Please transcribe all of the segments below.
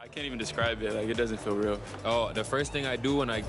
I can't even describe it. Like, it doesn't feel real. Oh, the first thing I do when I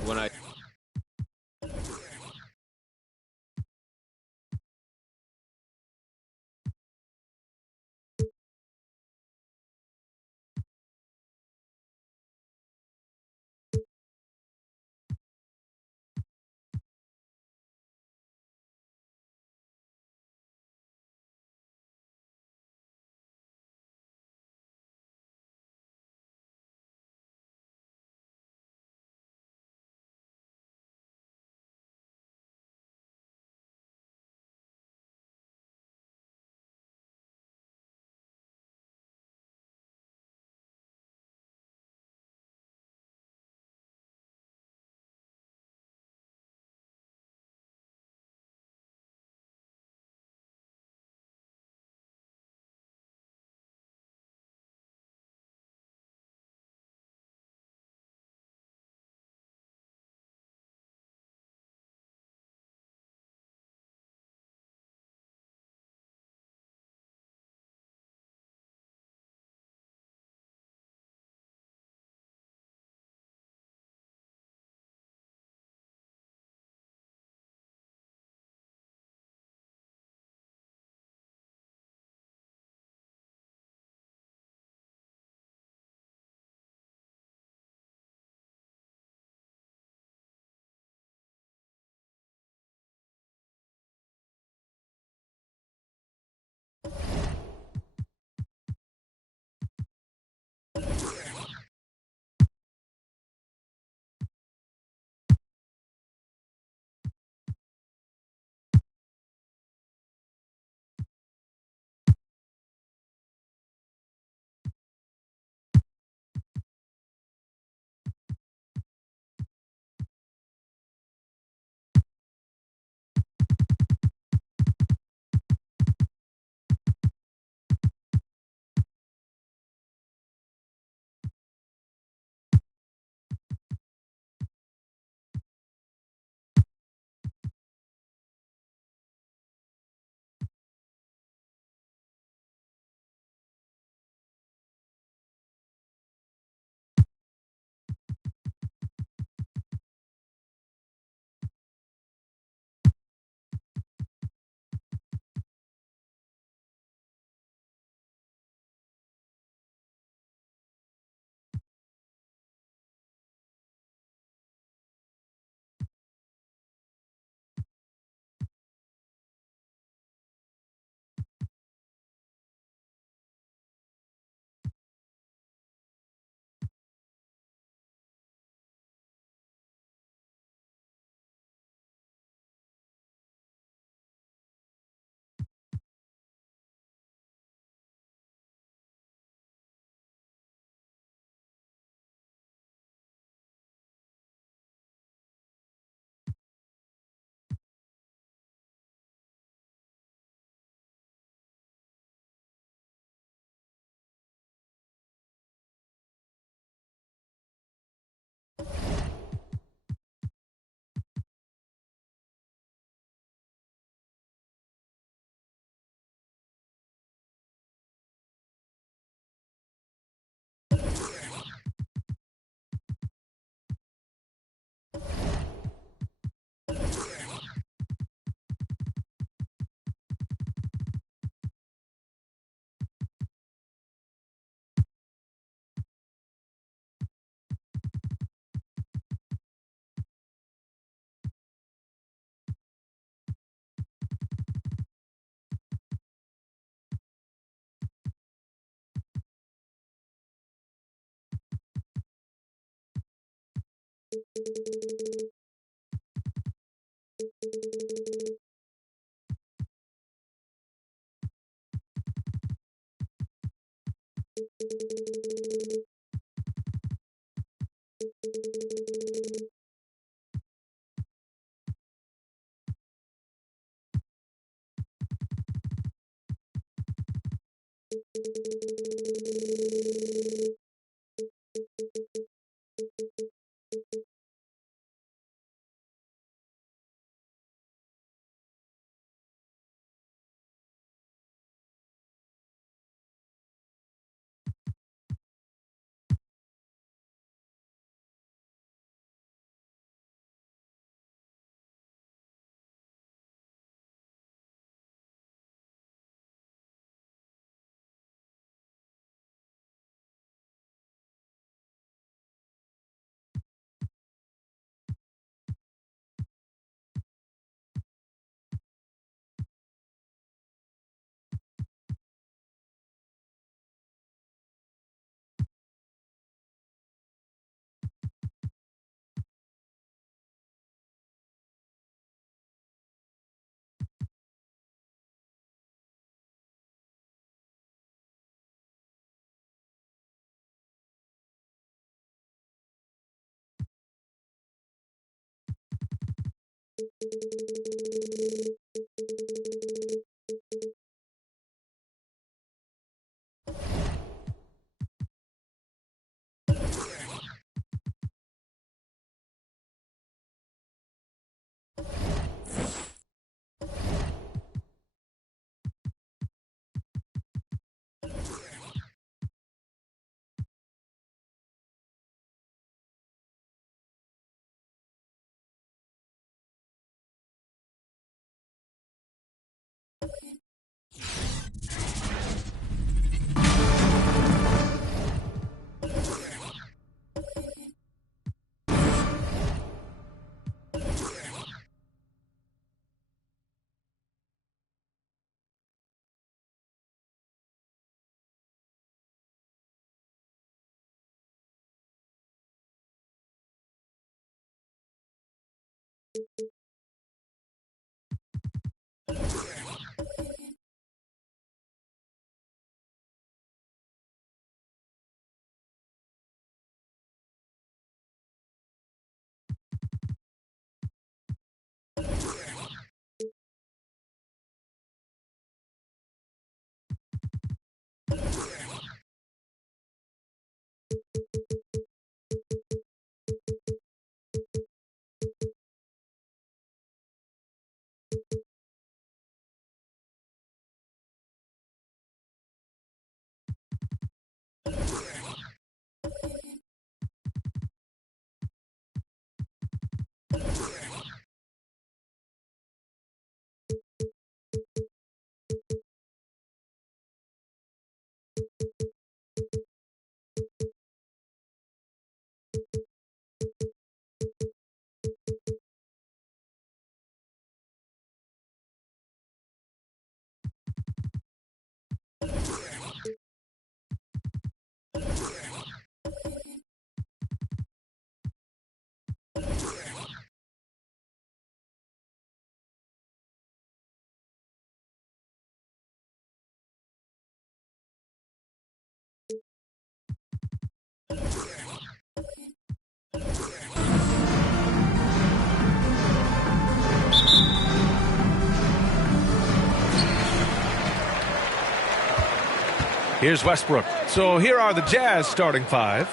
Here's Westbrook. So here are the Jazz starting five.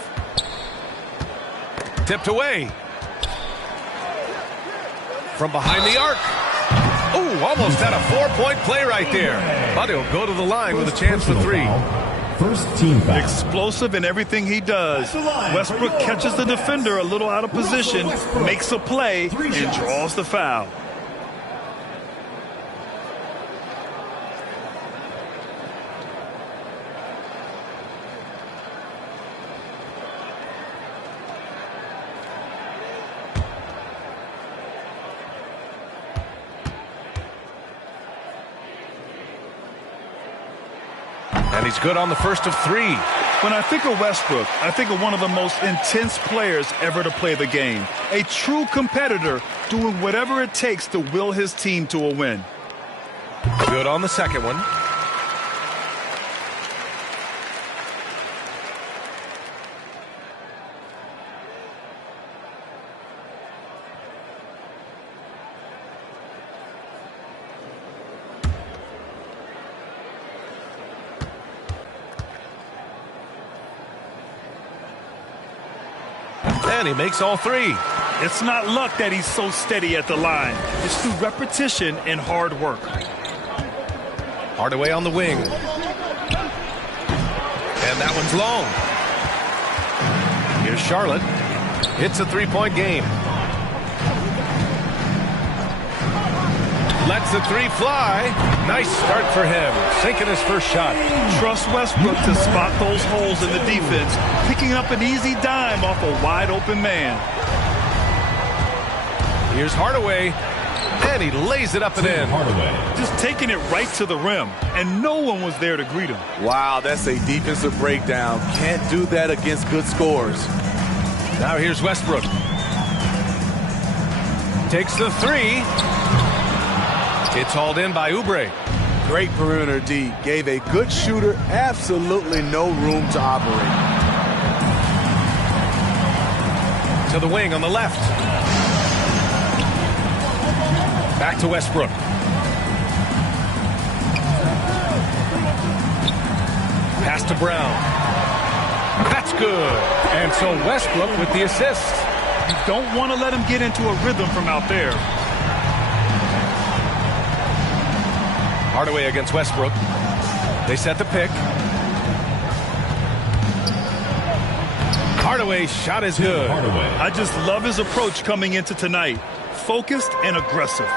Tipped away. From behind the arc. Oh, almost had a 4-point play right there. But he'll go to the line with a chance for three. First team foul. Explosive in everything he does. Westbrook catches the defender a little out of position, makes a play, and draws the foul. And he's good on the first of three. When I think of Westbrook, I think of one of the most intense players ever to play the game. A true competitor doing whatever it takes to will his team to a win. Good on the second one. And he makes all three. It's not luck that he's so steady at the line. It's through repetition and hard work. Hardaway on the wing. And that one's long. Here's Charlotte. It's a three-point game. Lets the three fly. Nice start for him. Sinking his first shot. Trust Westbrook to spot those holes in the defense, picking up an easy dime off a wide-open man. Here's Hardaway, and he lays it up and in. Hardaway. Just taking it right to the rim, and no one was there to greet him. Wow, that's a defensive breakdown. Can't do that against good scores. Now here's Westbrook. Takes the three. It's hauled in by Oubre. Great perimeter D. Gave a good shooter absolutely no room to operate. To the wing on the left. Back to Westbrook. Pass to Brown. That's good. And so Westbrook with the assist. You don't want to let him get into a rhythm from out there. Hardaway against Westbrook. They set the pick. Hardaway's shot is good. Hardaway. I just love his approach coming into tonight. Focused and aggressive.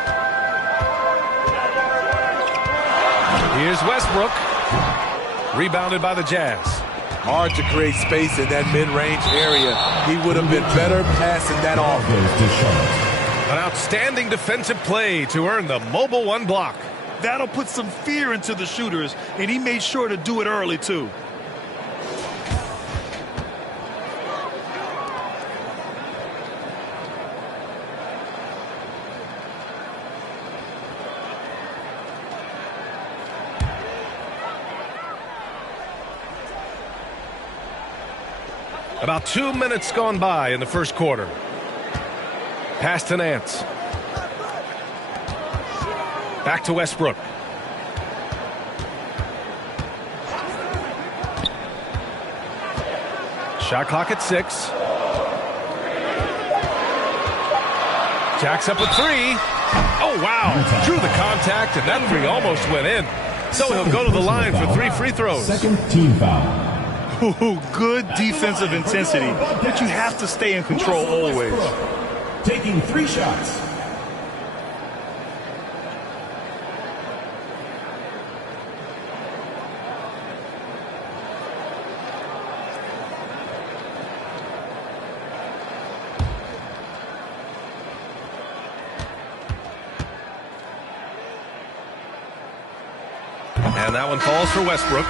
Here's Westbrook. Rebounded by the Jazz. Hard to create space in that mid-range area. He would have been better passing that off. Goes to Charlotte. An outstanding defensive play to earn the mobile one block. That'll put some fear into the shooters, and he made sure to do it early, too. About 2 minutes gone by in the first quarter. Pass to Nance. Back to Westbrook. Shot clock at 6. Jacks up a three. Oh, wow. Drew the contact, and that three almost went in. So he'll go to the line for 3 free throws. Second team foul. Ooh, good defensive intensity, but you have to stay in control always. Taking 3 shots. And that one falls for Westbrook.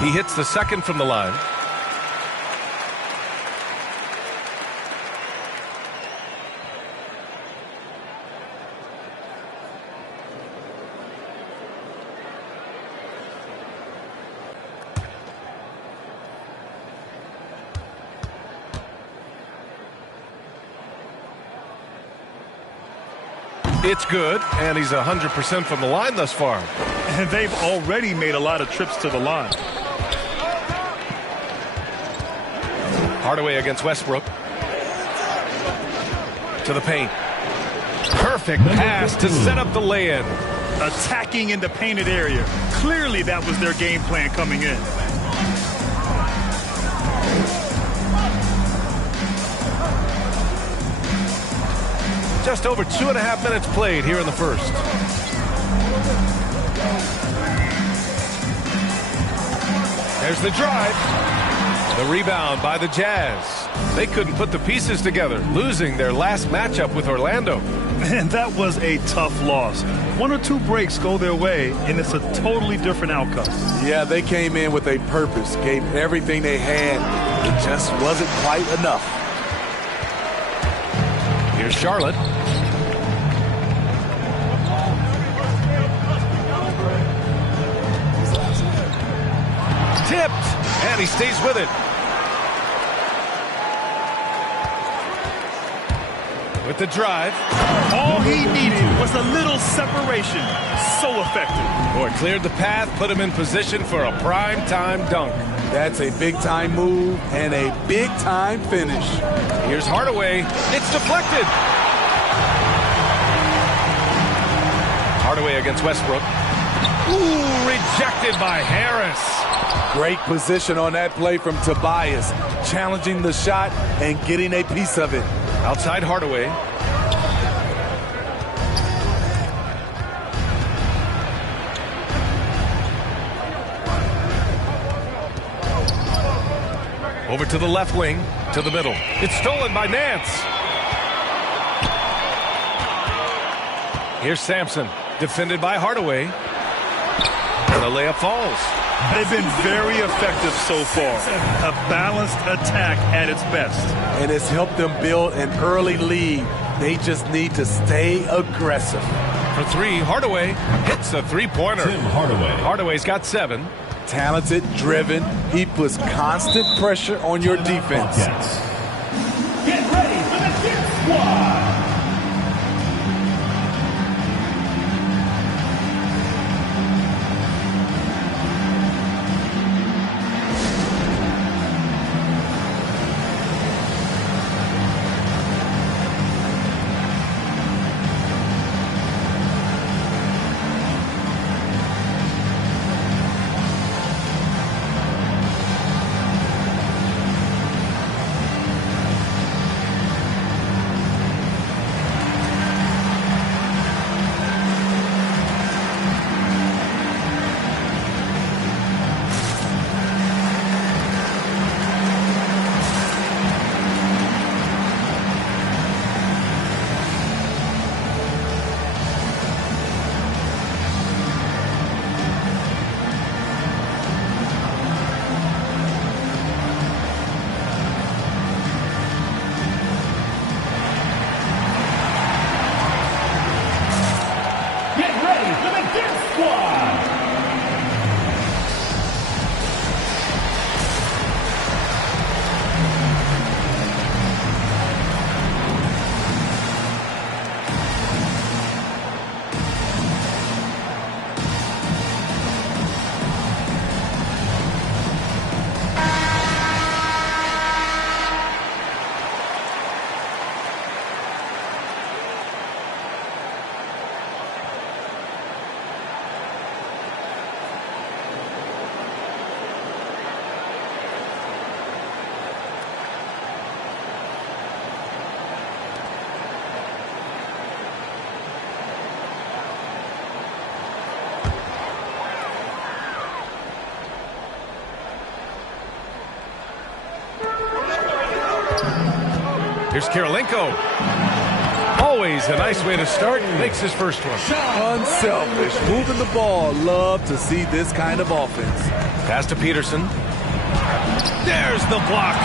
He hits the second from the line. It's good, and he's 100% from the line thus far. And they've already made a lot of trips to the line. Hardaway against Westbrook. To the paint. Perfect pass to set up the lay-in. Attacking in the painted area. Clearly that was their game plan coming in. Just over 2.5 minutes played here in the first. There's the drive. The rebound by the Jazz. They couldn't put the pieces together, losing their last matchup with Orlando. And that was a tough loss. One or two breaks go their way, and it's a totally different outcome. Yeah, they came in with a purpose, gave everything they had. It just wasn't quite enough. Here's Charlotte. Tipped, and he stays with it. With the drive. All he needed was a little separation. So effective. Boy, cleared the path, put him in position for a prime-time dunk. That's a big-time move and a big-time finish. Here's Hardaway. It's deflected. Hardaway against Westbrook. Ooh, rejected by Harris. Great position on that play from Tobias, challenging the shot and getting a piece of it. Outside Hardaway. Over to the left wing, to the middle. It's stolen by Nance. Here's Sampson, defended by Hardaway. And the layup falls. They've been very effective so far. A balanced attack at its best. And it's helped them build an early lead. They just need to stay aggressive. For three, Hardaway hits a three-pointer. Tim Hardaway. Hardaway's got 7. Talented, driven. He puts constant pressure on your defense. Yes. Get ready for the Dip Squad. Here's Kirilenko. Always a nice way to start. Makes his first one. Unselfish, moving the ball. Love to see this kind of offense. Pass to Peterson. There's the block.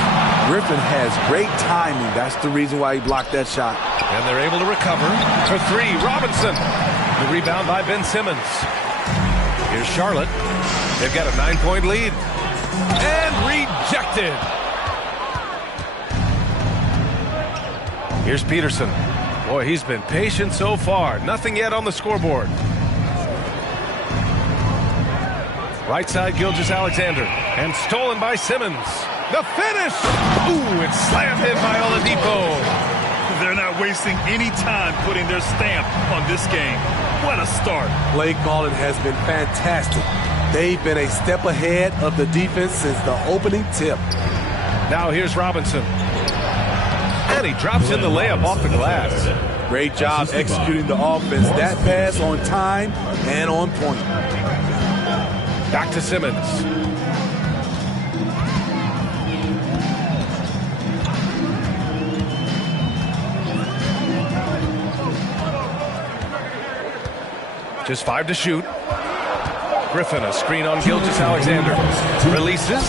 Griffin has great timing. That's the reason why he blocked that shot. And they're able to recover. For three, Robinson. The rebound by Ben Simmons. Here's Charlotte. They've got a 9-point lead. And rejected. Here's Peterson. Boy, he's been patient so far. Nothing yet on the scoreboard. Right side, Gilgeous-Alexander. And stolen by Simmons. The finish! Ooh, it's slammed in by Oladipo. They're not wasting any time putting their stamp on this game. What a start. Play calling has been fantastic. They've been a step ahead of the defense since the opening tip. Now here's Robinson. And he drops in the layup off the glass. Great job executing the offense. That pass on time and on point. Back to Simmons. Just 5 to shoot. Griffin, a screen on Gilgeous-Alexander. Releases.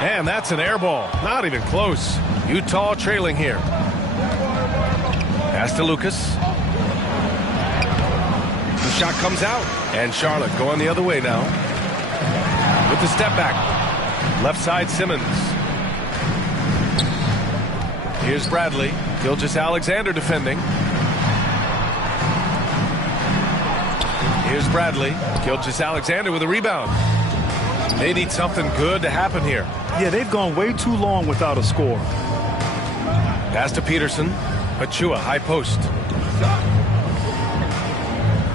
And that's an air ball. Not even close. Utah trailing here. Pass to Lucas. The shot comes out. And Charlotte going the other way now. With the step back. Left side Simmons. Here's Bradley. Gilgeous-Alexander defending. Here's Bradley. Gilgeous-Alexander with a rebound. They need something good to happen here. Yeah, they've gone way too long without a score. Pass to Peterson. Achua, high post.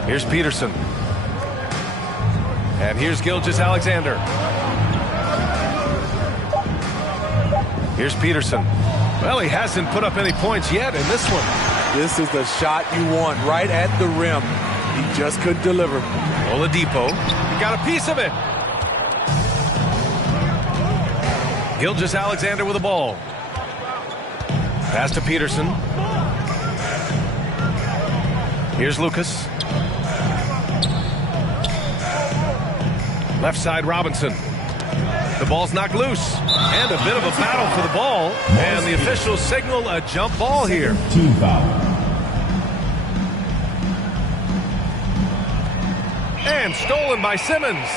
Here's Peterson. And here's Gilgeous-Alexander. Here's Peterson. Well, he hasn't put up any points yet in this one. This is the shot you want right at the rim. He just couldn't deliver. Oladipo, he got a piece of it. Gilgeous-Alexander with the ball. Pass to Peterson. Here's Lucas. Left side Robinson. The ball's knocked loose. And a bit of a battle for the ball. And the officials signal a jump ball here. Team foul. And stolen by Simmons.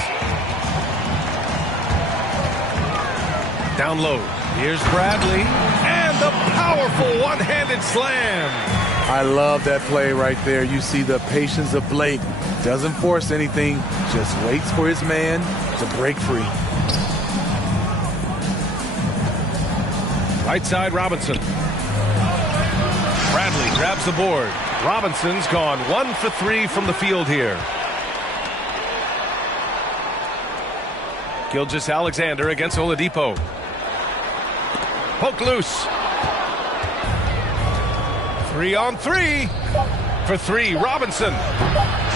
Down low. Here's Bradley. And the powerful one-handed slam. I love that play right there. You see the patience of Blake. Doesn't force anything. Just waits for his man to break free. Right side Robinson. Bradley grabs the board. Robinson's gone 1 for 3 from the field here. Gilgeous-Alexander against Oladipo. Poke loose. 3 on 3. For 3, Robinson.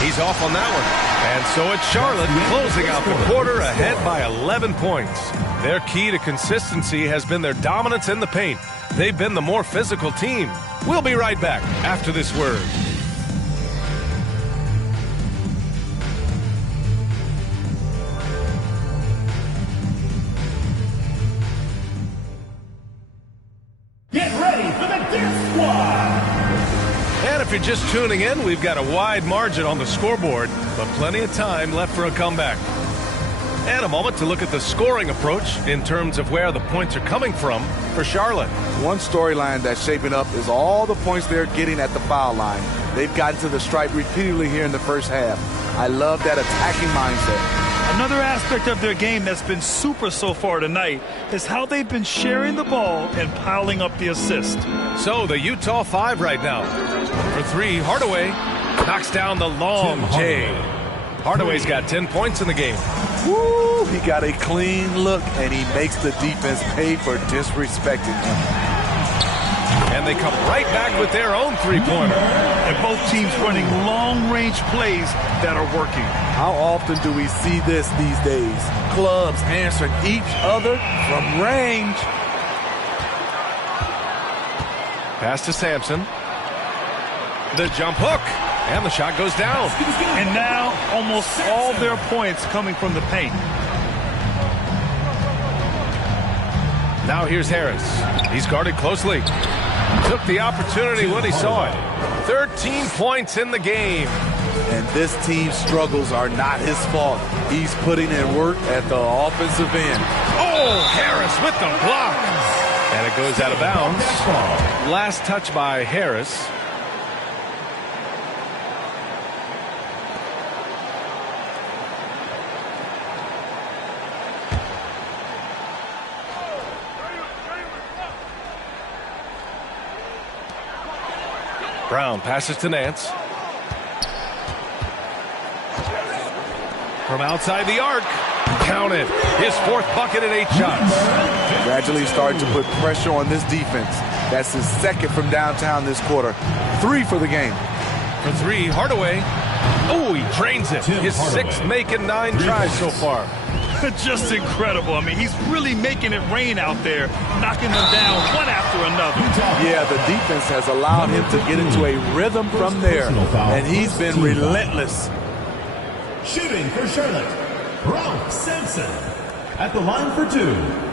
He's off on that one. And so it's Charlotte closing out the quarter ahead by 11 points. Their key to consistency has been their dominance in the paint. They've been the more physical team. We'll be right back after this word. Get ready for the Dip Squad. And if you're just tuning in, we've got a wide margin on the scoreboard, but plenty of time left for a comeback. And a moment to look at the scoring approach in terms of where the points are coming from for Charlotte. One storyline that's shaping up is all the points they're getting at the foul line. They've gotten to the stripe repeatedly here in the first half. I love that attacking mindset. Another aspect of their game that's been super so far tonight is how they've been sharing the ball and piling up the assist. So the Utah 5 right now. For 3, Hardaway knocks down the long J. Hardaway's got 10 points in the game. Woo! He got a clean look, and he makes the defense pay for disrespecting him. And they come right back with their own three-pointer. And both teams running long-range plays that are working. How often do we see this these days? Clubs answering each other from range. Pass to Sampson. The jump hook. And the shot goes down. And now almost all their points coming from the paint. Now here's Harris. He's guarded closely. Took the opportunity when he saw it. 13 points in the game. And this team's struggles are not his fault. He's putting in work at the offensive end. Oh, Harris with the block. And it goes out of bounds. Last touch by Harris. Brown passes to Nance. From outside the arc. Count it. His 4th bucket in 8 shots. Gradually starting to put pressure on this defense. That's his second from downtown this quarter. 3 for the game. For 3, Hardaway. Oh, he drains it. His 6th make in 9 tries so far. Just incredible. I mean, he's really making it rain out there, knocking them down one after another. Yeah, the defense has allowed him to get into a rhythm from there, and he's been relentless. Shooting for Charlotte, Ralph Sampson at the line for 2.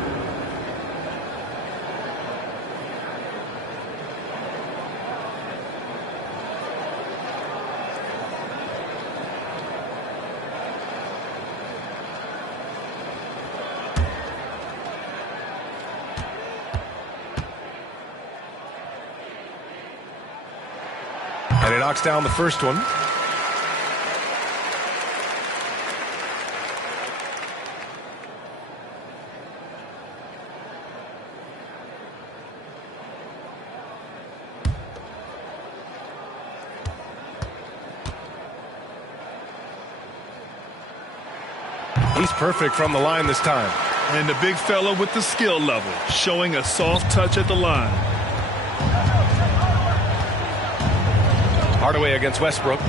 And he knocks down the first one. He's perfect from the line this time. And the big fella with the skill level, showing a soft touch at the line. Hardaway against Westbrook.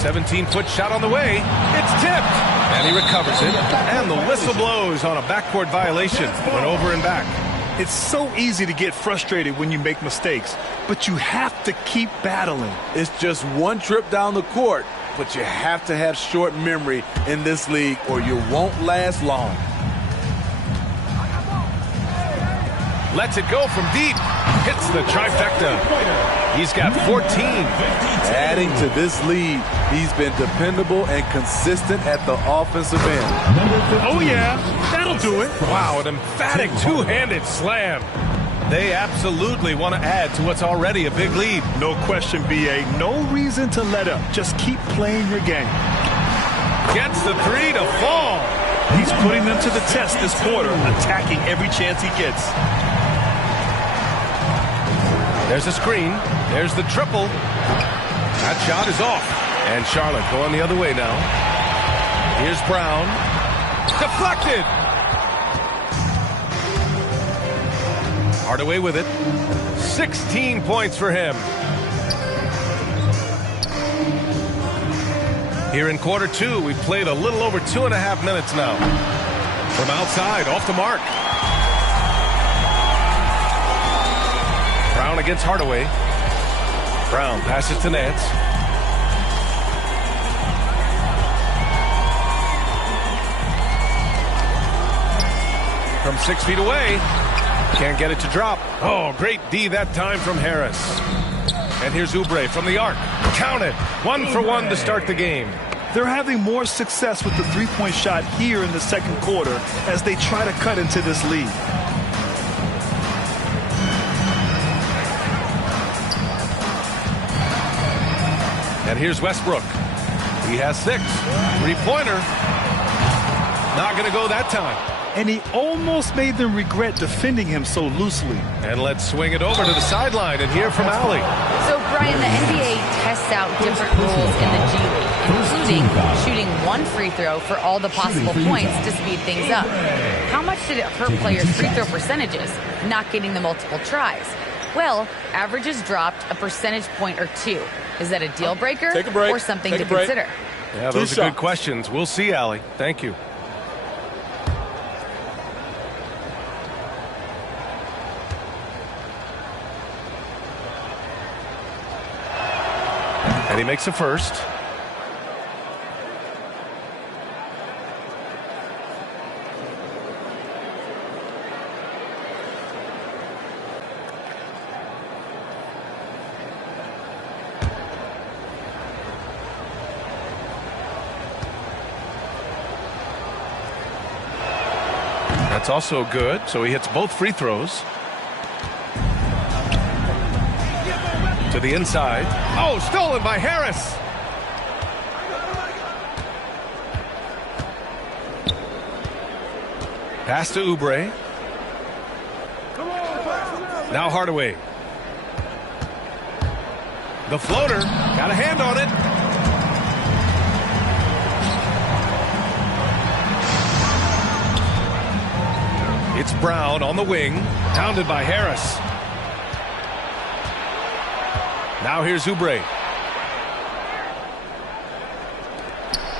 17-foot shot on the way. It's tipped. And he recovers it. And the whistle blows on a backcourt violation. Went over and back. It's so easy to get frustrated when you make mistakes, but you have to keep battling. It's just one trip down the court, but you have to have short memory in this league or you won't last long. Lets it go from deep. Hits the trifecta. He's got 14. Adding to this lead, he's been dependable and consistent at the offensive end. Oh, yeah, that'll do it. Wow, an emphatic two-handed slam. They absolutely want to add to what's already a big lead. No question, B.A. No reason to let up. Just keep playing your game. Gets the 3 to fall. He's putting them to the test this quarter, attacking every chance he gets. There's a screen. There's the triple. That shot is off. And Charlotte going the other way now. Here's Brown. Deflected. Hardaway with it. 16 points for him. Here in quarter 2, we've played a little over 2.5 minutes now. From outside, off the mark. Brown against Hardaway. Brown passes to Nance. From 6 feet away. Can't get it to drop. Oh, great D that time from Harris. And here's Oubre from the arc. Count it. 1 for 1 to start the game. They're having more success with the three-point shot here in the second quarter as they try to cut into this lead. And here's Westbrook. He has 6. Three-pointer. Not going to go that time. And he almost made them regret defending him so loosely. And let's swing it over to the sideline and hear from Allie. So, Brian, the NBA tests out different rules in the G League, including shooting 1 free throw for all the possible points to speed things up. How much did it hurt players' free throw percentages, not getting the multiple tries? Well, averages dropped a percentage point or 2. Is that a deal breaker or something to consider? Yeah, those are good questions. We'll see, Allie. Thank you. And he makes a first. That's also good, so he hits both free throws. To the inside. Oh, stolen by Harris. Pass to Oubre. Now Hardaway. The floater. Got a hand on it. It's Brown on the wing. Pounded by Harris. Now here's Oubre.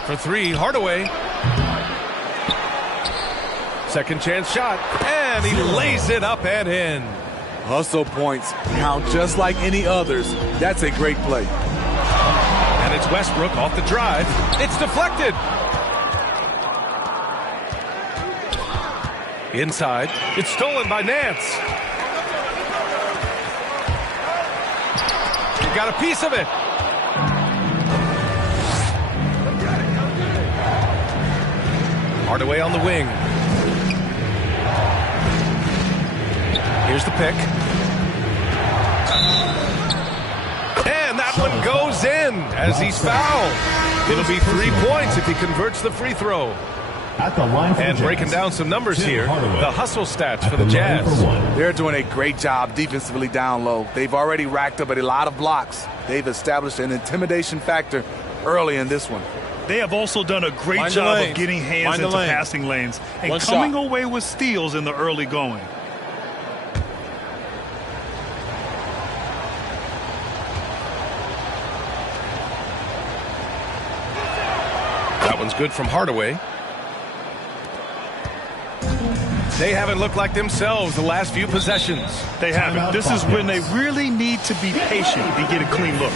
For three, Hardaway. Second chance shot, and he lays it up and in. Hustle points count just like any others. That's a great play. And it's Westbrook off the drive. It's deflected. Inside, it's stolen by Nance. He got a piece of it. Hardaway on the wing. Here's the pick. And that one goes in as he's fouled. It'll be 3 points if he converts the free throw. At the line for And the breaking Jazz, down some numbers Tim here, Hardaway. the hustle stats At for the line Jazz. for one. They're doing a great job defensively down low. They've already racked up a lot of blocks. They've established an intimidation factor early in this one. They have also done a great Mind the job lanes. of getting hands Mind the into lane. passing lanes and One coming shot. away with steals in the early going. That one's good from Hardaway. They haven't looked like themselves the last few possessions. They haven't. This is when they really need to be patient and get a clean look.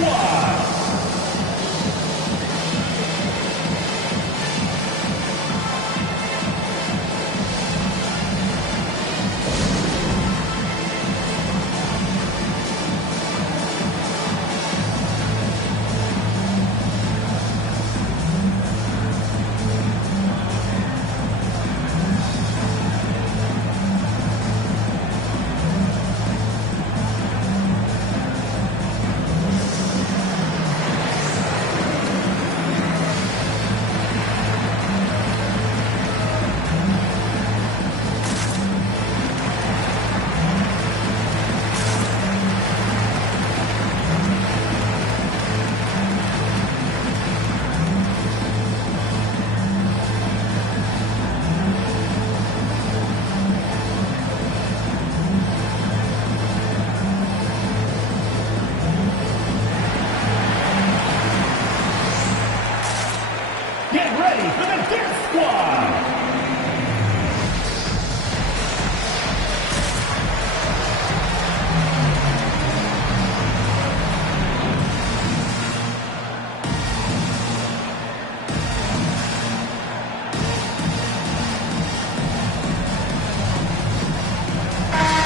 Get ready for the Dance Squad.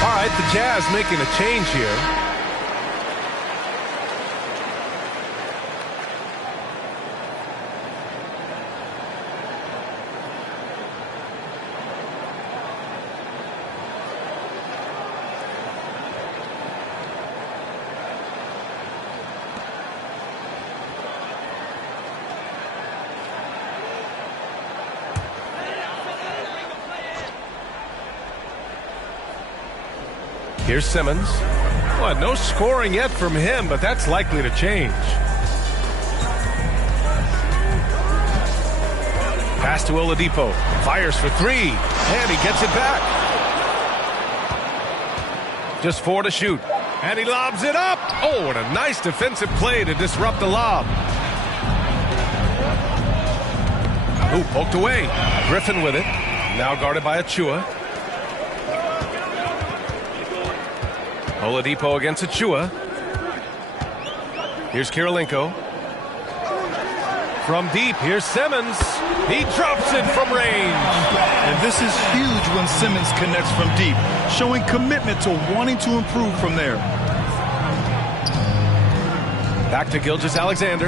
All right, the Jazz making a change here. Here's Simmons. Well, no scoring yet from him, but that's likely to change. Pass to Oladipo. Fires for three, and he gets it back. Just 4 to shoot. And he lobs it up. Oh, and a nice defensive play to disrupt the lob. Ooh, poked away. Griffin with it. Now guarded by Achua. Oladipo against Achua. Here's Kirilenko. From deep, here's Simmons. He drops it from range. And this is huge when Simmons connects from deep, showing commitment to wanting to improve from there. Back to Gilgeous-Alexander.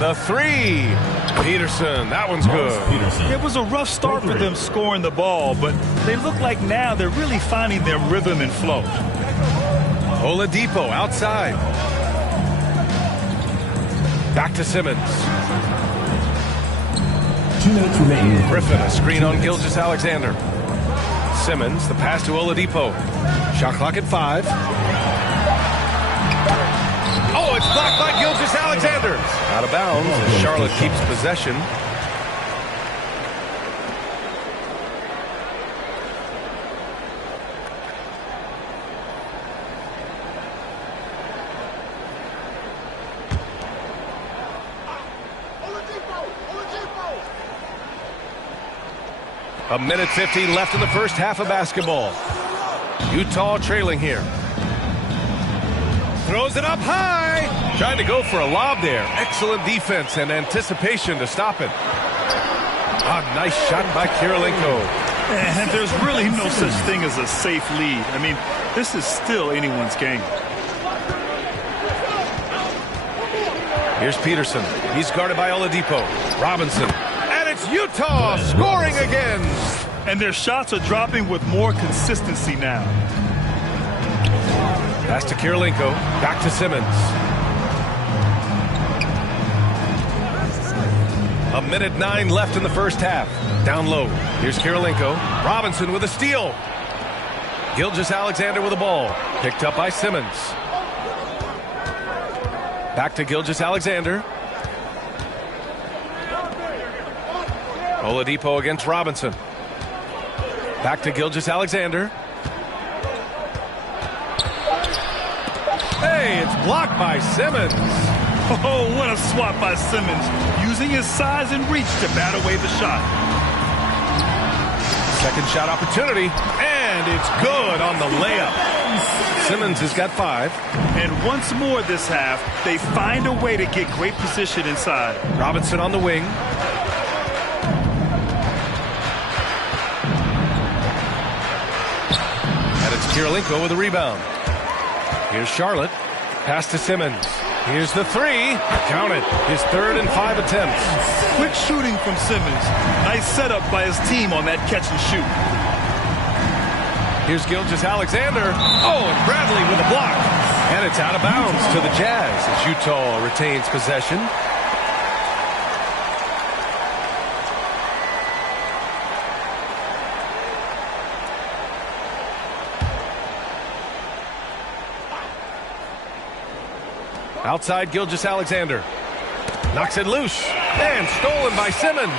The three. Peterson, that one's good. It was a rough start for them scoring the ball, but they look like now they're really finding their rhythm and flow. Oladipo outside. Back to Simmons. 2 minutes remaining. Griffin, a screen on Gilgeous-Alexander. Simmons, the pass to Oladipo. Shot clock at 5. Oh, it's blocked by Gilgeous-Alexander. Out of bounds as Charlotte keeps possession. A minute 15 left in the first half of basketball. Utah trailing here. Throws it up high. Trying to go for a lob there. Excellent defense and anticipation to stop it. A nice shot by Kirilenko. And there's really no such thing as a safe lead. I mean, this is still anyone's game. Here's Peterson. He's guarded by Oladipo. Robinson. And it's Utah scoring again. And their shots are dropping with more consistency now. Pass to Kirilenko. Back to Simmons. A minute 9 left in the first half. Down low. Here's Kirilenko. Robinson with a steal. Gilgeous-Alexander with the ball. Picked up by Simmons. Back to Gilgeous-Alexander. Oladipo against Robinson. Back to Gilgeous-Alexander. Hey, it's blocked by Simmons. Oh, what a swat by Simmons, using his size and reach to bat away the shot. Second shot opportunity, and it's good on the layup. Simmons has got 5. And once more this half, they find a way to get great position inside. Robinson on the wing. And it's Kirilenko with a rebound. Here's Charlotte. Pass to Simmons. Here's the 3. Count it. His 3rd and 5 attempts. Quick shooting from Simmons. Nice setup by his team on that catch and shoot. Here's Gilgeous-Alexander. Oh, and Bradley with a block. And it's out of bounds to the Jazz as Utah retains possession. Outside Gilgeous-Alexander. Knocks it loose. And stolen by Simmons.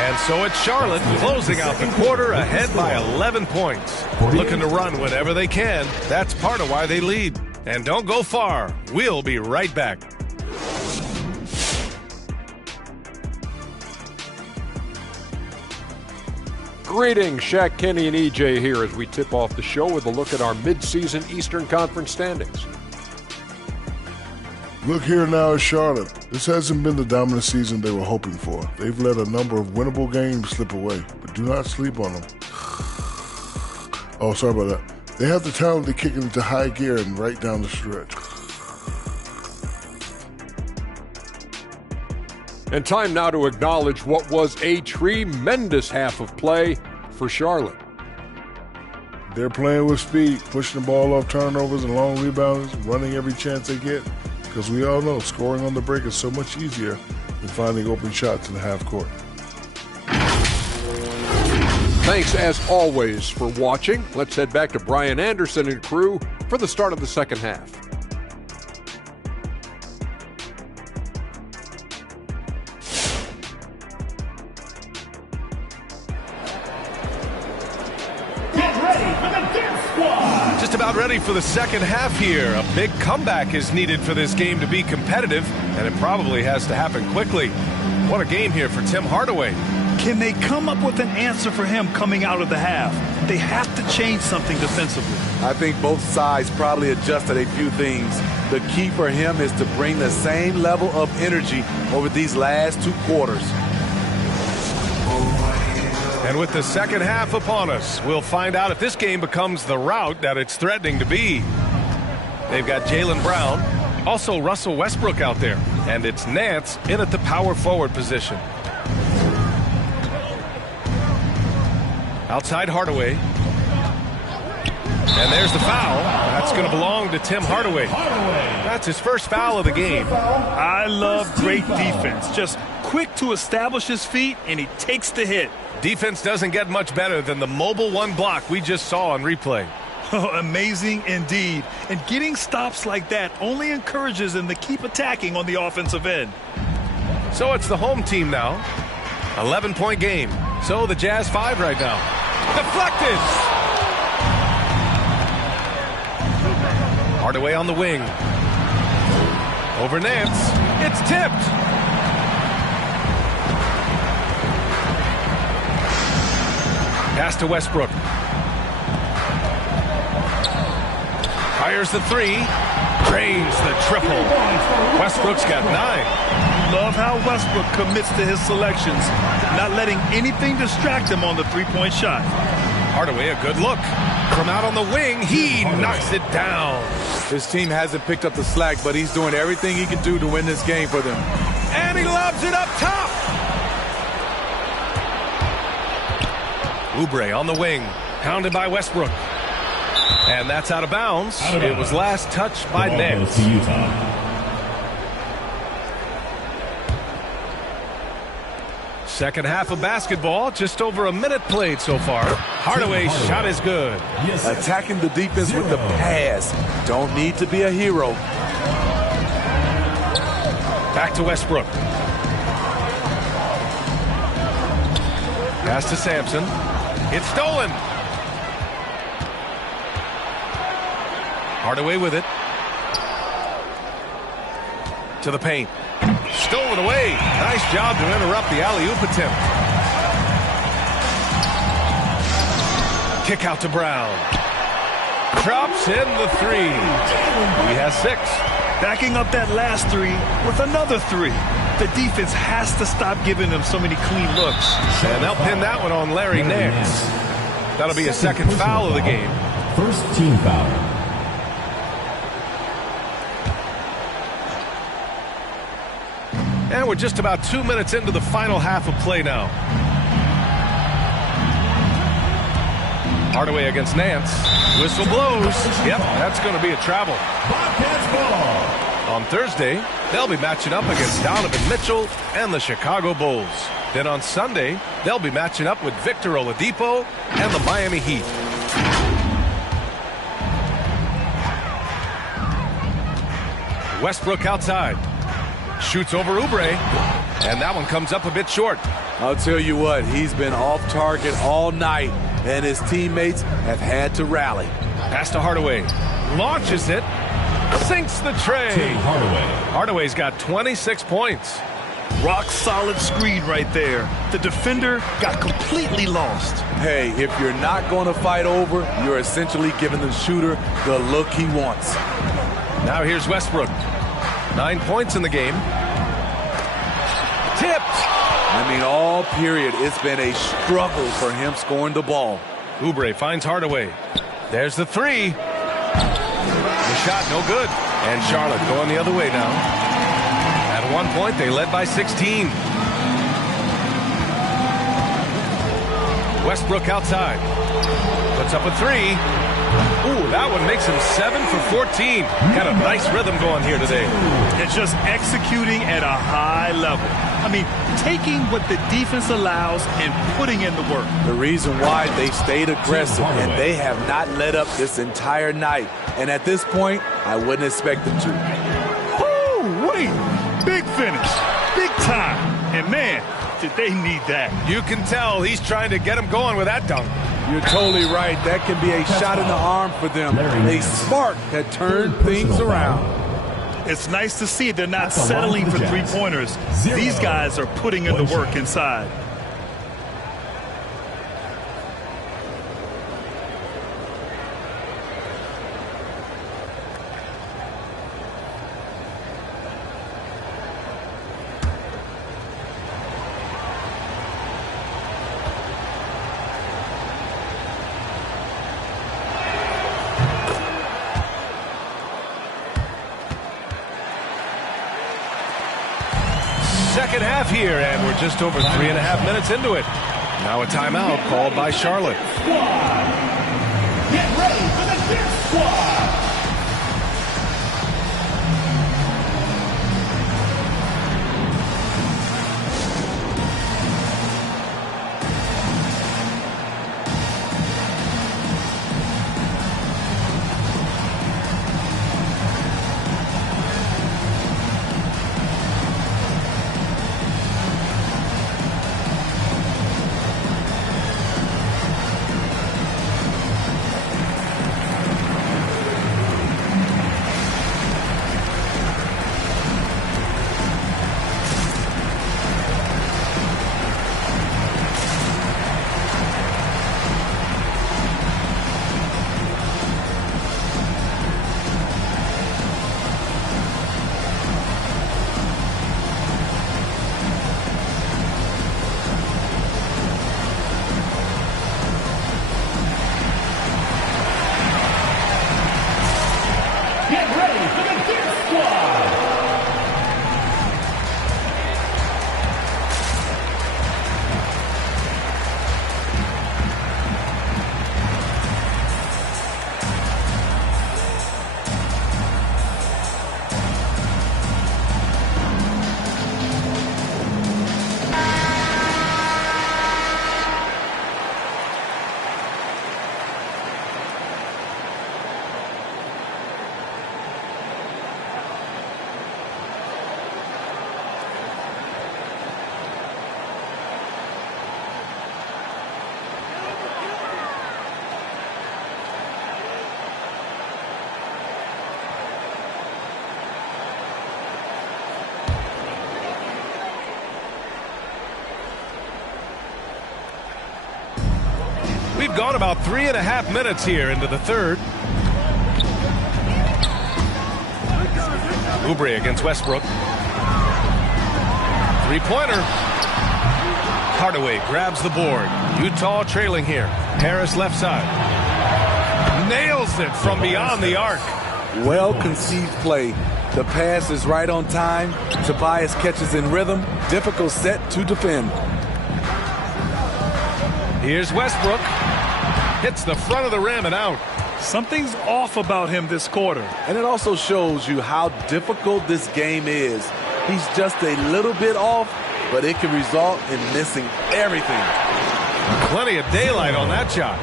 And so it's Charlotte closing out the quarter ahead by 11 points. Looking to run whenever they can. That's part of why they lead. And don't go far. We'll be right back. Greetings, Shaq, Kenny, and EJ here as we tip off the show with a look at our midseason Eastern Conference standings. Look here now at Charlotte. This hasn't been the dominant season they were hoping for. They've let a number of winnable games slip away, but do not sleep on them. Oh, sorry about that. They have the talent to kick it into high gear and right down the stretch. And time now to acknowledge what was a tremendous half of play for Charlotte. They're playing with speed, pushing the ball off turnovers and long rebounds, running every chance they get. Because we all know scoring on the break is so much easier than finding open shots in the half court. Thanks, as always, for watching. Let's head back to Brian Anderson and crew for the start of the second half. Just about ready for the second half here. A big comeback is needed for this game to be competitive, and it probably has to happen quickly. What a game here for Tim Hardaway. Can they come up with an answer for him coming out of the half? They have to change something defensively. I think both sides probably adjusted a few things. The key for him is to bring the same level of energy over these last 2 quarters. And with the second half upon us, we'll find out if this game becomes the rout that it's threatening to be. They've got Jaylen Brown, also Russell Westbrook out there, and it's Nance in at the power forward position. Outside Hardaway. And there's the foul. That's going to belong to Tim Hardaway. That's his first foul of the game. I love great defense. Just quick to establish his feet, and he takes the hit. Defense doesn't get much better than the mobile 1 block we just saw on replay. Oh, amazing indeed. And getting stops like that only encourages them to keep attacking on the offensive end. So it's the home team now. 11-point game. So the Jazz 5 right now. Deflected! Hardaway on the wing. Over Nance. It's tipped. Pass to Westbrook. Fires the three. Drains the triple. Westbrook's got 9. Love how Westbrook commits to his selections, not letting anything distract him on the three-point shot. Hardaway, a good look. From out on the wing, he knocks it down. His team hasn't picked up the slack, but he's doing everything he can do to win this game for them. And he lobs it up top. Oubre on the wing, pounded by Westbrook. And that's out of bounds. It was last touched by Nance. Second half of basketball, just over a minute played so far. Hardaway's shot is good. Attacking the defense with the pass. Don't need to be a hero. Back to Westbrook. Pass to Sampson. It's stolen. Hardaway with it. To the paint. Stolen away. Nice job to interrupt the alley-oop attempt. Kick out to Brown. Drops in the three. He has 6. Backing up that last three with another 3. The defense has to stop giving them so many clean looks. And they'll pin that one on Larry Nance. That'll be a second foul of the game. First team foul. And we're just about 2 minutes into the final half of play now. Hardaway against Nance. Whistle blows. Yep, that's going to be a travel. On Thursday, they'll be matching up against Donovan Mitchell and the Chicago Bulls. Then on Sunday, they'll be matching up with Victor Oladipo and the Miami Heat. Westbrook outside. Shoots over Oubre, and that one comes up a bit short. I'll tell you what, he's been off target all night, and his teammates have had to rally. Pass to Hardaway. Launches it. Sinks the tray. Hardaway's got 26 points. Rock solid screen right there. The defender got completely lost. Hey, if you're not going to fight over, you're essentially giving the shooter the look he wants. Now here's Westbrook. 9 points in the game. Tipped. I mean, all period, it's been a struggle for him scoring the ball. Oubre finds Hardaway. There's the three. The shot no good. And Charlotte going the other way now. At one point, they led by 16. Westbrook outside. Puts up a three. Ooh, that one makes him 7 for 14. Got a nice rhythm going here today. It's just executing at a high level. I mean, taking what the defense allows and putting in the work. The reason why they stayed aggressive, and they have not let up this entire night. And at this point, I wouldn't expect them to. Woo-wee! Big finish. Big time. And man, did they need that. You can tell he's trying to get him going with that dunk. You're totally right. That can be a shot in the arm for them. A spark that turned things around. It's nice to see they're not settling for three-pointers. These guys are putting in the work inside. Second half here, and we're just over 3.5 minutes into it. Now a timeout called by Charlotte. Get ready for the Fierce Squad. gone about 3.5 minutes here into the third. Oubre against Westbrook. Three-pointer. Hardaway grabs the board. Utah trailing here. Harris left side. Nails it from beyond the arc. Well-conceived play. The pass is right on time. Tobias catches in rhythm. Difficult set to defend. Here's Westbrook. Hits the front of the rim and out. Something's off about him this quarter. And it also shows you how difficult this game is. He's just a little bit off, but it can result in missing everything. Plenty of daylight on that shot.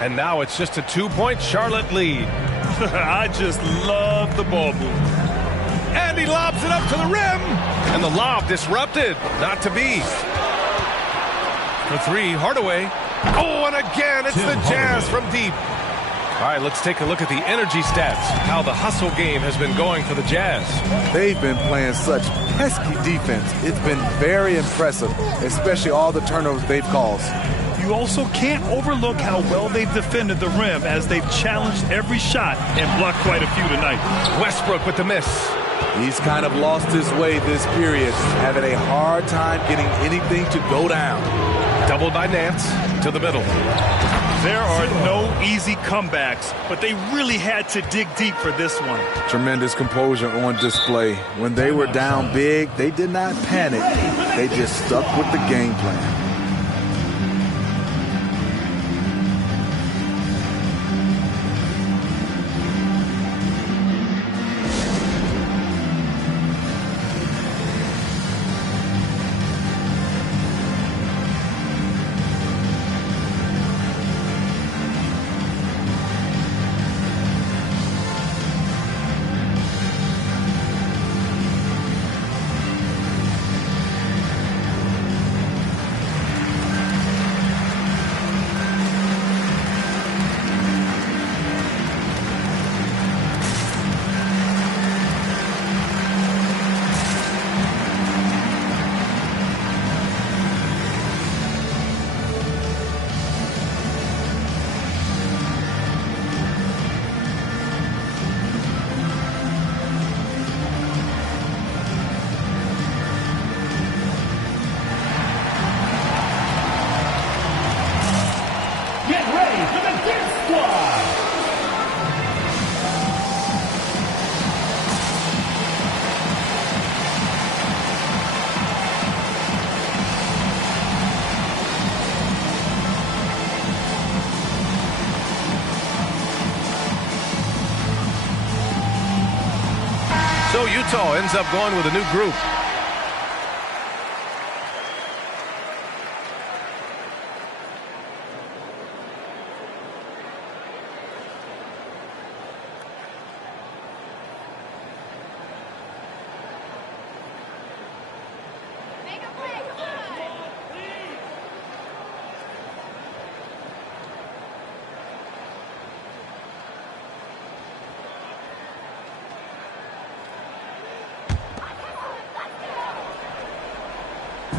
And now it's just a 2-point Charlotte lead. I just love the ball move. And he lobs it up to the rim. And the lob disrupted. Not to be. For three, Hardaway. Oh, and again, it's the Jazz from deep. All right, let's take a look at the energy stats. How the hustle game has been going for the Jazz. They've been playing such pesky defense. It's been very impressive, especially all the turnovers they've caused. You also can't overlook how well they've defended the rim as they've challenged every shot and blocked quite a few tonight. Westbrook with the miss. He's kind of lost his way this period, having a hard time getting anything to go down. Doubled by Nance to the middle. There are no easy comebacks, but they really had to dig deep for this one. Tremendous composure on display. When they were down big, they did not panic. They just stuck with the game plan. So Utah ends up going with a new group.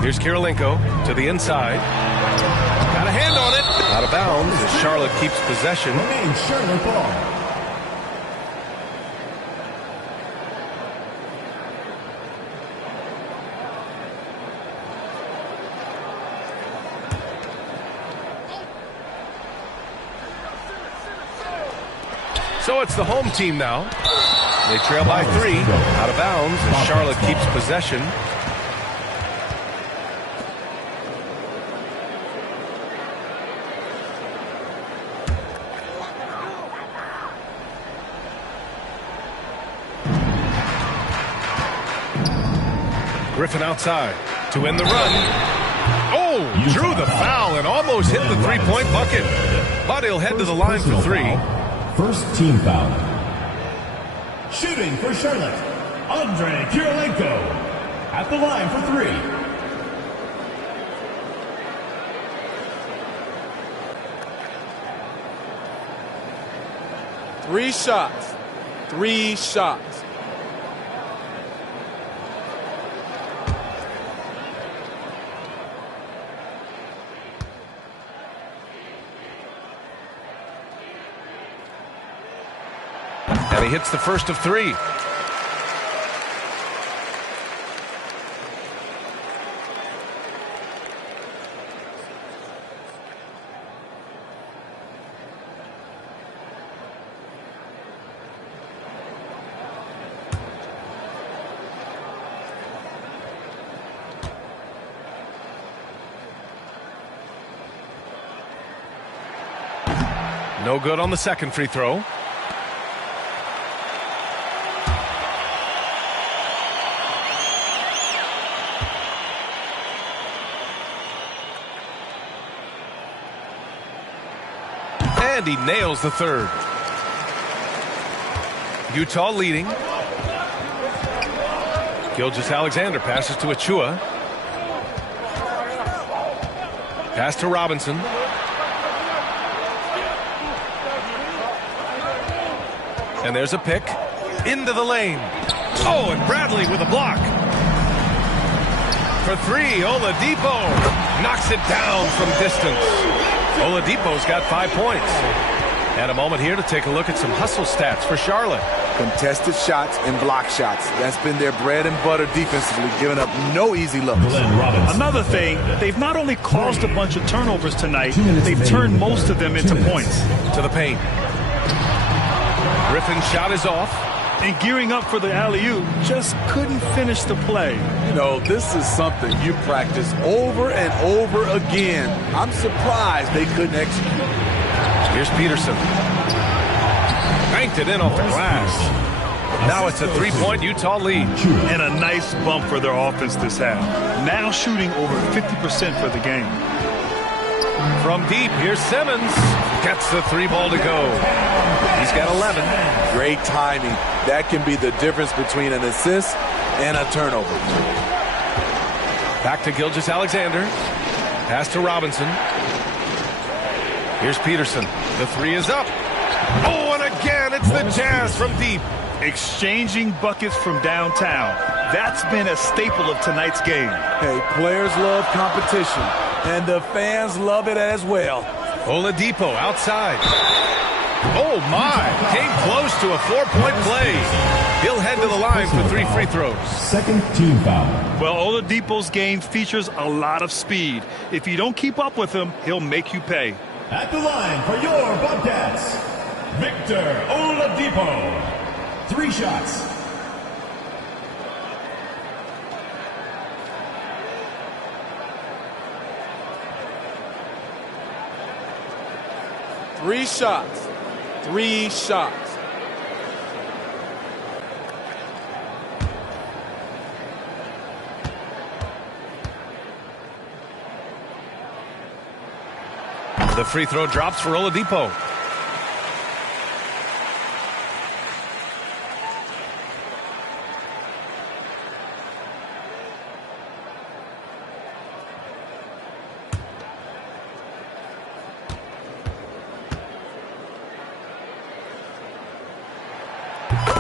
Here's Kirilenko to the inside. Got a hand on it. Out of bounds as Charlotte keeps possession. Charlotte ball. So it's the home team now. They trail by 3. Out of bounds as Charlotte keeps possession. Griffin outside to end the run. Oh, drew the foul and almost hit the three-point bucket. But he'll head to the line for 3. First team foul. Shooting for Charlotte, Andre Kirilenko. At the line for 3. 3 shots. 3 shots. he hits the first of 3. No good on the second free throw. And he nails the third. Utah leading. Gilgeous-Alexander passes to Achua. Pass to Robinson. And there's a pick. Into the lane. Oh, and Bradley with a block. For 3, Oladipo knocks it down from distance. Oladipo's got 5 points. And a moment here to take a look at some hustle stats for Charlotte. Contested shots and block shots. That's been their bread and butter defensively, giving up no easy looks. Another thing, they've not only caused a bunch of turnovers tonight, they've turned most of them into points. To the paint. Griffin's shot is off. And gearing up for the alley-oop, just couldn't finish the play. You know, this is something you practice over and over again. I'm surprised they couldn't execute. Here's Peterson. Banked it in off the glass. Now it's a 3-point Utah lead. And a nice bump for their offense this half. Now shooting over 50% for the game. From deep, here's Simmons. Gets the 3 ball to go. He's got 11. Great timing. That can be the difference between an assist and a turnover. Back to Gilgeous-Alexander. Pass to Robinson. Here's Peterson. The 3 is up. Oh, and again, it's the Jazz from deep. Exchanging buckets from downtown. That's been a staple of tonight's game. Hey, players love competition, and the fans love it as well. Oladipo outside. Oh, my. Came close to a 4-point play. He'll head to the line for 3 free throws. Second team foul. Well, Oladipo's game features a lot of speed. If you don't keep up with him, he'll make you pay. At the line for your Bobcats, Victor Oladipo. 3 shots. Three shots. 3 shots. The free throw drops for Oladipo.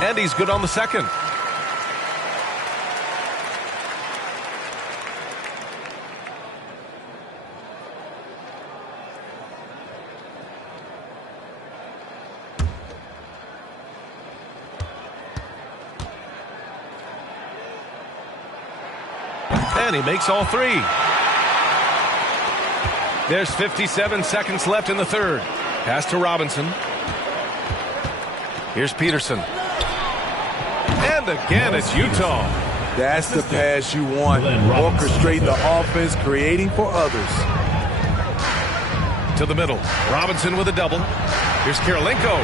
And he's good on the second. And he makes all 3. There's 57 seconds left in the third. Pass to Robinson. Here's Peterson. And again, it's Utah. That's the pass you want. Orchestrate the offense, creating for others. To the middle. Robinson with a double. Here's Kirilenko.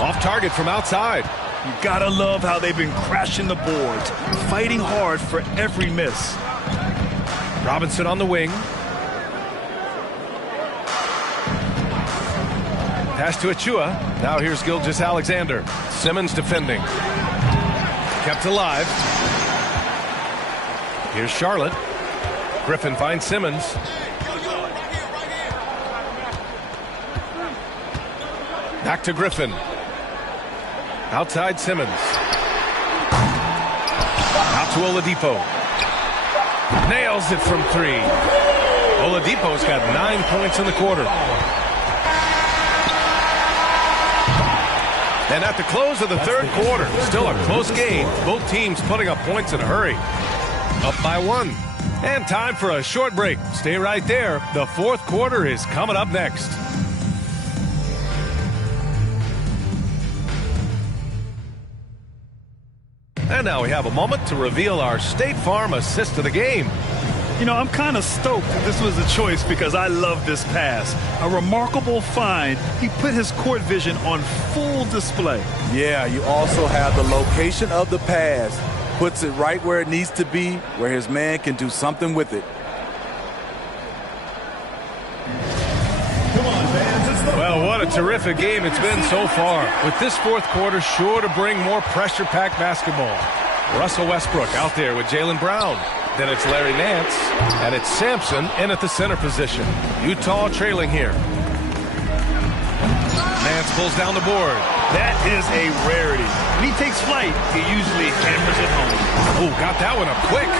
Off target from outside. You gotta love how they've been crashing the boards, fighting hard for every miss. Robinson on the wing. Pass to Achua. Now here's Gilgeous-Alexander. Simmons defending. Kept alive. Here's Charlotte. Griffin finds Simmons. Back to Griffin. Outside Simmons. Out to Oladipo. Nails it from 3. Oladipo's got 9 points in the quarter. And at the close of the third quarter, still a close game. Both teams putting up points in a hurry. Up by 1. And time for a short break. Stay right there. The fourth quarter is coming up next. And now we have a moment to reveal our State Farm assist of the game. You know, I'm kind of stoked that this was a choice because I love this pass. A remarkable find. He put his court vision on full display. Yeah, you also have the location of the pass. Puts it right where it needs to be, where his man can do something with it. Well, what a terrific game it's been so far. With this fourth quarter sure to bring more pressure-packed basketball. Russell Westbrook out there with Jaylen Brown. Then it's Larry Nance, and it's Sampson in at the center position. Utah trailing here. Nance pulls down the board. That is a rarity. When he takes flight, he usually hammers it home. Oh, got that one up quick.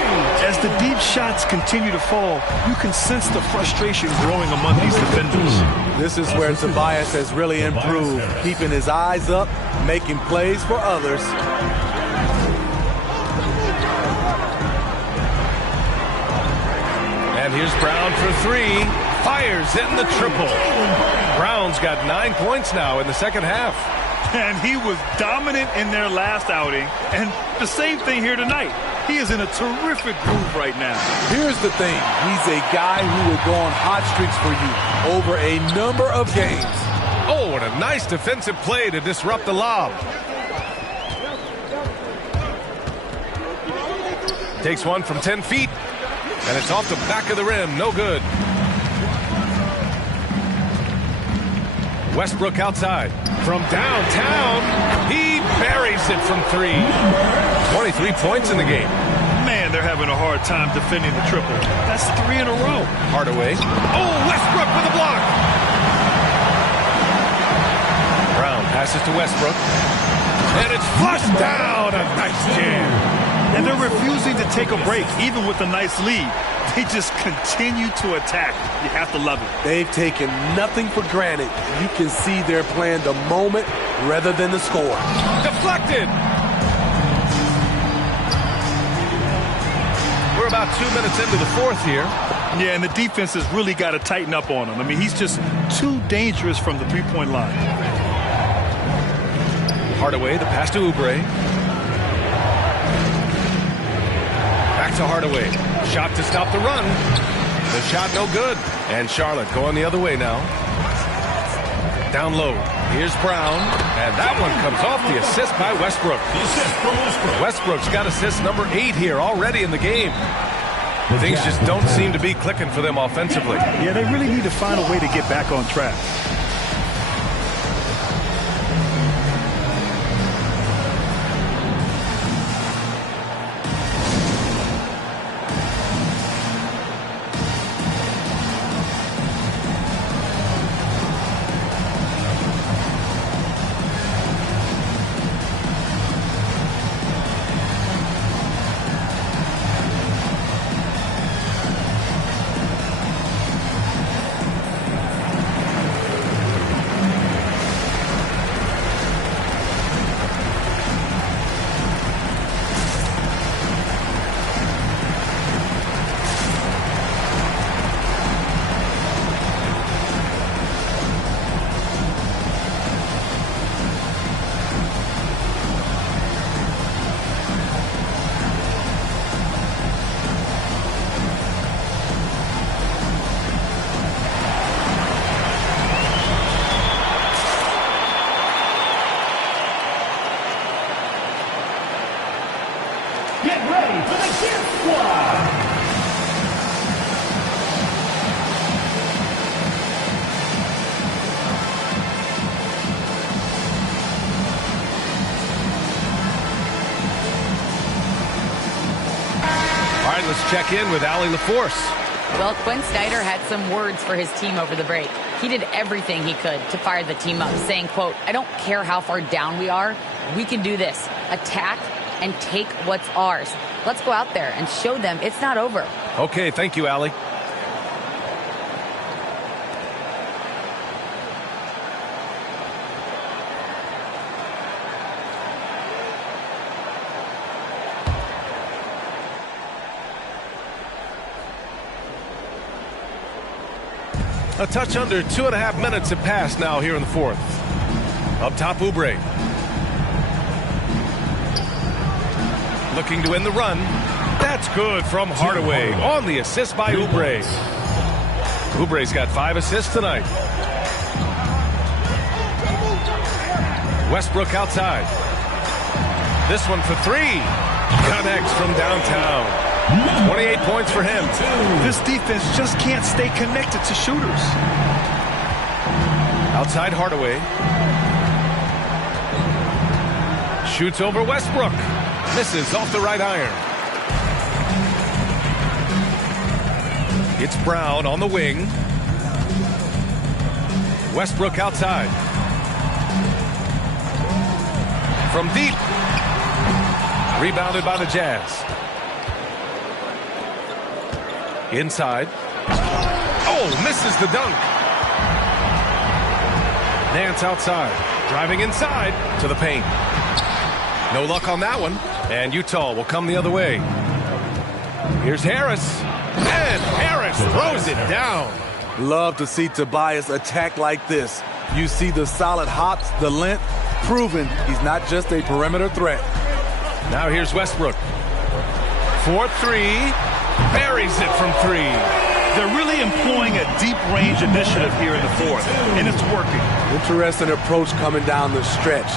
As the deep shots continue to fall, you can sense the frustration growing among these defenders. This is where Tobias has really improved, keeping his eyes up, making plays for others. And here's Brown for 3. Fires in the triple. Brown's got 9 points now in the second half. And he was dominant in their last outing. And the same thing here tonight. He is in a terrific groove right now. Here's the thing. He's a guy who will go on hot streaks for you over a number of games. Oh, and a nice defensive play to disrupt the lob. Takes one from 10 feet. And it's off the back of the rim. No good. Westbrook outside. From downtown, he buries it from 3. 23 points in the game. Man, they're having a hard time defending the triple. That's 3 in a row. Hardaway. Oh, Westbrook with a block. Brown passes to Westbrook. And it's flushed down. A nice jam. And they're refusing to take a break, even with a nice lead. They just continue to attack. You have to love it. They've taken nothing for granted. You can see they're playing the moment rather than the score. Deflected. We're about 2 minutes into the fourth here. Yeah, and the defense has really got to tighten up on him. I mean, he's just too dangerous from the three-point line. Hardaway, the pass to Oubre. Back to Hardaway. Shot to stop the run. The shot no good. And Charlotte going the other way now. Down low. Here's Brown. And that one comes off the assist by Westbrook. Westbrook's got assist number 8 here already in the game. Things just don't seem to be clicking for them offensively. Yeah, they really need to find a way to get back on track. Let's check in with Allie LaForce. Well, Quinn Snyder had some words for his team over the break. He did everything he could to fire the team up, saying, quote, "I don't care how far down we are. We can do this. Attack and take what's ours. Let's go out there and show them it's not over." Okay, thank you, Allie. A touch under 2.5 minutes have passed now here in the fourth. Up top, Oubre. Looking to win the run. That's good from Hardaway on the assist by Oubre. Oubre's got 5 assists tonight. Westbrook outside. This one for 3. Connects from downtown. 28 points for him. This defense just can't stay connected to shooters. Outside Hardaway. Shoots over Westbrook. Misses off the right iron. It's Brown on the wing. Westbrook outside. From deep. Rebounded by the Jazz. Inside. Oh, misses the dunk. Nance outside. Driving inside to the paint. No luck on that one. And Utah will come the other way. Here's Harris. And Harris throws it down. Love to see Tobias attack like this. You see the solid hops, the length, proving he's not just a perimeter threat. Now here's Westbrook. 4-3. Buries it from 3. They're really employing a deep range initiative here in the fourth, and it's working. Interesting approach coming down the stretch.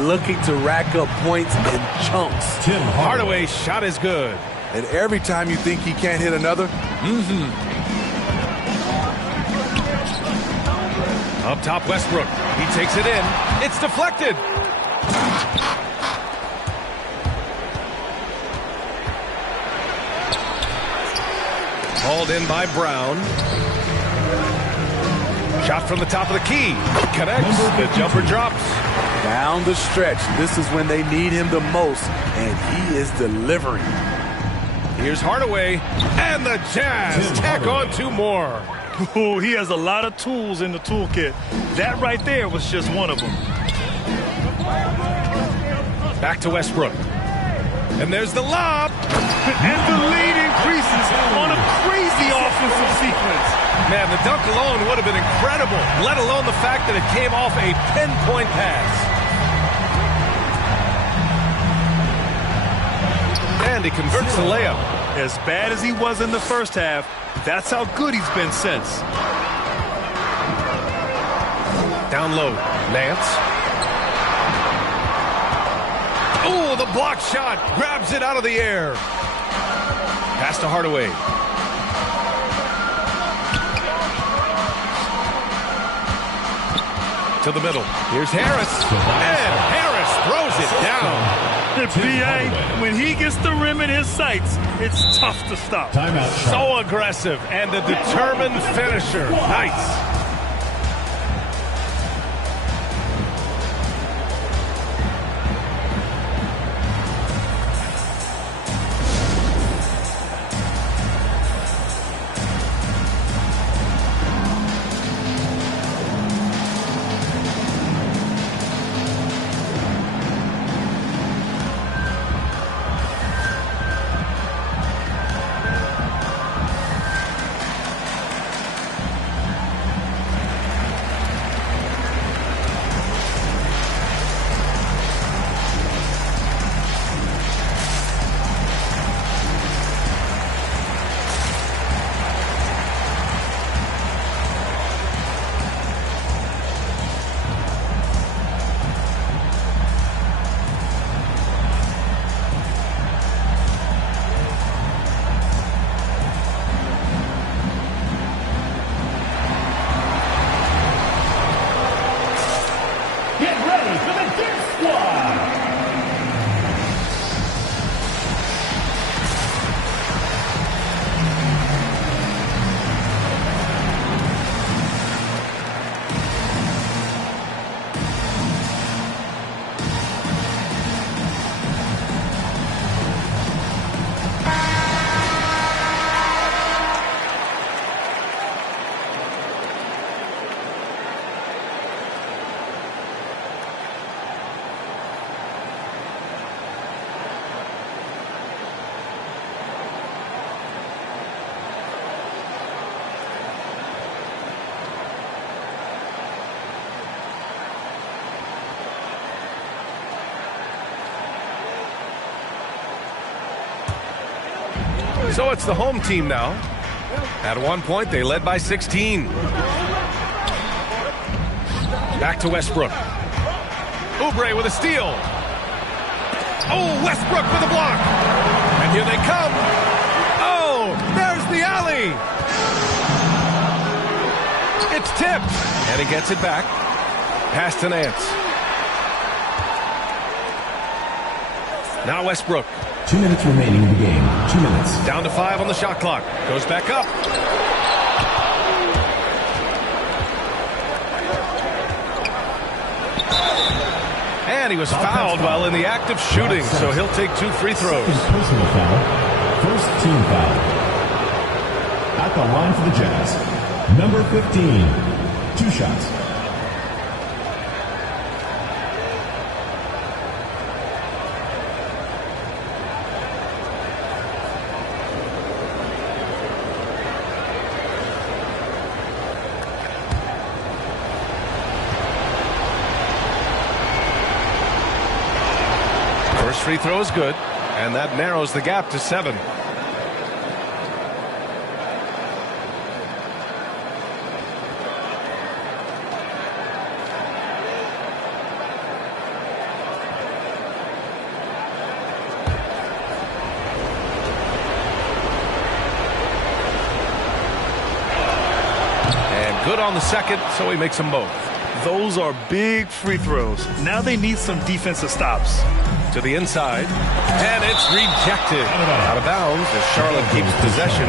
Looking to rack up points in chunks. Hardaway's shot is good. And every time you think he can't hit another, Up top, Westbrook. He takes it in. It's deflected. Hauled in by Brown. Shot from the top of the key. Connects. The jumper drops. Down the stretch. This is when they need him the most, and he is delivering. Here's Hardaway, and the Jazz tack on 2 more. Oh, he has a lot of tools in the toolkit. That right there was just one of them. Back to Westbrook. And there's the lob. And the lead increases on a crazy offensive sequence. Man, the dunk alone would have been incredible, let alone the fact that it came off a pinpoint pass. And he converts the layup. As bad as he was in the first half, that's how good he's been since. Down low, Nance. Oh, the block shot. Grabs it out of the air. Pass to Hardaway. To the middle. Here's Harris. And Harris throws it down. The PA, when he gets the rim in his sights, it's tough to stop. So aggressive and a determined finisher. Nice. So it's the home team now. At one point, they led by 16. Back to Westbrook. Oubre with a steal. Oh, Westbrook with a block. And here they come. Oh, there's the alley. It's tipped. And he gets it back. Pass to Nance. Now Westbrook. 2 minutes remaining in the game. 2 minutes. Down to 5 on the shot clock. Goes back up. And he was fouled while in the act of shooting, so he'll take 2 free throws. Personal foul. First team foul. At the line for the Jazz. Number 15. 2 shots. Free throw is good, and that narrows the gap to 7. And good on the second, so he makes them both. Those are big free throws. Now they need some defensive stops. To the inside, and it's rejected. Out of bounds as Charlotte keeps possession.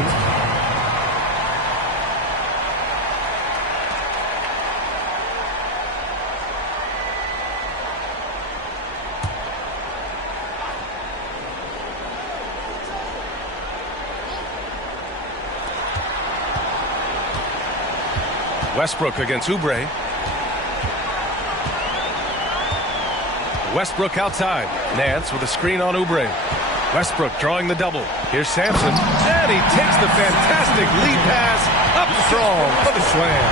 Westbrook against Oubre. Westbrook outside. Nance with a screen on Oubre. Westbrook drawing the double. Here's Sampson. And he takes the fantastic lead pass up strong for the slam.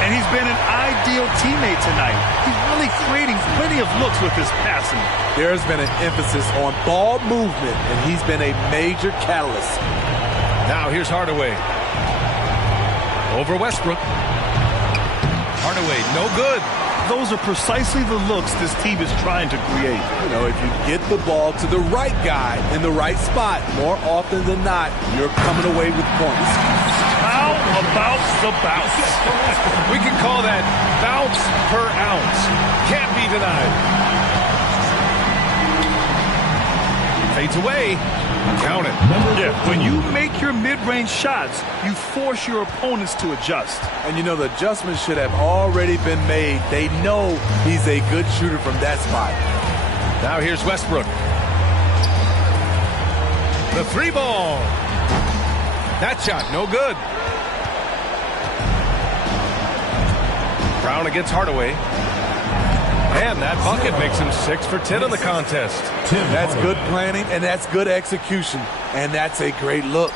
And he's been an ideal teammate tonight. He's really creating plenty of looks with his passing. There's been an emphasis on ball movement, and he's been a major catalyst. Now here's Hardaway. Over Westbrook. Hardaway, no good. Those are precisely the looks this team is trying to create. You know, if you get the ball to the right guy in the right spot, more often than not, you're coming away with points. How about the bounce? We can call that bounce per ounce. Can't be denied. Fades away. Count it. Yeah, when you make your mid-range shots, you force your opponents to adjust. And you know, the adjustments should have already been made. They know he's a good shooter from that spot. Now here's Westbrook. The 3-ball. That shot, no good. Brown against Hardaway. And that bucket makes him 6 for 10 in the contest. That's good planning, and that's good execution. And that's a great look.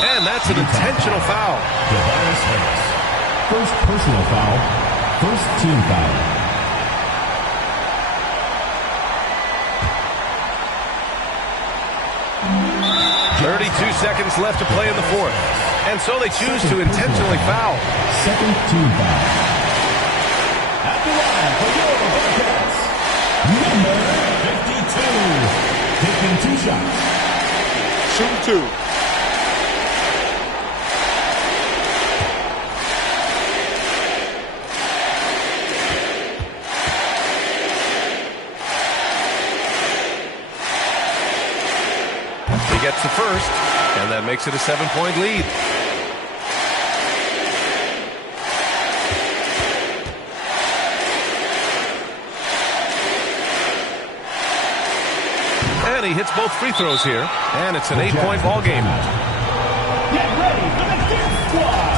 And that's an intentional foul. First personal foul. First team foul. .32 seconds left to play in the fourth. And so they choose to intentionally foul. Second team foul. At the line for your broadcast, number 52. Taking 2 shots. Shoot 2. He gets the first, and that makes it a 7-point lead. And he hits both free throws here, and it's an 8-point ball game. Get ready for the Death Squad.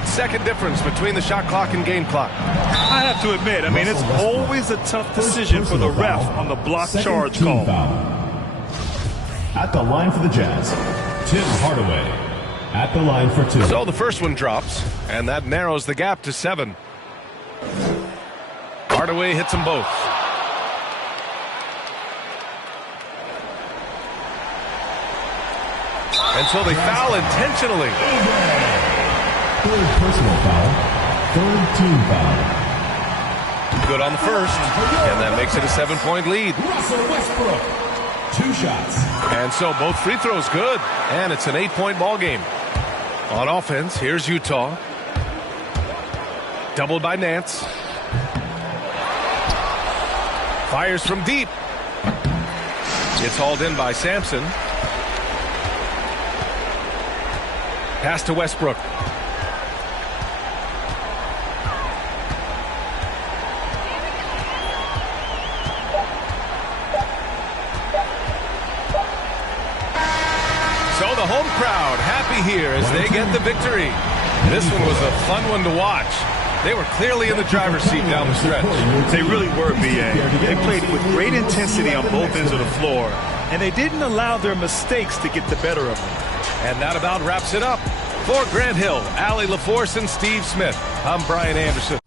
8-second difference between the shot clock and game clock. I have to admit, it's always a tough decision for the ref on the block charge call. At the line for the Jazz, Tim Hardaway. At the line for 2. So the first one drops, and that narrows the gap to 7. Hardaway hits them both. And so they foul intentionally. Third personal foul. Third team foul. Good on the first, and that makes it a 7-point lead. Russell Westbrook. 2 shots. And so both free throws good, and it's an 8-point ball game. On offense, here's Utah. Doubled by Nance. Fires from deep. It's hauled in by Sampson. Pass to Westbrook. So the home crowd happy here as they get the victory. This one was a fun one to watch. They were clearly in the driver's seat down the stretch. They really were, B.A. They played with great intensity on both ends of the floor, and they didn't allow their mistakes to get the better of them. And that about wraps it up. For Grant Hill, Allie LaForce, and Steve Smith, I'm Brian Anderson.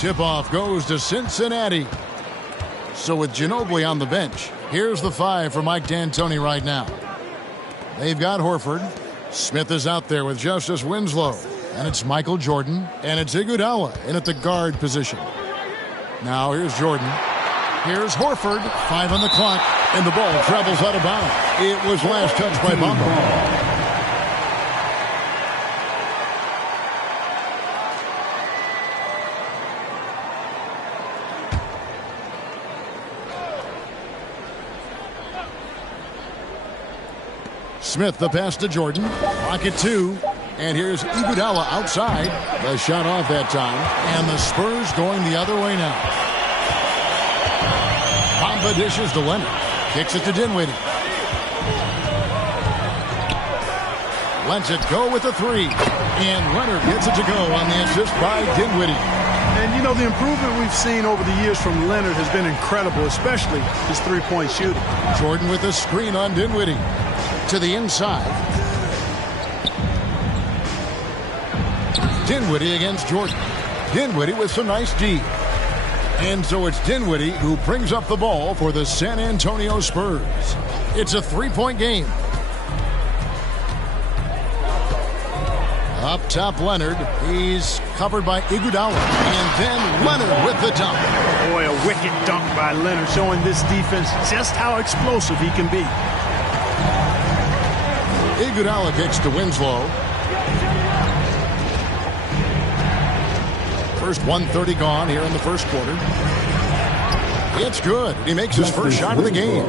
Tip-off goes to Cincinnati. So with Ginobili on the bench, here's the 5 for Mike D'Antoni right now. They've got Horford. Smith is out there with Justice Winslow. And it's Michael Jordan. And it's Iguodala in at the guard position. Now here's Jordan. Here's Horford. 5 on the clock. And the ball travels out of bounds. It was last touched by Bamba. Smith the pass to Jordan. Pocket 2. And here's Iguodala outside. The shot off that time. And the Spurs going the other way now. Bamba dishes to Leonard. Kicks it to Dinwiddie. Lets it go with a 3. And Leonard gets it to go on the assist by Dinwiddie. And, you know, the improvement we've seen over the years from Leonard has been incredible, especially his three-point shooting. Jordan with a screen on Dinwiddie. To the inside. Dinwiddie against Jordan. Dinwiddie with some nice D. And so it's Dinwiddie who brings up the ball for the San Antonio Spurs. It's a 3-point game. Up top, Leonard. He's covered by Iguodala. And then Leonard with the dunk. Boy, a wicked dunk by Leonard, showing this defense just how explosive he can be. Iguodala kicks to Winslow. First 1:30 gone here in the first quarter. It's good. He makes his first shot of the game.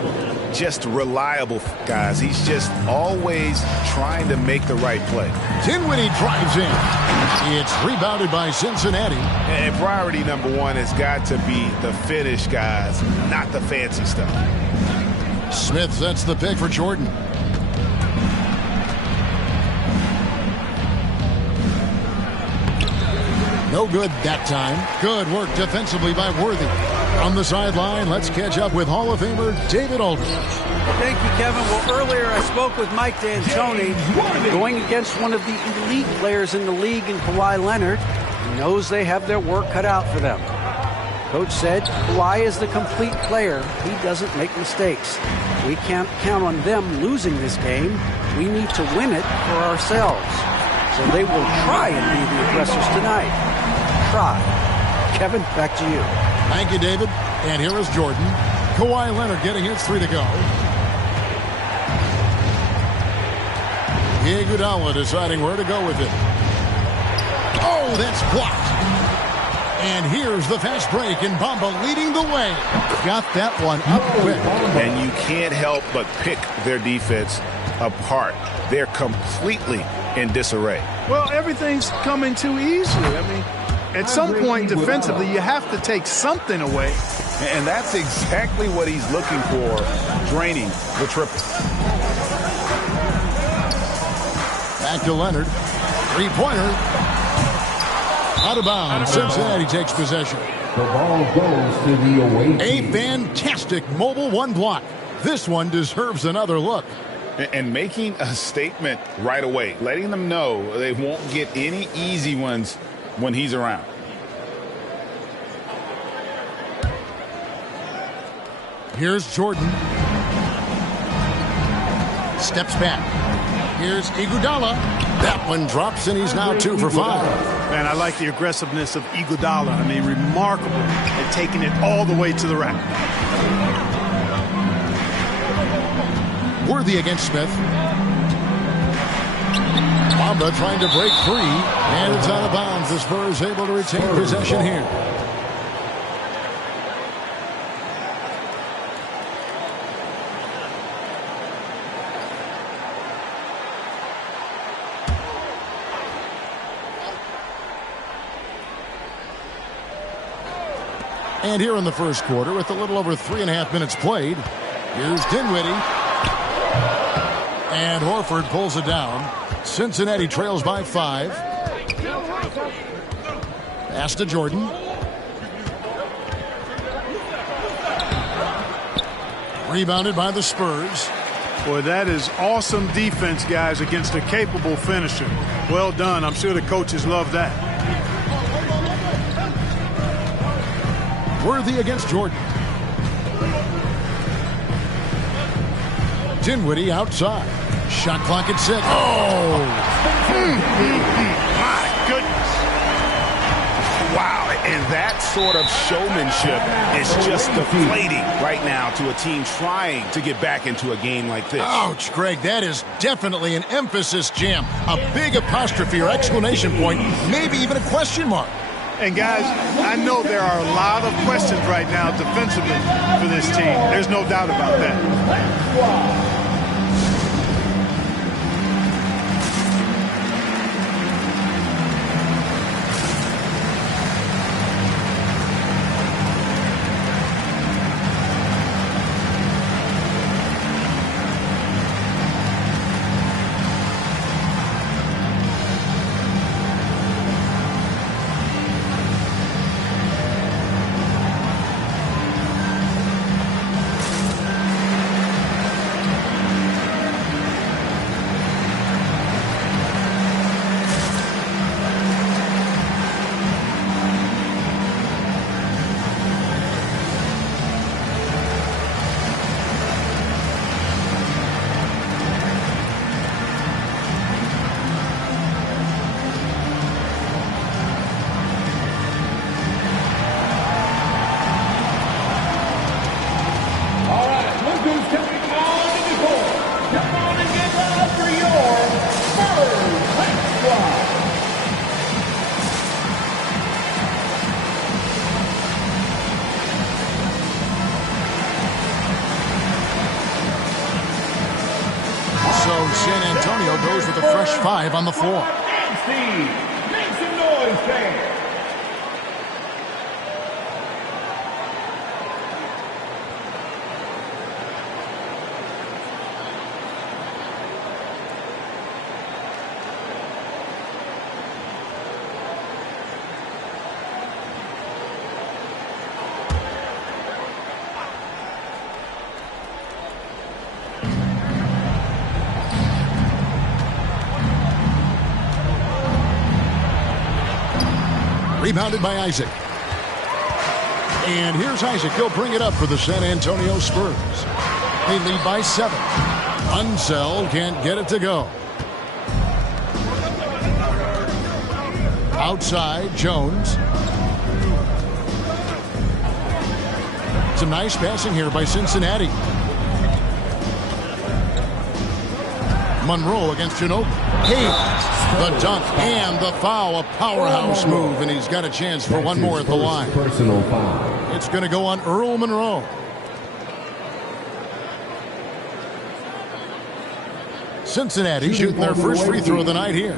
Just reliable, guys. He's just always trying to make the right play. Dinwiddie drives in. It's rebounded by Cincinnati. And priority number 1 has got to be the finish, guys, not the fancy stuff. Smith sets the pick for Jordan. No good that time. Good work defensively by Worthy. On the sideline, let's catch up with Hall of Famer David Aldridge. Thank you, Kevin. Well, earlier I spoke with Mike D'Antoni, going against one of the elite players in the league in Kawhi Leonard. He knows they have their work cut out for them. Coach said Kawhi is the complete player. He doesn't make mistakes. We can't count on them losing this game. We need to win it for ourselves. So they will try and be the aggressors tonight. Try. Kevin, back to you. Thank you, David. And here is Jordan. Kawhi Leonard getting his 3 to go. Iguodala deciding where to go with it. Oh, that's blocked. And here's the fast break, and Bamba leading the way. Got that one up quick. And you can't help but pick their defense apart. They're completely in disarray. Well, everything's coming too easily. I mean, at some point defensively, you have to take something away. And that's exactly what he's looking for, draining the triple. Back to Leonard. Three-pointer. Out of bounds. Cincinnati takes possession. The ball goes to the away team. A fantastic mobile one block. This one deserves another look. And making a statement right away, letting them know they won't get any easy ones when he's around. Here's Jordan. Steps back. Here's Iguodala. That one drops, and he's now 2 for 5. Man, I like the aggressiveness of Iguodala. I mean, remarkable at taking it all the way to the rack. Worthy against Smith. Bamba trying to break free, and it's out of bounds. The Spurs able to retain possession here. And here in the first quarter, with a little over 3.5 minutes played, here's Dinwiddie. And Horford pulls it down. Cincinnati trails by 5. Pass to Jordan. Rebounded by the Spurs. Boy, that is awesome defense, guys, against a capable finisher. Well done. I'm sure the coaches love that. Worthy against Jordan. Dinwiddie outside. Shot clock at 6. Oh! My goodness. Wow, and that sort of showmanship is just deflating right now to a team trying to get back into a game like this. Ouch, Greg, that is definitely an emphasis jam. A big apostrophe or exclamation point, maybe even a question mark. And guys, I know there are a lot of questions right now defensively for this team. There's no doubt about that. San Antonio goes with a fresh 5 on the floor. Make some noise, fans. Rebounded by Isaac. And here's Isaac. He'll bring it up for the San Antonio Spurs. They lead by 7. Unseld can't get it to go. Outside, Jones. Some nice passing here by Cincinnati. Monroe against Ginobili. Hayes. The dunk and the foul, a powerhouse move, and he's got a chance for one more at the line. Personal foul. It's going to go on Earl Monroe. Cincinnati shooting their first free throw of the night here.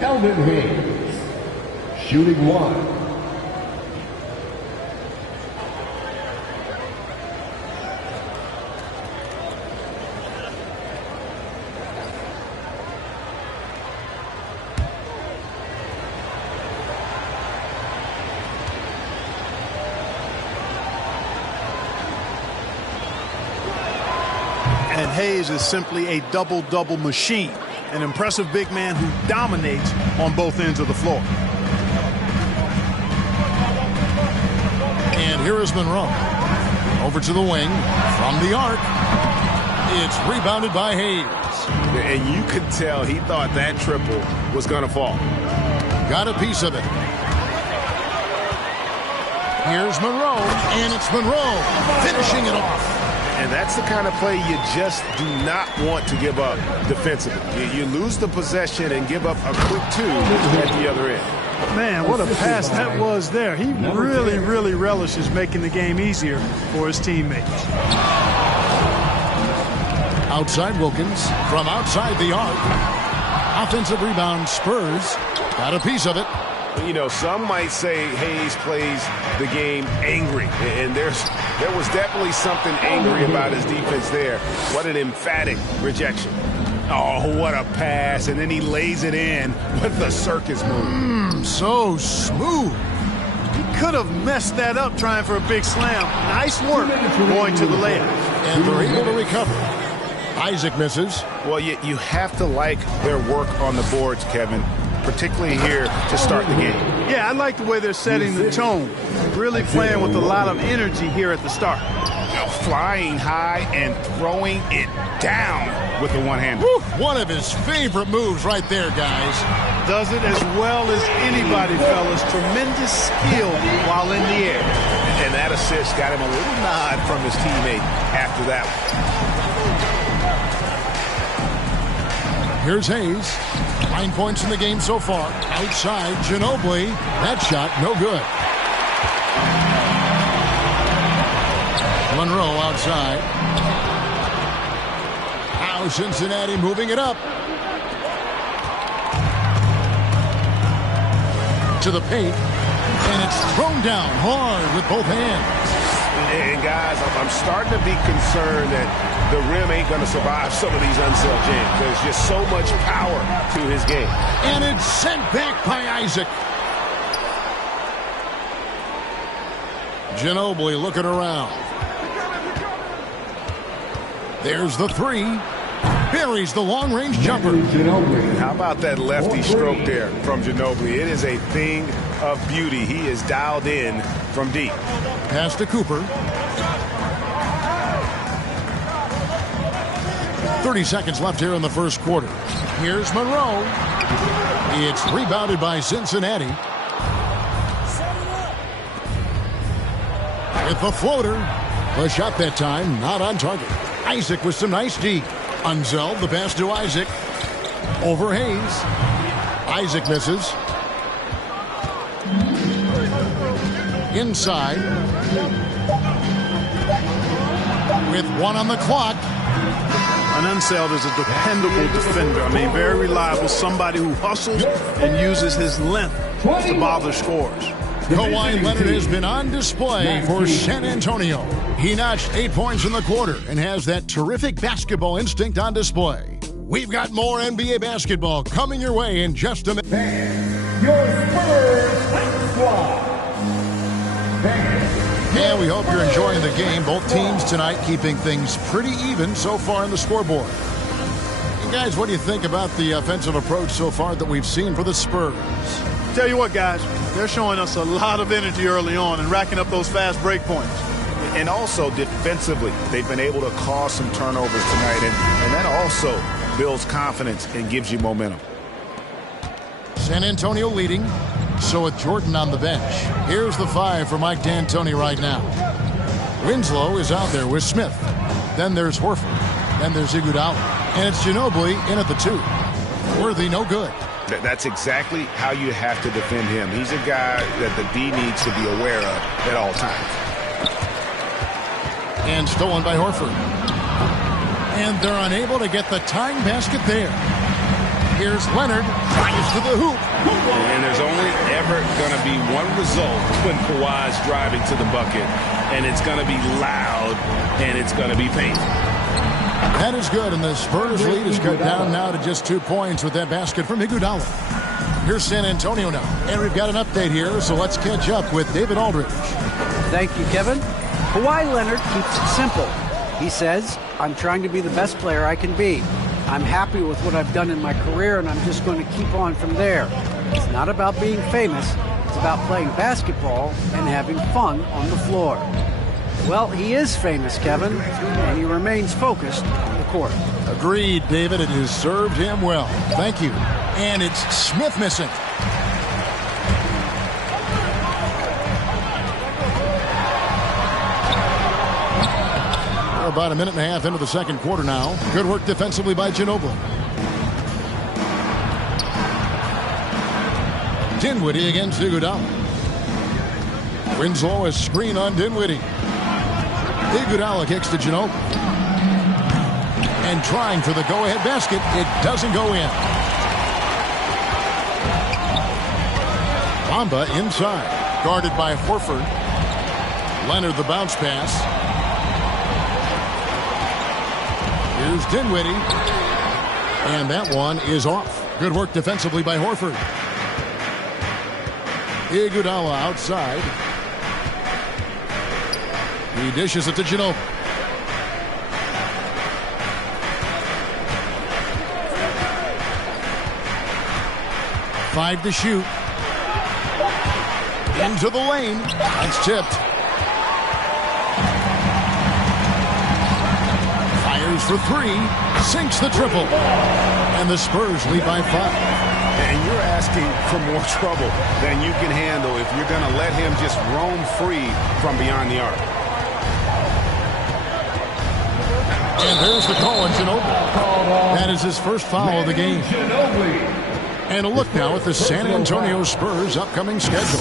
Elvin Hayes, shooting one. And Hayes is simply a double-double machine. An impressive big man who dominates on both ends of the floor. And here is Monroe. Over to the wing. From the arc. It's rebounded by Hayes. And you could tell he thought that triple was going to fall. Got a piece of it. Here's Monroe. And it's Monroe finishing it off. And that's the kind of play you just do not want to give up defensively. You lose the possession and give up a quick two at the other end. Man, what a pass that was there. He really, really relishes making the game easier for his teammates. Outside Wilkins. From outside the arc. Offensive rebound, Spurs. Got a piece of it. You know, some might say Hayes plays the game angry, and there was definitely something angry about his defense there. What an emphatic rejection. Oh, what a pass, and then he lays it in with the circus move. So smooth. He could have messed that up trying for a big slam. Nice work going to the layup. And they're able to recover. Isaac misses. Well, you have to like their work on the boards, Kevin, particularly here to start the game. Yeah, I like the way they're setting the tone. Really playing with a lot of energy here at the start. You know, flying high and throwing it down with the one-hander. One of his favorite moves right there, guys. Does it as well as anybody, fellas. Tremendous skill while in the air. And that assist got him a little nod from his teammate after that one. Here's Hayes. 9 points in the game so far. Outside, Ginobili. That shot, no good. Monroe outside. Now Cincinnati moving it up. To the paint. And it's thrown down hard with both hands. And guys, I'm starting to be concerned that the rim ain't going to survive some of these unseld jams. There's just so much power to his game. And it's sent back by Isaac. Ginobili looking around. There's the three. Buries the long-range jumper. How about that lefty stroke there from Ginobili? It is a thing of beauty. He is dialed in from deep. Pass to Cooper. 30 seconds left here in the first quarter. Here's Monroe. It's rebounded by Cincinnati. With the floater. The shot that time, not on target. Isaac with some nice D. Unzeld, the pass to Isaac. Over Hayes. Isaac misses. Inside. With one on the clock. An Unseld is a dependable defender. I mean, very reliable. Somebody who hustles and uses his length to bother scores. Kawhi Leonard has been on display for San Antonio. He notched 8 points in the quarter and has that terrific basketball instinct on display. We've got more NBA basketball coming your way in just a minute. Your Spurs squad. Yeah, we hope you're enjoying the game. Both teams tonight keeping things pretty even so far on the scoreboard. And guys, what do you think about the offensive approach so far that we've seen for the Spurs? Tell you what, guys, they're showing us a lot of energy early on and racking up those fast break points. And also defensively, they've been able to cause some turnovers tonight, and that also builds confidence and gives you momentum. San Antonio leading. So with Jordan on the bench, here's the five for Mike D'Antoni right now. Winslow is out there with Smith. Then there's Horford. Then there's Iguodala. And it's Ginobili in at the two. Worthy no good. That's exactly how you have to defend him. He's a guy that the D needs to be aware of at all times. And stolen by Horford. And they're unable to get the tying basket there. Here's Leonard, drives to the hoop. And there's only ever going to be one result when Kawhi's driving to the bucket, and it's going to be loud, and it's going to be painful. That is good, and the Spurs lead is cut down now to just 2 points with that basket from Iguodala. Here's San Antonio now, and we've got an update here, so let's catch up with David Aldridge. Thank you, Kevin. Kawhi Leonard keeps it simple. He says, I'm trying to be the best player I can be. I'm happy with what I've done in my career, and I'm just going to keep on from there. It's not about being famous. It's about playing basketball and having fun on the floor. Well, he is famous, Kevin, and he remains focused on the court. Agreed, David. It has served him well. Thank you. And it's Smith missing. We're about a minute and a half into the second quarter now. Good work defensively by Ginobili. Dinwiddie against Iguodala. Winslow is screen on Dinwiddie. Iguodala kicks to Ginobili. And trying for the go-ahead basket. It doesn't go in. Bamba inside. Guarded by Horford. Leonard the bounce pass. Here's Dinwiddie. And that one is off. Good work defensively by Horford. Iguodala outside. He dishes it to Ginobili. Five to shoot. Into the lane. That's tipped. Fires for three. Sinks the triple. And the Spurs lead by 5. And you're asking for more trouble than you can handle if you're going to let him just roam free from beyond the arc. And there's the call on Ginobili. That is his first foul of the game. And a look now at the San Antonio Spurs' upcoming schedule.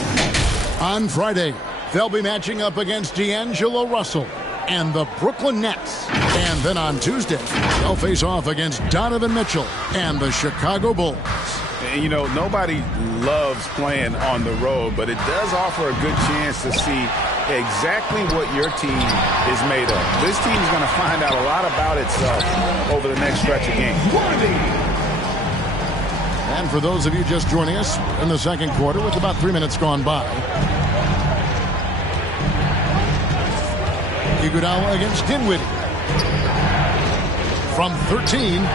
On Friday, they'll be matching up against D'Angelo Russell and the Brooklyn Nets. And then on Tuesday, they'll face off against Donovan Mitchell and the Chicago Bulls. And, you know, nobody loves playing on the road, but it does offer a good chance to see exactly what your team is made of. This team's going to find out a lot about itself over the next stretch of games. And for those of you just joining us in the second quarter with about 3 minutes gone by. Iguodala against Dinwiddie. From 13.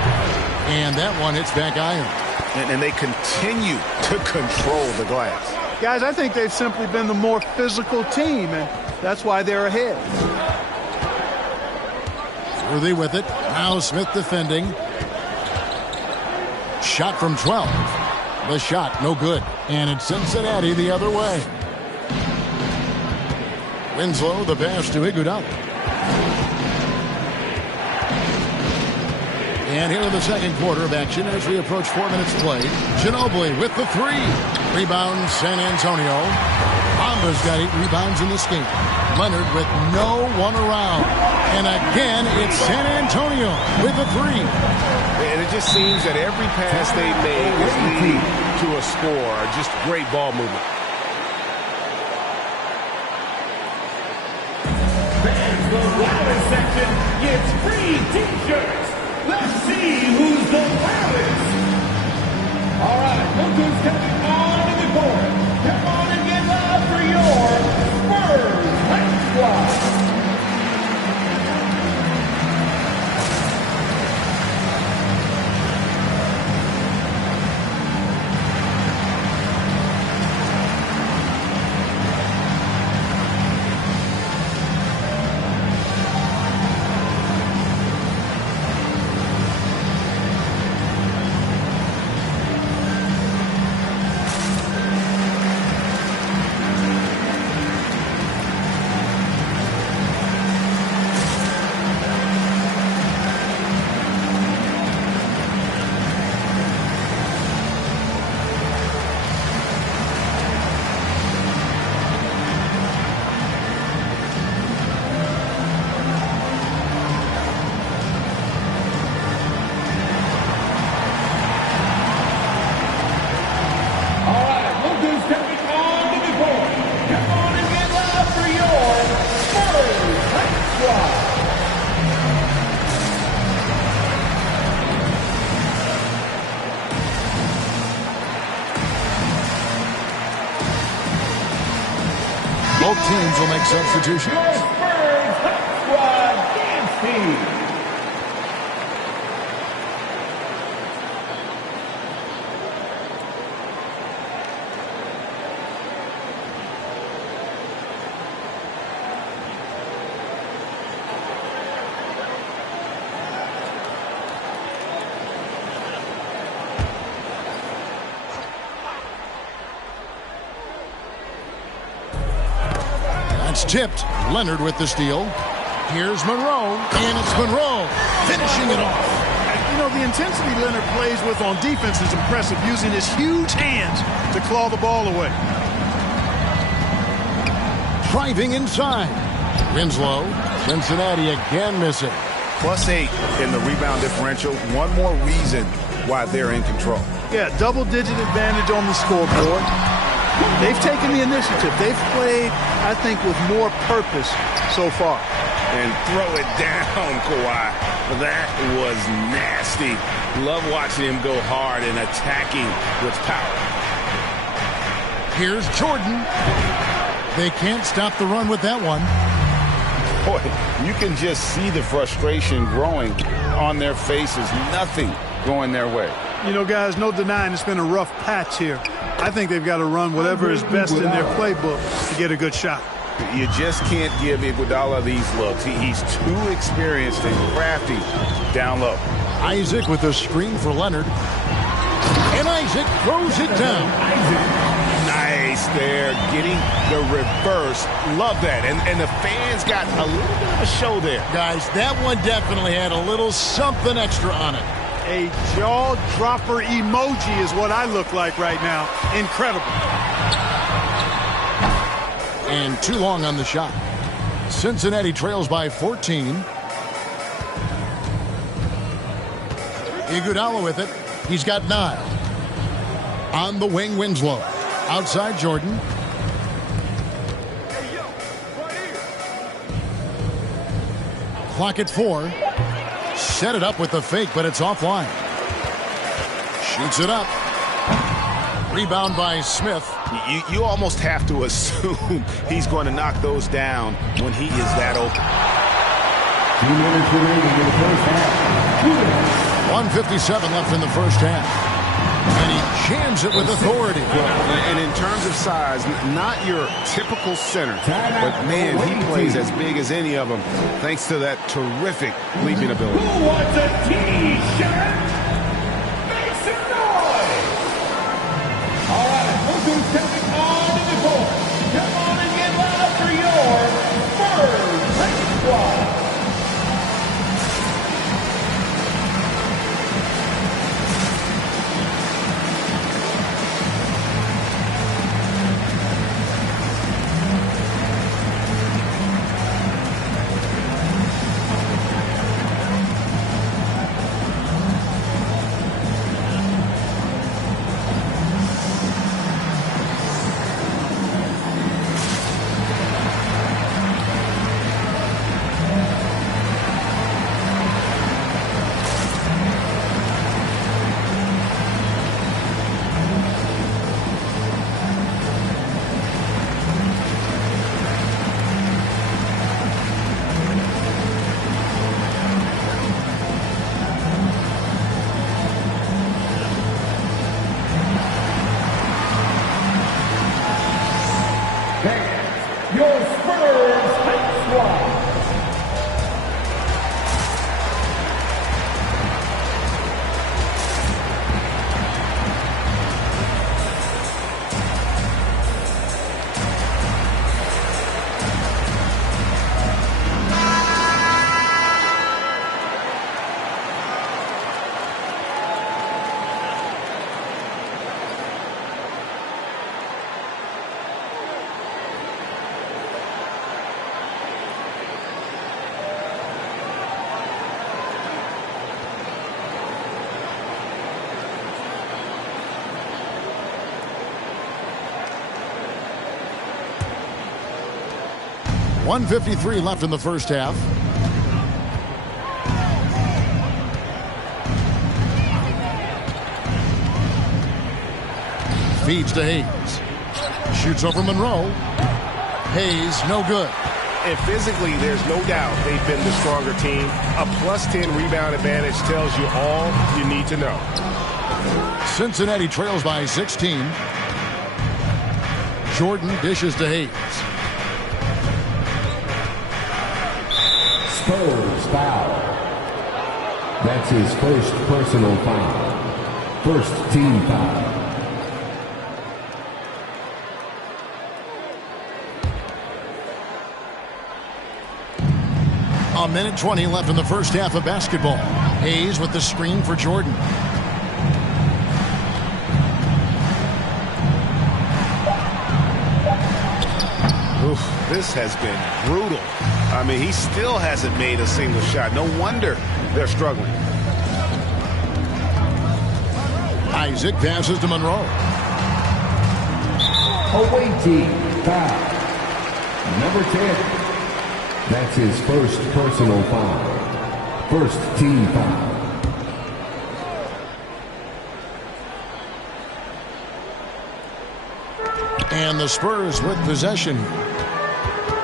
And that one hits back iron. And they continue to control the glass. Guys, I think they've simply been the more physical team, and that's why they're ahead. Worthy with it. Now Smith defending. Shot from 12. The shot, no good. And it's Cincinnati the other way. Winslow, the pass to Iguodala. And here in the second quarter of action as we approach 4 minutes played. Ginobili with the three. Rebounds San Antonio. Bamba's got 8 rebounds in this game. Leonard with no one around. And again, it's San Antonio with the three. And it just seems that every pass they make is leading to a score. Just great ball movement. Fans, the loudest section gets free T-shirts. Let's see who's the loudest. All right, look who's coming onto the court. Come on and get loud for your Spurs Hype Squad. Both teams will make substitutions. That's tipped. Leonard with the steal. Here's Monroe, and it's Monroe finishing it off. You know, the intensity Leonard plays with on defense is impressive, using his huge hands to claw the ball away. Driving inside. Winslow. Cincinnati again missing. +8 in the rebound differential. One more reason why they're in control. Yeah, double-digit advantage on the scoreboard. They've taken the initiative. They've played, I think, with more purpose so far. And throw it down, Kawhi. That was nasty. Love watching him go hard and attacking with power. Here's Jordan. They can't stop the run with that one. Boy, you can just see the frustration growing on their faces. Nothing going their way. You know, guys, no denying it's been a rough patch here. I think they've got to run whatever is best in their playbook to get a good shot. You just can't give Iguodala these looks. He's too experienced and crafty down low. Isaac with a screen for Leonard. And Isaac throws it down. Nice there, getting the reverse. Love that. And the fans got a little bit of a show there. Guys, that one definitely had a little something extra on it. A jaw-dropper emoji is what I look like right now. Incredible. And too long on the shot. Cincinnati trails by 14. Iguodala with it. He's got 9. On the wing, Winslow. Outside Jordan. Clock at 4. Set it up with the fake, but it's offline. Shoots it up. Rebound by Smith. You almost have to assume he's going to knock those down when he is that open. 2 minutes remaining in the first half. 1:57 left in the first half. And he jams it with authority. And in terms of size, not your typical center. But, man, he plays as big as any of them thanks to that terrific leaping ability. Who wants a T-shirt? Make some noise! All right, look who's coming on to the court. Come on and get loud for your first squad. .153 left in the first half. Feeds to Hayes. Shoots over Monroe. Hayes, no good. And physically, there's no doubt they've been the stronger team. A +10 rebound advantage tells you all you need to know. Cincinnati trails by 16. Jordan dishes to Hayes. Spurs foul. That's his first personal foul. First team foul. A minute 20 left in the first half of basketball. Hayes with the screen for Jordan. Oof, this has been brutal. I mean, he still hasn't made a single shot. No wonder they're struggling. Isaac passes to Monroe. Away team foul. Number 10. That's his first personal foul. First team foul. And the Spurs with possession.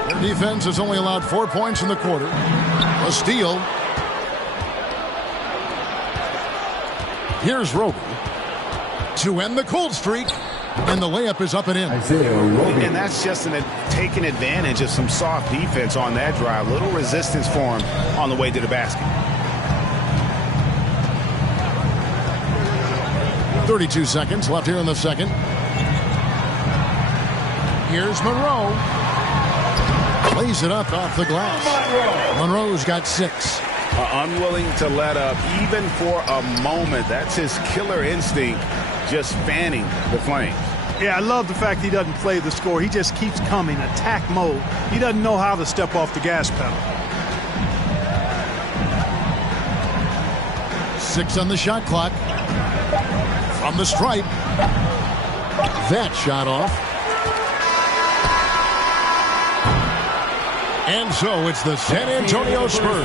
Their defense has only allowed 4 points in the quarter. A steal. Here's Roby to end the cold streak. And the layup is up and in. And that's just taking advantage of some soft defense on that drive. Little resistance for him on the way to the basket. 32 seconds left here in the second. Here's Monroe. Plays it up off the glass. Monroe's got 6. Unwilling to let up even for a moment. That's his killer instinct, just fanning the flames. Yeah, I love the fact he doesn't play the score. He just keeps coming, attack mode. He doesn't know how to step off the gas pedal. 6 on the shot clock. From the stripe. That shot off. And so it's the San Antonio Spurs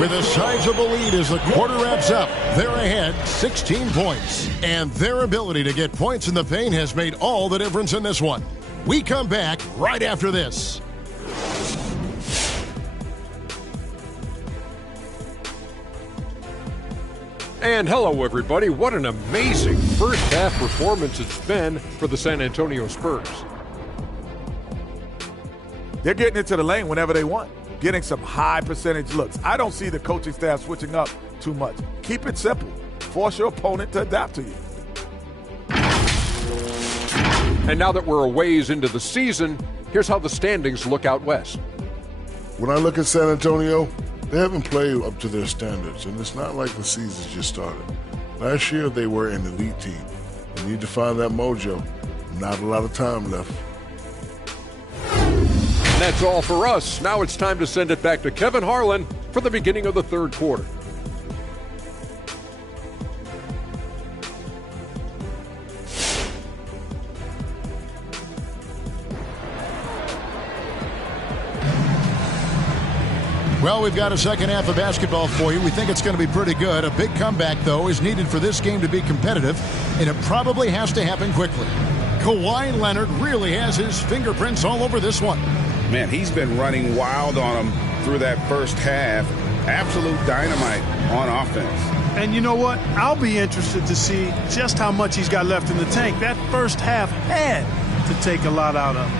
with a sizable lead as the quarter wraps up. They're ahead 16 points. And their ability to get points in the paint has made all the difference in this one. We come back right after this. And hello, everybody. What an amazing first half performance it's been for the San Antonio Spurs. They're getting into the lane whenever they want, getting some high percentage looks. I don't see the coaching staff switching up too much. Keep it simple. Force your opponent to adapt to you. And now that we're a ways into the season, here's how the standings look out west. When I look at San Antonio, they haven't played up to their standards, and it's not like the season just started. Last year, they were an elite team. They need to find that mojo. Not a lot of time left. And that's all for us. Now it's time to send it back to Kevin Harlan for the beginning of the third quarter. Well, we've got a second half of basketball for you. We think it's going to be pretty good. A big comeback, though, is needed for this game to be competitive, and it probably has to happen quickly. Kawhi Leonard really has his fingerprints all over this one. Man, he's been running wild on him through that first half. Absolute dynamite on offense. And you know what? I'll be interested to see just how much he's got left in the tank. That first half had to take a lot out of him.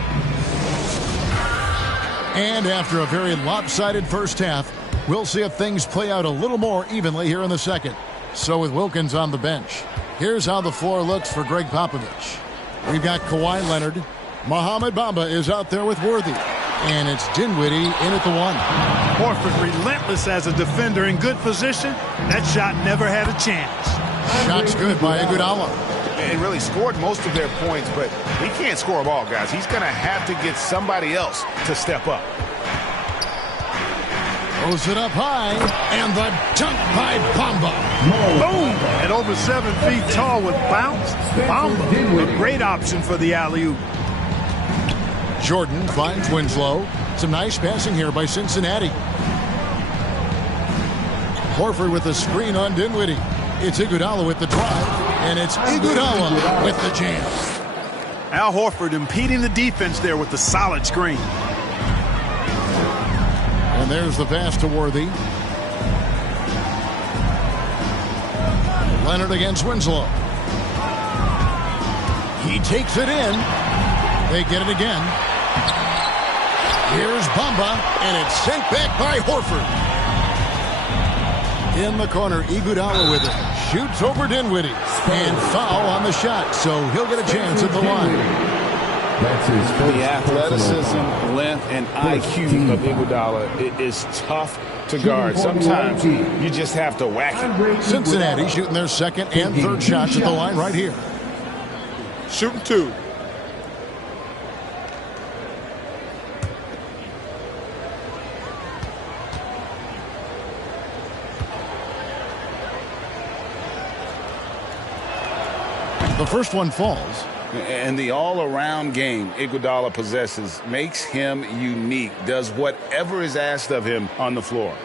And after a very lopsided first half, we'll see if things play out a little more evenly here in the second. So with Wilkins on the bench, here's how the floor looks for Greg Popovich. We've got Kawhi Leonard. Mohamed Bamba is out there with Worthy. And it's Dinwiddie in at the 1. Horford relentless as a defender in good position. That shot never had a chance. Shot's good by Iguodala. And really scored most of their points, but he can't score a ball, guys. He's going to have to get somebody else to step up. Throws it up high, and the dunk by Bamba. Boom! At over 7 feet tall with bounce, Bamba, a great option for the alley-oop. Jordan finds Winslow. Some nice passing here by Cincinnati. Horford with the screen on Dinwiddie. It's Iguodala with the drive, and it's Iguodala with the jam. Al Horford impeding the defense there with the solid screen. And there's the pass to Worthy. Leonard against Winslow. He takes it in. They get it again. Here's Bamba, and it's sent back by Horford. In the corner, Iguodala with it. Shoots over Dinwiddie. And foul on the shot, so he'll get a chance at the line. That's his first the athleticism, length, and IQ of Iguodala is tough to guard. Sometimes you just have to whack it. Cincinnati shooting their second and third shots at the line right here. Shooting 2. The first one falls. And the all-around game Iguodala possesses makes him unique, does whatever is asked of him on the floor.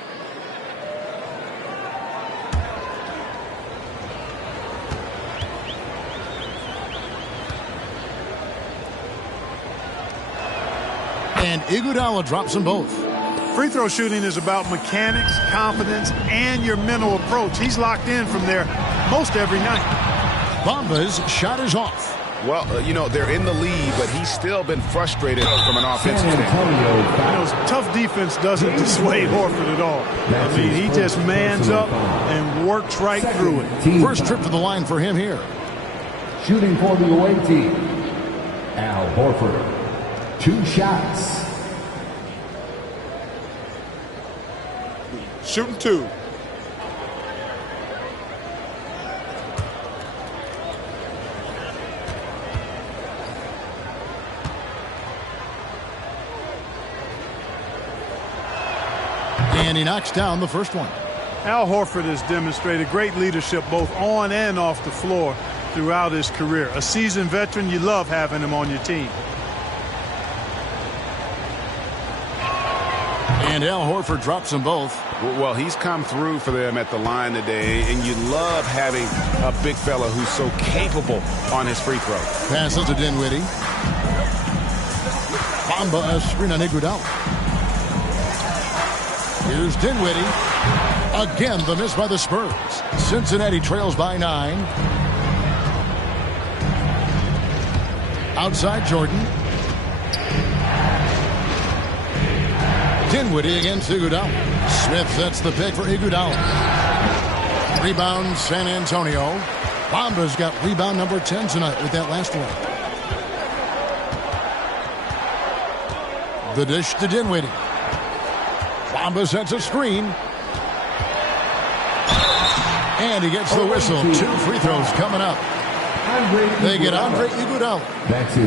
And Iguodala drops them both. Free throw shooting is about mechanics, confidence, and your mental approach. He's locked in from there most every night. Bamba's shot is off. Well, you know, they're in the lead, but he's still been frustrated from an offensive standpoint. Tough defense doesn't dissuade Horford at all. I mean, he just mans up and works right through it. First trip to the line for him here. Shooting for the away team, Al Horford. 2 shots. Shooting 2. And he knocks down the first one. Al Horford has demonstrated great leadership both on and off the floor throughout his career. A seasoned veteran, you love having him on your team. And Al Horford drops them both. Well, he's come through for them at the line today, and you love having a big fella who's so capable on his free throw. Passes to Dinwiddie. Bamba a screen on Iguodala. Here's Dinwiddie. Again, the miss by the Spurs. Cincinnati trails by 9. Outside Jordan. Dinwiddie against Iguodala. Smith sets the pick for Iguodala. Rebound San Antonio. Bamba's got rebound number 10 tonight with that last one. The dish to Dinwiddie. Bamba sets a screen. And he gets the whistle. 2 free throws coming up. They get Andre Iguodala.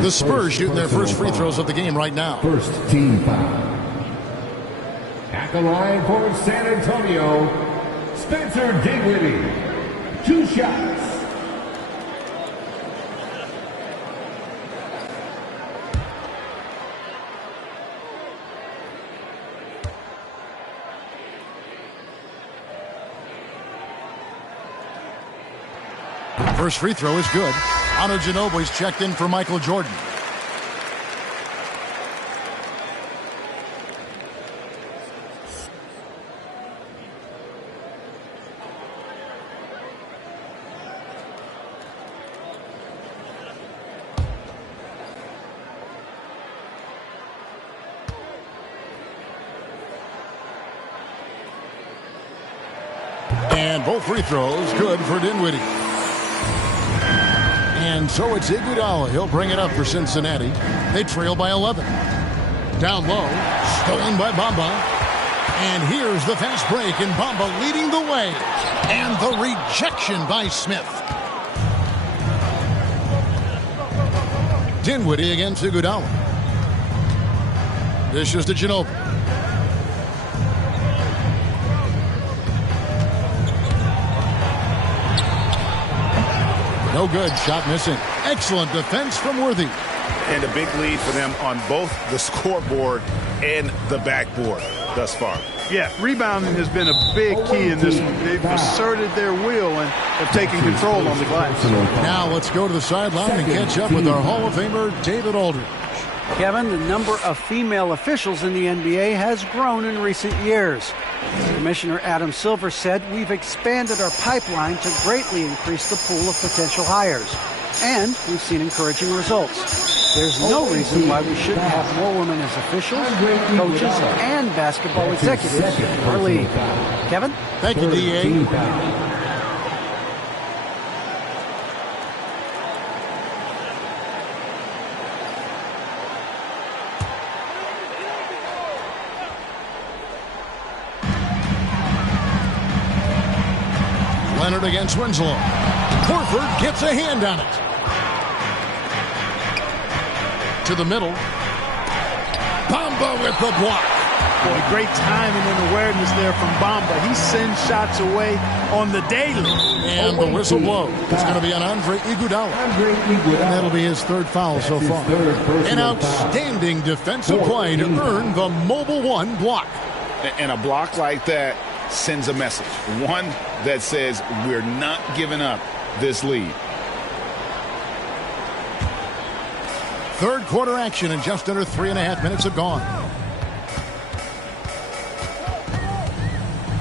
The Spurs shooting their first free throws of the game right now. First team foul. At the line for San Antonio, Spencer Dinwiddie. 2 shots. First free throw is good. Ana Ginobili's checked in for Michael Jordan. And both free throws good for Dinwiddie. And so it's Iguodala. He'll bring it up for Cincinnati. They trail by 11. Down low. Stolen by Bamba. And here's the fast break. And Bamba leading the way. And the rejection by Smith. Dinwiddie against Iguodala. Dishes to Ginobili. No good. Shot missing. Excellent defense from Worthy. And a big lead for them on both the scoreboard and the backboard thus far. Yeah, rebounding has been a big key in this one. They've asserted their will and have taken control on the glass. Now let's go to the sideline and catch up with our Hall of Famer, David Aldridge. Kevin, the number of female officials in the NBA has grown in recent years. Commissioner Adam Silver said, "We've expanded our pipeline to greatly increase the pool of potential hires. And we've seen encouraging results. There's no reason why we shouldn't have more women as officials, coaches, and basketball executives in our league." Kevin? Thank you, D.A. Leonard against Winslow. Horford gets a hand on it. To the middle. Bamba with the block. Boy, great timing and awareness there from Bamba. He sends shots away on the daily. And the whistle blows. It's going to be on Andre Iguodala. And that'll be his third foul so far. An outstanding defensive play to earn the Mobile One block. And a block like that sends a message. One that says we're not giving up this lead. Third quarter action, and just under 3.5 minutes have gone.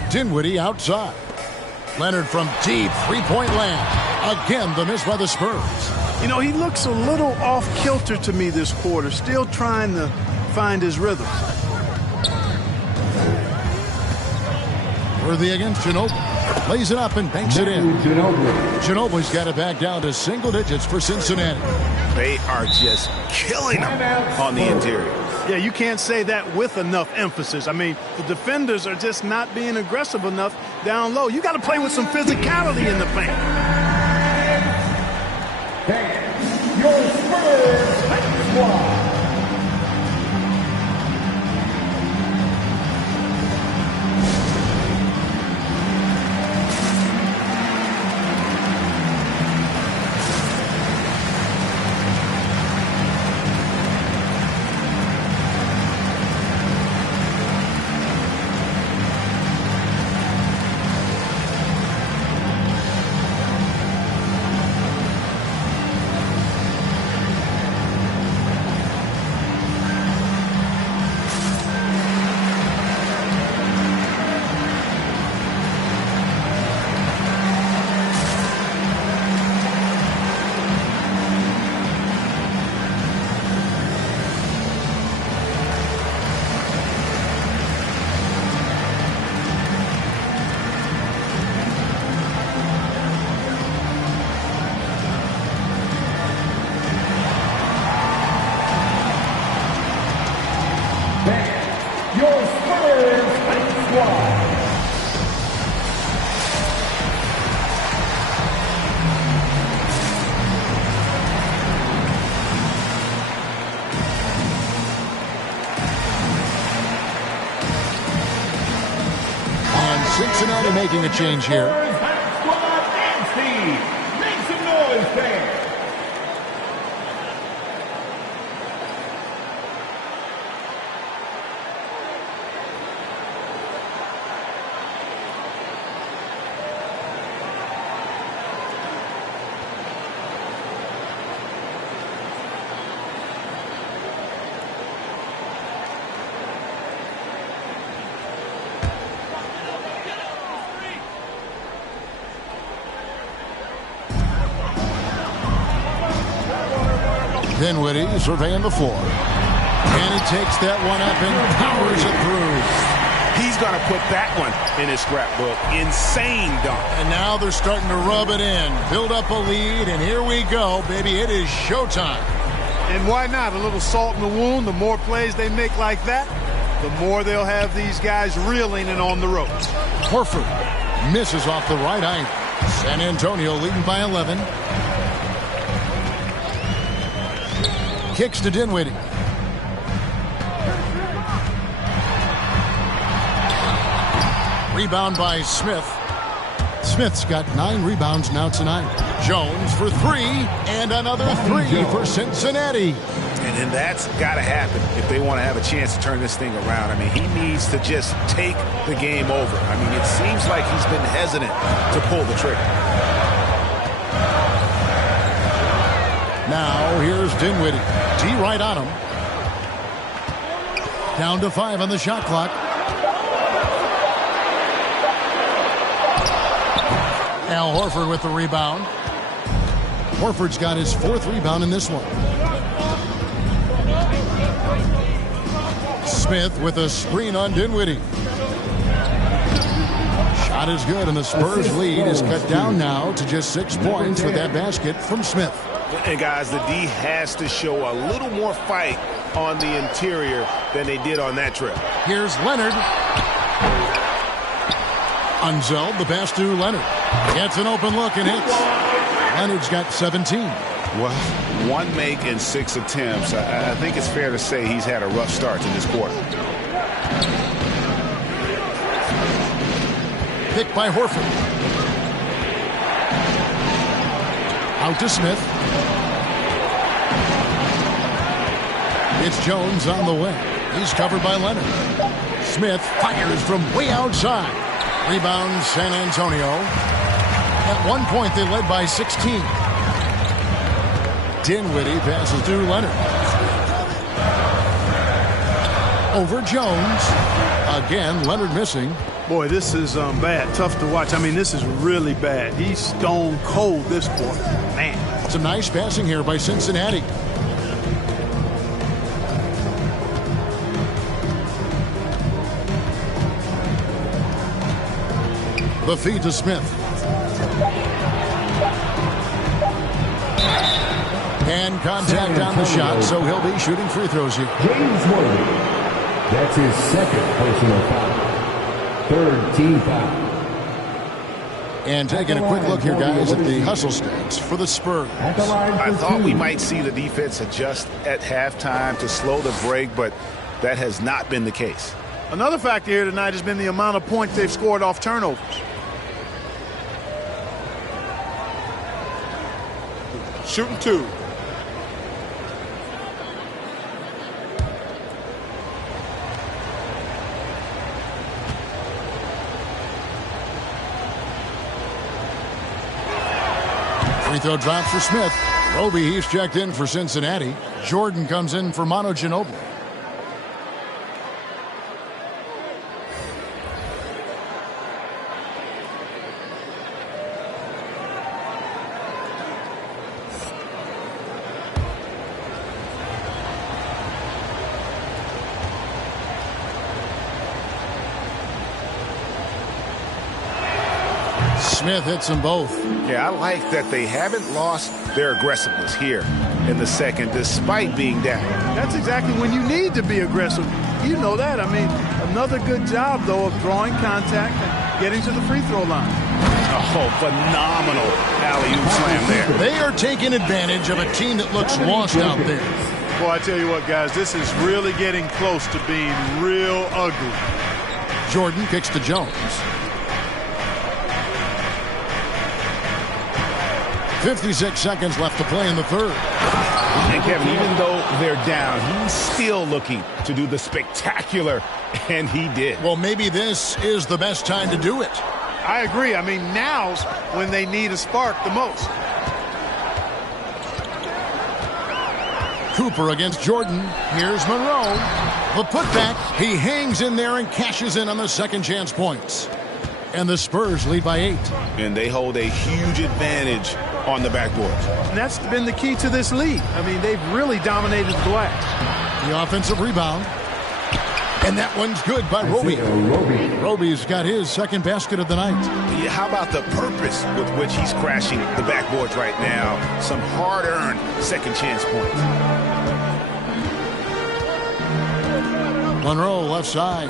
Dinwiddie outside. Leonard from deep three-point land. Again, the miss by the Spurs. You know, he looks a little off-kilter to me this quarter, still trying to find his rhythm. Worthy against Ginobili. Lays it up and banks it in. Ginobili's got it back down to single digits for Cincinnati. They are just killing them on the interior. Yeah, you can't say that with enough emphasis. I mean, the defenders are just not being aggressive enough down low. You got to play with some physicality in the paint. Your Spurs squad. Cincinnati making a change here. Make some noise there. Dinwiddie surveying the floor. And he takes that one up and powers it through. He's going to put that one in his scrapbook. Insane dunk. And now they're starting to rub it in. Build up a lead, and here we go, baby. It is showtime. And why not? A little salt in the wound. The more plays they make like that, the more they'll have these guys reeling and on the ropes. Horford misses off the right angle. San Antonio leading by 11. Kicks to Dinwiddie. Rebound by Smith. Smith's got 9 rebounds now tonight. Jones for 3, and another 3 for Cincinnati. And that's got to happen if they want to have a chance to turn this thing around. I mean, he needs to just take the game over. I mean, it seems like he's been hesitant to pull the trigger. Now, here's Dinwiddie. D right on him. Down to 5 on the shot clock. Al Horford with the rebound. Horford's got his 4th rebound in this one. Smith with a screen on Dinwiddie. Shot is good, and the Spurs lead is cut down now to just 6 points with that basket from Smith. And guys, the D has to show a little more fight on the interior than they did on that trip. Here's Leonard. Unzelled, the pass to Leonard. Gets an open look and hits. Leonard's got 17. Well, 1 make and 6 attempts. I think it's fair to say he's had a rough start to this quarter. Picked by Horford. Out to Smith. It's Jones on the wing. He's covered by Leonard. Smith fires from way outside. Rebound San Antonio. At one point, they led by 16. Dinwiddie passes to Leonard. Over Jones. Again, Leonard missing. Boy, this is bad. Tough to watch. I mean, this is really bad. He's stone cold this quarter. Man. Some nice passing here by Cincinnati. The feed to Smith. And contact on the shot, so he'll be shooting free throws here. James Worthy. That's his 2nd personal foul. 3rd team foul. And taking a quick look here, guys, at the hustle stats for the Spurs. I thought we might see the defense adjust at halftime to slow the break, but that has not been the case. Another factor here tonight has been the amount of points they've scored off turnovers. Shooting 2. Free throw drops for Smith. Roby, he's checked in for Cincinnati. Jordan comes in for Manu Ginobili. Smith hits them both. Yeah, I like that they haven't lost their aggressiveness here in the second, despite being down. That's exactly when you need to be aggressive. You know that. I mean, another good job, though, of drawing contact and getting to the free throw line. Oh, phenomenal alley-oop slam there. They are taking advantage of a team that looks lost out there. Boy, I tell you what, guys, this is really getting close to being real ugly. Jordan kicks to Jones. 56 seconds left to play in the third. And Kevin, even though they're down, he's still looking to do the spectacular, and he did. Well, maybe this is the best time to do it. I agree. I mean, now's when they need a spark the most. Cooper against Jordan. Here's Monroe. The putback. He hangs in there and cashes in on the second chance points. And the Spurs lead by 8. And they hold a huge advantage on the backboard. And that's been the key to this lead. I mean, they've really dominated the glass. The offensive rebound. And that one's good by Roby. Roby's got his second basket of the night. Yeah, how about the purpose with which he's crashing the backboards right now? Some hard-earned second chance points. Monroe left side.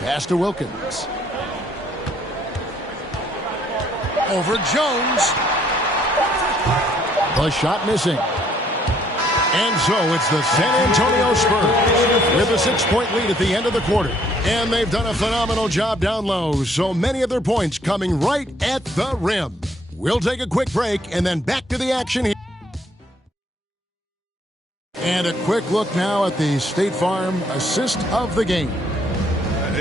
Pass to Wilkins. Over Jones. The shot missing. And so it's the San Antonio Spurs with a 6-point lead at the end of the quarter. And they've done a phenomenal job down low, so many of their points coming right at the rim. We'll take a quick break and then back to the action here. And a quick look now at the State Farm assist of the game.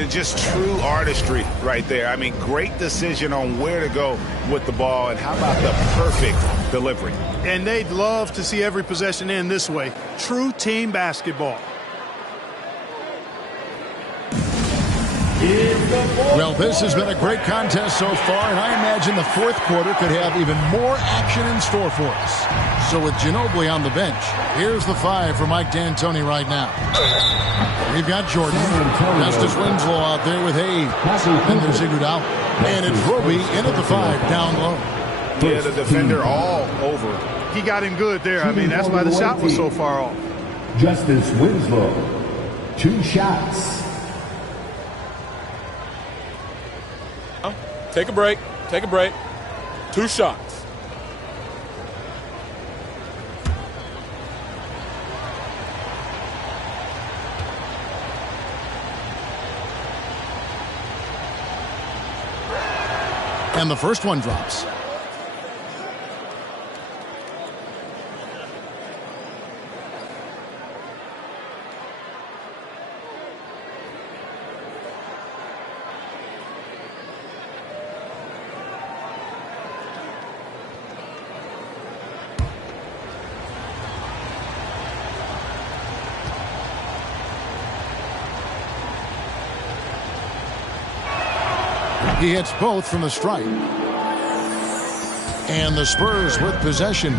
Just true artistry right there. I mean, great decision on where to go with the ball, and how about the perfect delivery? And they'd love to see every possession end this way. True team basketball. Well, this has been a great contest so far, and I imagine the fourth quarter could have even more action in store for us. So with Ginobili on the bench, here's the 5 for Mike D'Antoni right now. We've got Jordan, Justice Winslow out there with Hayes, and there's Iguodala. And it's Roby in at the 5, down low. Yeah, the defender all over. He got him good there. I mean, that's why the shot was so far off. Justice Winslow, 2 shots. Take a break. Take a break. 2 shots. And the first one drops. He hits both from the stripe. And the Spurs with possession.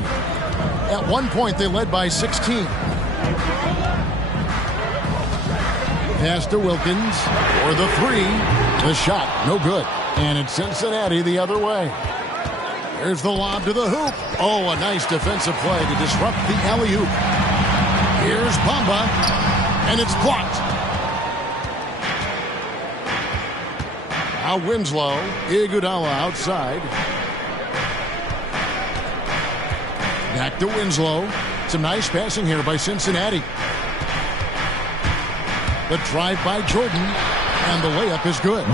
At one point, they led by 16. Pass to Wilkins for the 3. The shot, no good. And it's Cincinnati the other way. There's the lob to the hoop. Oh, a nice defensive play to disrupt the alley-oop. Here's Bamba, and it's blocked. Now Winslow, Iguodala outside. Back to Winslow. Some nice passing here by Cincinnati. The drive by Jordan, and the layup is good.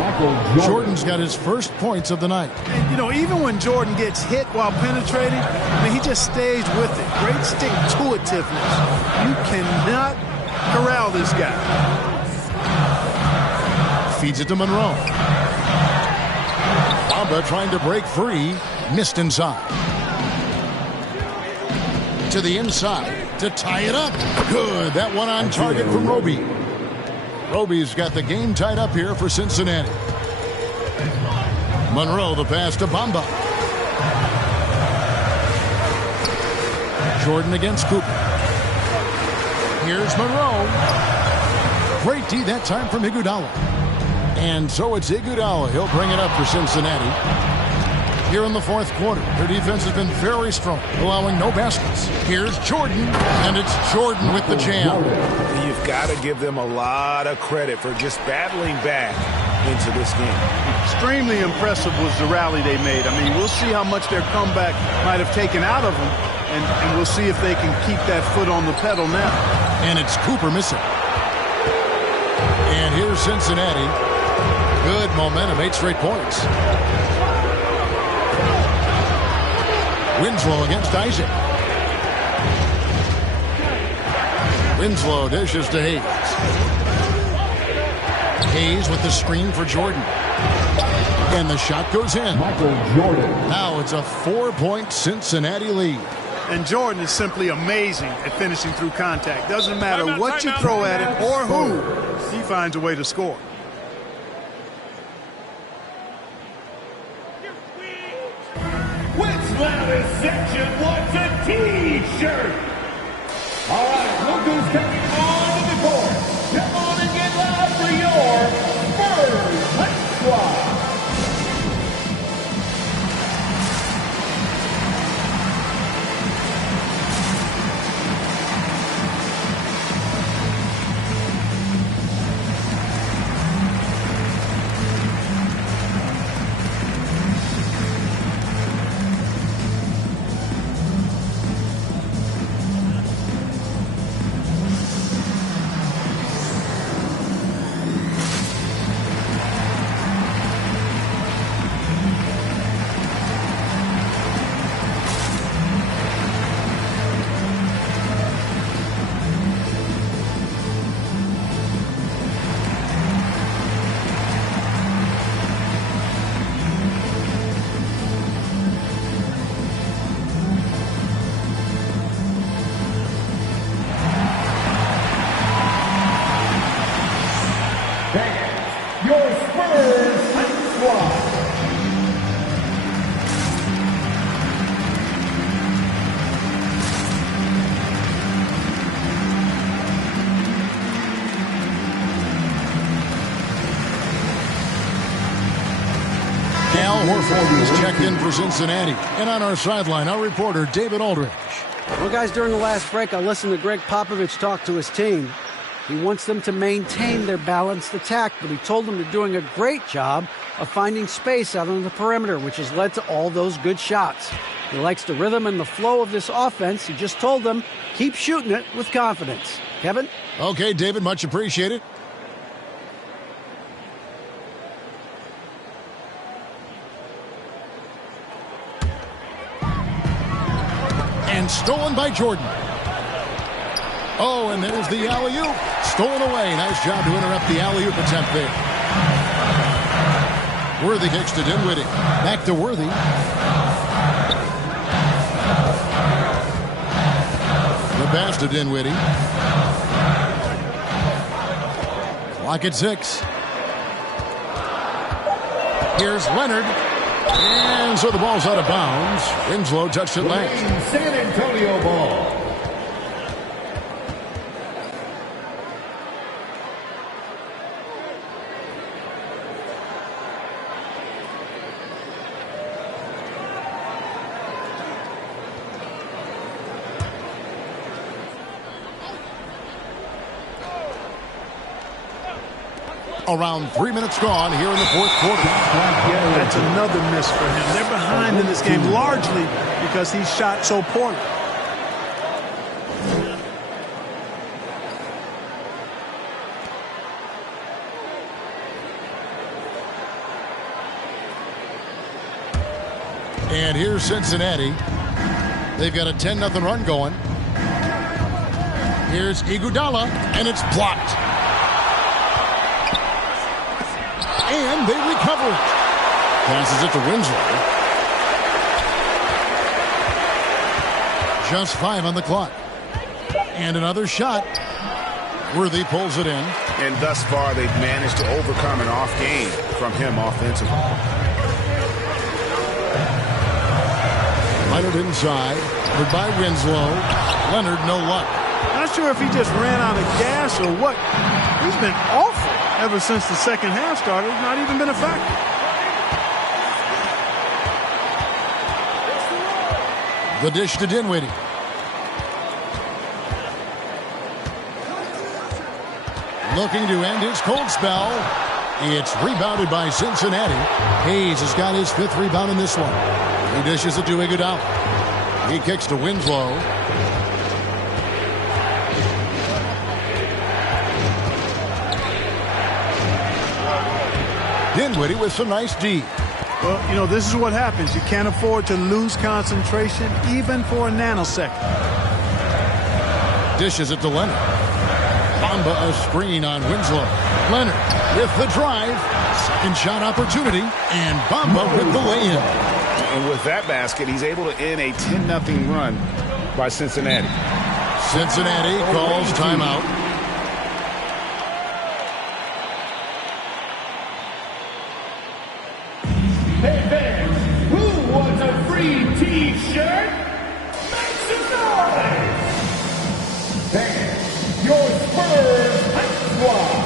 Jordan's got his first points of the night. And, you know, even when Jordan gets hit while penetrating, I mean, he just stays with it. Great stick-to-itiveness. You cannot corral this guy. Feeds it to Monroe. Bamba trying to break free. Missed inside. To the inside to tie it up. Good. That one on target from Roby. Roby's got the game tied up here for Cincinnati. Monroe, the pass to Bamba. Jordan against Cooper. Here's Monroe. Great D that time from Iguodala. And so it's Iguodala. He'll bring it up for Cincinnati. Here in the fourth quarter, their defense has been very strong, allowing no baskets. Here's Jordan, and it's Jordan with the jam. You've got to give them a lot of credit for just battling back into this game. Extremely impressive was the rally they made. I mean, we'll see how much their comeback might have taken out of them, and we'll see if they can keep that foot on the pedal now. And it's Cooper missing. And here's Cincinnati. Good momentum, 8 straight points. Winslow against Isaac. Winslow dishes to Hayes. Hayes with the screen for Jordan. And the shot goes in. Now it's a 4-point Cincinnati lead. And Jordan is simply amazing at finishing through contact. Doesn't matter what you throw at him or who, he finds a way to score. Section wants a T-shirt. All right, look who's coming onto the court. Come on and get loud for your Spurs High Squad. He's checked in for Cincinnati. And on our sideline, our reporter, David Aldridge. Well, guys, during the last break, I listened to Greg Popovich talk to his team. He wants them to maintain their balanced attack, but he told them they're doing a great job of finding space out on the perimeter, which has led to all those good shots. He likes the rhythm and the flow of this offense. He just told them, keep shooting it with confidence. Kevin? Okay, David, much appreciated. And stolen by Jordan. Oh, and there's the alley-oop. Stolen away. Nice job to interrupt the alley-oop attempt there. Worthy kicks to Dinwiddie. Back to Worthy. The pass to Dinwiddie. Clock at 6. Here's Leonard. And so the ball's out of bounds. Winslow touched it last. San Antonio ball. Around 3 minutes gone here in the fourth quarter. That's another miss for him. They're behind in this game largely because he shot so poorly. And here's Cincinnati. They've got a 10-0 run going. Here's Iguodala, and it's blocked. And they recover it. Passes it to Winslow. Just 5 on the clock. And another shot. Worthy pulls it in. And thus far, they've managed to overcome an off game from him offensively. Leonard inside. But by Winslow. Leonard, no luck. Not sure if he just ran out of gas or what. He's been awful ever since the second half started. Not even been a factor. The dish to Dinwiddie. Looking to end his cold spell. It's rebounded by Cincinnati. Hayes has got his 5th rebound in this one. He dishes it to Iguodala. He kicks to Winslow. Dinwiddie with some nice D. Well, you know, this is what happens. You can't afford to lose concentration even for a nanosecond. Dishes it to Leonard. Bamba a screen on Winslow. Leonard with the drive. Second shot opportunity. And Bamba with the lay-in. And with that basket, he's able to end a 10-0 run by Cincinnati. Cincinnati calls timeout. Hey fans, who wants a free t-shirt? Make some noise! Fans, your Spurs Hype Squad.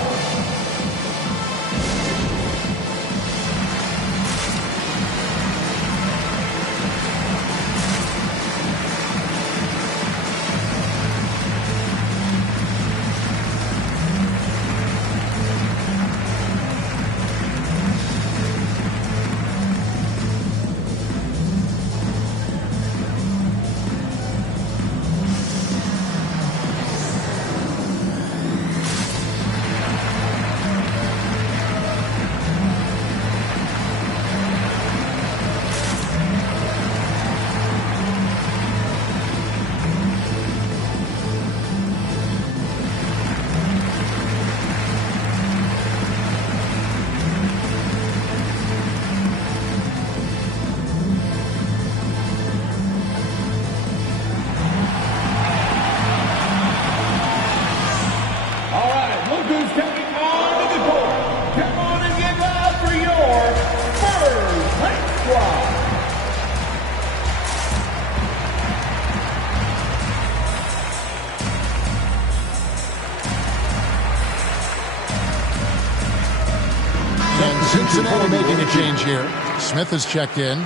Cincinnati making a change here. Smith is checked in.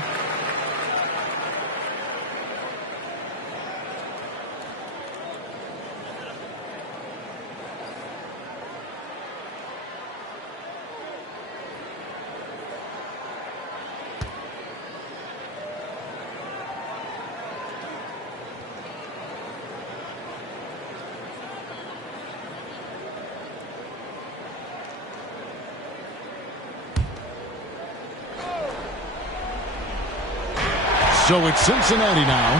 So it's Cincinnati now.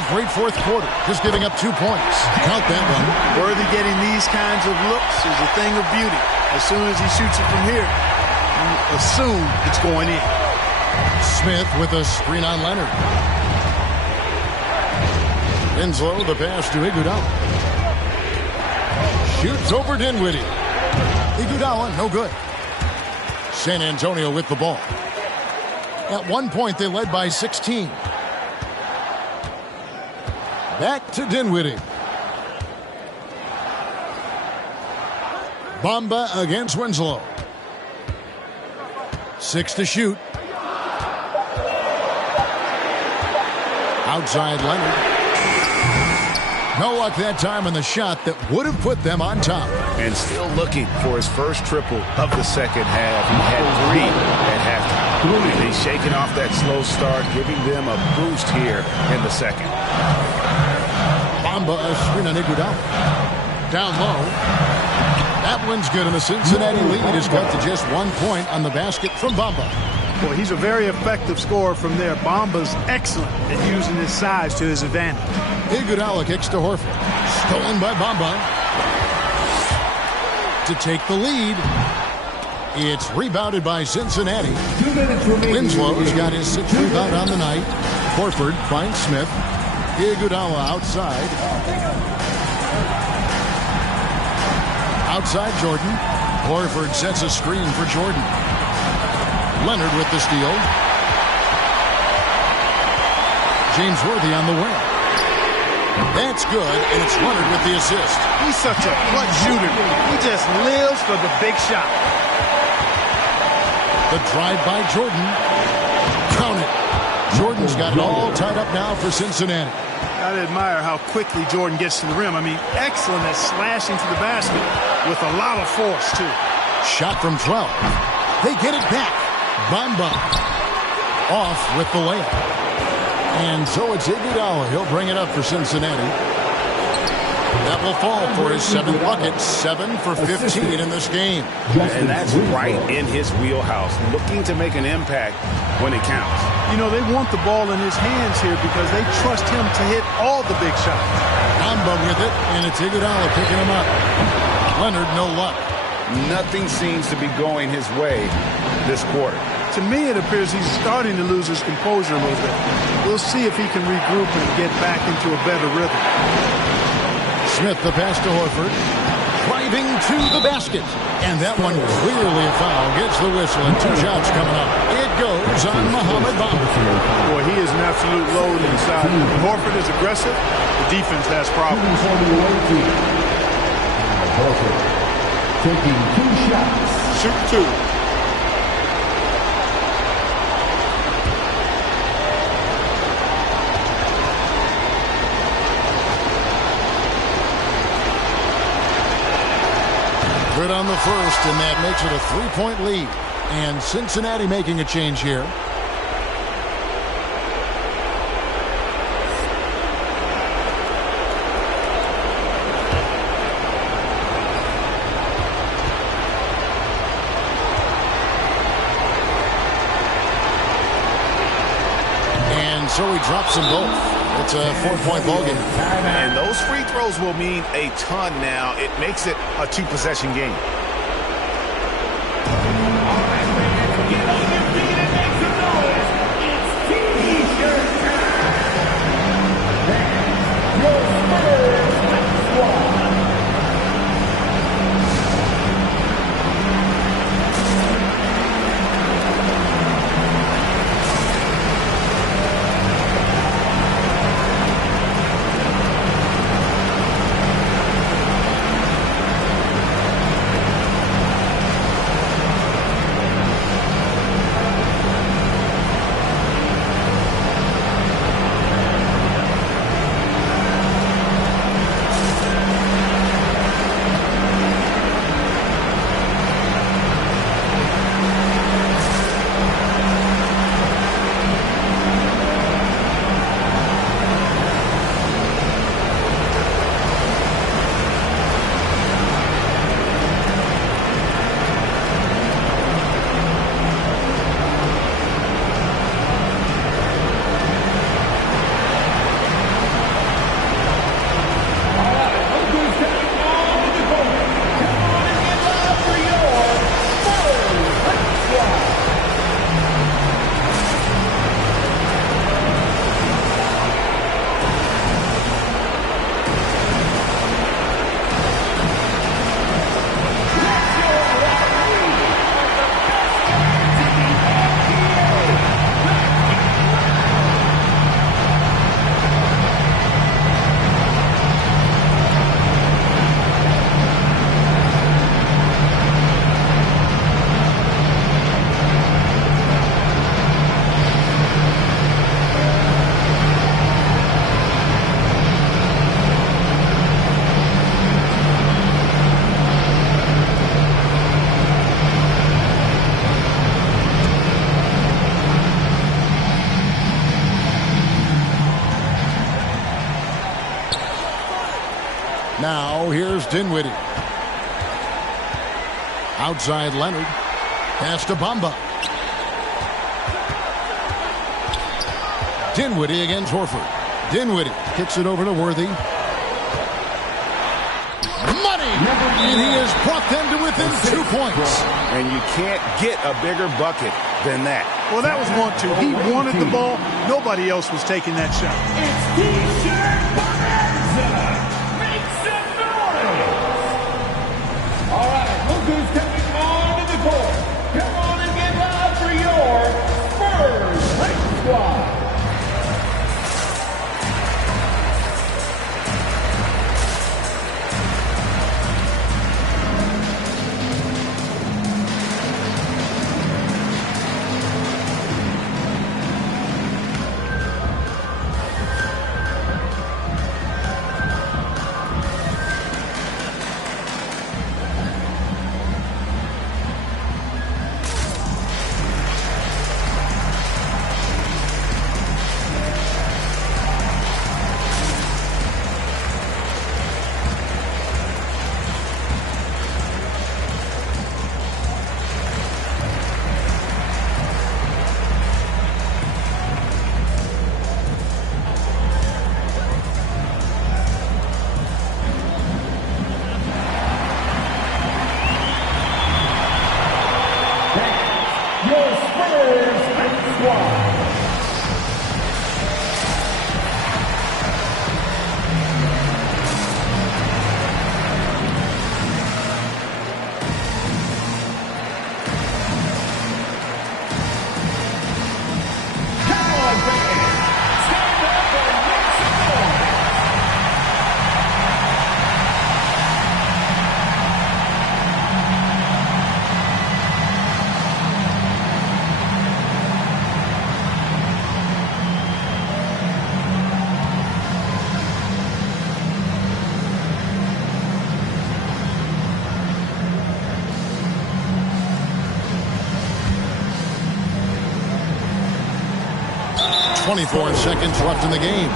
A great fourth quarter, just giving up 2 points. Count that one. Worthy getting these kinds of looks is a thing of beauty. As soon as he shoots it from here, you assume it's going in. Smith with a screen on Leonard. Winslow, the pass to Iguodala. Shoots over Dinwiddie. Iguodala, no good. San Antonio with the ball. At one point, they led by 16. Back to Dinwiddie. Bamba against Winslow. 6 to shoot. Outside Leonard. No luck that time on the shot that would have put them on top. And still looking for his first triple of the second half. He had 3 at halftime. And he's shaking off that slow start, giving them a boost here in the second. Bamba a screen on Iguodala. Down low. That one's good, and the Cincinnati lead is cut to just 1 point on the basket from Bamba. Boy, he's a very effective scorer from there. Bamba's excellent at using his size to his advantage. Iguodala kicks to Horford. Stolen by Bamba. To take the lead. It's rebounded by Cincinnati. Winslow's got his 6th rebound on the night. Horford finds Smith. Iguodala outside. Outside Jordan. Horford sets a screen for Jordan. Leonard with the steal. James Worthy on the wing. That's good, and it's Leonard with the assist. He's such a clutch shooter. He just lives for the big shot. The drive by Jordan. Count it. Jordan's got it all tied up now for Cincinnati. Gotta admire how quickly Jordan gets to the rim. I mean, excellent at slashing to the basket with a lot of force, too. Shot from 12. They get it back. Bamba off with the layup. And so it's Iguodala. He'll bring it up for Cincinnati. That will fall for his 7th bucket. 7 for 15 in this game. And that's right in his wheelhouse. Looking to make an impact when it counts. You know, they want the ball in his hands here because they trust him to hit all the big shots. Bamba with it, and it's Iguodala picking him up. Leonard, no luck. Nothing seems to be going his way this quarter. To me, it appears he's starting to lose his composure a little bit. We'll see if he can regroup and get back into a better rhythm. Smith, the pass to Horford. Driving to the basket. And that one clearly a foul. Gets the whistle, and 2 shots coming up. It goes on Mohamed Bamba. Boy, he is an absolute load inside. When Horford is aggressive, the defense has problems. Horford taking 2 shots. Shoot 2. Good on the first, and that makes it a 3-point lead. And Cincinnati making a change here. And so he drops them both. It's a 4-point ball game. And those free throws will mean a ton now. It makes it a 2-possession game. Now here's Dinwiddie. Outside Leonard. Pass to Bamba. Dinwiddie against Horford. Dinwiddie kicks it over to Worthy. Money! And he has brought them to within 2 points. And you can't get a bigger bucket than that. Well, that was 1-2. He wanted the ball. Nobody else was taking that shot. It's T-shirt Bonanza. Make some noise. All right, look who's coming onto the court. Come on and get loud for your Spurs Hype Squad. Seconds left in the game.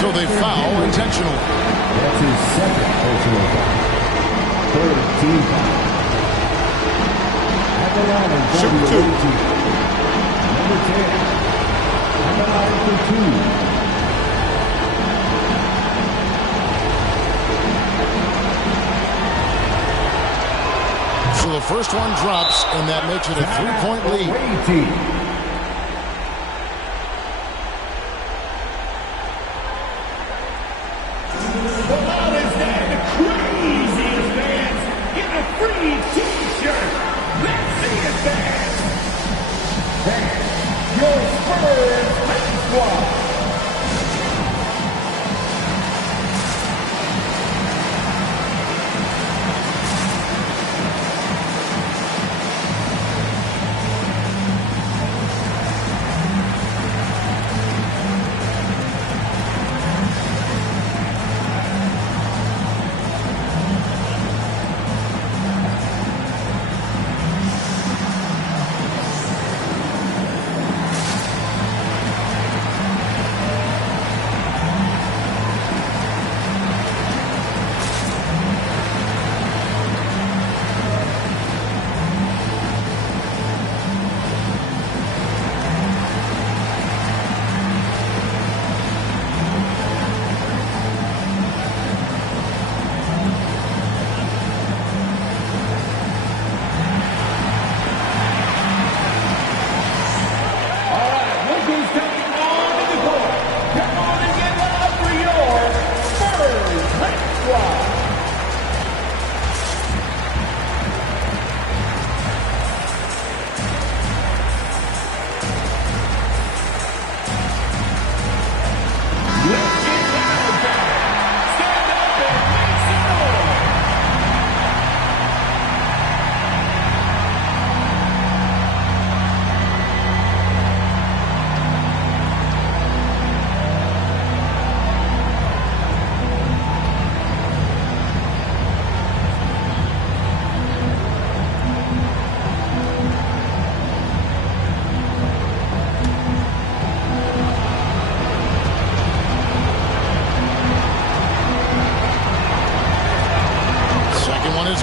So they foul intentionally. That's his second personal foul. Third team foul. At the line for Shoot the two. team. Number 10. At the line for 2. So the first one drops, and that makes it a 3-point lead.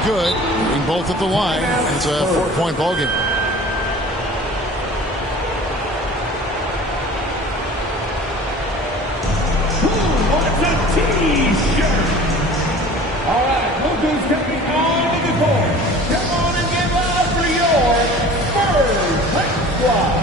good. Hitting both at the line. And it's a 4-point ball game. T-shirt. All right, look who's coming onto the court. Come on and give up for your first Lake Squad.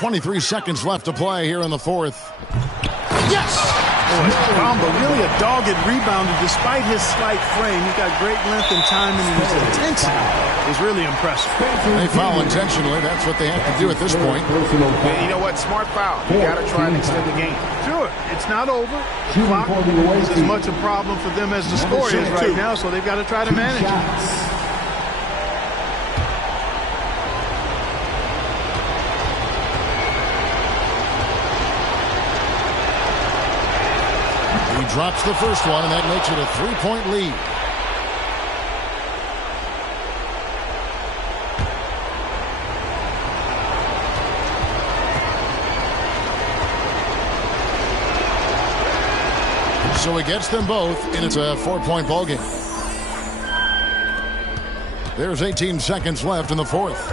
.23 seconds left to play here in the fourth. Yes! Boy, Bamba really a dogged rebounder despite his slight frame. He got great length and timing, and his intensity is really impressive. They foul intentionally. That's what they have to do at this point. You know what? Smart foul. You got to try and extend the game. Sure, it's not over. The clock is as much a problem for them as the score is right now, so they've got to try to manage it. Drops the first one, and that makes it a 3-point lead. So he gets them both, and it's a 4-point ball game. There's 18 seconds left in the fourth.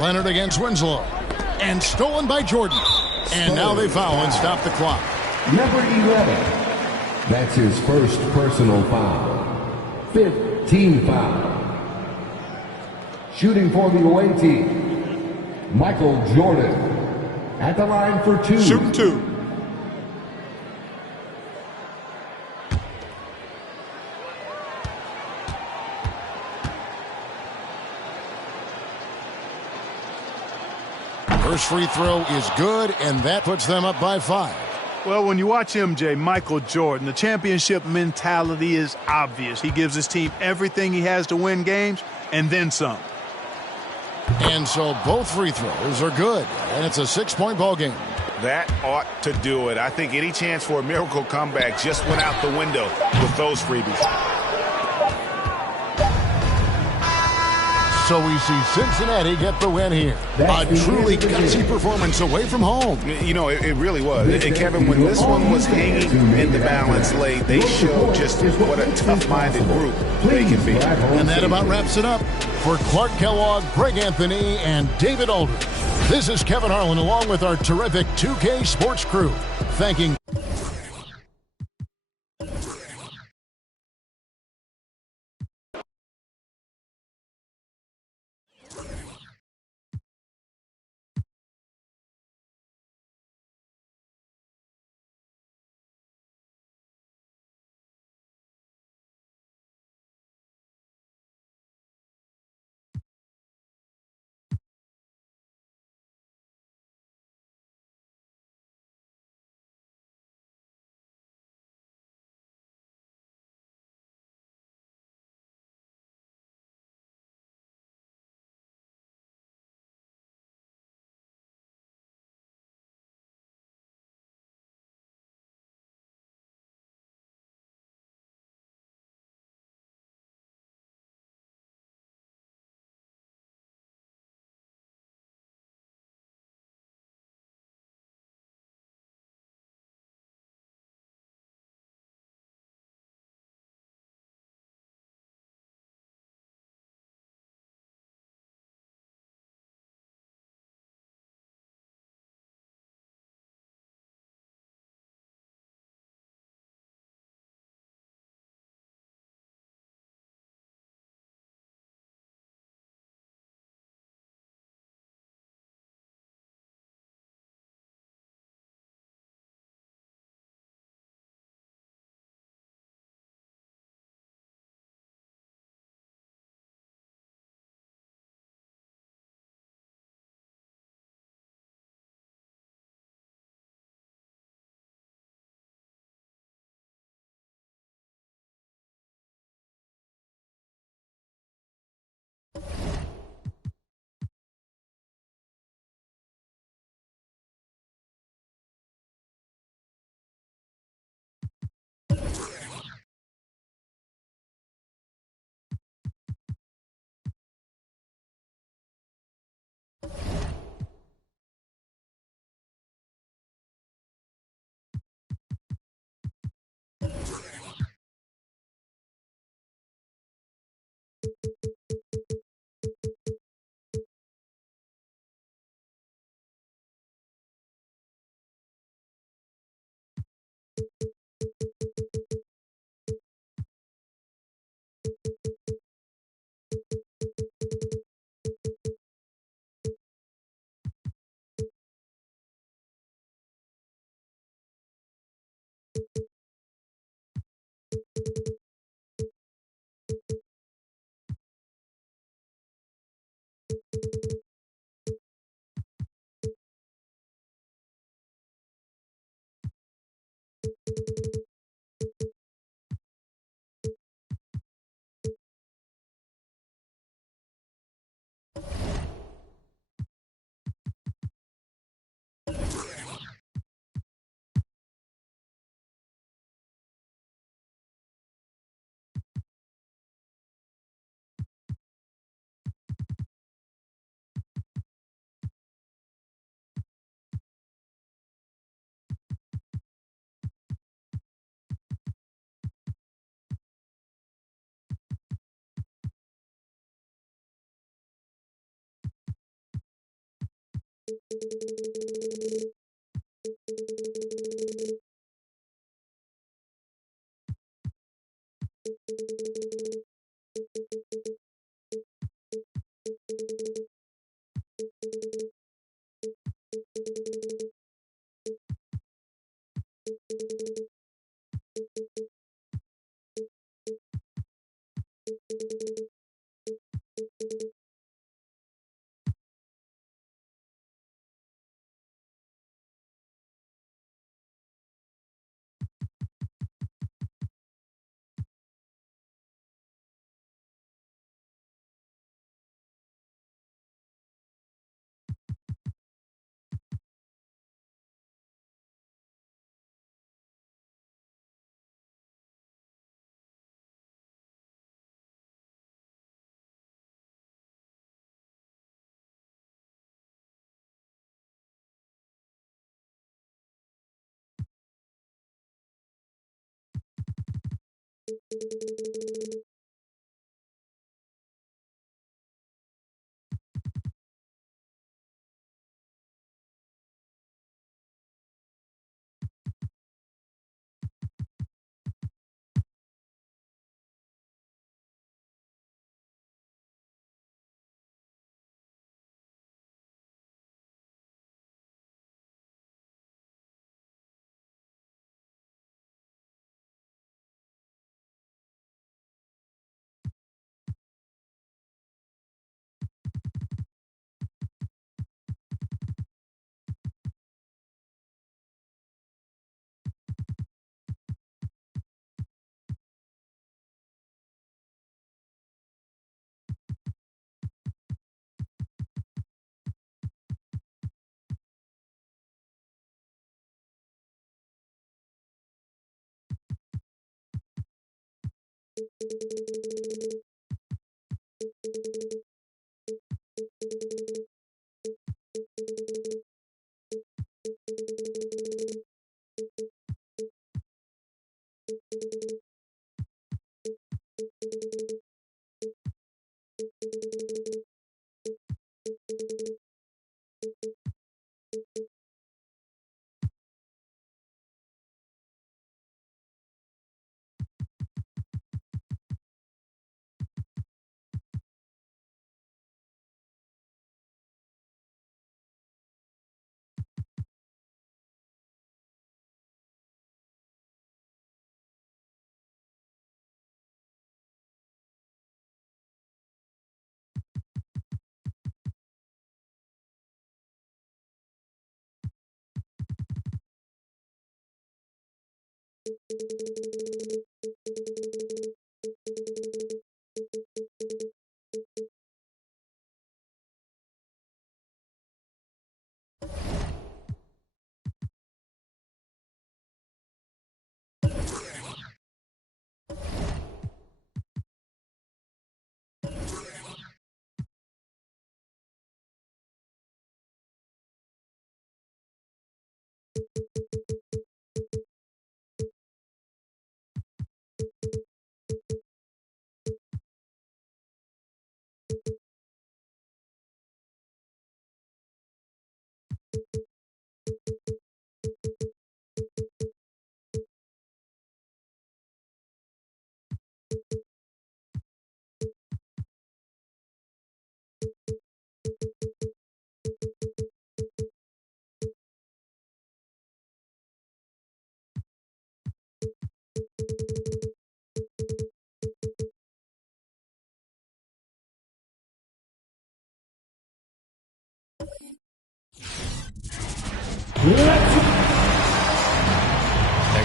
Leonard against Winslow. And stolen by Jordan. And now they foul and stop the clock. Number 11. That's his first personal foul. 15 foul. Shooting for the away team, Michael Jordan. At the line for two. Shooting two. First free throw is good, and that puts them up by 5. Well, when you watch MJ, Michael Jordan, the championship mentality is obvious. He gives his team everything he has to win games, and then some. And so both free throws are good, and it's a 6-point ball game. That ought to do it. I think any chance for a miracle comeback just went out the window with those freebies. So we see Cincinnati get the win here. A truly gutsy performance away from home. You know, it really was. And Kevin, when this one was hanging in the balance late, they showed just what a tough-minded group they can be. And that about wraps it up. For Clark Kellogg, Greg Anthony, and David Aldridge, this is Kevin Harlan along with our terrific 2K Sports crew, thanking And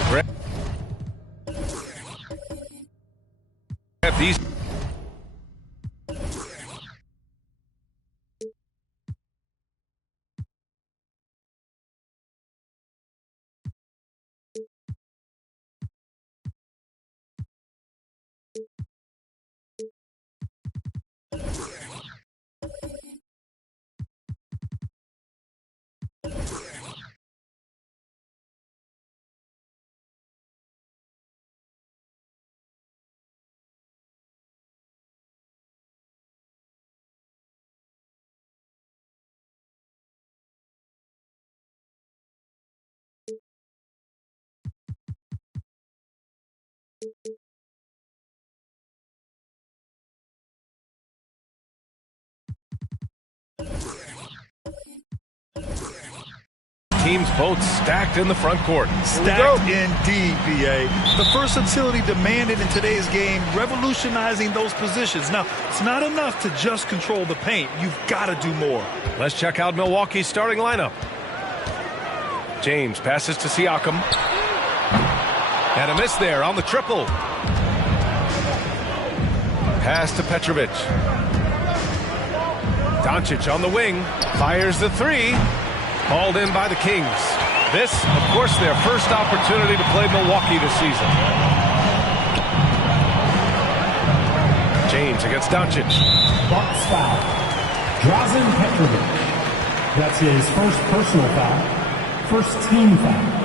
grab these. teams both stacked in the front court. Stacked indeed, B.A. The versatility demanded in today's game, revolutionizing those positions. Now, it's not enough to just control the paint. You've got to do more. Let's check out Milwaukee's starting lineup. James passes to Siakam. And a miss there on the triple. Pass to Petrovic. Doncic on the wing. Fires the three. Called in by the Kings. This, of course, their first opportunity to play Milwaukee this season. James against Doncic. Box foul. Drazen Petrovic. That's his first personal foul. First team foul.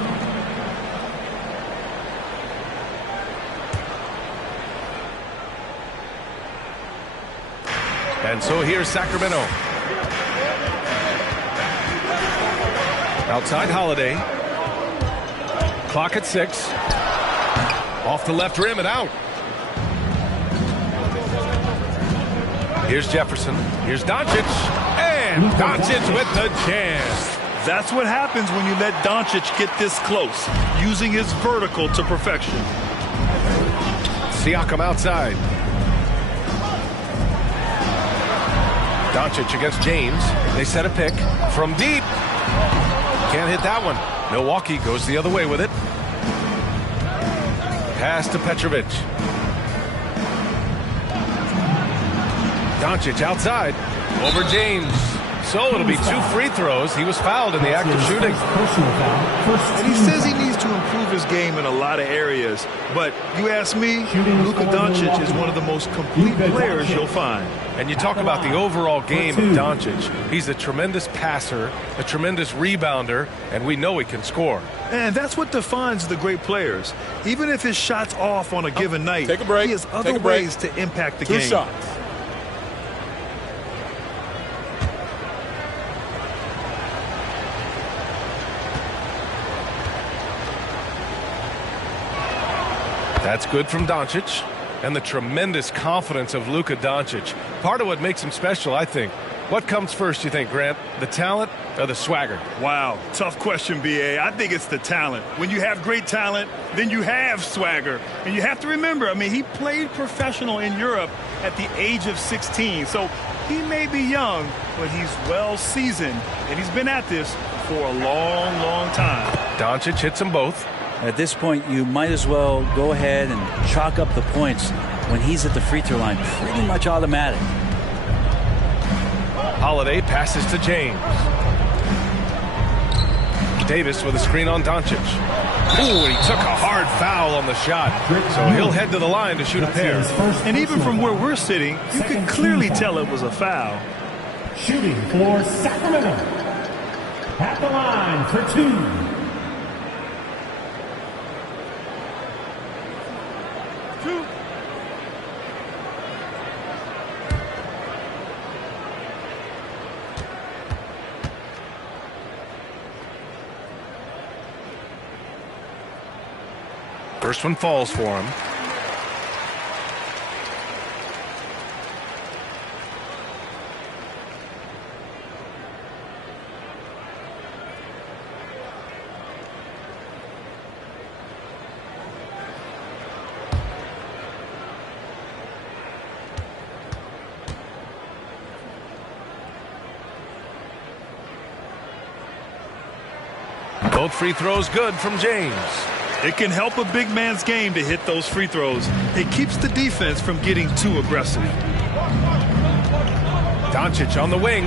And so here's Sacramento. Outside Holiday. Clock at 6. Off the left rim and out. Here's Jefferson. Here's Doncic. And Doncic with the chance. That's what happens when you let Doncic get this close, using his vertical to perfection. Siakam outside. Doncic against James. They set a pick from deep. Can't hit that one. Milwaukee goes the other way with it. Pass to Petrovic. Doncic outside. Over James. So it'll be 2 free throws. He was fouled in the act of shooting. And he says he needs to improve his game in a lot of areas. But you ask me, Luka Doncic is one of the most complete players you'll find. And you talk about the overall game of Doncic. He's a tremendous passer, a tremendous rebounder, and we know he can score. And that's what defines the great players. Even if his shot's off on a given night, Take a break. he has other ways to impact the 2 game. shots. That's good from Doncic. And the tremendous confidence of Luka Doncic. Part of what makes him special, I think. What comes first, you think, Grant? The talent or the swagger? Wow, tough question, B.A. I think it's the talent. When you have great talent, then you have swagger. And you have to remember, I mean, he played professional in Europe at the age of 16. So he may be young, but he's well seasoned. And he's been at this for a long, long time. Doncic hits them both. At this point, you might as well go ahead and chalk up the points when he's at the free throw line. Pretty much automatic. Holiday passes to James. Davis with a screen on Doncic. Ooh, he took a hard foul on the shot. So he'll head to the line to shoot a pair. And even from where we're sitting, you can clearly tell it was a foul. Shooting for Sacramento. At the line for 2. First one falls for him. Both free throws good from James. It can help a big man's game to hit those free throws. It keeps the defense from getting too aggressive. Doncic on the wing.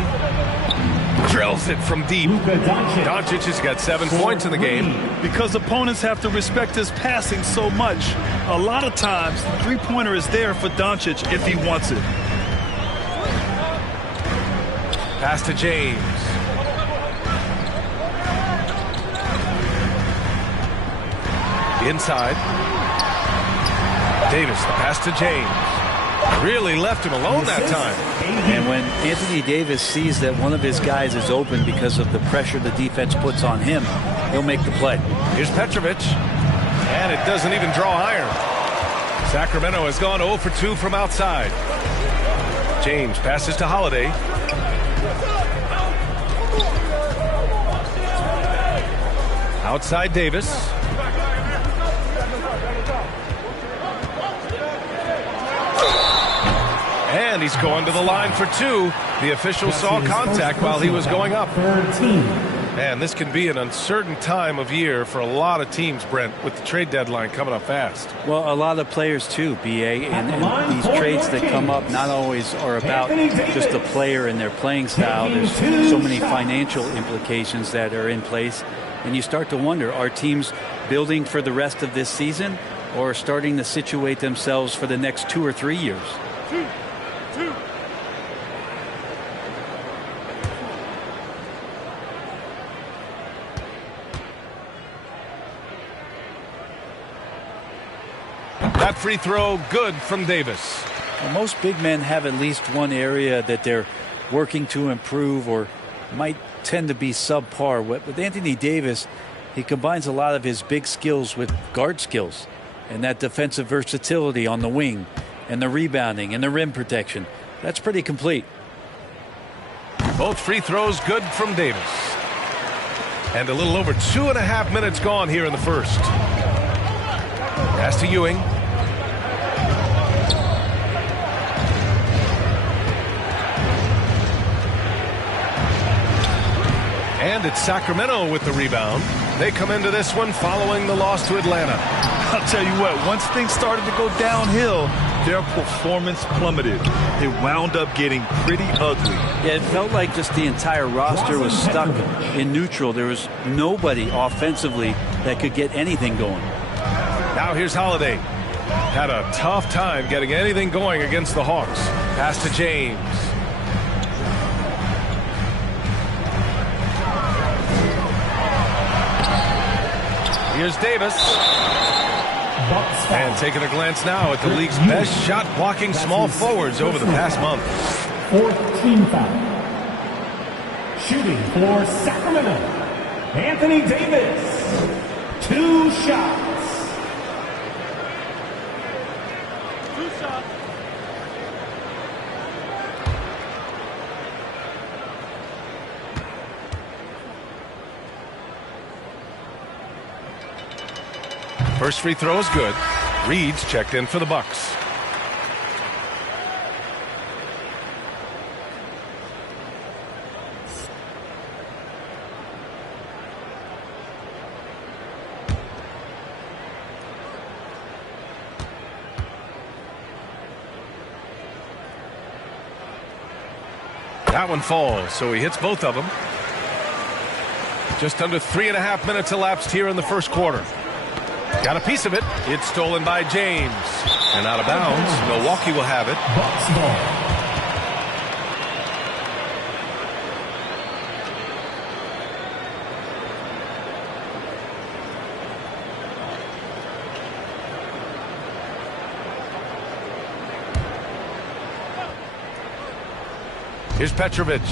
Drills it from deep. Doncic has got 7 points in the game. Because opponents have to respect his passing so much, a lot of times the three-pointer is there for Doncic if he wants it. Pass to James. Inside. Davis, the pass to James. Really left him alone that time. And when Anthony Davis sees that one of his guys is open because of the pressure the defense puts on him, he'll make the play. Here's Petrovic. And it doesn't even draw iron. Sacramento has gone 0 for 2 from outside. James passes to Holiday. Outside Davis. And he's going to the line for two. The official saw contact while he was going up. And this can be an uncertain time of year for a lot of teams, Brent, with the trade deadline coming up fast. Well, a lot of players too, BA, and these trades that come up not always are about just the player and their playing style. There's so many financial implications that are in place, and you start to wonder, are teams building for the rest of this season or starting to situate themselves for the next 2 or 3 years? That free throw, good from Davis. Well, most big men have at least one area that they're working to improve or might tend to be subpar. With Anthony Davis, he combines a lot of his big skills with guard skills and that defensive versatility on the wing and the rebounding and the rim protection. That's pretty complete. Both free throws good from Davis. And a little over 2.5 minutes gone here in the first. Pass to Ewing. And it's Sacramento with the rebound. They come into this one following the loss to Atlanta. I'll tell you what, once things started to go downhill, their performance plummeted. It wound up getting pretty ugly. Yeah, it felt like just the entire roster was stuck in neutral. There was nobody offensively that could get anything going. Now here's Holiday. Had a tough time getting anything going against the Hawks. Pass to James. Here's Davis. And taking a glance now at the league's best shot blocking small forwards over the past month. 4th team foul. Shooting for Sacramento, Anthony Davis. 2 shots. First free throw is good. Reed's checked in for the Bucks. That one falls, so he hits both of them. Just under 3.5 minutes elapsed here in the first quarter. Got a piece of it. It's stolen by James. And out of bounds. Milwaukee will have it. Bucks ball. Here's Petrovic.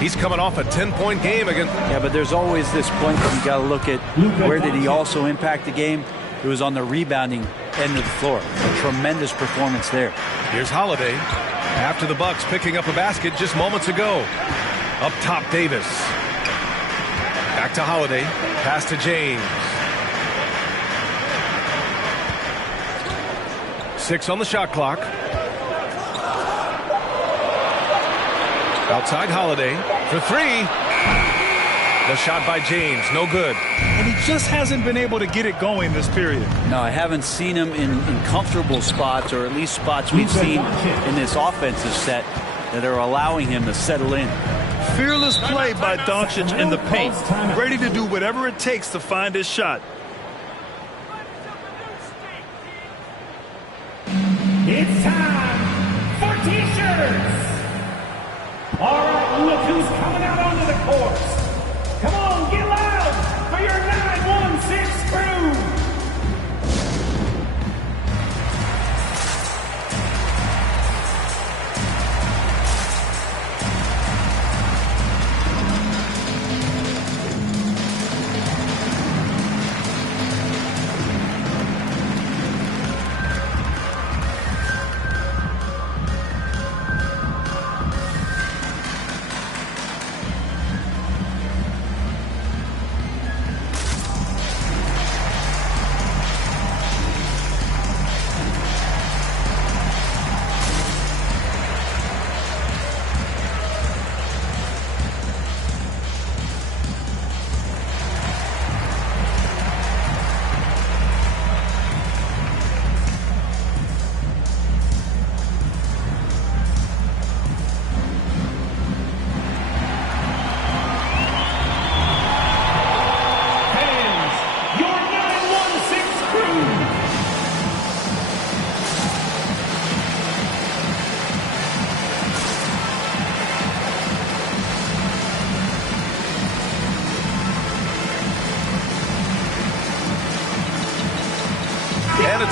He's coming off a 10-point game against. Yeah, but there's always this point that you got to look at where did he also impact the game. It was on the rebounding end of the floor. A tremendous performance there. Here's Holiday. After the Bucks picking up a basket just moments ago. Up top, Davis. Back to Holiday. Pass to James. 6 on the shot clock. Outside Holiday for 3. The shot by James, no good. And he just hasn't been able to get it going this period. No, I haven't seen him in comfortable spots, or at least spots we've seen in this offensive set that are allowing him to settle in. Fearless play by Doncic in the paint. Ready to do whatever it takes to find his shot. It's time for T-shirts. All right, look who's coming out onto the course. Come on, get loud for your 916 crew.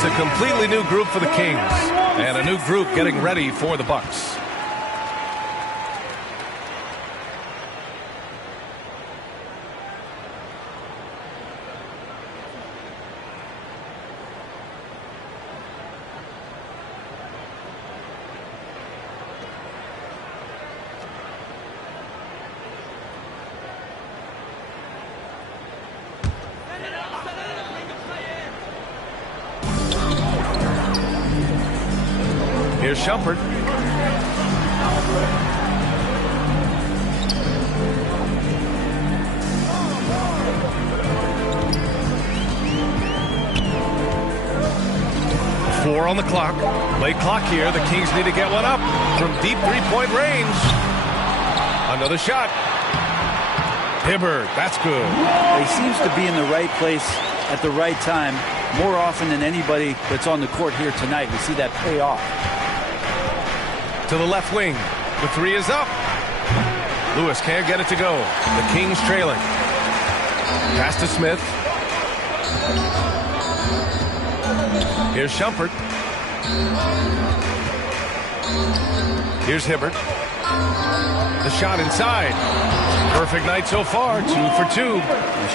It's a completely new group for the Kings and a new group getting ready for the Bucks. Here's Shumpert. Four on the clock. Late clock here. The Kings need to get one up from deep three-point range. Another shot. Hibbert, that's good. He seems to be in the right place at the right time more often than anybody that's on the court here tonight. We see that pay off. To the left wing. The three is up. Lewis can't get it to go. The Kings trailing. Pass to Smith. Here's Shumpert. Here's Hibbert. The shot inside. Perfect night so far. 2 for 2.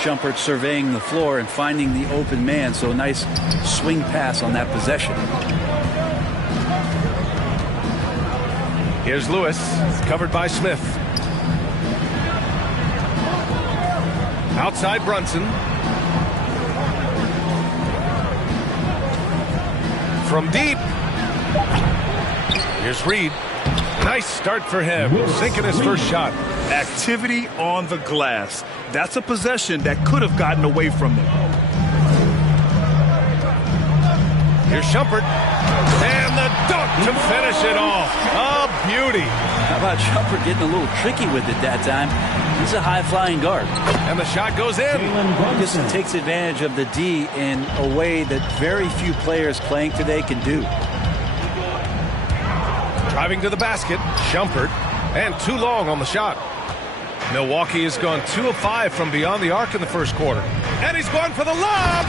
Shumpert surveying the floor and finding the open man. So a nice swing pass on that possession. Here's Lewis, covered by Smith. Outside Brunson. From deep. Here's Reed. Nice start for him. Sinking his first shot. Activity on the glass. That's a possession that could have gotten away from them. Here's Shumpert. And the dunk to finish it off. A beauty. How about Shumpert getting a little tricky with it that time? He's a high-flying guard. And the shot goes in. He just takes advantage of the D in a way that very few players playing today can do. Driving to the basket, Shumpert, and too long on the shot. Milwaukee has gone 2 of 5 from beyond the arc in the first quarter. And he's going for the lob!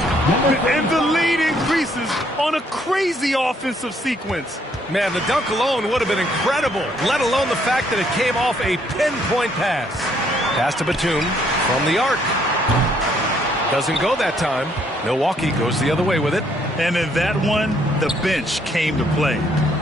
And the lead increases on a crazy offensive sequence. Man, the dunk alone would have been incredible, let alone the fact that it came off a pinpoint pass. Pass to Batum from the arc. Doesn't go that time. Milwaukee goes the other way with it. And in that one, the bench came to play.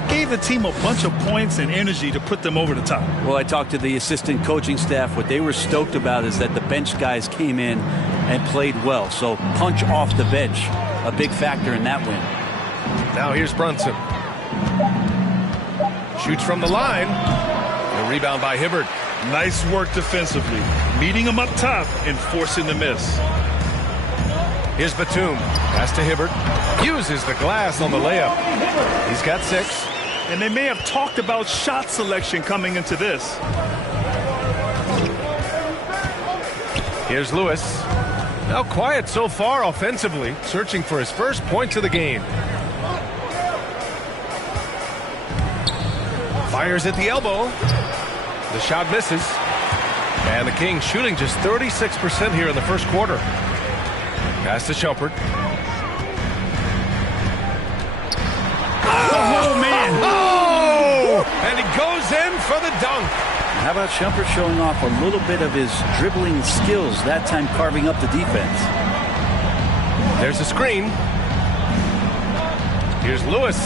Gave the team a bunch of points and energy to put them over the top. Well, I talked to the assistant coaching staff. What they were stoked about is that the bench guys came in and played well. So punch off the bench, a big factor in that win. Now here's Brunson. Shoots from the line. A rebound by Hibbert. Nice work defensively. Meeting him up top and forcing the miss. Here's Batum. Pass to Hibbert. Uses the glass on the layup. He's got 6. And they may have talked about shot selection coming into this. Here's Lewis. Now quiet so far offensively, searching for his first points of the game. Fires at the elbow. The shot misses. And the Kings shooting just 36% here in the first quarter. Pass to Shumpert. Oh, man. Oh! And he goes in for the dunk. How about Shumpert showing off a little bit of his dribbling skills, that time carving up the defense. There's a screen. Here's Lewis.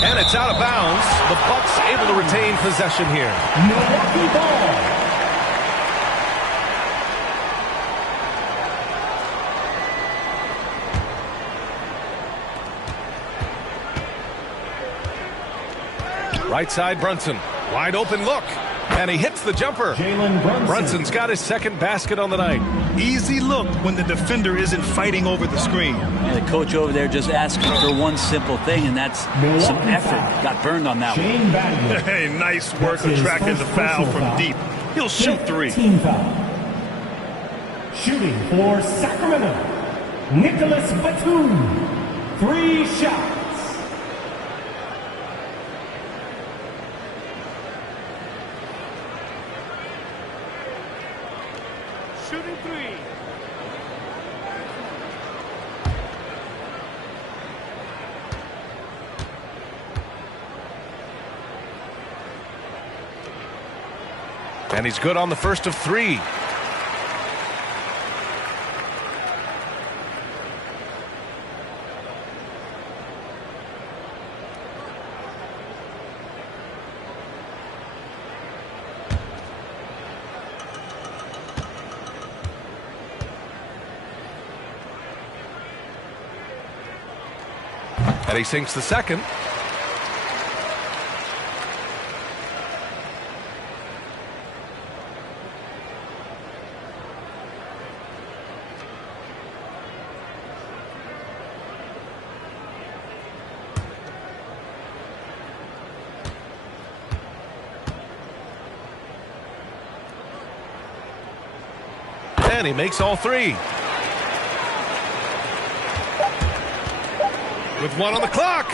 And it's out of bounds. The Bucks able to retain possession here. Milwaukee ball. Right side, Brunson. Wide open look. And he hits the jumper. Brunson's got his second basket on the night. Easy look when the defender isn't fighting over the screen. And the coach over there just asking for one simple thing, and that's some effort. Got burned on that one. Hey, nice work attracting the foul from deep. He'll shoot 3. Team foul. Shooting for Sacramento, Nicholas Batum. 3 shots. Shooting 3. And he's good on the first of 3. And he sinks the second. And he makes all 3. With 1 on the clock.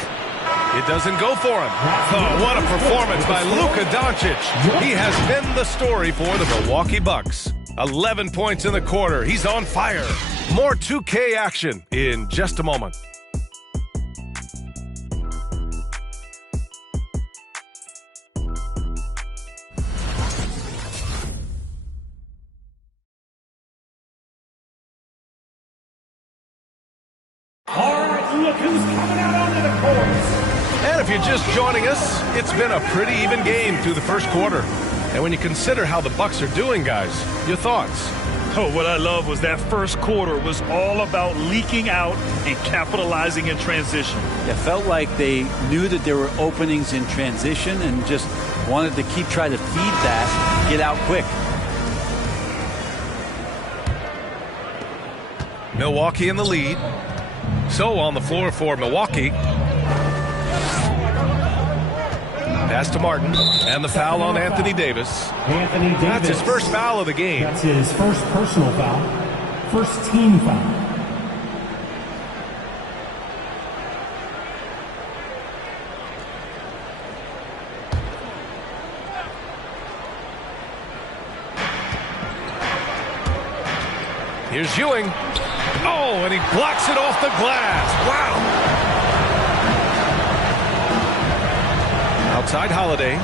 It doesn't go for him. Oh, what a performance by Luka Doncic. He has been the story for the Milwaukee Bucks. 11 points in the quarter. He's on fire. More 2K action in just a moment. Look who's coming out onto the court. And if you're just joining us, it's been a pretty even game through the first quarter. And when you consider how the Bucks are doing, guys, your thoughts? Oh, what I love was that first quarter was all about leaking out and capitalizing in transition. It felt like they knew that there were openings in transition and just wanted to keep trying to feed that, get out quick. Milwaukee in the lead. So on the floor for Milwaukee. Pass to Martin. And the foul on Anthony Davis. Anthony Davis. That's his first foul of the game. That's his first personal foul. First team foul. Here's Ewing. Oh, and he blocks it off the glass. Wow. Outside Holiday.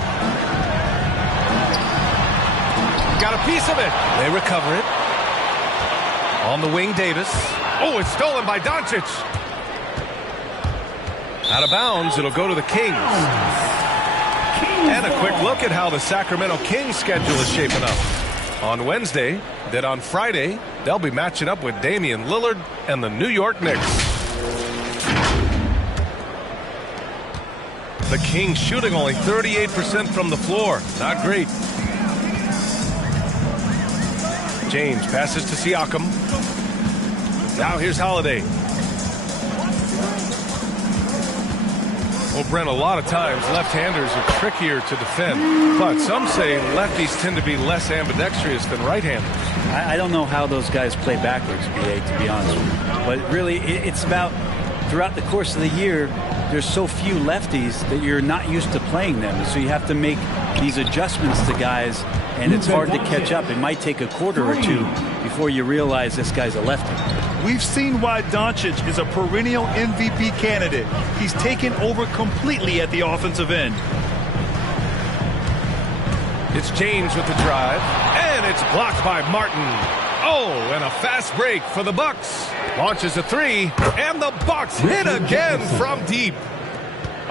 Got a piece of it. They recover it. On the wing, Davis. Oh, it's stolen by Doncic. Out of bounds, it'll go to the Kings. And a quick look at how the Sacramento Kings schedule is shaping up. On Wednesday, then on Friday, they'll be matching up with Damian Lillard and the New York Knicks. The Kings shooting only 38% from the floor. Not great. James passes to Siakam. Now here's Holiday. Well, Brent, a lot of times left-handers are trickier to defend, but some say lefties tend to be less ambidextrous than right-handers. I don't know how those guys play backwards, BA, to be honest with you. But really, it's about throughout the course of the year, there's so few lefties that you're not used to playing them. So you have to make these adjustments to guys, and it's hard to catch up. It might take a quarter or two before you realize this guy's a lefty. We've seen why Doncic is a perennial MVP candidate. He's taken over completely at the offensive end. It's James with the drive, and it's blocked by Martin. Oh, and a fast break for the Bucks. Launches a 3, and the Bucks hit again from deep.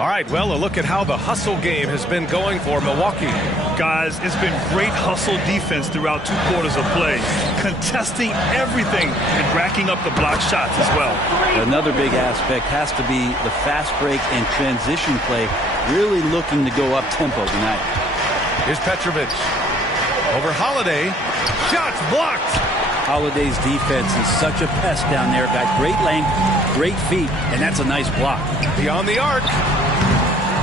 All right, well, a look at how the hustle game has been going for Milwaukee. Guys, it's been great hustle defense throughout 2 quarters of play, contesting everything and racking up the block shots as well. Another big aspect has to be the fast break and transition play, really looking to go up-tempo tonight. Here's Petrovic. Over Holiday. Shots blocked. Holiday's defense is such a pest down there. Got great length, great feet, and that's a nice block. Beyond the arc.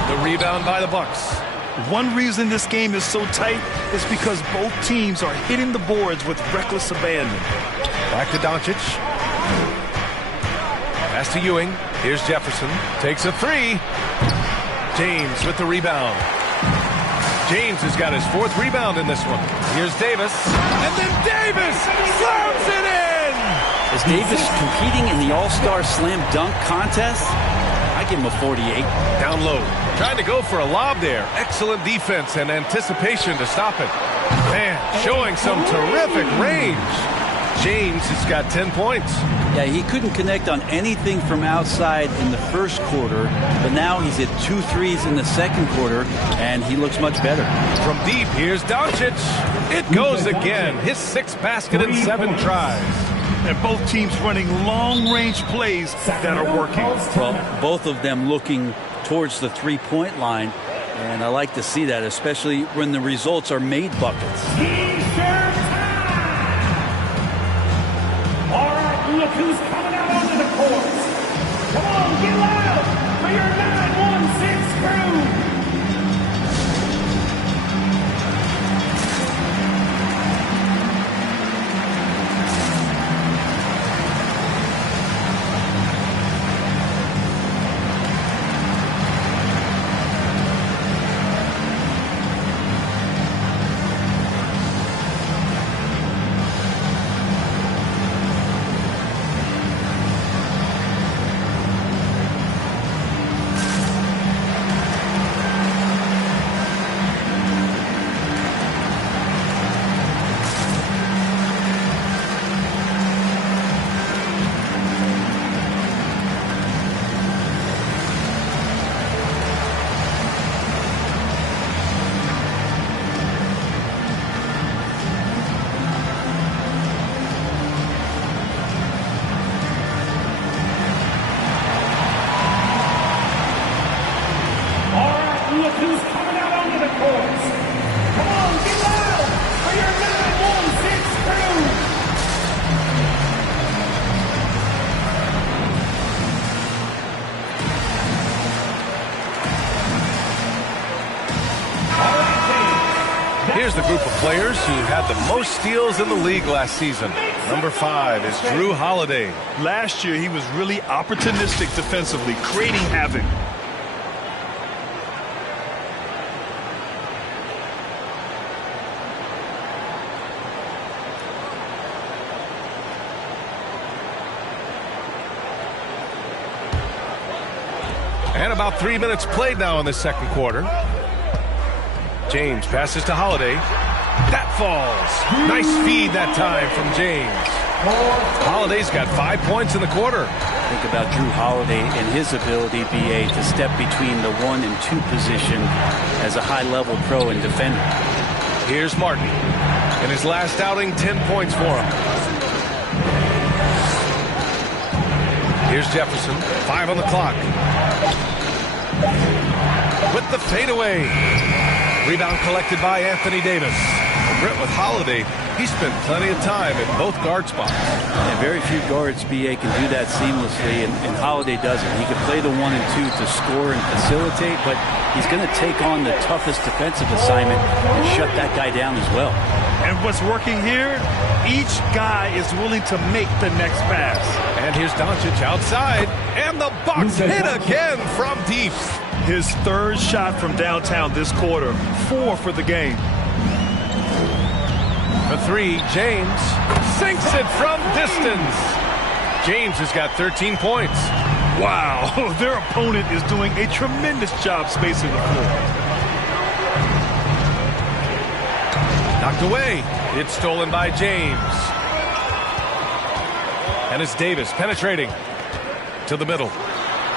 The rebound by the Bucks. One reason this game is so tight is because both teams are hitting the boards with reckless abandon. Back to Doncic. Pass to Ewing. Here's Jefferson. Takes a 3. James with the rebound. James has got his 4th rebound in this one. Here's Davis. And then Davis slams it in! Is Davis competing in the All-Star Slam Dunk contest? I give him a 48. Down low. Trying to go for a lob there. Excellent defense and anticipation to stop it. Man, showing some terrific range. James has got 10 points. Yeah, he couldn't connect on anything from outside in the first quarter, but now he's hit 2 threes in the second quarter, and he looks much better. From deep, here's Doncic. It goes again. His 6th basket in 7 tries. And both teams running long-range plays that are working. Well, both of them looking towards the three-point line, and I like to see that, especially when the results are made buckets. All right, look who's coming out onto the court. Come on, get loud for your 916 crew. Here's the group of players who had the most steals in the league last season. Number 5 is Drew Holiday. Last year, he was really opportunistic defensively, creating havoc. And about 3 minutes played now in the second quarter. James passes to Holiday. That falls. Nice feed that time from James. Holiday's got 5 points in the quarter. Think about Drew Holiday and his ability, BA, to step between the 1 and 2 position as a high-level pro and defender. Here's Martin. In his last outing, 10 points for him. Here's Jefferson. 5 on the clock. With the fadeaway. Rebound collected by Anthony Davis. Brett with Holiday, he spent plenty of time in both guard spots. And very few guards, BA, can do that seamlessly, and Holiday doesn't. He can play the 1 and 2 to score and facilitate, but he's going to take on the toughest defensive assignment and shut that guy down as well. And what's working here, each guy is willing to make the next pass. And here's Doncic outside, and the Bucks hit again from deep. His 3rd shot from downtown this quarter, 4 for the game. For 3, James sinks it from distance. James has got 13 points. Wow, their opponent is doing a tremendous job spacing the floor. Knocked away. It's stolen by James. And it's Davis penetrating to the middle.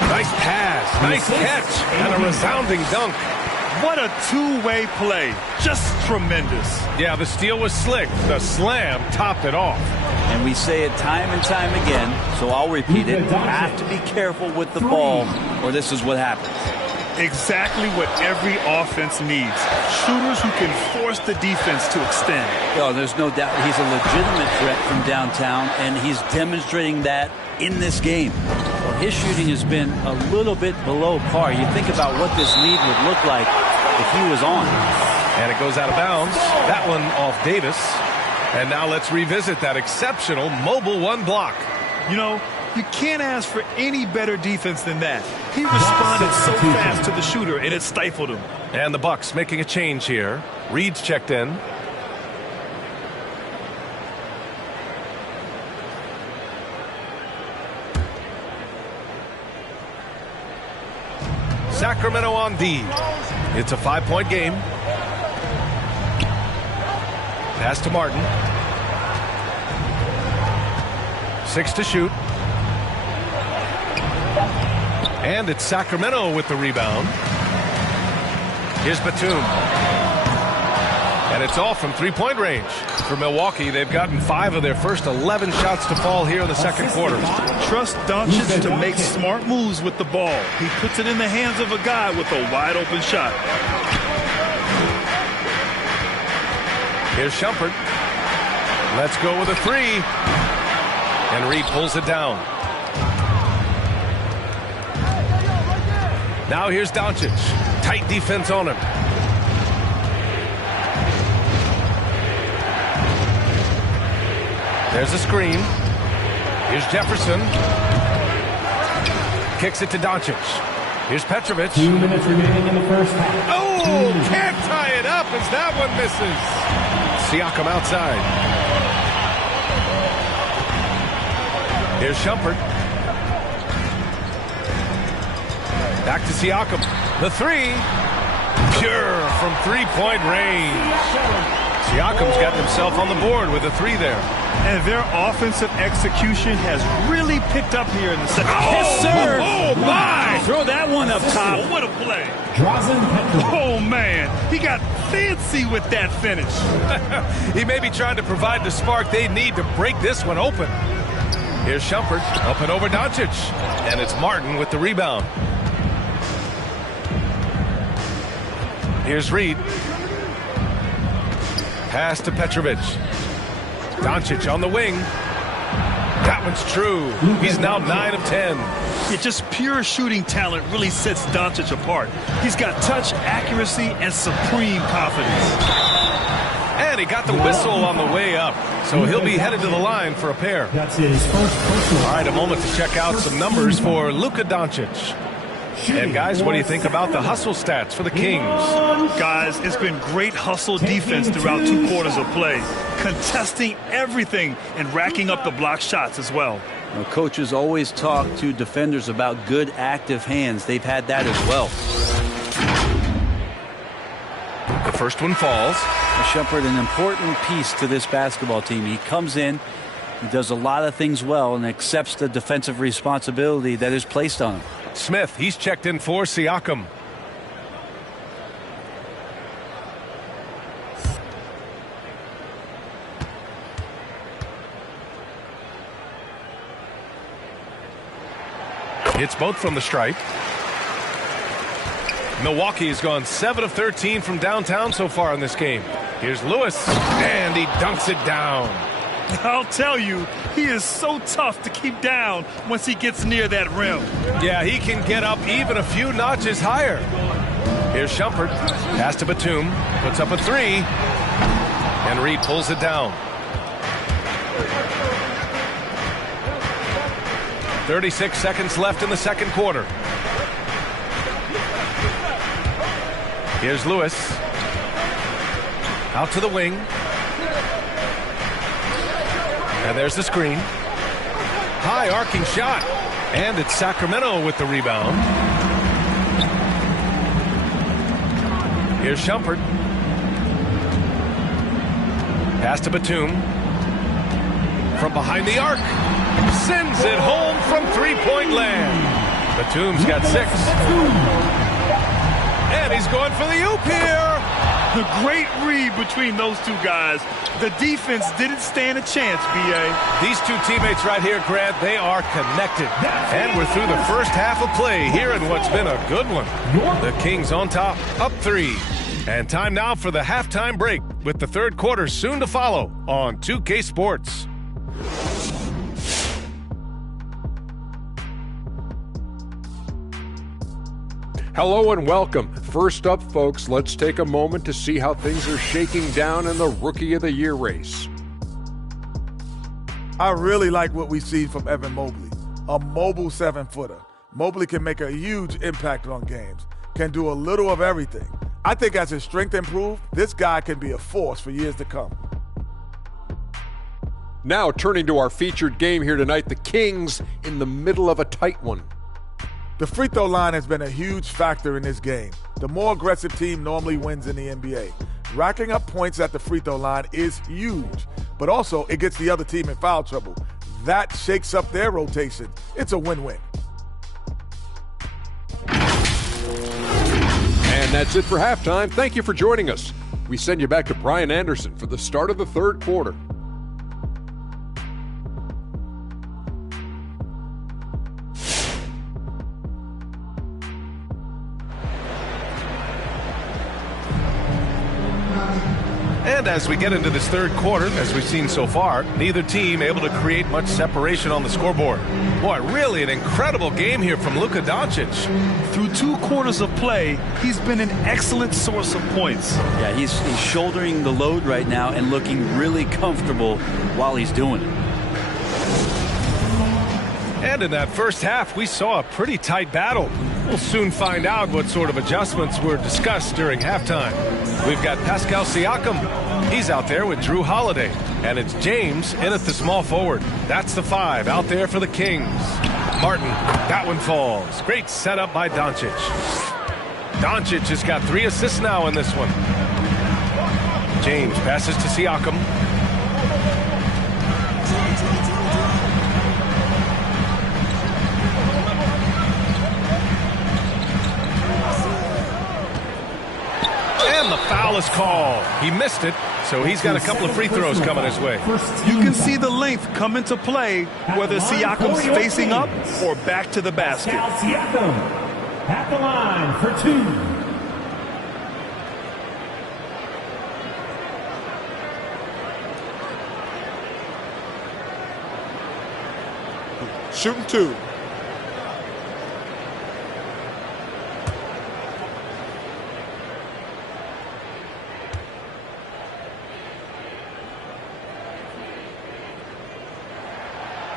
Nice pass, nice catch, and a resounding dunk. What a two-way play. Just tremendous. Yeah, the steal was slick. The slam topped it off. And we say it time and time again, so I'll repeat it. You have to be careful with the ball, or this is what happens. Exactly what every offense needs. Shooters who can force the defense to extend. Oh, there's no doubt he's a legitimate threat from downtown, and he's demonstrating that in this game. Well, his shooting has been a little bit below par. You think about what this lead would look like if he was on. And it goes out of bounds. That one off Davis. And now let's revisit that exceptional mobile 1 block. You know, you can't ask for any better defense than that. He responded so fast to the shooter, and it stifled him. And the Bucks making a change here. Reed's checked in. Sacramento on D. It's a 5-point game. Pass to Martin. 6 to shoot. And it's Sacramento with the rebound. Here's Batum. And it's all from three-point range. For Milwaukee, they've gotten 5 of their first 11 shots to fall here in the second quarter. Trust Doncic to make smart moves with the ball. He puts it in the hands of a guy with a wide-open shot. Here's Shumpert. Let's go with a 3. And Reed pulls it down. Now here's Doncic. Tight defense on him. There's a screen. Here's Jefferson. Kicks it to Doncic. Here's Petrovic. 2 minutes remaining in the first half. Oh, can't tie it up as that one misses. Siakam outside. Here's Shumpert. Back to Siakam. The 3. Pure from three-point range. Siakam's got himself on the board with a 3 there. And their offensive execution has really picked up here in the second. Yes, sir. Oh, my. Throw that one up top. What a play. Oh, man. He got fancy with that finish. He may be trying to provide the spark they need to break this one open. Here's Shumpert up and over Doncic. And it's Martin with the rebound. Here's Reed. Pass to Petrovic. Doncic on the wing. That one's true. He's now 9 of 10. Yeah, just pure shooting talent really sets Doncic apart. He's got touch, accuracy, and supreme confidence. And he got the whistle on the way up. So he'll be headed to the line for a pair. That's his first personal. All right, a moment to check out some numbers for Luka Doncic. And guys, what do you think about the hustle stats for the Kings? Guys, it's been great hustle defense throughout 2 quarters of play, contesting everything and racking up the block shots as well. Now, coaches always talk to defenders about good active hands. They've had that as well. The first one falls. Shumpert, an important piece to this basketball team. He comes in, he does a lot of things well, and accepts the defensive responsibility that is placed on him. Smith, he's checked in for Siakam. It's both from the stripe. Milwaukee has gone 7 of 13 from downtown so far in this game. Here's Lewis, and he dunks it down. I'll tell you, he is so tough to keep down once he gets near that rim. Yeah, he can get up even a few notches higher. Here's Shumpert. Pass to Batum. Puts up a 3. And Reed pulls it down. 36 seconds left in the second quarter. Here's Lewis. Out to the wing. And there's the screen. High arcing shot. And it's Sacramento with the rebound. Here's Shumpert. Pass to Batum. From behind the arc. Sends it home from three-point land. Batum's got 6. And he's going for the oop here. The great read between those two guys. The defense didn't stand a chance, B.A. These two teammates right here, Grant, they are connected. And we're through the first half of play here in what's been a good one. The Kings on top, up 3. And time now for the halftime break with the third quarter soon to follow on 2K Sports. Hello and welcome. First up, folks, let's take a moment to see how things are shaking down in the Rookie of the Year race. I really like what we see from Evan Mobley, a mobile 7-footer. Mobley can make a huge impact on games, can do a little of everything. I think as his strength improves, this guy can be a force for years to come. Now turning to our featured game here tonight, the Kings in the middle of a tight one. The free throw line has been a huge factor in this game. The more aggressive team normally wins in the NBA. Racking up points at the free throw line is huge, but also it gets the other team in foul trouble. That shakes up their rotation. It's a win-win. And that's it for halftime. Thank you for joining us. We send you back to Brian Anderson for the start of the third quarter. And as we get into this third quarter, as we've seen so far, neither team able to create much separation on the scoreboard. Boy, really an incredible game here from Luka Doncic. Through 2 quarters of play, he's been an excellent source of points. Yeah, he's shouldering the load right now and looking really comfortable while he's doing it. And in that first half, we saw a pretty tight battle. We'll soon find out what sort of adjustments were discussed during halftime. We've got Pascal Siakam. He's out there with Drew Holiday. And it's James in at the small forward. That's the 5 out there for the Kings. Martin, that one falls. Great setup by Doncic. Doncic has got 3 assists now in this one. James passes to Siakam. And the foul is called. He missed it, so he's got a couple of free throws coming his way. You can see the length come into play, whether Siakam's facing up or back to the basket. Siakam at the line for 2. Shooting 2.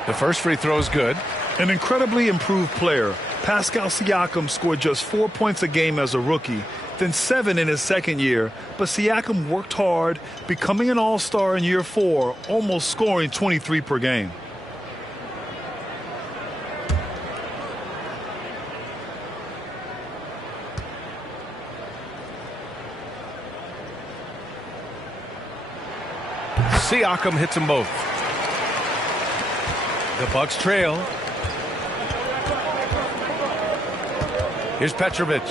The first free throw is good. An incredibly improved player. Pascal Siakam scored just 4 points a game as a rookie, then 7 in his second year. But Siakam worked hard, becoming an all-star in year 4, almost scoring 23 per game. Siakam hits them both. The Bucks trail. Here's Petrovic.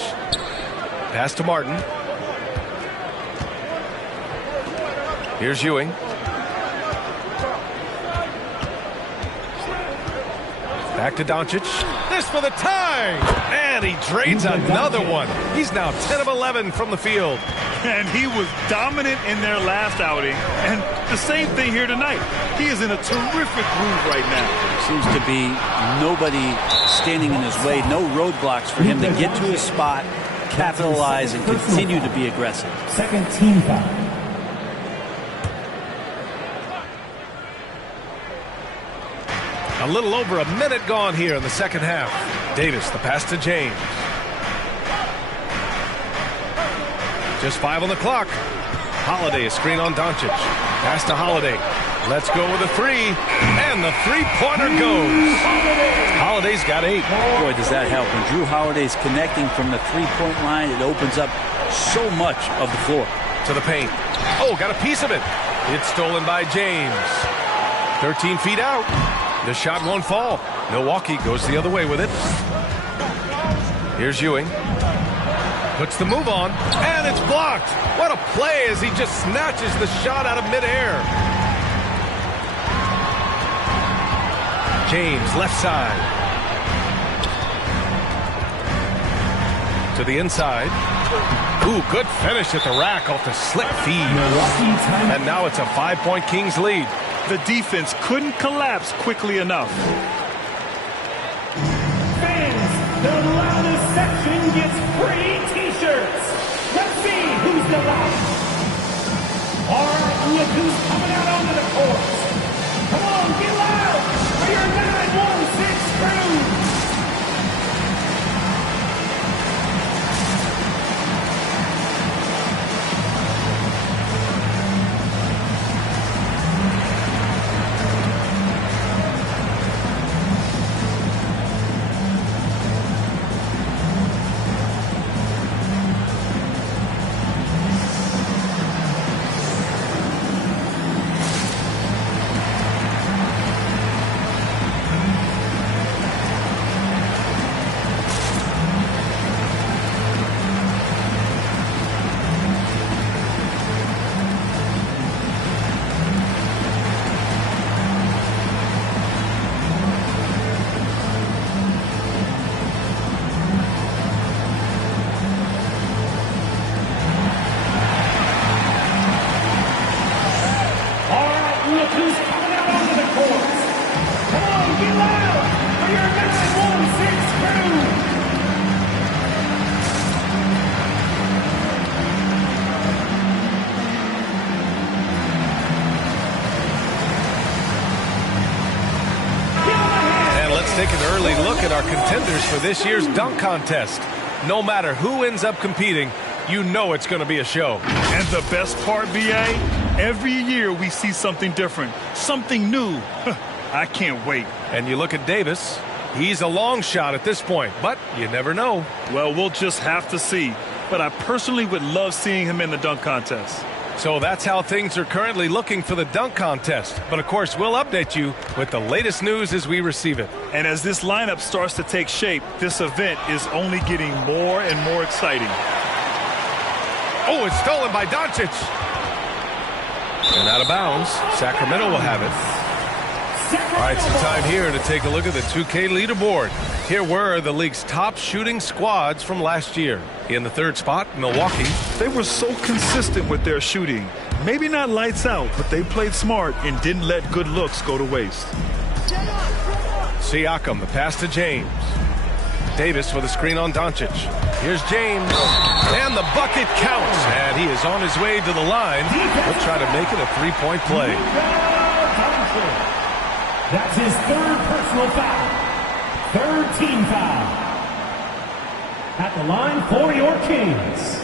Pass to Martin. Here's Ewing. Back to Doncic. This for the tie! And he drains another one. He's now 10 of 11 from the field. And he was dominant in their last outing. And the same thing here tonight. He is in a terrific groove right now. Seems to be nobody standing in his way. No roadblocks for him to get to his spot, capitalize, and continue to be aggressive. Second team foul. A little over a minute gone here in the second half. Davis, the pass to James. Just 5 on the clock. Holiday, a screen on Doncic. Pass to Holiday. Let's go with a 3. And the three-pointer goes. Holiday's got 8. Boy, does that help. When Drew Holiday's connecting from the three-point line, it opens up so much of the floor. To the paint. Oh, got a piece of it. It's stolen by James. 13 feet out. The shot won't fall. Milwaukee goes the other way with it. Here's Ewing. Puts the move on, and it's blocked. What a play as he just snatches the shot out of midair. James, left side. To the inside. Ooh, good finish at the rack off the slick feed. And now it's a 5-point Kings lead. The defense couldn't collapse quickly enough. Fans, the loudest section gets free T-shirts. Let's see who's the loudest. All right, look who's coming out onto the court. Come on, get loud for your 916 crew. at our contenders for this year's dunk contest. No matter who ends up competing, you know it's going to be a show. And the best part, B.A., every year we see something different, something new. I can't wait. And you look at Davis. He's a long shot at this point, but you never know. Well, we'll just have to see. But I personally would love seeing him in the dunk contest. So that's how things are currently looking for the dunk contest. But of course, we'll update you with the latest news as we receive it. And as this lineup starts to take shape, this event is only getting more and more exciting. Oh, it's stolen by Doncic. And out of bounds. Sacramento will have it. All right, some time here to take a look at the 2K leaderboard. Here were the league's top shooting squads from last year. In the third spot, Milwaukee. They were so consistent with their shooting. Maybe not lights out, but they played smart and didn't let good looks go to waste. Siakam, the pass to James. Davis with a screen on Doncic. Here's James. And the bucket counts. And he is on his way to the line. He'll try to make it a three-point play. That's his third personal foul. Third team foul. At the line for your Kings.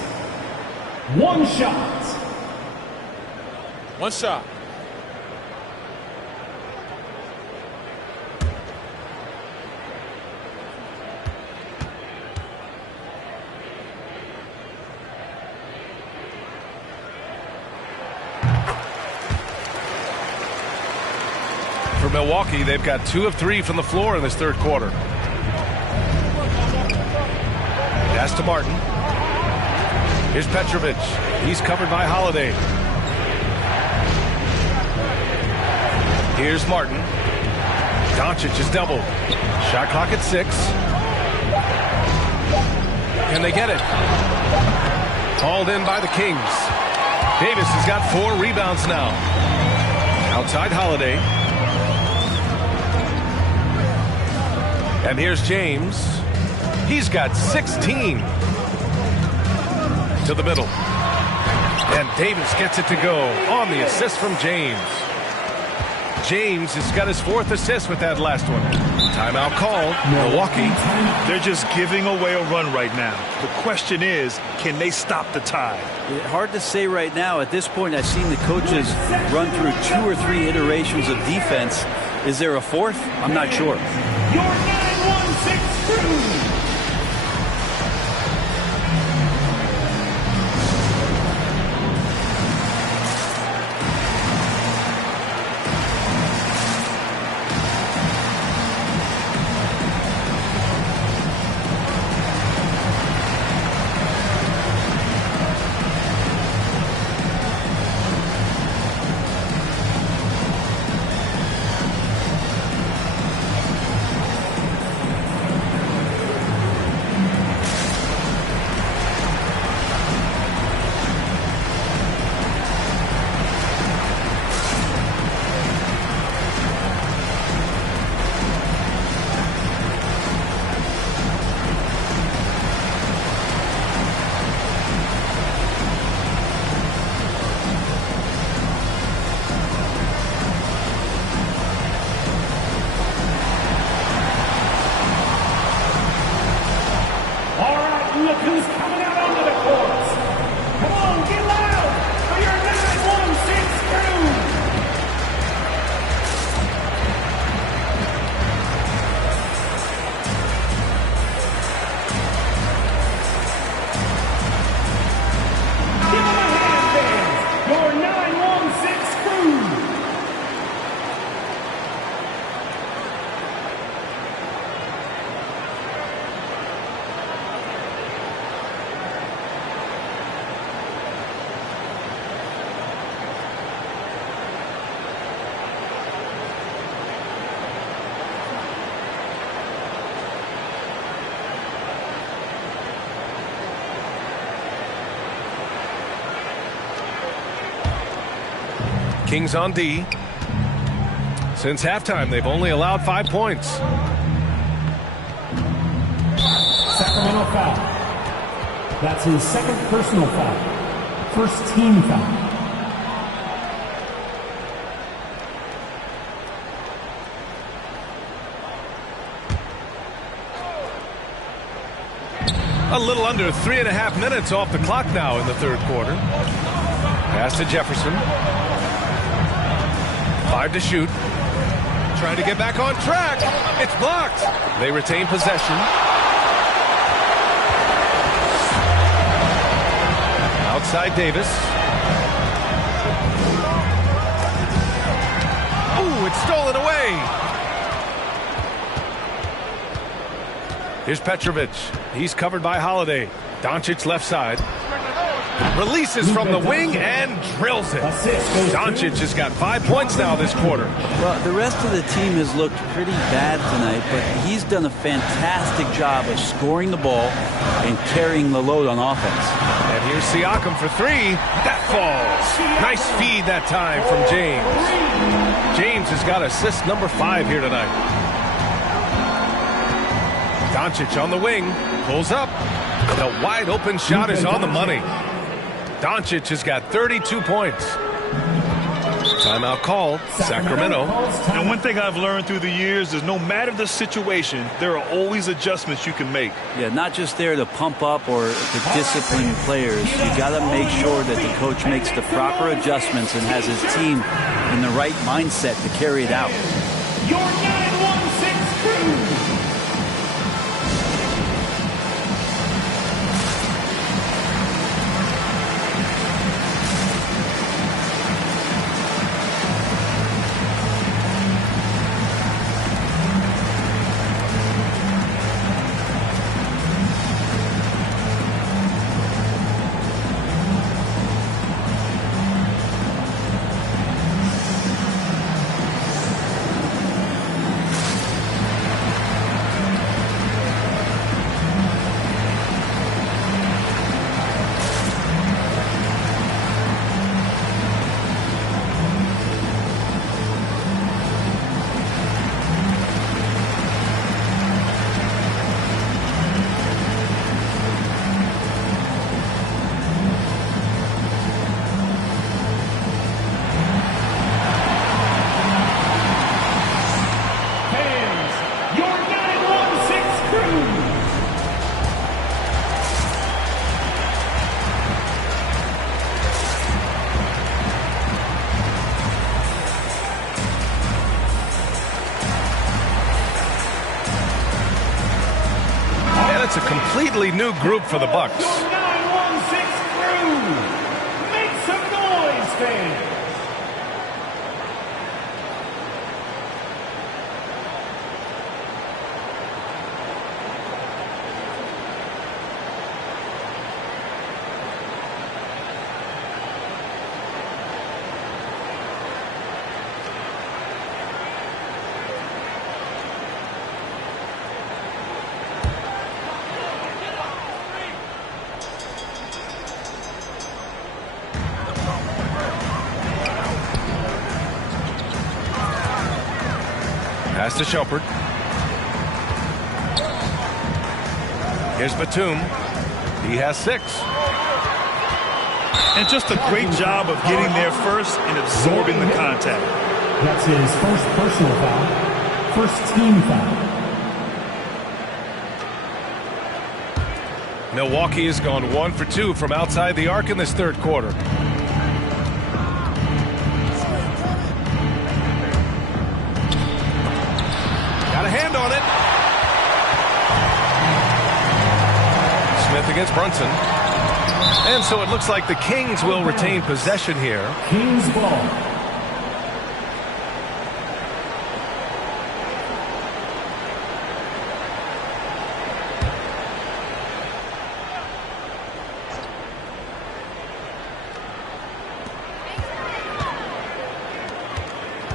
One shot. One shot. For Milwaukee, they've got 2 of 3 from the floor in this third quarter. Pass to Martin. Here's Petrovic. He's covered by Holiday. Here's Martin. Doncic is doubled. Shot clock at 6. Can they get it? Hauled in by the Kings. Davis has got 4 rebounds now. Outside Holiday. And here's James. He's got 16. To the middle. And Davis gets it to go on the assist from James. James has got his 4th assist with that last one. Timeout called. Milwaukee. They're just giving away a run right now. The question is, can they stop the tide? Hard to say right now. At this point, I've seen the coaches run through 2 or 3 iterations of defense. Is there a 4th? I'm not sure. Your 916 crew. Kings on D. Since halftime, they've only allowed 5 points. Sacramento foul. That's his 2nd personal foul. First team foul. A little under 3.5 minutes off the clock now in the third quarter. Pass to Jefferson. 5 to shoot. Trying to get back on track. It's blocked. They retain possession. Outside Davis. Ooh, it's stolen away. Here's Petrovic. He's covered by Holiday. Doncic left side. Releases from the wing and drills it. Doncic has got 5 points now this quarter. Well, the rest of the team has looked pretty bad tonight, but he's done a fantastic job of scoring the ball and carrying the load on offense. And here's Siakam for 3. That falls. Nice feed that time from James. James has got assist number 5 here tonight. Doncic on the wing. Pulls up. The wide open shot is on the money. Doncic has got 32 points. Timeout called. Sacramento. And one thing I've learned through the years is no matter the situation, there are always adjustments you can make. Yeah, not just there to pump up or to discipline players. You got to make sure that the coach makes the proper adjustments and has his team in the right mindset to carry it out. Your 916 crew. It's a completely new group for the Bucks. Your 916 crew. Make some noise, fans. Pass to Shumpert. Here's Batum. He has 6. And just a great job of getting there first and absorbing the contact. That's his first personal foul. First team foul. Milwaukee has gone 1 for 2 from outside the arc in this third quarter. Got a hand on it. Smith against Brunson. And so it looks like the Kings will retain possession here. Kings ball.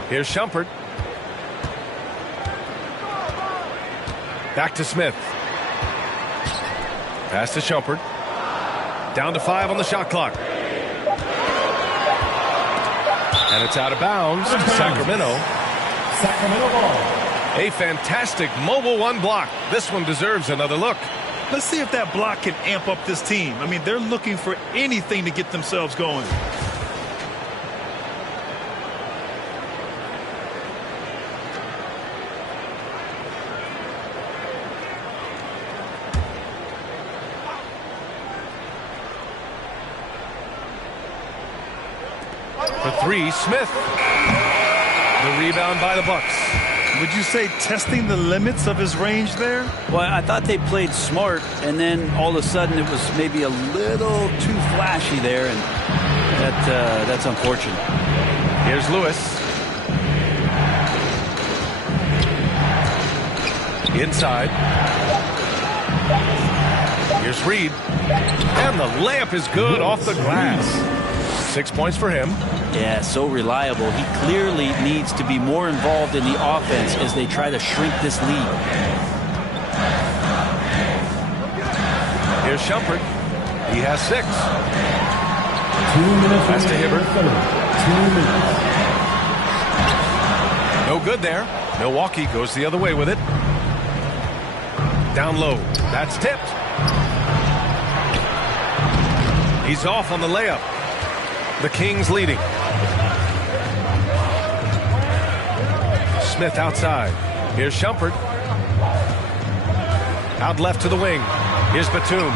Here's Shumpert. Back to Smith. Pass to Shumpert. Down to 5 on the shot clock. And it's out of bounds to Sacramento. Sacramento ball. A fantastic mobile 1 block. This one deserves another look. Let's see if that block can amp up this team. I mean, they're looking for anything to get themselves going. For three, Smith. The rebound by the Bucks. Would you say testing the limits of his range there? Well, I thought they played smart, and then all of a sudden it was maybe a little too flashy there, and that's unfortunate. Here's Lewis. Inside. Here's Reed. And the layup is good off the glass. 6 points for him. Yeah, so reliable. He clearly needs to be more involved in the offense as they try to shrink this lead. Here's Shumpert. He has 6. 2 minutes. Pass to Hibbert. 2 minutes. No good there. Milwaukee goes the other way with it. Down low. That's tipped. He's off on the layup. The Kings leading. Smith outside. Here's Shumpert. Out left to the wing. Here's Batum.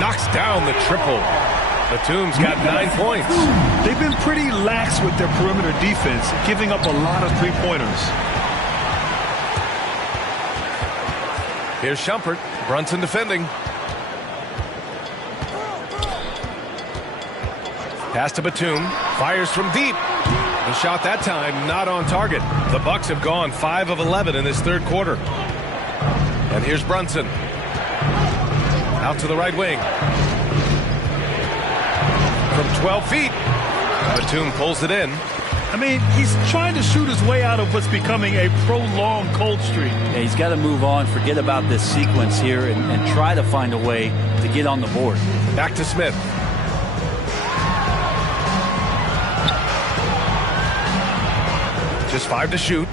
Knocks down the triple. Batum's got 9 points. They've been pretty lax with their perimeter defense, giving up a lot of three-pointers. Here's Shumpert. Brunson defending. Pass to Batum. Fires from deep. The shot that time not on target. The Bucks have gone 5 of 11 in this third quarter. And here's Brunson. Out to the right wing. From 12 feet. Batum pulls it in. I mean, he's trying to shoot his way out of what's becoming a prolonged cold streak. Yeah, he's got to move on, forget about this sequence here, and try to find a way to get on the board. Back to Smith. Just 5 to shoot.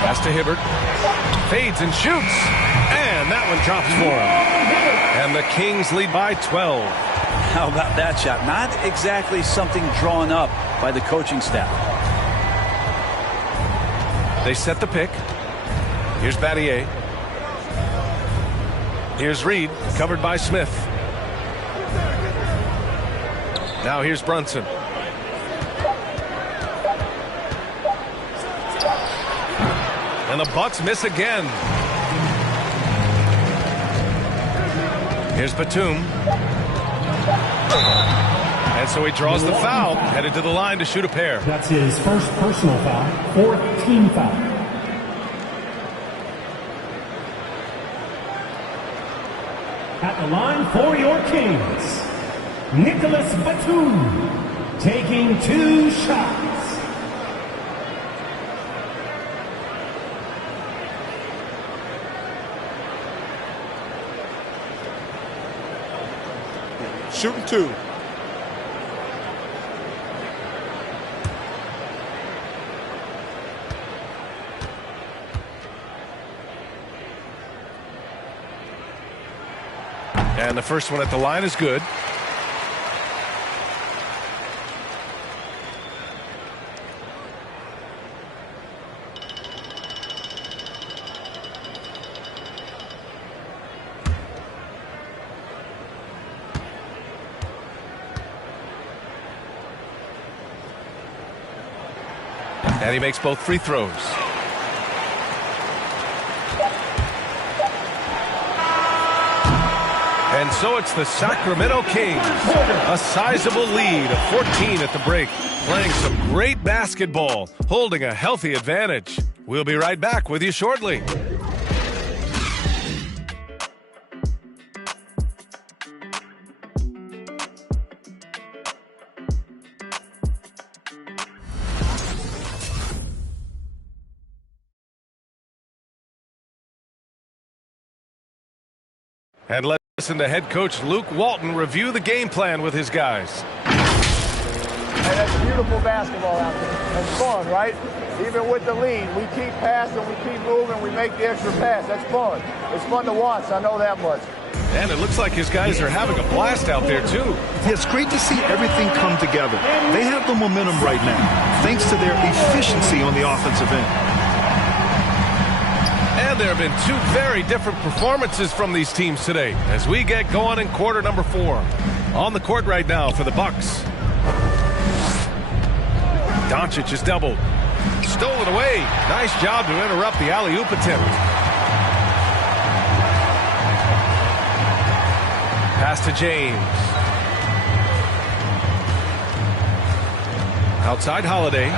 Pass to Hibbert. Fades and shoots. And that one drops for him. And the Kings lead by 12. How about that shot? Not exactly something drawn up by the coaching staff. They set the pick. Here's Battier. Here's Reed, covered by Smith. Now here's Brunson. And the Bucks miss again. Here's Batum. And so he draws the foul, headed to the line to shoot a pair. That's his first personal foul, 4th team foul. At the line for your Kings, Nicholas Batum, taking 2 shots. Shooting 2. And the first one at the line is good. And he makes both free throws. And so it's the Sacramento Kings. A sizable lead of 14 at the break. Playing some great basketball. Holding a healthy advantage. We'll be right back with you shortly. And let's listen to head coach Luke Walton review the game plan with his guys. Hey, that's beautiful basketball out there. That's fun, right? Even with the lead, we keep passing, we keep moving, we make the extra pass. That's fun. It's fun to watch, I know that much. And it looks like his guys are having a blast out there, too. It's great to see everything come together. They have the momentum right now, thanks to their efficiency on the offensive end. And there have been 2 very different performances from these teams today as we get going in quarter number 4. On the court right now for the Bucks. Doncic is doubled. Stolen away. Nice job to interrupt the alley-oop attempt. Pass to James. Outside Holiday.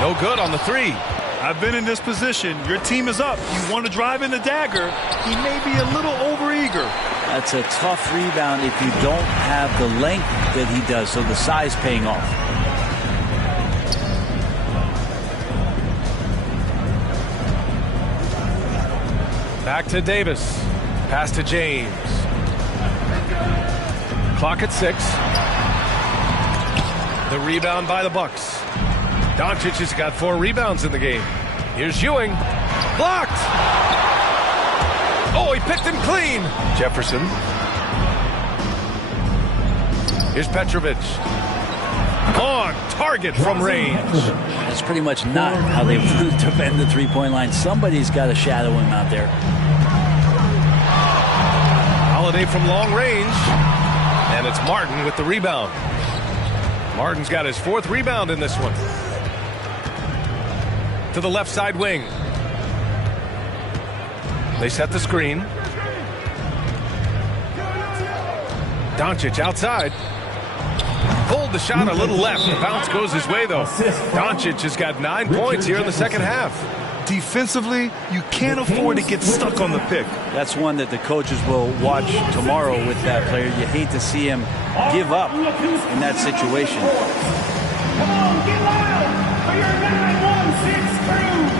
No good on the three. I've been in this position. Your team is up. You want to drive in the dagger. He may be a little overeager. That's a tough rebound if you don't have the length that he does, so the size paying off. Back to Davis. Pass to James. Clock at 6. The rebound by the Bucks. Doncic has got 4 rebounds in the game. Here's Ewing. Blocked! Oh, he picked him clean. Jefferson. Here's Petrovic. On target from range. That's pretty much not how they defend the three-point line. Somebody's got to shadow him out there. Holiday from long range. And it's Martin with the rebound. Martin's got his 4th rebound in this one. To the left side wing. They set the screen. Doncic outside. Pulled the shot a little left. The bounce goes his way, though. Doncic has got 9 points here in the second half. Defensively, you can't afford to get stuck on the pick. That's one that the coaches will watch tomorrow with that player. You hate to see him give up in that situation. Come on, get loud for your 9-1-6 crew.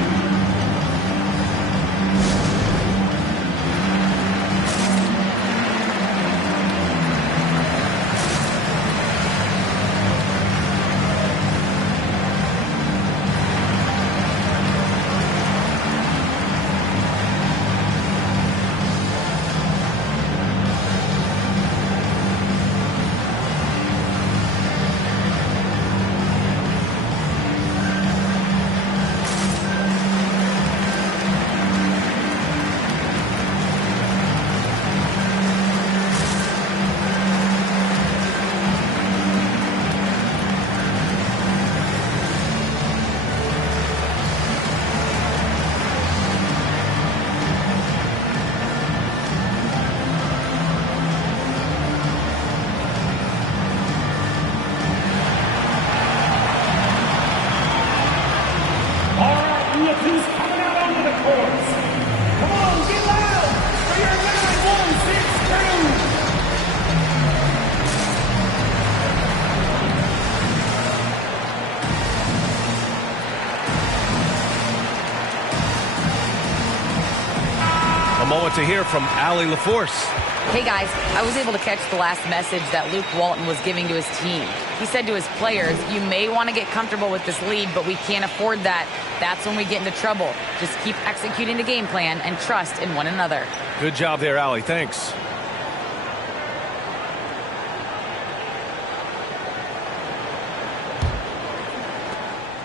To hear from Allie LaForce. Hey guys, I was able to catch the last message that Luke Walton was giving to his team. He said to his players, you may want to get comfortable with this lead, but we can't afford that. That's when we get into trouble. Just keep executing the game plan and trust in one another. Good job there, Allie. Thanks.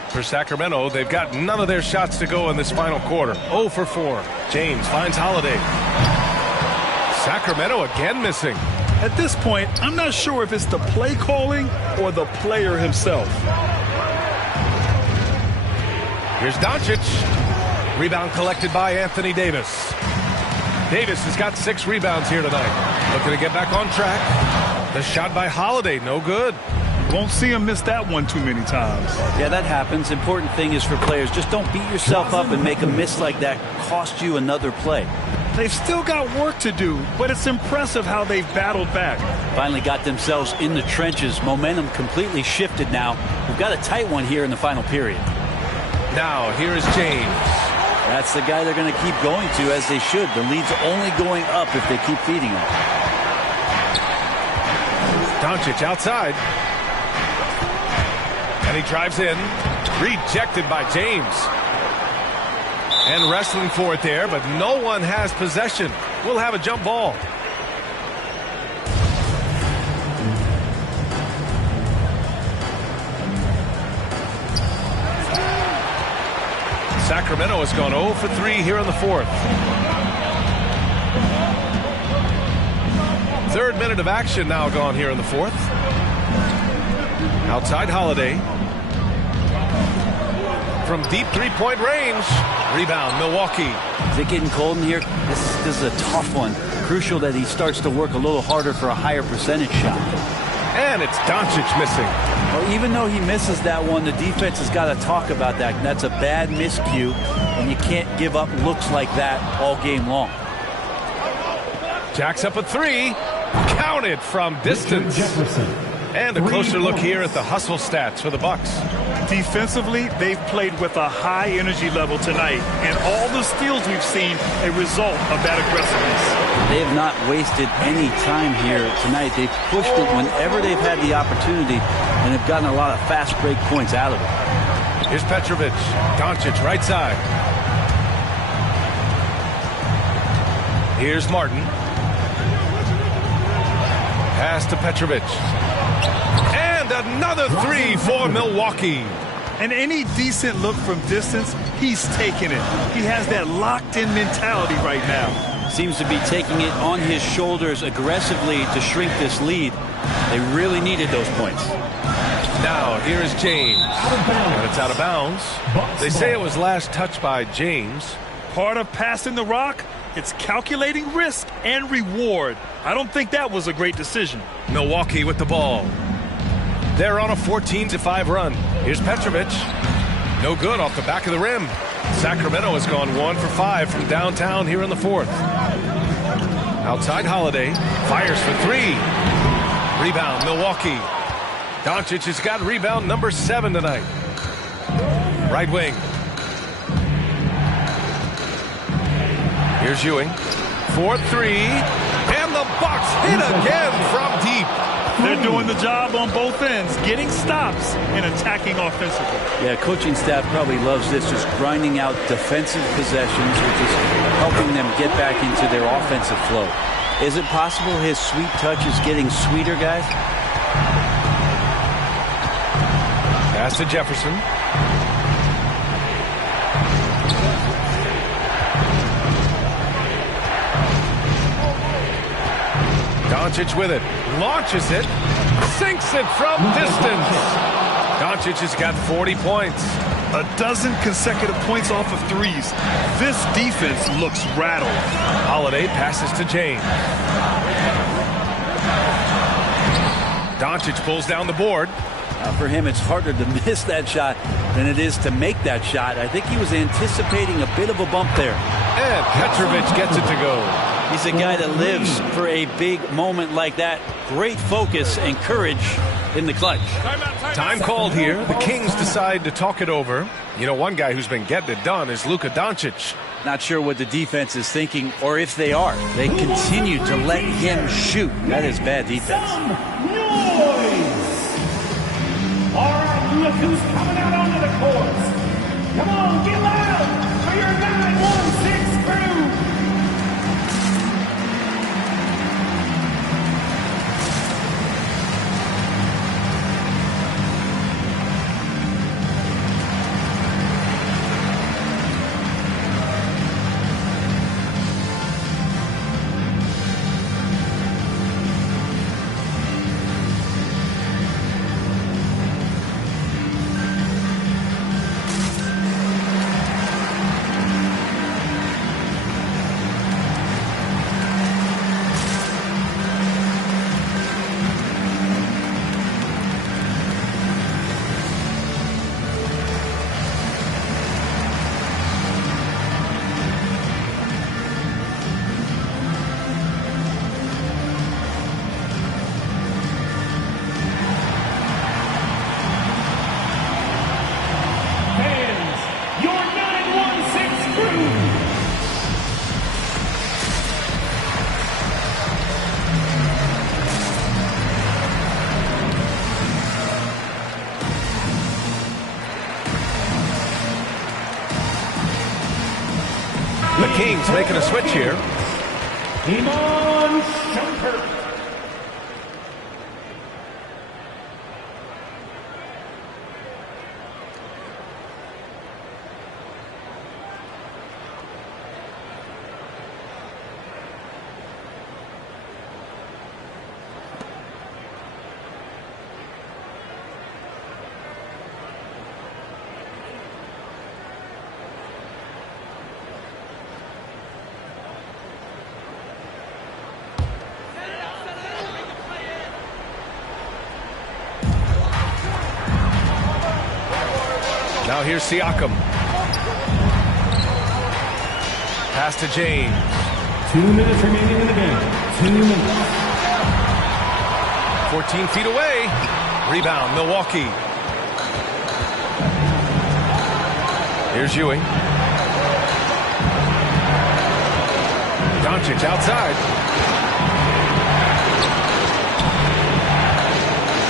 For Sacramento, they've got none of their shots to go in this final quarter. 0 for 4. James finds Holiday. Sacramento again missing. At this point, I'm not sure if it's the play calling or the player himself. Here's Doncic. Rebound collected by Anthony Davis. Davis has got 6 rebounds here tonight. Looking to get back on track. The shot by Holiday, no good. Won't see him miss that one too many times. Yeah, that happens. Important thing is for players, just don't beat yourself up and make a miss like that cost you another play. They've still got work to do, but it's impressive how they've battled back. Finally got themselves in the trenches. Momentum completely shifted now. We've got a tight one here in the final period. Now, here is James. That's the guy they're going to keep going to, as they should. The lead's only going up if they keep feeding him. Doncic outside. And he drives in. Rejected by James. And wrestling for it there, but no one has possession. We'll have a jump ball. Sacramento has gone 0 for 3 here in the fourth. Third minute of action now gone here in the fourth. Outside Holiday. From deep three-point range. Rebound, Milwaukee. Is it getting cold in here? This is a tough one. Crucial that he starts to work a little harder for a higher percentage shot. And it's Doncic missing. Well, even though he misses that one, the defense has got to talk about that. That's a bad miscue, and you can't give up looks like that all game long. Jacks up a three. Counted from distance. And a closer look here at the hustle stats for the Bucks. Defensively, they've played with a high energy level tonight, and all the steals we've seen a result of that aggressiveness. They have not wasted any time here tonight. They've pushed it whenever they've had the opportunity, and have gotten a lot of fast break points out of it. Here's Petrovic. Doncic right side. Here's Martin. Pass to Petrovic. And another three for Milwaukee. And any decent look from distance, he's taking it. He has that locked-in mentality right now. Seems to be taking it on his shoulders aggressively to shrink this lead. They really needed those points. Now, here is James. And it's out of bounds. They say it was last touched by James. Part of passing the rock, it's calculating risk and reward. I don't think that was a great decision. Milwaukee with the ball. They're on a 14-5 run. Here's Petrovic. No good off the back of the rim. Sacramento has gone 1 for 5 from downtown here in the fourth. Outside Holiday. Fires for three. Rebound, Milwaukee. Doncic has got rebound number 7 tonight. Right wing. Here's Ewing. 4-3. And the Bucks hit again from deep. They're doing the job on both ends, getting stops and attacking offensively. Yeah, coaching staff probably loves this, just grinding out defensive possessions, which is helping them get back into their offensive flow. Is it possible his sweet touch is getting sweeter, guys? Pass to Jefferson. Doncic with it. Launches it. Sinks it from distance. Doncic has got 40 points. A dozen consecutive points off of threes. This defense looks rattled. Holiday passes to James. Doncic pulls down the board. For him, it's harder to miss that shot than it is to make that shot. I think he was anticipating a bit of a bump there. And Petrovic gets it to go. He's a guy that lives for a big moment like that. Great focus and courage in the clutch. Time called here. The Kings decide to talk it over. You know, one guy who's been getting it done is Luka Doncic. Not sure what the defense is thinking, or if they are. They continue to let him shoot. That is bad defense. All right, look who's coming out onto the court. Come on, get loud for your 916 crew. The Kings making a switch here. Iman Shumpert. Now here's Siakam. Pass to James. 2 minutes remaining in the game. 2 minutes. 14 feet away. Rebound, Milwaukee. Here's Ewing. Doncic outside.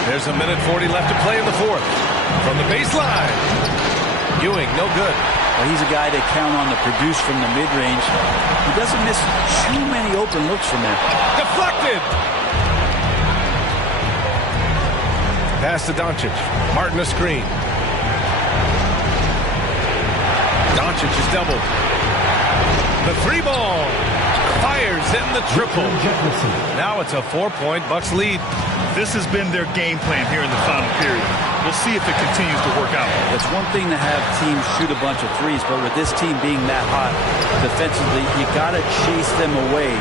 There's a minute 40 left to play in the fourth. From the baseline. Ewing, no good. Well, he's a guy they count on to produce from the mid-range. He doesn't miss too many open looks from there. Deflected! Pass to Doncic. Martin a screen. Doncic is doubled. The three ball. Fires in the triple. Now it's a 4-point Bucks lead. This has been their game plan here in the final period. We'll see if it continues to work out. It's one thing to have teams shoot a bunch of threes, but with this team being that hot defensively, you got to chase them away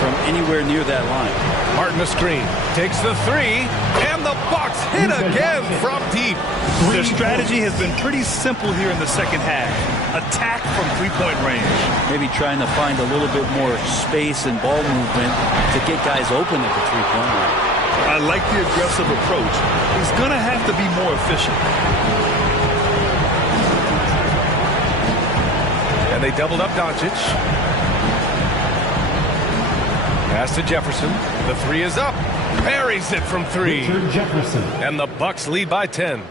from anywhere near that line. Martin a screen. Takes the three, and the Bucks hit again from deep. Their strategy has been pretty simple here in the second half. Attack from three-point range. Maybe trying to find a little bit more space and ball movement to get guys open at the three-point line. I like the aggressive approach. He's going to have to be more efficient. And they doubled up Doncic. Pass to Jefferson. The three is up. Buries it from three. Richard Jefferson. And the Bucks lead by 10.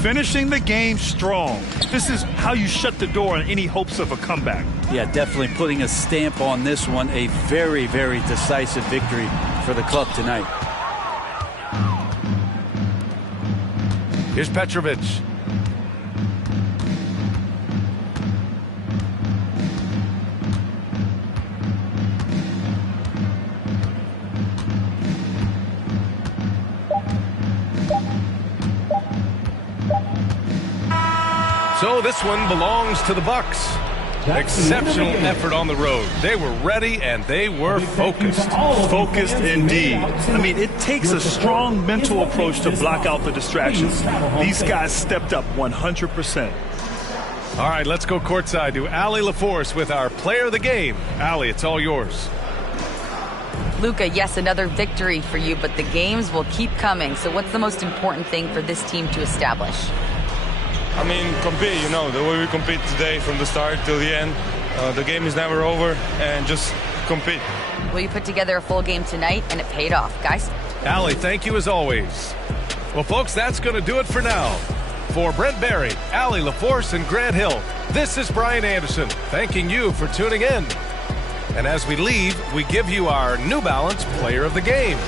Finishing the game strong. This is how you shut the door on any hopes of a comeback. Yeah, definitely putting a stamp on this one. A very, very decisive victory for the club tonight. Here's Petrovic. So this one belongs to the Bucks. Exceptional effort on the road. They were ready and they were focused. Focused indeed. I mean, it takes a strong mental approach to block out the distractions. These guys stepped up 100%. All right, let's go courtside to Allie LaForce with our player of the game. Allie, it's all yours. Luka, yes, another victory for you, but the games will keep coming. So what's the most important thing for this team to establish? I mean, compete, the way we compete today from the start till the end. The game is never over, and just compete. Will you put together a full game tonight? And it paid off, guys. Allie, thank you as always. Well, folks, that's going to do it for now. For Brent Barry, Allie LaForce, and Grant Hill, this is Brian Anderson, thanking you for tuning in. And as we leave, we give you our New Balance Player of the Game,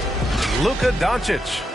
Luka Doncic.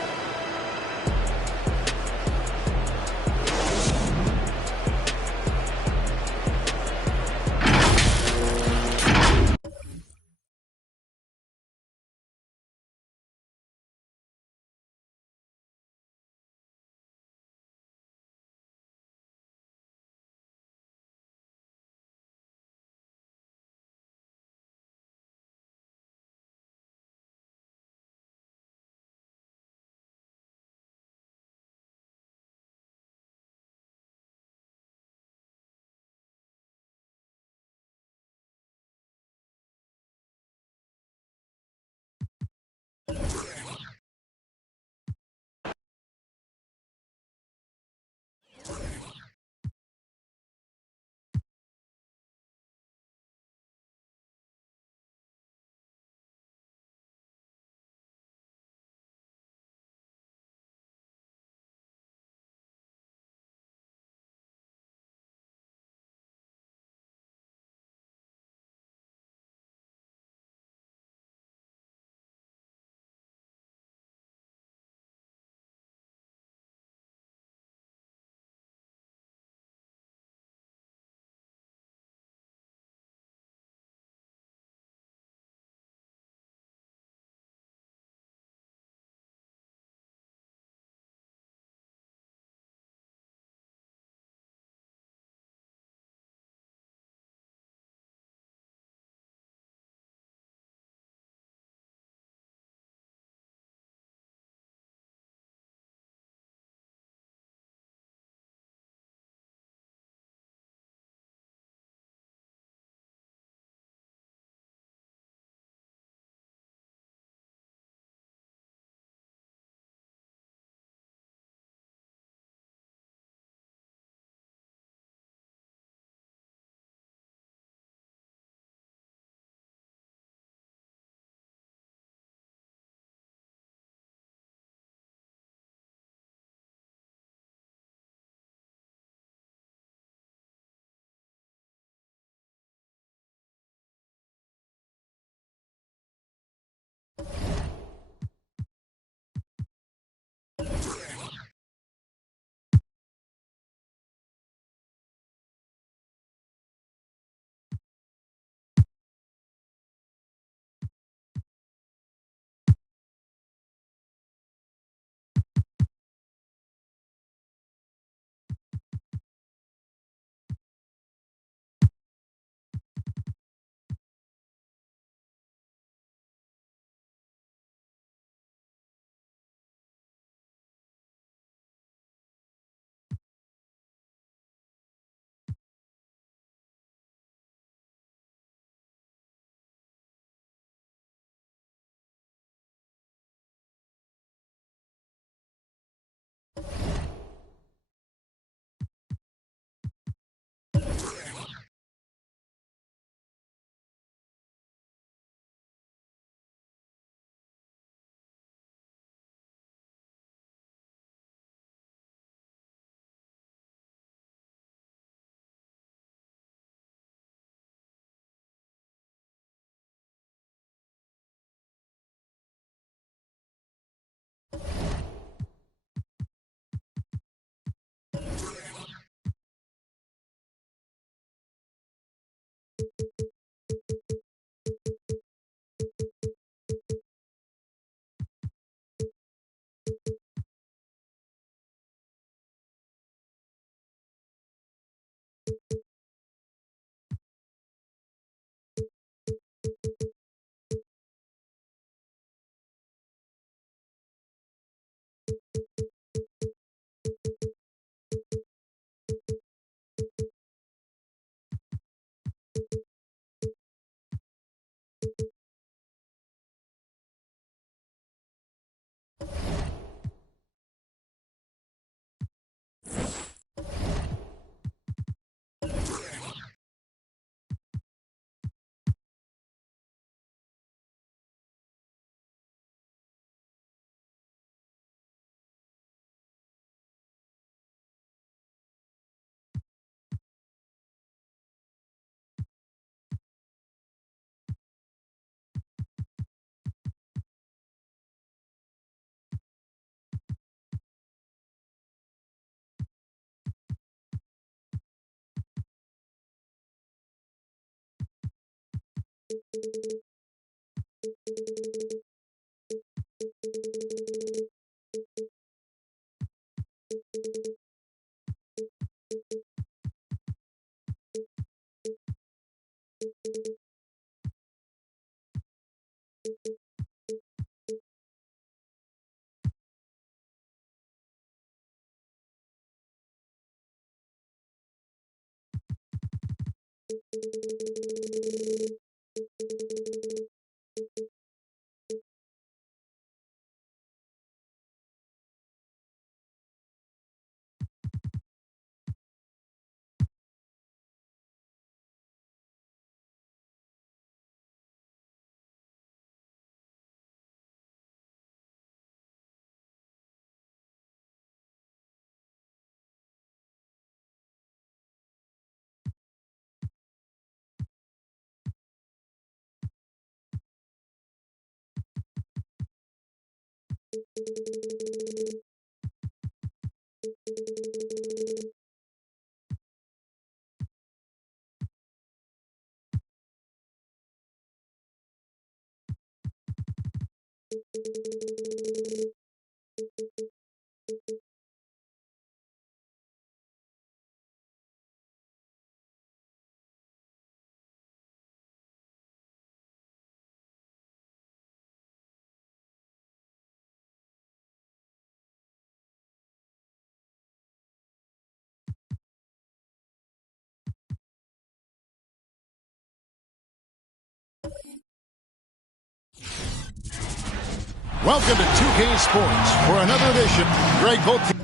Welcome to 2K Sports for another edition. Greg, both teams.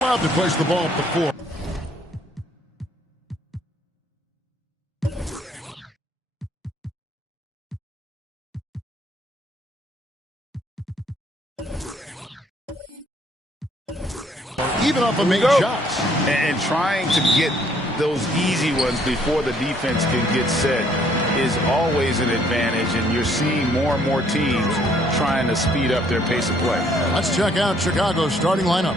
Allowed to place the ball up the floor. Even off of made shots. And trying to get those easy ones before the defense can get set is always an advantage, and you're seeing more and more teams trying to speed up their pace of play. Let's check out Chicago's starting lineup.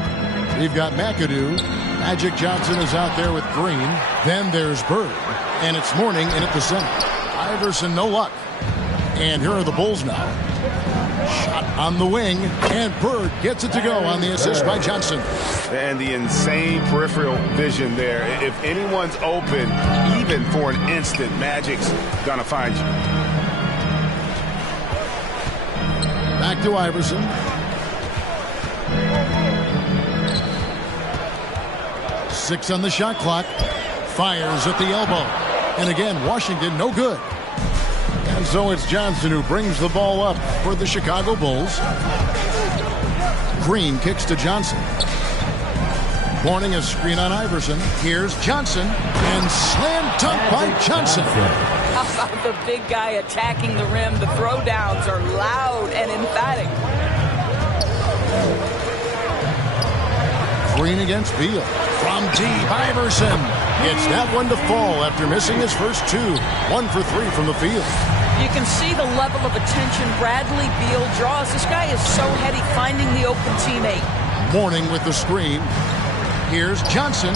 We've got McAdoo. Magic Johnson is out there with Green. Then there's Bird. And it's Mourning in at the center. Iverson, no luck. And here are the Bulls now. Shot on the wing, and Bird gets it to go on the assist by Johnson. And the insane peripheral vision there. If anyone's open, even for an instant, Magic's gonna find you. Back to Iverson. Six on the shot clock. Fires at the elbow. And again, Washington no good. And so it's Johnson who brings the ball up for the Chicago Bulls. Green kicks to Johnson. Morning a screen on Iverson. Here's Johnson. And slam dunk by Johnson. How about the big guy attacking the rim? The throwdowns are loud and emphatic. Green against Beal. From deep, Iverson. Gets that one to fall after missing his first two. 1 for 3 from the field. You can see the level of attention Bradley Beal draws. This guy is so heady finding the open teammate. Morning with the screen. Here's Johnson.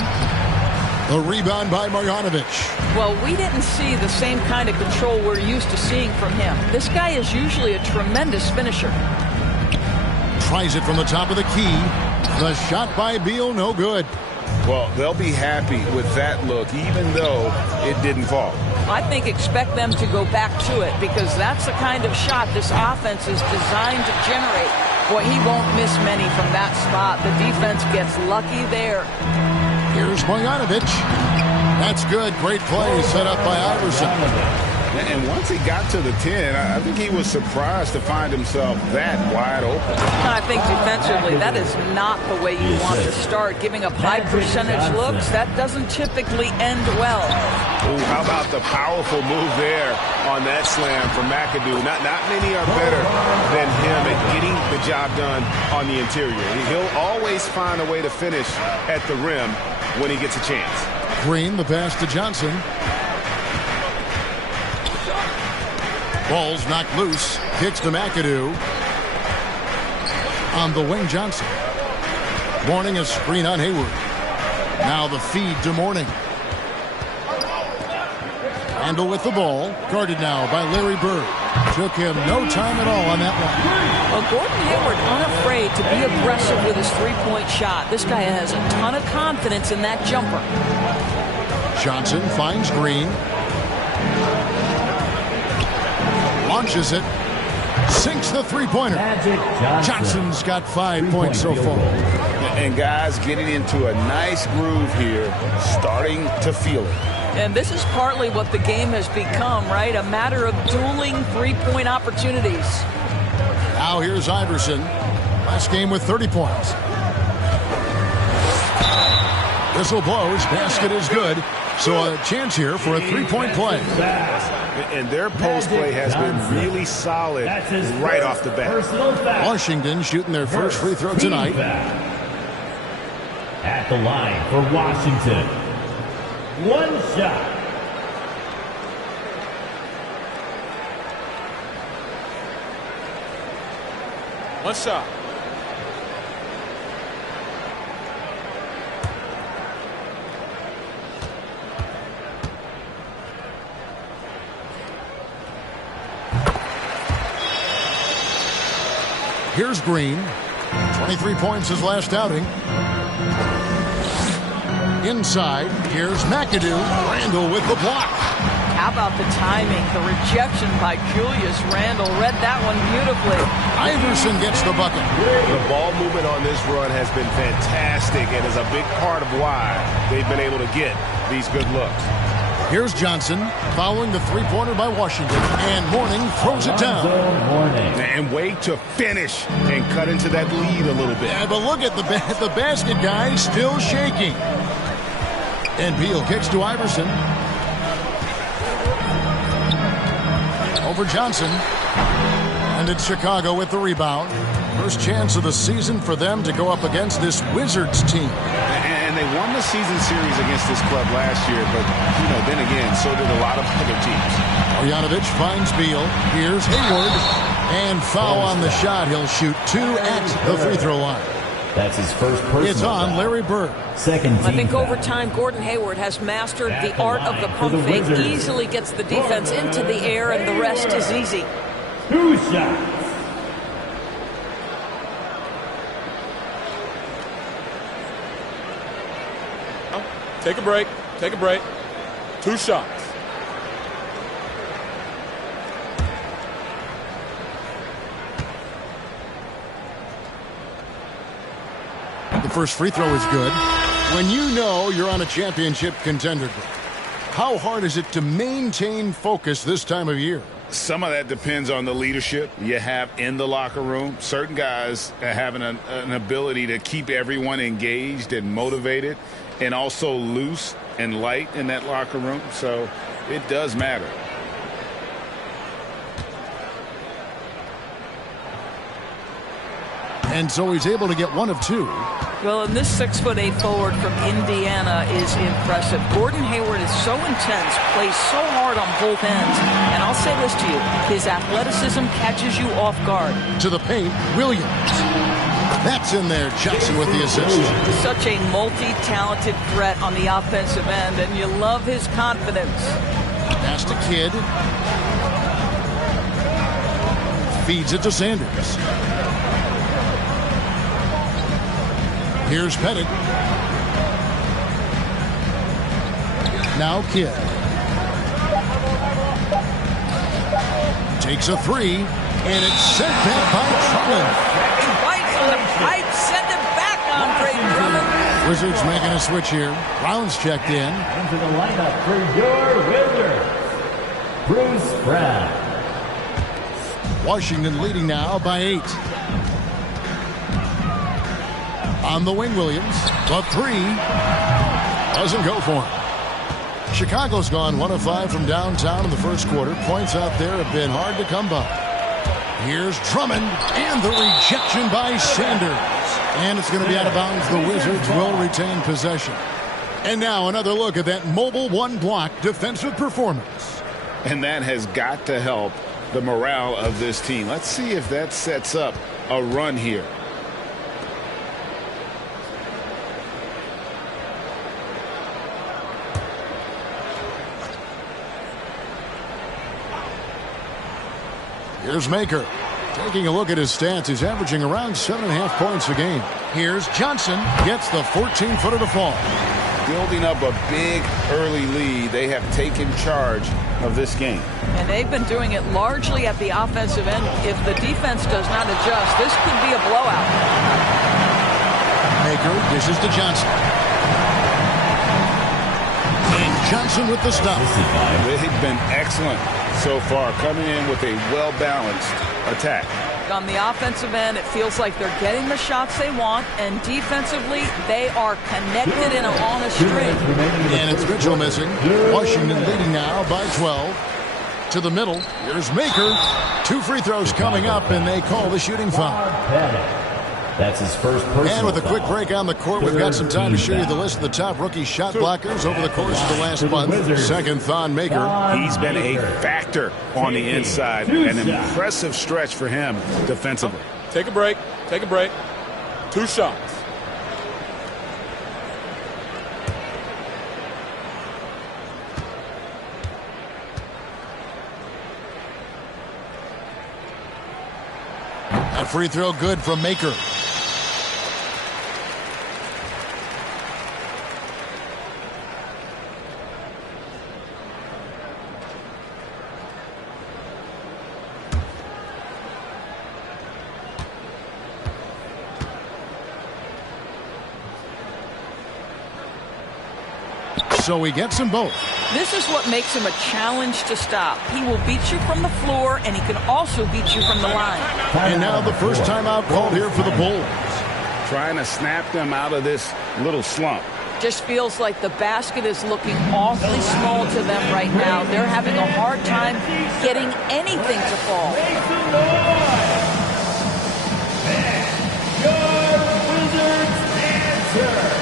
A rebound by Marjanovic. Well, we didn't see the same kind of control we're used to seeing from him. This guy is usually a tremendous finisher. Tries it from the top of the key. The shot by Beal, no good. Well, they'll be happy with that look, even though it didn't fall. I think expect them to go back to it because that's the kind of shot this offense is designed to generate. Boy, he won't miss many from that spot. The defense gets lucky there. Here's Marjanovic. That's good. Great play set up by Iverson. And once he got to the 10, I think he was surprised to find himself that wide open. I think defensively, that is not the way you want to start. Giving up high percentage looks, that doesn't typically end well. Ooh, how about the powerful move there on that slam from McAdoo? Not many are better than him at getting the job done on the interior. He'll always find a way to finish at the rim when he gets a chance. Green, the pass to Johnson. Ball's knocked loose. Kicks to McAdoo. On the wing, Johnson. Morning a screen on Hayward. Now the feed to Morning. Handle with the ball. Guarded now by Larry Bird. Took him no time at all on that one. Well, Gordon Hayward unafraid to be aggressive with his three-point shot. This guy has a ton of confidence in that jumper. Johnson finds Green. Launches it. Sinks the three-pointer. Johnson's got 5 points so far. And guys getting into a nice groove here, starting to feel it. And this is partly what the game has become, right? A matter of dueling three-point opportunities. Now here's Iverson. Last game with 30 points. Whistle blows. Basket is good. So a chance here for a three-point play. And their post play has been really solid right off the bat. Washington shooting their first free throw tonight. At the line for Washington. One shot. One shot. Here's Green. 23 points his last outing. Inside, here's McAdoo. Randall with the block. How about the timing? The rejection by Julius Randle. Read that one beautifully. Iverson gets the bucket. The ball movement on this run has been fantastic and is a big part of why they've been able to get these good looks. Here's Johnson following the three-pointer by Washington, and Morning throws it down. And wait to finish and cut into that lead a little bit. Yeah, but look at the basket guy still shaking. And Beal kicks to Iverson. Over Johnson. And it's Chicago with the rebound. First chance of the season for them to go up against this Wizards team. And they won the season series against this club last year, but, you know, then again, so did a lot of other teams. Marjanovic finds Beal. Here's Hayward. And foul on the shot. He'll shoot 2 at the free throw line. That's his first personal. It's on Larry Bird. Second team. I think over time, Gordon Hayward has mastered the art of the pump fake. Easily gets the defense into the air, and the rest is easy. 2 shots. Take a break. Take a break. 2 shots. The first free throw is good. When you know you're on a championship contender group, how hard is it to maintain focus this time of year? Some of that depends on the leadership you have in the locker room. Certain guys have an ability to keep everyone engaged and motivated and also loose and light in that locker room. So it does matter. And so he's able to get 1 of 2. Well, and this 6'8" forward from Indiana is impressive. Gordon Hayward is so intense, plays so hard on both ends. And I'll say this to you, his athleticism catches you off guard. To the paint, Williams. That's in there. Jackson with the assist. Such a multi-talented threat on the offensive end, and you love his confidence. Pass to Kidd. Feeds it to Sanders. Here's Pettit. Now Kidd. Takes a 3, and it's sent back by Drummond. Bites on the pipe, send it back, Andre Drummond. Wizards making a switch here. Brown's checked in. Into the lineup for your Wizards, Bruce Brown. Washington leading now by 8. On the wing, Williams. The 3 doesn't go for him. Chicago's gone 1 of 5 from downtown in the first quarter. Points out there have been hard to come by. Here's Drummond, and the rejection by Sanders. And it's going to be out of bounds. The Wizards will retain possession. And now another look at that mobile 1-block defensive performance. And that has got to help the morale of this team. Let's see if that sets up a run here. Here's Maker. Taking a look at his stats, he's averaging around 7.5 points a game. Here's Johnson. Gets the 14-footer to fall. Building up a big early lead. They have taken charge of this game. And they've been doing it largely at the offensive end. If the defense does not adjust, this could be a blowout. Maker dishes to Johnson. And Johnson with the stop. They've been excellent so far, coming in with a well-balanced attack. On the offensive end, it feels like they're getting the shots they want, and defensively, they are connected and on a string. And it's Mitchell missing. Washington leading now by 12. To the middle, here's Maker. 2 free throws coming up, and they call the shooting foul. That's his first personal. And with a quick break on the court, we've got some time to show you the list of the top rookie shot blockers over the course of the last month. Second, Thon Maker. He's been a factor on the inside. An impressive stretch for him defensively. Take a break. Take a break. 2 shots. A free throw good from Maker. So he gets them both. This is what makes him a challenge to stop. He will beat you from the floor, and he can also beat you from the line. And now the first timeout called here for the Bulls. Trying to snap them out of this little slump. Just feels like the basket is looking awfully small to them right now. They're having a hard time getting anything to fall. Your Wizards answer.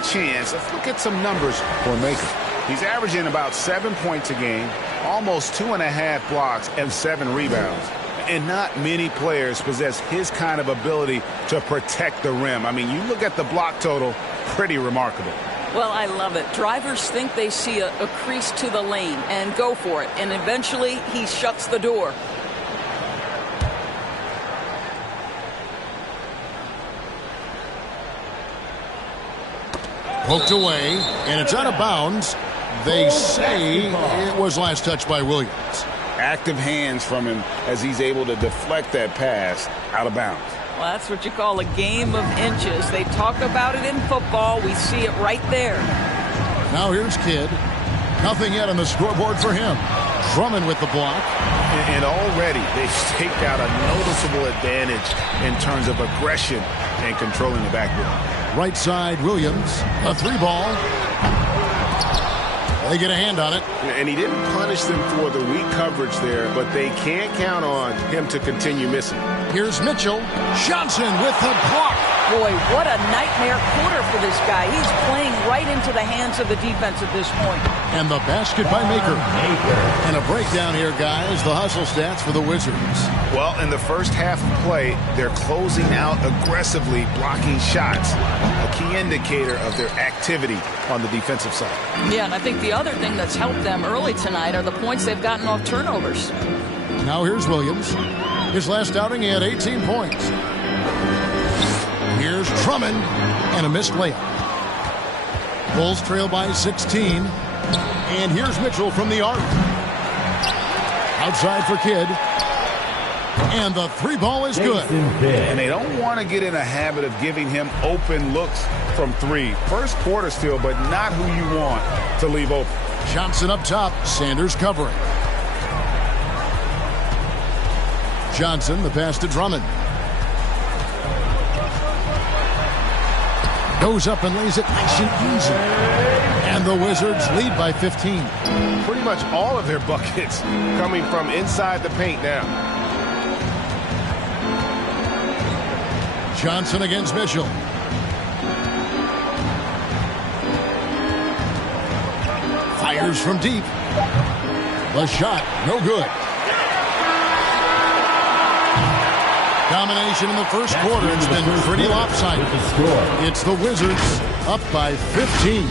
a chance, let's look at some numbers for Maker. He's averaging about 7 points a game, almost 2.5 blocks, and 7 rebounds. And not many players possess his kind of ability to protect the rim. I mean, you look at the block total, pretty remarkable. Well, I love it. Drivers think they see a crease to the lane and go for it. And eventually, he shuts the door. Poked away, and it's out of bounds. They say it was last touched by Williams. Active hands from him as he's able to deflect that pass out of bounds. Well, that's what you call a game of inches. They talk about it in football. We see it right there. Now here's Kidd. Nothing yet on the scoreboard for him. Drummond with the block. And already they've staked out a noticeable advantage in terms of aggression and controlling the backboard. Right side, Williams. A 3-ball. They get a hand on it. And he didn't punish them for the weak coverage there, but they can't count on him to continue missing. Here's Mitchell. Johnson with the block. Boy, what a nightmare quarter for this guy. He's playing right into the hands of the defense at this point. And the basket by Maker. And a breakdown here, guys. The hustle stats for the Wizards. Well, in the first half of play, they're closing out aggressively, blocking shots. A key indicator of their activity on the defensive side. Yeah, and I think the other thing that's helped them early tonight are the points they've gotten off turnovers. Now here's Williams. His last outing, he had 18 points. Here's Drummond, and a missed layup. Bulls trail by 16. And here's Mitchell from the arc. Outside for Kidd. And the 3-ball is good. And they don't want to get in a habit of giving him open looks from 3. First quarter still, but not who you want to leave open. Johnson up top. Sanders covering. Johnson, the pass to Drummond. Goes up and lays it nice and easy. And the Wizards lead by 15. Pretty much all of their buckets coming from inside the paint now. Johnson against Mitchell. Fires from deep. The shot, no good. Domination in the first quarter. It's been pretty lopsided. It's the Wizards up by 15.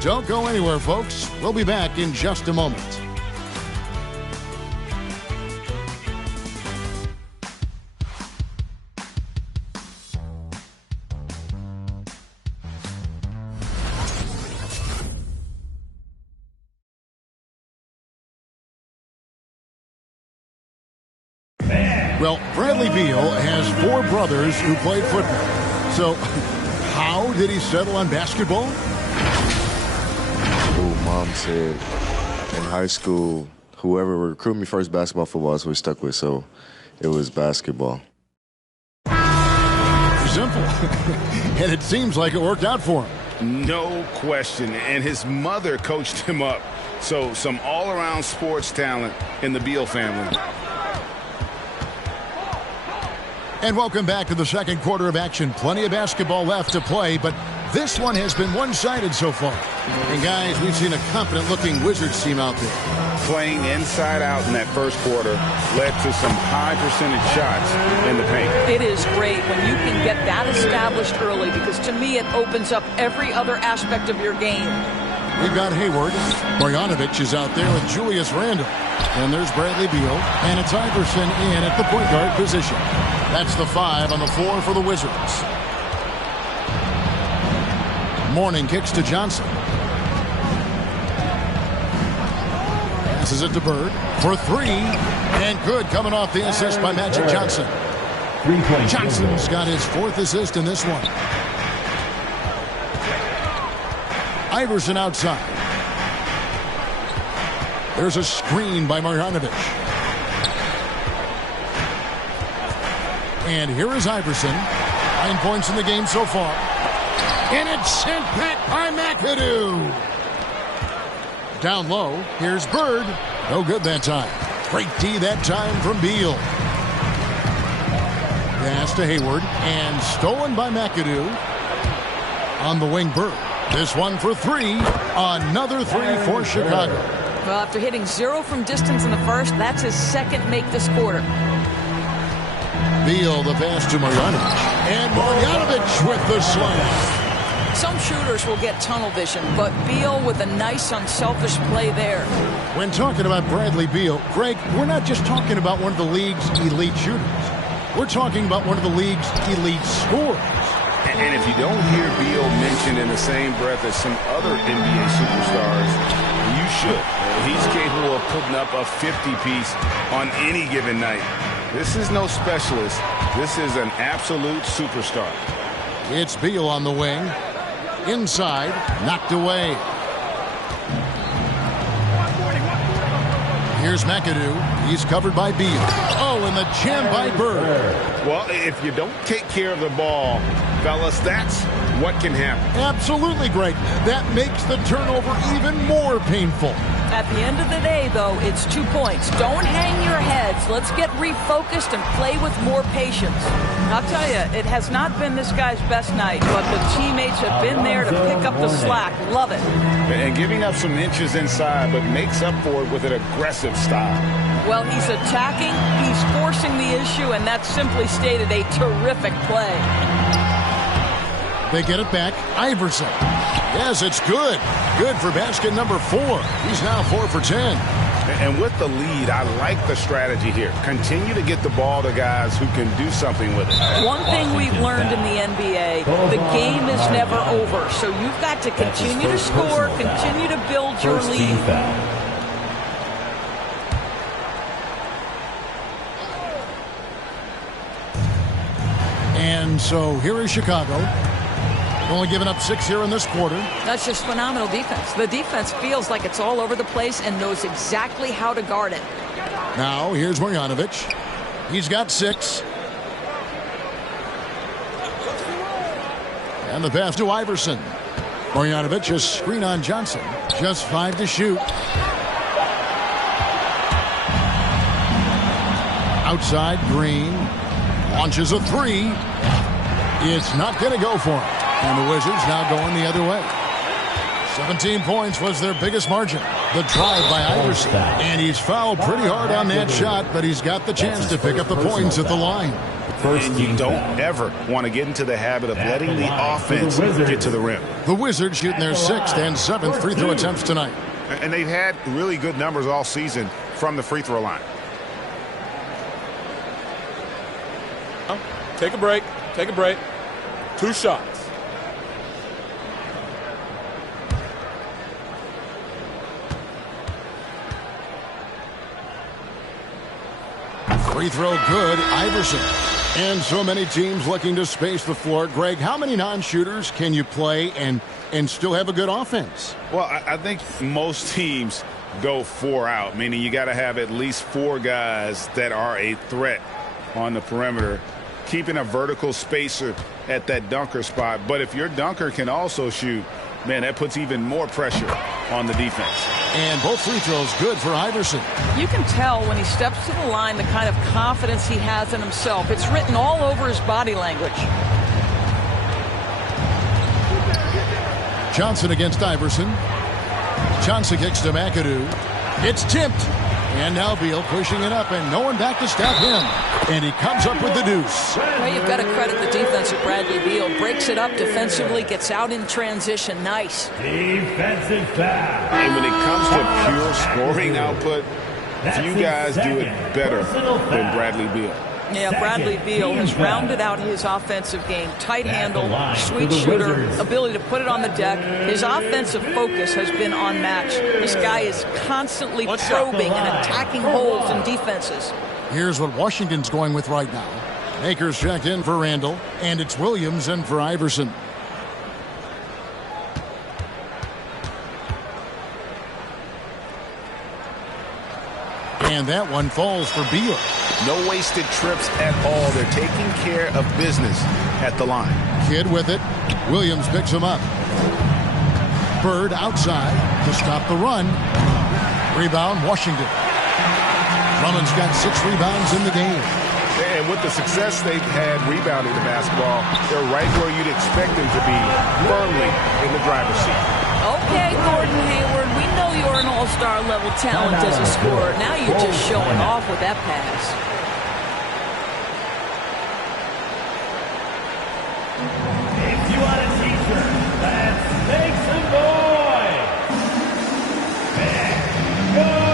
Don't go anywhere, folks. We'll be back in just a moment. Well, Bradley Beal has 4 brothers who played football. So, how did he settle on basketball? Mom said in high school, whoever recruited me first, basketball, football, is what we stuck with. So, it was basketball. Simple. And it seems like it worked out for him. No question. And his mother coached him up. So, some all-around sports talent in the Beal family. And welcome back to the second quarter of action. Plenty of basketball left to play, but this one has been one-sided so far. And guys, we've seen a confident-looking Wizards team out there. Playing inside out in that first quarter led to some high-percentage shots in the paint. It is great when you can get that established early because to me it opens up every other aspect of your game. We've got Hayward. Bogdanovic is out there with Julius Randle. And there's Bradley Beal. And it's Iverson in at the point guard position. That's the 5 on the floor for the Wizards. Mourning kicks to Johnson. Passes it to Bird for 3. And good, coming off the assist by Magic Johnson. Johnson's got his 4th assist in this one. Iverson outside. There's a screen by Marjanovic. And here is Iverson. 9 points in the game so far. And it's sent back by McAdoo. Down low, here's Bird. No good that time. Great D that time from Beal. Pass to Hayward. And stolen by McAdoo. On the wing, Bird. This one for three. Another three for Chicago. Well, after hitting 0 from distance in the first, that's his second make this quarter. Beal the pass to Marjanovic. And Marjanovic with the slam. Some shooters will get tunnel vision, but Beal with a nice, unselfish play there. When talking about Bradley Beal, Greg, we're not just talking about one of the league's elite shooters. We're talking about one of the league's elite scorers. And if you don't hear Beal mentioned in the same breath as some other NBA superstars, you should. He's capable of putting up a 50-piece on any given night. This is no specialist. This is an absolute superstar. It's Beal on the wing. Inside, knocked away. Here's McAdoo. He's covered by Beal. Oh, and the jam by Bird. Well, if you don't take care of the ball, fellas, that's what can happen. Absolutely, Greg. That makes the turnover even more painful. At the end of the day, though, it's 2 points. Don't hang your heads. Let's get refocused and play with more patience. I'll tell you, it has not been this guy's best night, but the teammates have been there to pick up the slack. Love it. And giving up some inches inside, but makes up for it with an aggressive style. Well, he's attacking, he's forcing the issue, and that's simply stated a terrific play. They get it back. Iverson. Yes, it's good. Good for basket number 4. He's now 4 for 10. And with the lead, I like the strategy here. Continue to get the ball to guys who can do something with it. One thing we've learned in the NBA, the game is never over. So you've got to continue to score, continue to build your lead. And so here is Chicago. Only giving up 6 here in this quarter. That's just phenomenal defense. The defense feels like it's all over the place and knows exactly how to guard it. Now, here's Marjanovic. He's got 6. And the pass to Iverson. Marjanovic, a screen on Johnson. Just 5 to shoot. Outside, Green. Launches a 3. It's not going to go for him. And the Wizards now going the other way. 17 points was their biggest margin. The drive by Iverson. And he's fouled pretty hard on that shot, but he's got the chance to pick up the points at the line. And you don't ever want to get into the habit of letting the offense get to the rim. The Wizards shooting their 6th and 7th free throw attempts tonight. And they've had really good numbers all season from the free throw line. Take a break. Take a break. 2 shots. Free throw good, Iverson. And so many teams looking to space the floor. Greg, how many non-shooters can you play and still have a good offense? Well, I think most teams go 4 out, meaning you got to have at least 4 guys that are a threat on the perimeter, keeping a vertical spacer at that dunker spot. But if your dunker can also shoot, man, that puts even more pressure on the defense. And both free throws good for Iverson. You can tell when he steps to the line the kind of confidence he has in himself. It's written all over his body language. Johnson against Iverson. Johnson kicks to McAdoo. It's tipped. And now Beal pushing it up, and no one back to stop him. And he comes up with the deuce. Well, you've got to credit the defense of Bradley Beal. Breaks it up defensively, gets out in transition. Nice. Defensive foul. And when it comes to pure scoring output, few guys do it better than Bradley Beal. Yeah, Bradley Beal has rounded out his offensive game. Tight handle, sweet shooter, ability to put it on the deck. His offensive focus has been unmatched. This guy is constantly probing and attacking holes in defenses. Here's what Washington's going with right now. Akers checked in for Randall, and it's Williams in for Iverson. And that one falls for Beal. No wasted trips at all. They're taking care of business at the line. Kidd with it. Williams picks him up. Bird outside to stop the run. Rebound, Washington. Drummond's got 6 rebounds in the game. And And with the success they've had rebounding the basketball, they're right where you'd expect them to be, firmly in the driver's seat. Okay, Gordon Hayward, we know you're an all-star level talent as a scorer. Now you're just showing off with that pass. If you want a t-shirt, let's make some noise. Pick your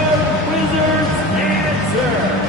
Wizards answer.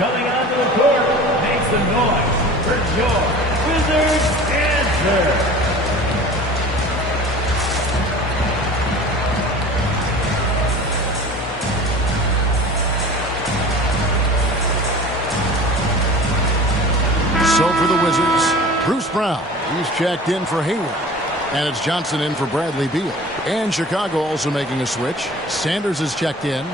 Coming onto the court, make some noise for your Wizards answer. So for the Wizards, Bruce Brown. He's checked in for Hayward. And it's Johnson in for Bradley Beal. And Chicago also making a switch. Sanders is checked in.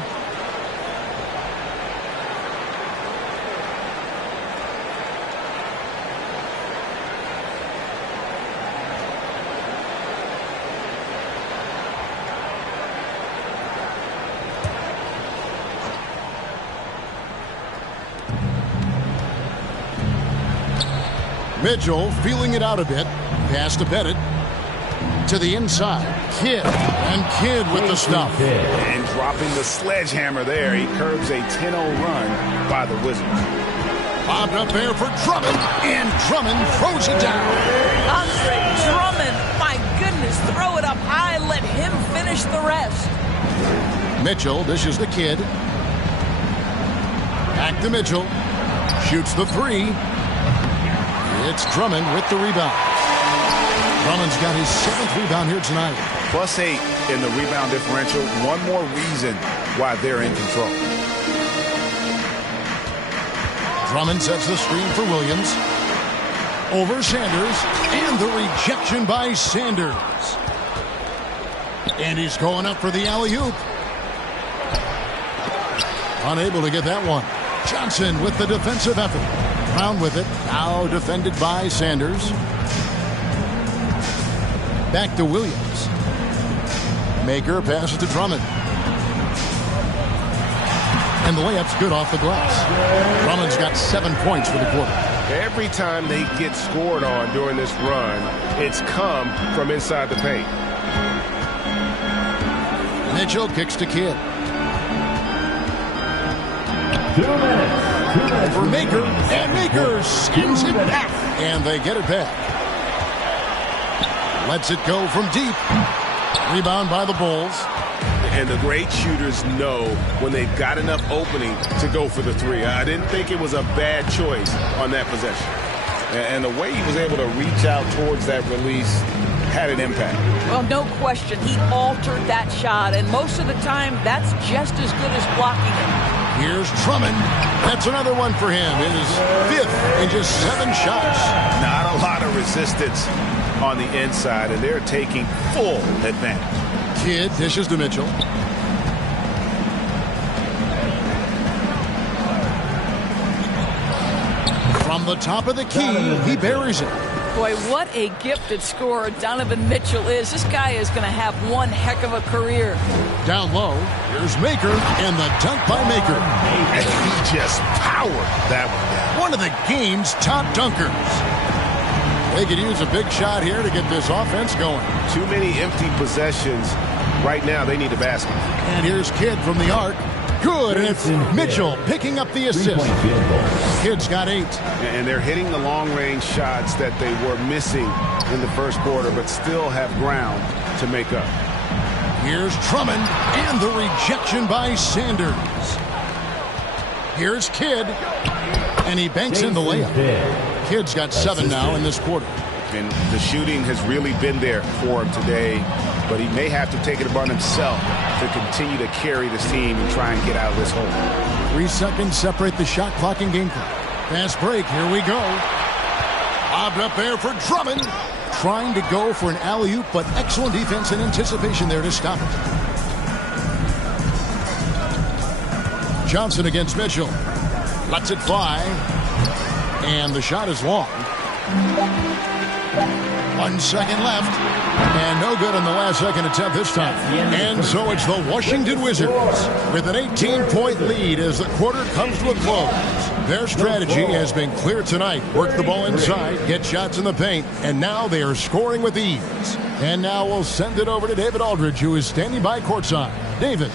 Mitchell feeling it out a bit. Pass to Pettit. To the inside. Kidd. And Kidd with the stuff. And dropping the sledgehammer there. He curbs a 10-0 run by the Wizards. Bobbed up there for Drummond. And Drummond throws it down. Andre Drummond. My goodness. Throw it up high. Let him finish the rest. Mitchell dishes the Kidd. Back to Mitchell. Shoots the three. It's Drummond with the rebound. Drummond's got his 7th rebound here tonight. +8 in the rebound differential. One more reason why they're in control. Drummond sets the screen for Williams. Over Sanders. And the rejection by Sanders. And he's going up for the alley-oop. Unable to get that one. Johnson with the defensive effort. Brown with it. Now defended by Sanders. Back to Williams. Maker passes to Drummond. And the layup's good off the glass. Drummond's got 7 points for the quarter. Every time they get scored on during this run, it's come from inside the paint. Mitchell kicks to Kidd. 2 minutes. For Maker, and Maker sends it back. And they get it back. Lets it go from deep. Rebound by the Bulls. And the great shooters know when they've got enough opening to go for the three. I didn't think it was a bad choice on that possession. And the way he was able to reach out towards that release had an impact. Well, no question. He altered that shot, and most of the time, that's just as good as blocking it. Here's Drummond. That's another one for him. His 5th in just 7 shots. Not a lot of resistance on the inside, and they're taking full advantage. Kidd dishes to Mitchell. From the top of the key, he buries it. Boy, what a gifted scorer Donovan Mitchell is. This guy is going to have one heck of a career. Down low, here's Maker, and the dunk by Maker. And he just powered that one down. One of the game's top dunkers. They could use a big shot here to get this offense going. Too many empty possessions. Right now, they need a basket. And here's Kidd from the arc. Good, and it's Mitchell picking up the assist. Kidd's got 8. And they're hitting the long-range shots that they were missing in the first quarter, but still have ground to make up. Here's Drummond, and the rejection by Sanders. Here's Kidd, and he banks in the layup. Kidd's got 7 now in this quarter. And the shooting has really been there for him today, but he may have to take it upon himself to continue to carry this team and try and get out of this hole. 3 seconds separate the shot clock and game clock. Fast break, here we go. Lobbed up there for Drummond. Trying to go for an alley-oop, but excellent defense and anticipation there to stop it. Johnson against Mitchell. Lets it fly. And the shot is long. 1 second left. And no good on the last second attempt this time. And so it's the Washington Wizards with an 18-point lead as the quarter comes to a close. Their strategy has been clear tonight. Work the ball inside, get shots in the paint, and now they are scoring with ease. And now we'll send it over to David Aldridge, who is standing by courtside. David.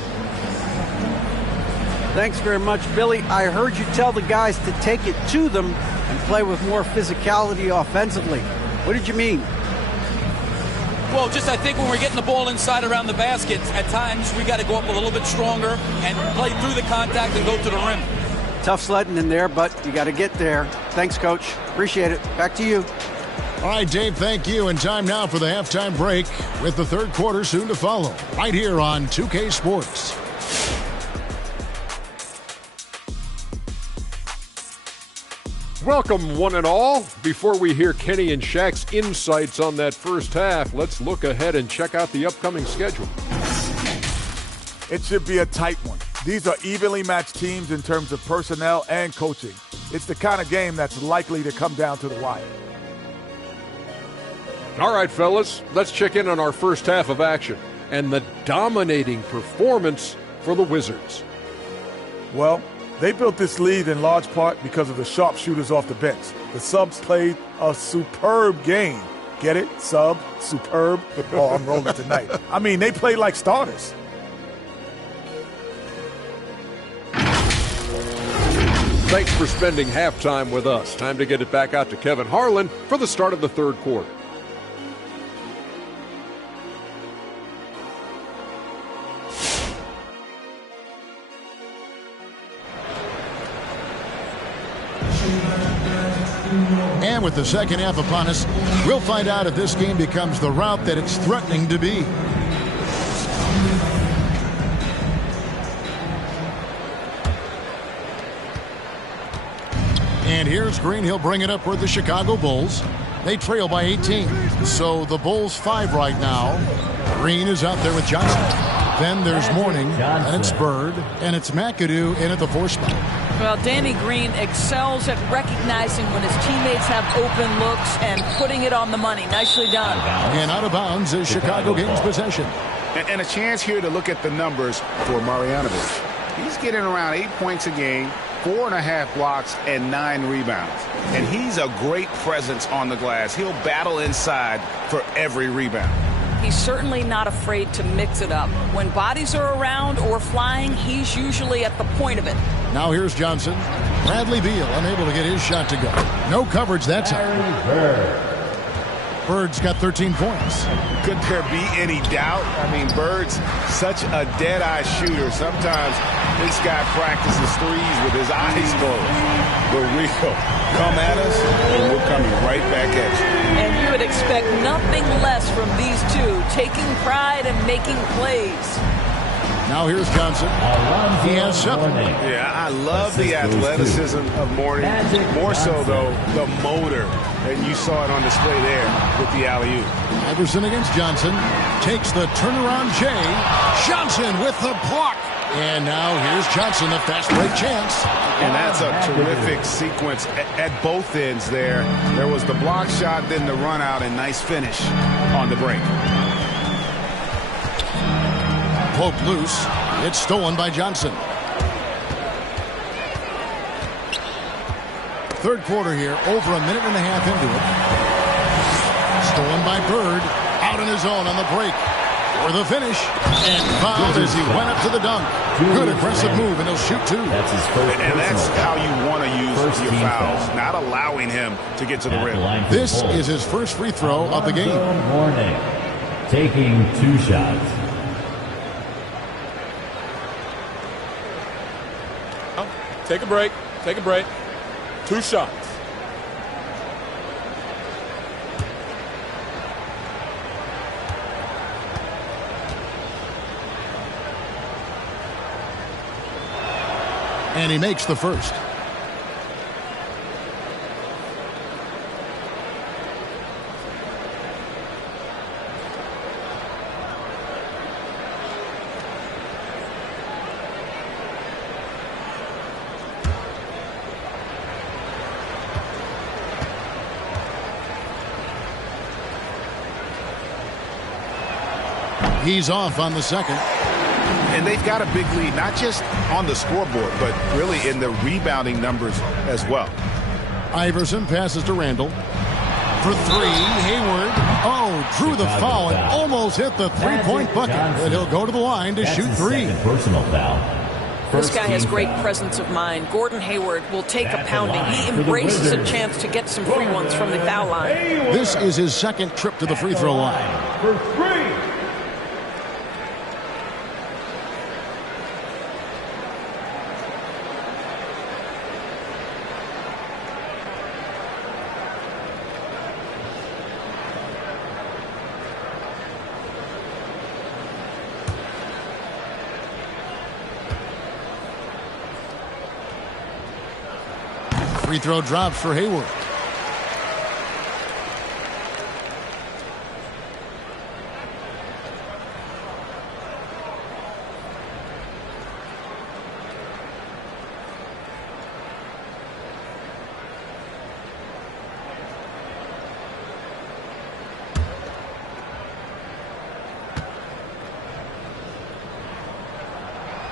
Thanks very much, Billy. I heard you tell the guys to take it to them and play with more physicality offensively. What did you mean? Well, just I think when we're getting the ball inside around the basket, at times we got to go up a little bit stronger and play through the contact and go to the rim. Tough sledding in there, but you got to get there. Thanks, Coach. Appreciate it. Back to you. All right, Dave, thank you. And time now for the halftime break with the third quarter soon to follow. Right here on 2K Sports. Welcome, one and all. Before we hear Kenny and Shaq's insights on that first half, let's look ahead and check out the upcoming schedule. It should be a tight one. These are evenly matched teams in terms of personnel and coaching. It's the kind of game that's likely to come down to the wire. All right, fellas, let's check in on our first half of action and the dominating performance for the Wizards. Well, they built this lead in large part because of the sharpshooters off the bench. The subs played a superb game. Get it? Sub, superb. Oh, I'm rolling tonight. I mean, they played like starters. Thanks for spending halftime with us. Time to get it back out to Kevin Harlan for the start of the third quarter. And with the second half upon us, we'll find out if this game becomes the route that it's threatening to be. And here's Green. He'll bring it up for the Chicago Bulls. They trail by 18. So the Bulls 5 right now. Green is out there with Johnson. Then there's Mourning, and it's Bird, and it's McAdoo in at the 4 spot. Well, Danny Green excels at recognizing when his teammates have open looks and putting it on the money. Nicely done. And out of bounds as Chicago gains possession. And a chance here to look at the numbers for Marjanovic. He's getting around 8 points a game, 4.5 blocks, and 9 rebounds. And he's a great presence on the glass. He'll battle inside for every rebound. He's certainly not afraid to mix it up. When bodies are around or flying, he's usually at the point of it. Now here's Johnson. Bradley Beal unable to get his shot to go. No coverage that time. Bird's got 13 points. Could there be any doubt? I mean, Bird's such a dead-eye shooter. Sometimes this guy practices threes with his eyes closed. But we'll come at us, and we're coming right back at you. And you would expect nothing less from these two, taking pride and making plays. Now here's Johnson. He has 7. Yeah, I love the athleticism of Mourning. More so, though, the motor. And you saw it on display there with the alley-oop. Iverson against Johnson. Takes the turnaround J. Johnson with the block. And now here's Johnson, a fast break chance. And that's a terrific sequence at both ends there. There was the block shot, then the run out, and nice finish on the break. Poke loose. It's stolen by Johnson. Third quarter here, over a minute and a half into it. Stolen by Bird. Out on his own on the break. for the finish. And fouled as he went up to the dunk. Good aggressive move, and he'll shoot 2. That's his first. And that's how you want to use your fouls, not allowing him to get to the rim. This is his first free throw of the game. Taking 2 shots. Take a break. Take a break. 2 shots. And he makes the first. He's off on the second. And they've got a big lead, not just on the scoreboard, but really in the rebounding numbers as well. Iverson passes to Randall. For 3, Hayward. Oh, drew the foul and almost hit the three-point bucket. But he'll go to the line to shoot 3. Personal foul. This guy has great presence of mind. Gordon Hayward will take a pounding. He embraces a chance to get some free ones from the foul line. This is his second trip to the free throw line. For 3. Free throw drops for Hayward.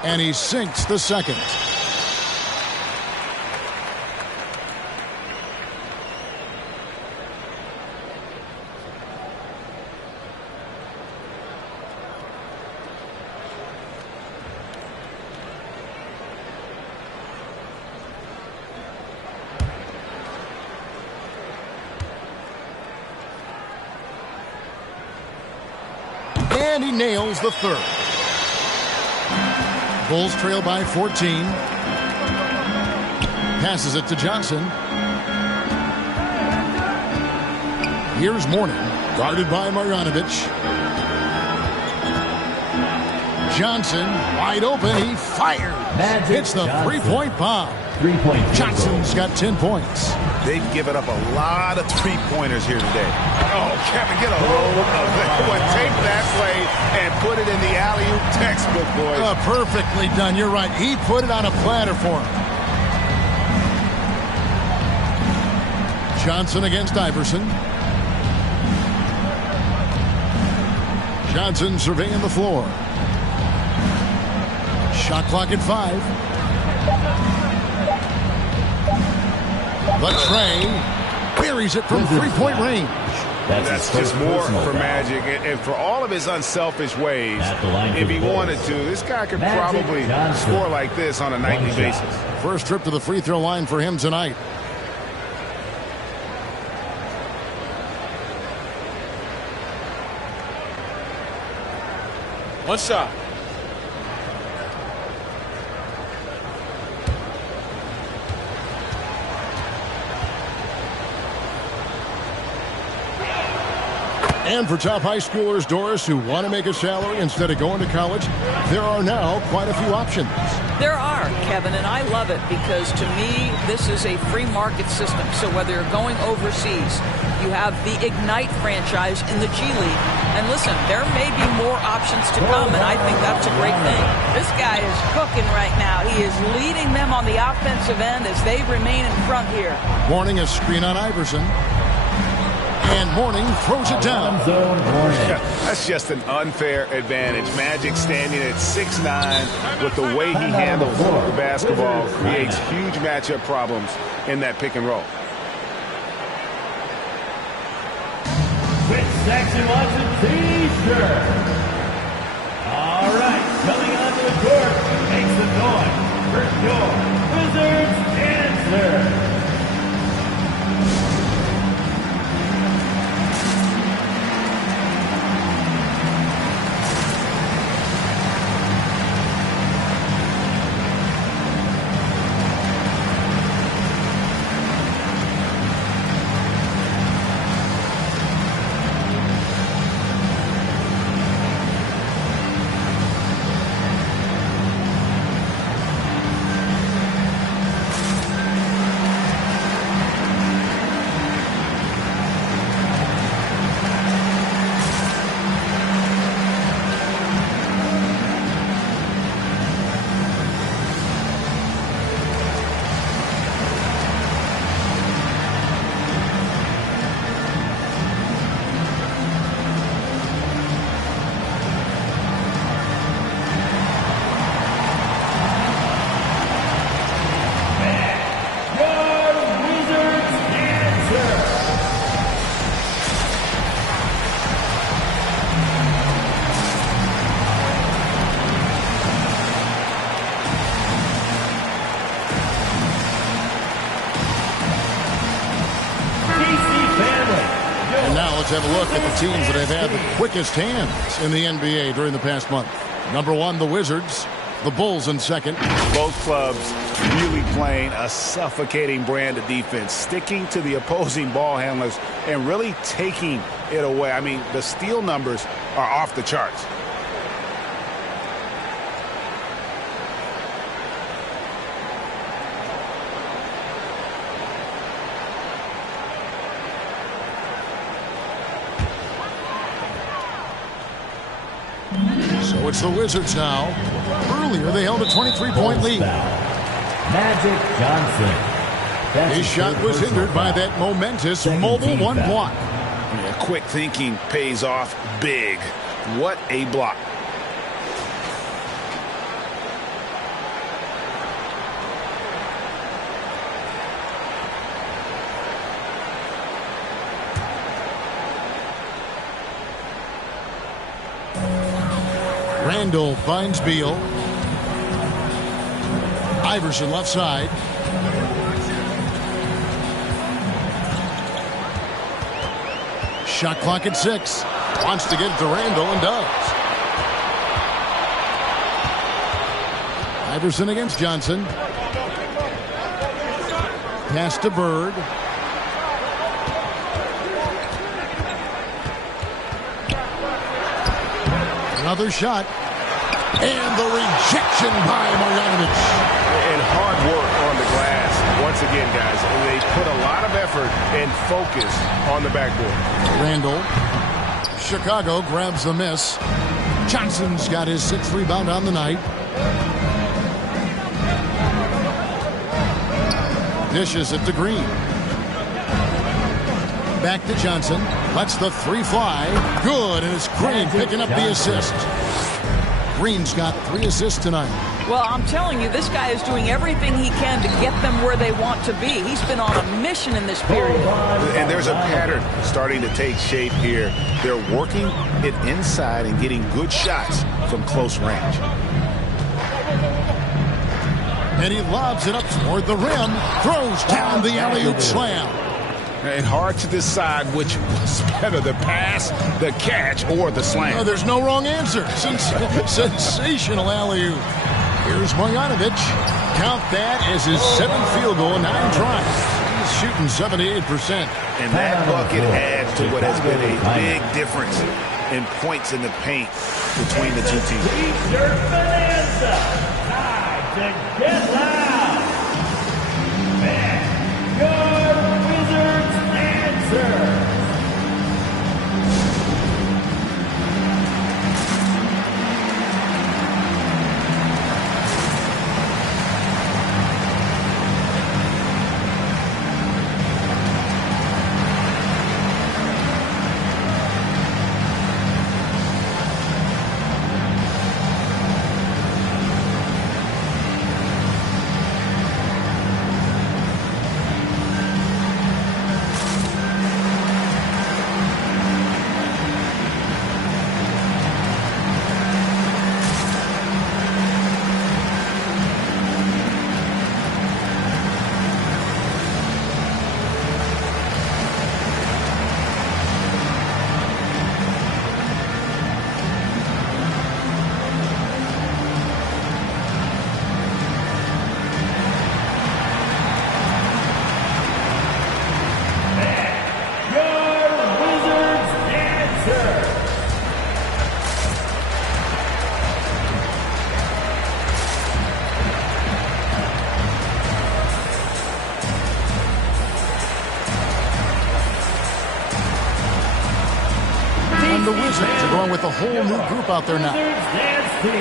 And he sinks the second. And he nails the third. Bulls trail by 14. Passes it to Johnson. Here's Mourning, guarded by Marjanovic. Johnson, wide open, he fired. Hits the three-point bomb. Johnson's got 10 points. They've given up a lot of three-pointers here today. Oh, Kevin, get a load of that one. Take that play and put it in the alley-oop textbook, boys. Perfectly done. You're right. He put it on a platter for him. Johnson against Iverson. Johnson surveying the floor. Shot clock at 5. But Trey buries it from three-point range. That's just more for Magic. And for all of his unselfish ways, if he wanted to, this guy could probably score like this on a nightly basis. First trip to the free throw line for him tonight. One shot. And for top high schoolers, Doris, who want to make a salary instead of going to college, there are now quite a few options. There are, Kevin, and I love it because to me, this is a free market system. So whether you're going overseas, you have the Ignite franchise in the G League. And listen, there may be more options to come, and I think that's a great thing. This guy is cooking right now. He is leading them on the offensive end as they remain in front here. Warning, a screen on Iverson. And Mourning throws it down. That's just an unfair advantage. Magic standing at 6'9", with the way he handles the basketball, creates huge matchup problems in that pick and roll. Which section wants a t-shirt? coming onto the court, makes the noise for your Wizards answer. Let's have a look at the teams that have had the quickest hands in the NBA during the past month. Number 1, the Wizards. The Bulls in second. Both clubs really playing a suffocating brand of defense, sticking to the opposing ball handlers and really taking it away. I mean, the steal numbers are off the charts. So it's the Wizards now. Earlier, they held a 23-point lead. Magic Johnson. His shot was hindered by that momentous mobile one block. Yeah, quick thinking pays off big. What a block. Randall finds Beal. Iverson left side. Shot clock at 6. Wants to get it to Randall and does. Iverson against Johnson. Pass to Bird. Another shot. And the rejection by Marjanovic. And hard work on the glass. Once again, guys, they put a lot of effort and focus on the backboard. Randall. Chicago grabs the miss. Johnson's got his 6th rebound on the night. Dishes it to Green. Back to Johnson. Lets the 3 fly. Good, and it's Green picking up the assist. Green's got 3 assists tonight. Well, I'm telling you, this guy is doing everything he can to get them where they want to be. He's been on a mission in this period. And there's a pattern starting to take shape here. They're working it inside and getting good shots from close range. And he lobs it up toward the rim. Throws down the alley-oop slam. And hard to decide which was better, the pass, the catch, or the slam. No, there's no wrong answer. Sensational alley-oop. Here's Marjanovic. Count that as his 7th field goal in 9 tries. He's shooting 78%. And that bucket adds to what has been a big difference in points in the paint between the two teams. T-shirt bonanza. Time to get loud. And your Wizards answer. the Wizards are going with a whole new group out there now. Dance Team.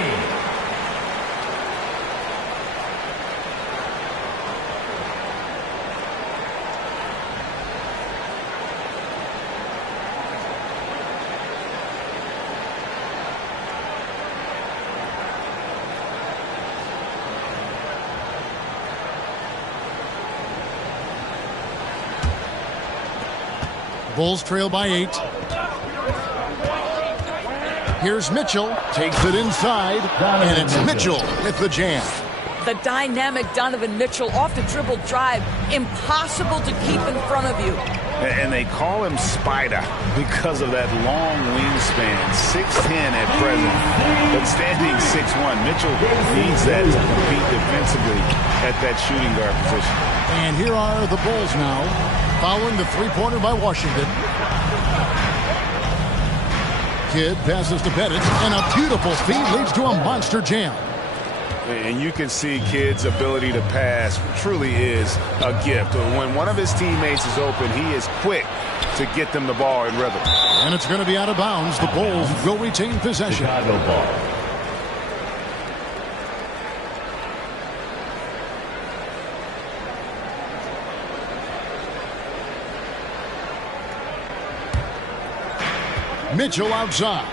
Bulls trail by 8. Here's Mitchell. Takes it inside. And it's Mitchell with the jam. The dynamic Donovan Mitchell off the dribble drive. Impossible to keep in front of you. And they call him Spider because of that long wingspan. 6'10 at present, but standing 6'1. Mitchell needs that to compete defensively at that shooting guard position. And here are the Bulls now, following the three-pointer by Washington. Kidd passes to Bennett, and a beautiful feed leads to a monster jam. And you can see Kidd's ability to pass truly is a gift. When one of his teammates is open, he is quick to get them the ball in rhythm. And it's going to be out of bounds. The Bulls will retain possession. Chicago ball. Mitchell outside.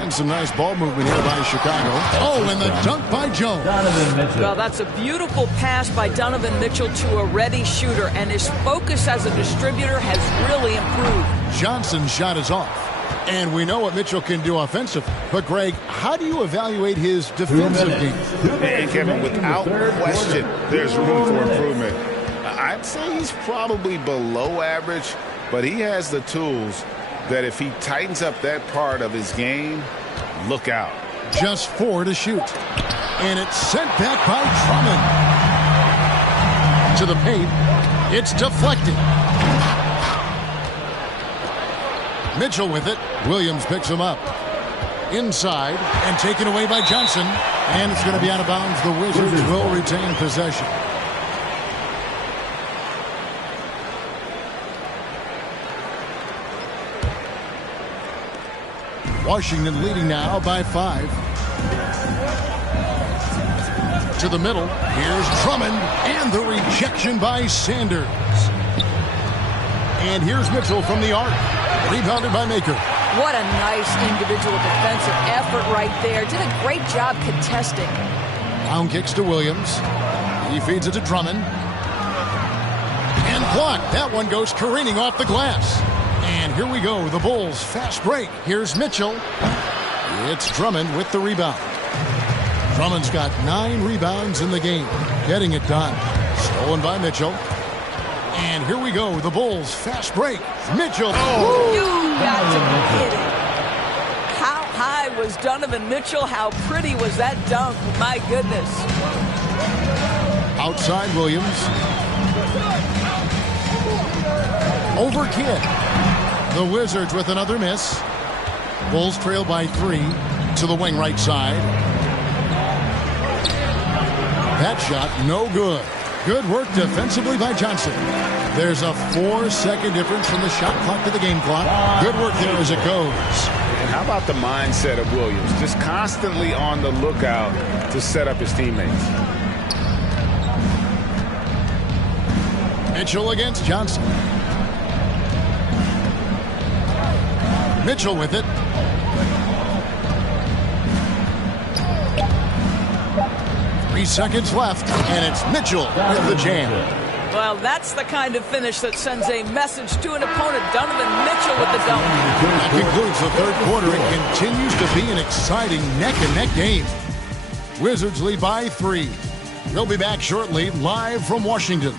And some nice ball movement here by Chicago. Oh, and the dunk by Jones. Well, that's a beautiful pass by Donovan Mitchell to a ready shooter, and his focus as a distributor has really improved. Johnson's shot is off. And we know what Mitchell can do offensively. But, Greg, how do you evaluate his defensive game? And, Kevin, without question, there's room for improvement. I'd say he's probably below average, but he has the tools that if he tightens up that part of his game, look out. Just 4 to shoot. And it's sent back by Drummond. To the paint. It's deflected. Mitchell with it. Williams picks him up. Inside and taken away by Johnson. And it's going to be out of bounds. The Wizards will retain possession. Washington leading now by 5. To the middle. Here's Drummond. And the rejection by Sanders. And here's Mitchell from the arc. Rebounded by Maker. What a nice individual defensive effort right there. Did a great job contesting. Down kicks to Williams. He feeds it to Drummond. And blocked. That one goes careening off the glass. And here we go, the Bulls fast break. Here's Mitchell. It's Drummond with the rebound. Drummond's got 9 rebounds in the game. Getting it done. Stolen by Mitchell. And here we go, the Bulls fast break. Mitchell. Oh. You got to be kidding. How high was Donovan Mitchell? How pretty was that dunk? My goodness. Outside Williams. Over Kidd. The Wizards with another miss. Bulls trail by 3 to the wing right side. That shot no good. Good work defensively by Johnson. There's a 4-second difference from the shot clock to the game clock. Good work there as it goes. And how about the mindset of Williams? Just constantly on the lookout to set up his teammates. Mitchell against Johnson. Mitchell with it. Three seconds left, and it's Mitchell with the jam. Well, that's the kind of finish that sends a message to an opponent. Donovan Mitchell with the dunk. That concludes the third quarter. It continues to be an exciting neck-and-neck game. Wizards lead by 3. We'll be back shortly, live from Washington.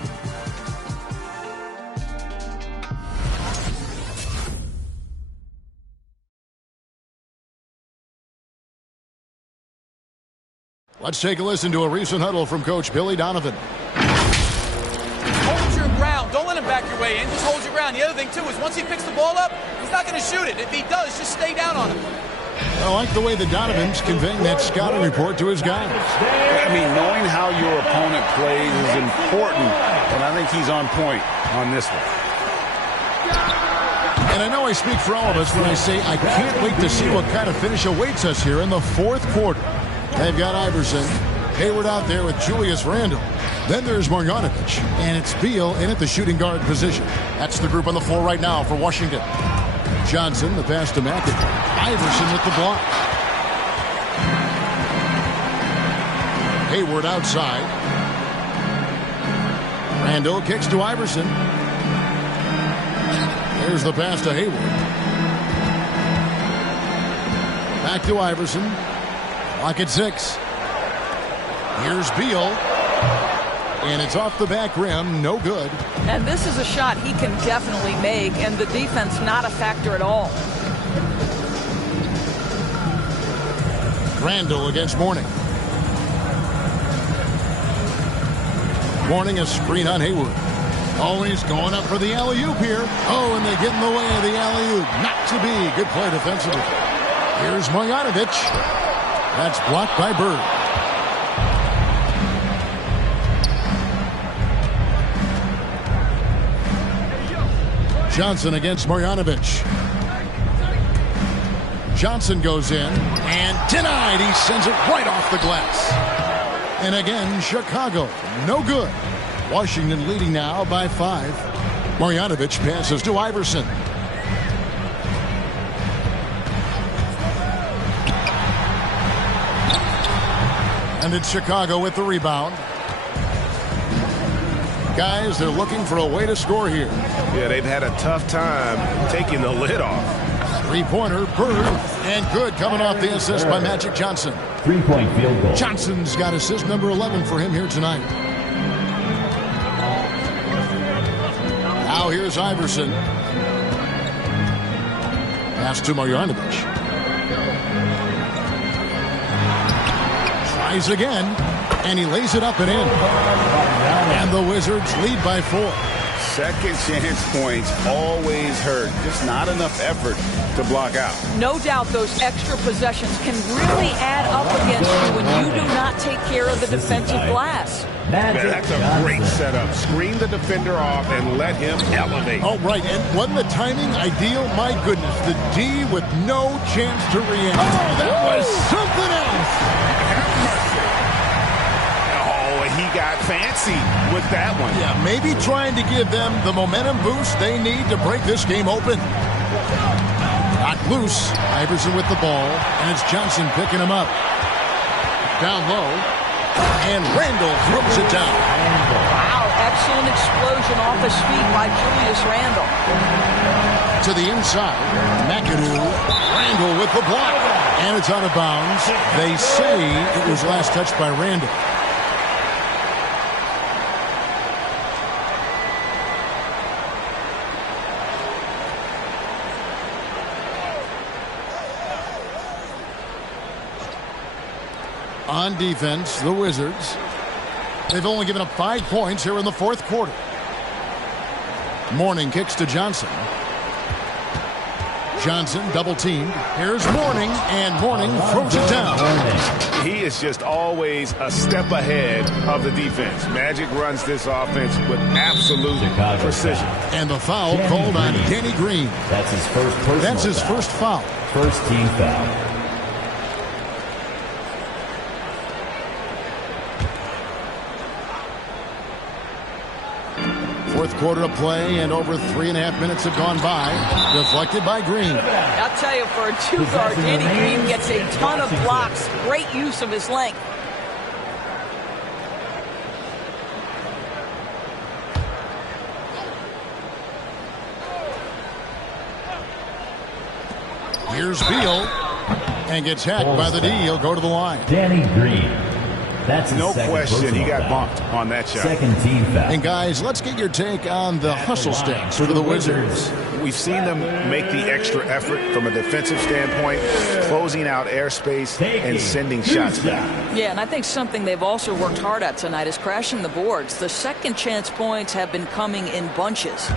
Let's take a listen to a recent huddle from Coach Billy Donovan. Hold your ground. Don't let him back your way in. Just hold your ground. The other thing, too, is once he picks the ball up, he's not going to shoot it. If he does, just stay down on him. I like the way that Donovan's conveying that scouting report to his guys. I mean, knowing how your opponent plays is important, and I think he's on point on this one. And I know I speak for all of us when I say I can't wait to see what kind of finish awaits us here in the fourth quarter. They've got Iverson, Hayward out there with Julius Randle. Then there's Marjanovic, and it's Beal in at the shooting guard position. That's the group on the floor right now for Washington. Johnson, the pass to McAdoo. Iverson with the block. Hayward outside. Randle kicks to Iverson. There's the pass to Hayward. Back to Iverson. Clock at 6. Here's Beal. And it's off the back rim. No good. And this is a shot he can definitely make, and the defense not a factor at all. Randle against Mourning. Mourning a screen on Hayward. Always going up for the alley-oop here. Oh, and they get in the way of the alley-oop. Not to be. Good play defensively. Here's Marjanovic. That's blocked by Bird. Johnson against Marjanovic. Johnson goes in and denied. He sends it right off the glass. And again, Chicago. No good. Washington leading now by 5. Marjanovic passes to Iverson. And it's Chicago with the rebound. Guys, they're looking for a way to score here. Yeah, they've had a tough time taking the lid off. Three-pointer, Bird, and good coming off the assist by Magic Johnson. 3-point field goal. Johnson's got assist number 11 for him here tonight. Now here's Iverson. Pass to Marjanovic. Tries again, and he lays it up and in. And the Wizards lead by 4. Second chance points always hurt. Just not enough effort to block out. No doubt those extra possessions can really add up against you when you do not take care of the defensive glass. Man, that's a great setup. Screen the defender off and let him elevate. Oh, right. And wasn't the timing ideal? My goodness. The D with no chance to react. Oh, that was something else. Have mercy. Oh, he got fancy with that one. Yeah, maybe trying to give them the momentum boost they need to break this game open. Not loose. Iverson with the ball, and it's Johnson picking him up. Down low, and Randle throws it down. Wow, excellent explosion off his feet by Julius Randle. To the inside, McAdoo, Randle with the block, and it's out of bounds. They say it was last touched by Randle. On defense, the Wizards. They've only given up 5 points here in the fourth quarter. Mourning kicks to Johnson. Johnson double teamed. Here's Mourning, and Mourning throws it down. He is just always a step ahead of the defense. Magic runs this offense with absolute precision. And the foul called on Danny Green. That's his first personal That's his first foul. First team foul. Fourth quarter of play, and over 3.5 minutes have gone by. Deflected by Green. I'll tell you, for a two-guard, Danny Green gets a ton of blocks. Great use of his length. Here's Beal, and gets hacked by the D. He'll go to the line. Danny Green. That's no question. He got bumped on that shot. Second team foul. And guys, let's get your take on the hustle stats for the Wizards. We've seen them make the extra effort from a defensive standpoint, closing out airspace and sending shots back. Yeah, and I think something they've also worked hard at tonight is crashing the boards. The second chance points have been coming in bunches.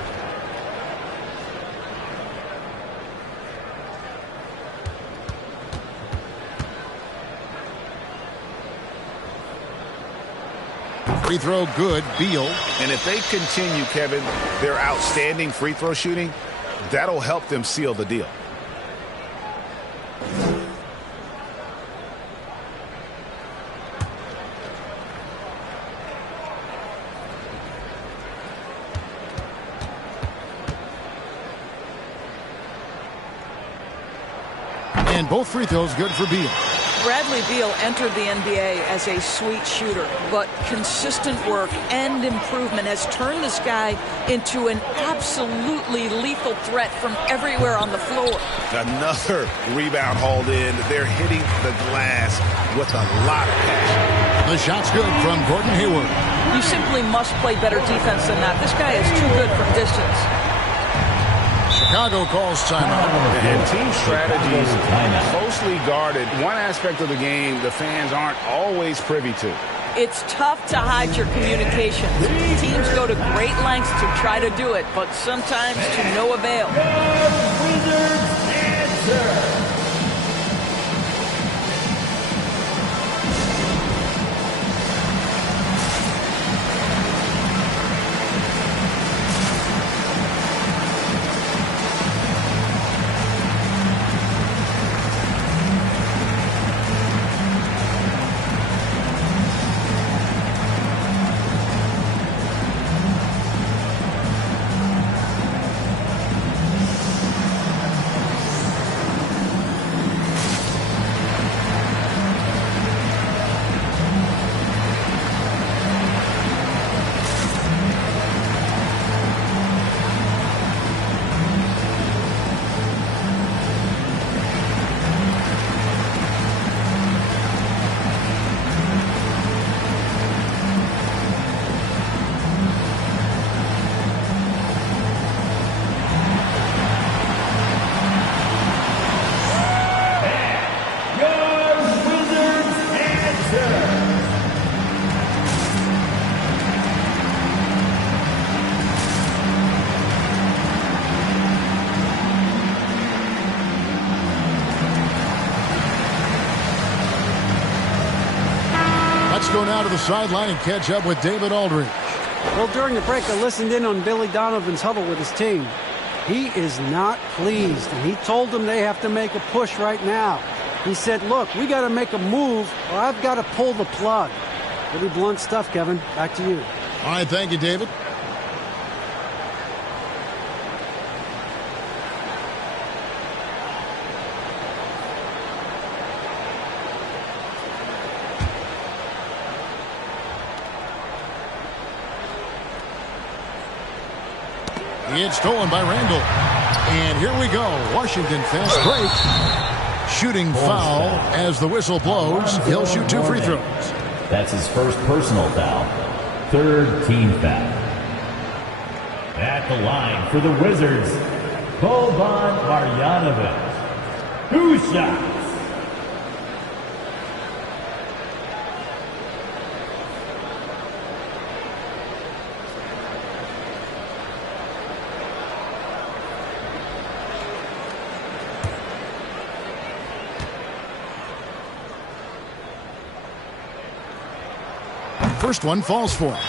Free throw good, Beal. And if they continue, Kevin, their outstanding free throw shooting, that'll help them seal the deal. And both free throws good for Beal. Bradley Beal entered the NBA as a sweet shooter, but consistent work and improvement has turned this guy into an absolutely lethal threat from everywhere on the floor. Another rebound hauled in. They're hitting the glass with a lot of passion. The shot's good from Gordon Hayward. You simply must play better defense than that. This guy is too good from distance. Chicago calls timeout. And team strategies closely guarded. One aspect of the game the fans aren't always privy to. It's tough to hide your communications. Teams go to great lengths to try to do it, but sometimes to no avail. Wizards answer. Go now to the sideline and catch up with David Aldridge. Well, during the break, I listened in on Billy Donovan's huddle with his team. He is not pleased, and he told them they have to make a push right now. He said, look, we got to make a move, or I've got to pull the plug. Pretty blunt stuff, Kevin. Back to you. All right, thank you, David. It's stolen by Randall. And here we go. Washington fast break. Shooting foul as the whistle blows. He'll shoot 2 free throws. That's his first personal foul. Third team foul. At the line for the Wizards, Boban Marjanovic. 2 shots. First one falls for him.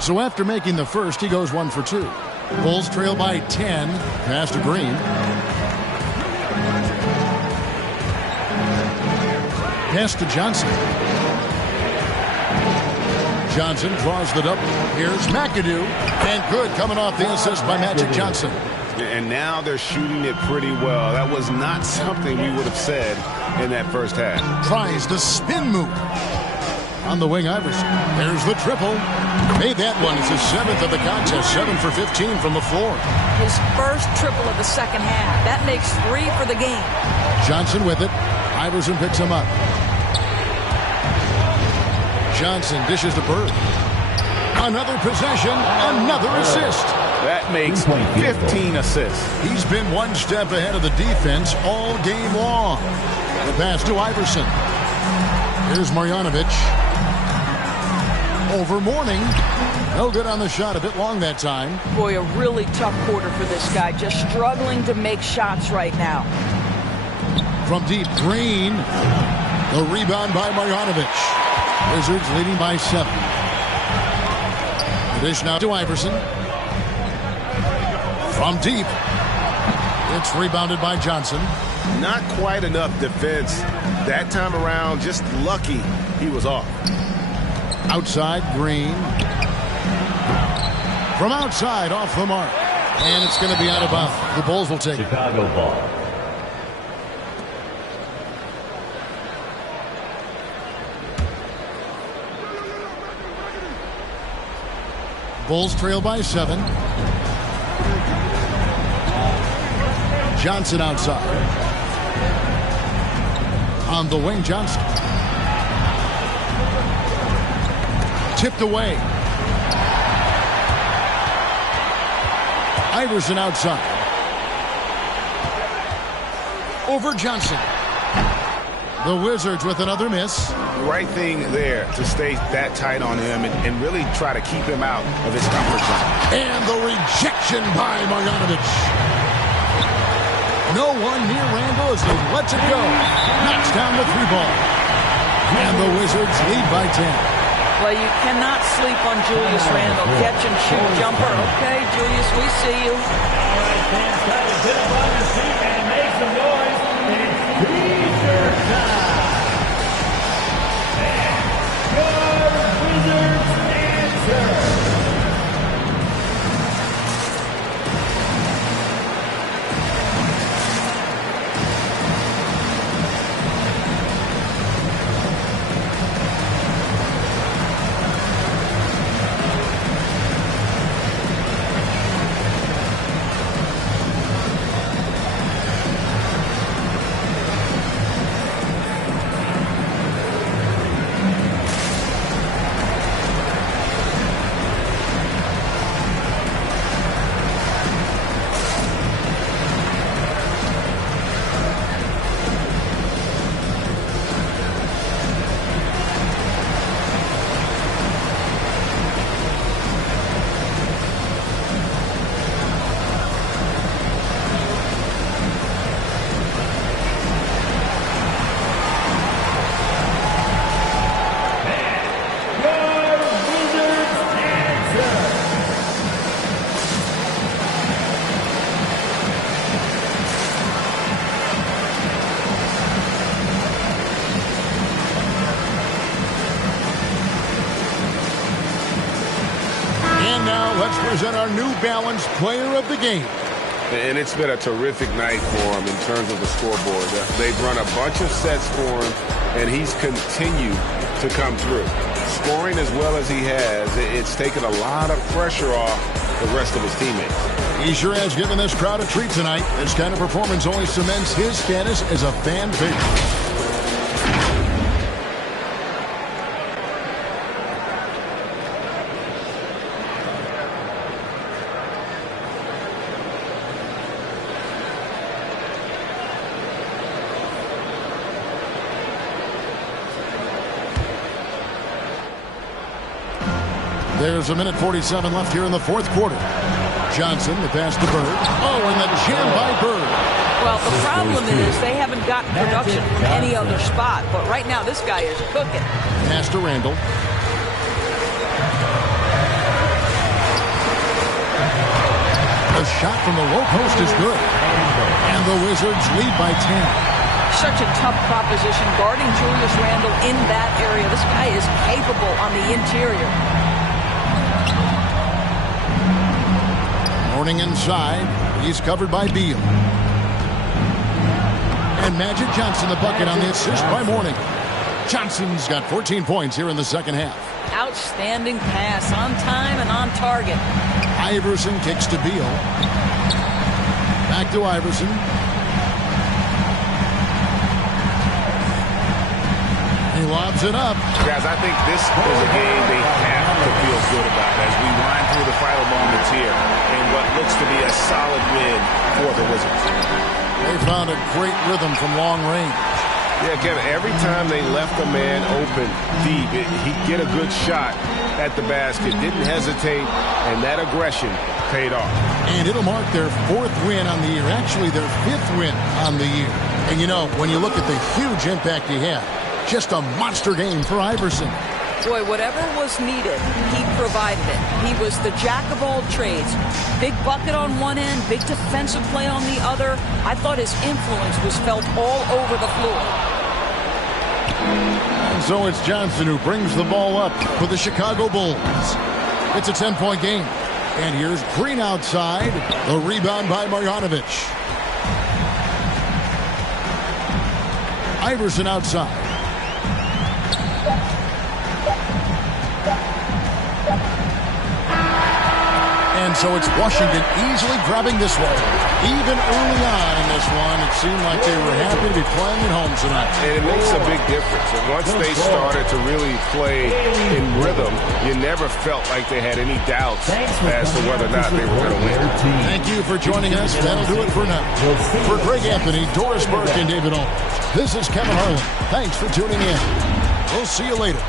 So after making the first, he goes 1 for 2. Bulls trail by 10. Pass to Green. Pass to Johnson. Johnson draws the double. Here's McAdoo. And good coming off the assist by Magic Johnson. And now they're shooting it pretty well. That was not something we would have said in that first half. Tries the spin move. On the wing, Iverson. There's the triple. Made that one. It's his 7th of the contest. 7 for 15 from the floor. His first triple of the second half. That makes 3 for the game. Johnson with it. Iverson picks him up. Johnson dishes to Bird. Another possession, another assist. That makes 15 assists. He's been one step ahead of the defense all game long. The pass to Iverson. Here's Marjanovic. over Mourning. No good on the shot. A bit long that time. Boy, a really tough quarter for this guy. Just struggling to make shots right now. From deep, Green. The rebound by Marjanovic. Wizards leading by 7. The dish now to Iverson. From deep. It's rebounded by Johnson. Not quite enough defense that time around. Just lucky he was off. Outside, Green. From outside, off the mark. And it's going to be out of bounds. The Bulls will take it. Chicago ball. Bulls trail by 7. Johnson outside. On the wing, Johnson. Tipped away. Iverson outside. Over Johnson. The Wizards with another miss. Right thing there to stay that tight on him and really try to keep him out of his comfort zone. And the rejection by Marjanovic. No one near Randall as he lets it go. Knocks down the 3-ball. And the Wizards lead by 10. Well, you cannot sleep on Julius Randle. Catch and shoot jumper. Okay, Julius, we see you. All right, fans, try to get up on your feet and make some noise. It's T-shirt time. And your Wizards answer. Present our New Balance Player of the Game. And it's been a terrific night for him in terms of the scoreboard. They've run a bunch of sets for him, and he's continued to come through. Scoring as well as he has, it's taken a lot of pressure off the rest of his teammates. He sure has given this crowd a treat tonight. This kind of performance only cements his status as a fan favorite. There's a minute 47 left here in the fourth quarter. Johnson, the pass to Bird. Oh, and the jam by Bird. Well, the problem is they haven't gotten production from any other spot. But right now, this guy is cooking. Pass to Randall. The shot from the low post is good. And the Wizards lead by 10. Such a tough proposition guarding Julius Randle in that area. This guy is capable on the interior. Mourning inside. He's covered by Beal. And Magic Johnson, the bucket on the assist by Mourning. Johnson's got 14 points here in the second half. Outstanding pass, on time and on target. Iverson kicks to Beal. Back to Iverson. He lobs it up. Guys, I think this is a game they have to feel good about as we wind through the final moments here in what looks to be a solid win for the Wizards. They found a great rhythm from long range. Yeah, Kevin, every time they left a man open deep, he'd get a good shot at the basket, didn't hesitate, and that aggression paid off. And it'll mark their 4th win on the year, actually their 5th win on the year. And you know, when you look at the huge impact he had, just a monster game for Iverson. Boy, whatever was needed, he provided it. He was the jack of all trades. Big bucket on one end, big defensive play on the other. I thought his influence was felt all over the floor. And so it's Johnson who brings the ball up for the Chicago Bulls. It's a 10-point game. And here's Green outside. The rebound by Marjanovic. Iverson outside. And so it's Washington easily grabbing this one. Even early on in this one, it seemed like they were happy to be playing at home tonight. And it makes a big difference. And once they started to really play in rhythm, you never felt like they had any doubts as to whether or not they were going to win. Thank you for joining us. That'll do it for now. For Greg Anthony, Doris Burke, and David Owens, this is Kevin Harlan. Thanks for tuning in. We'll see you later.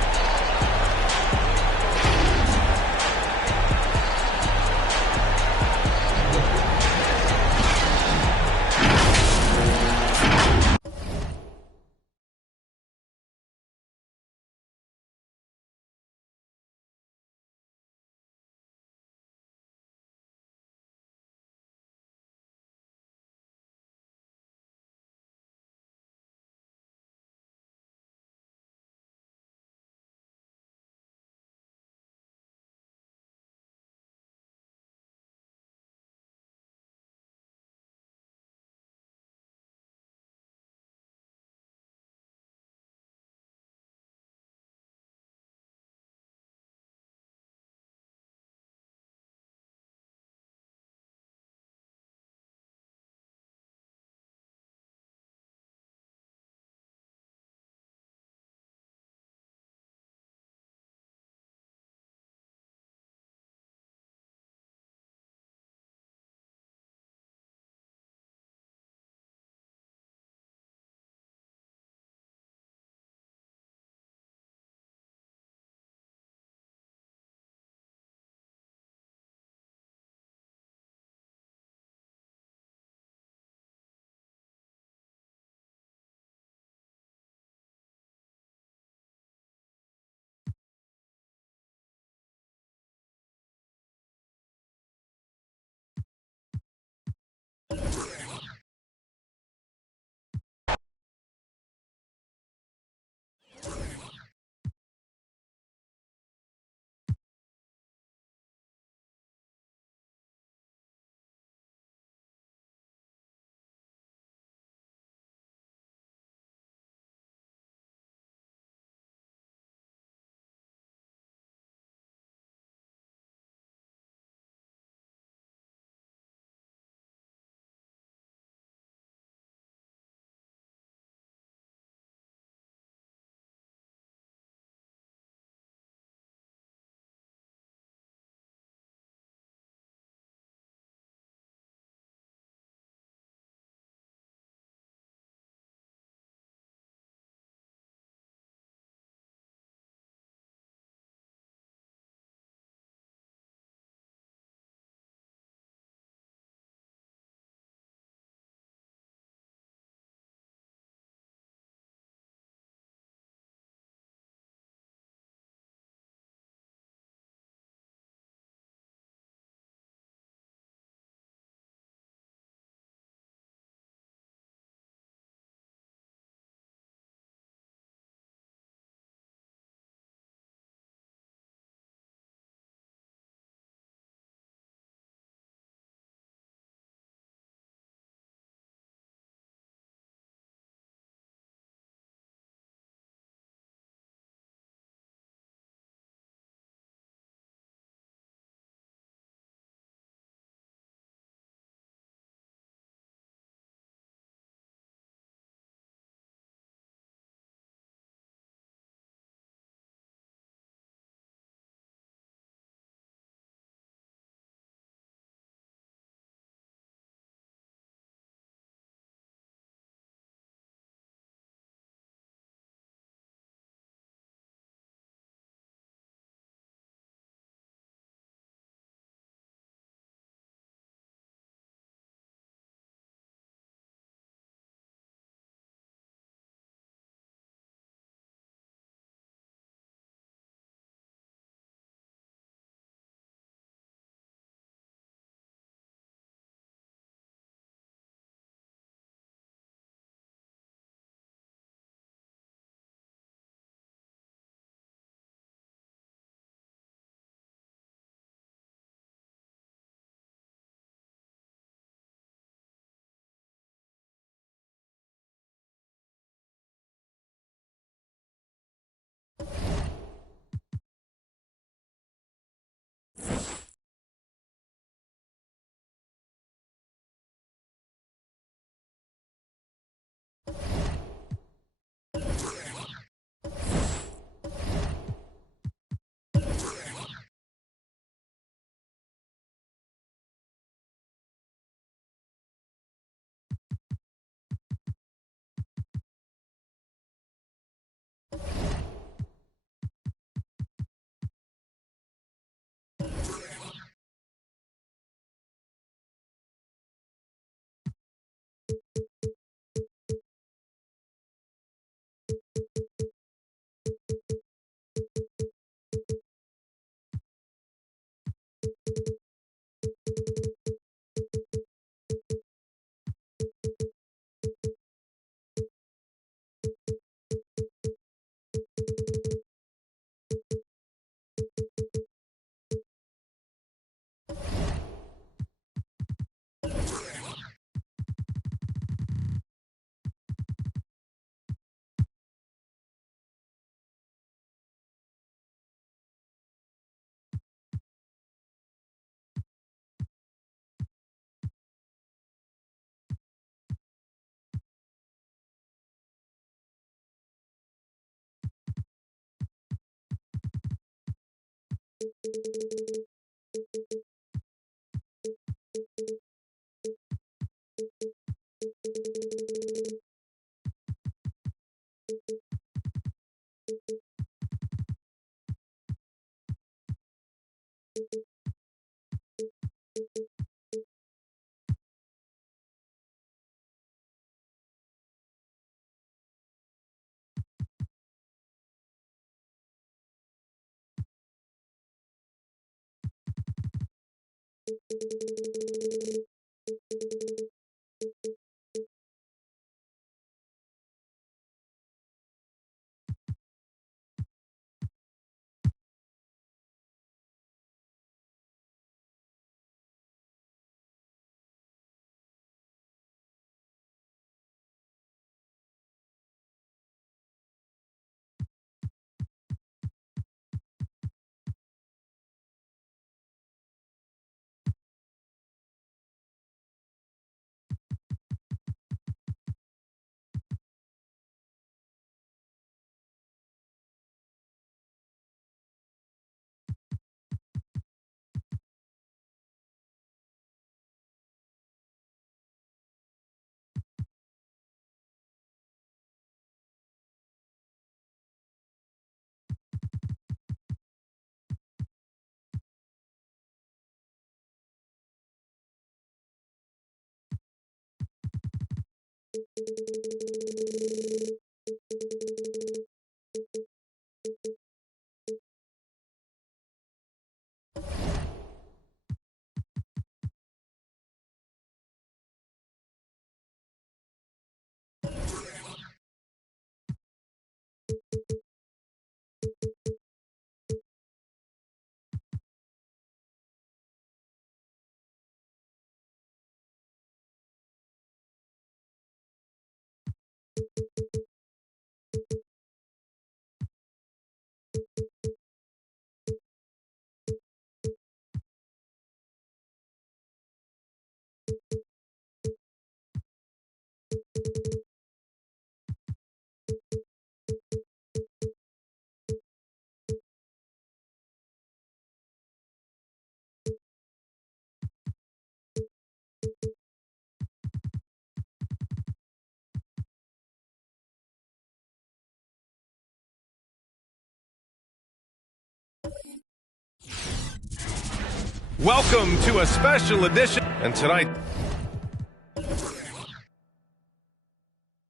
Welcome to a special edition. And tonight,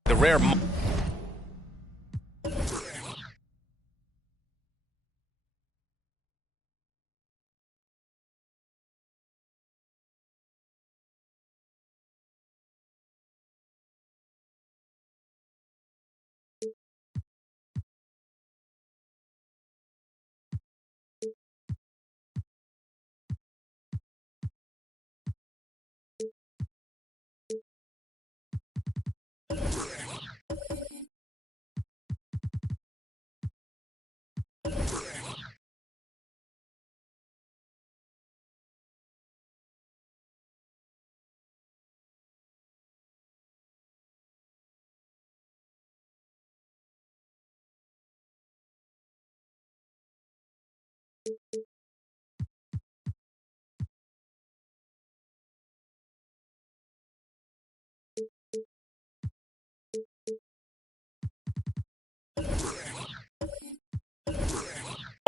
the rare...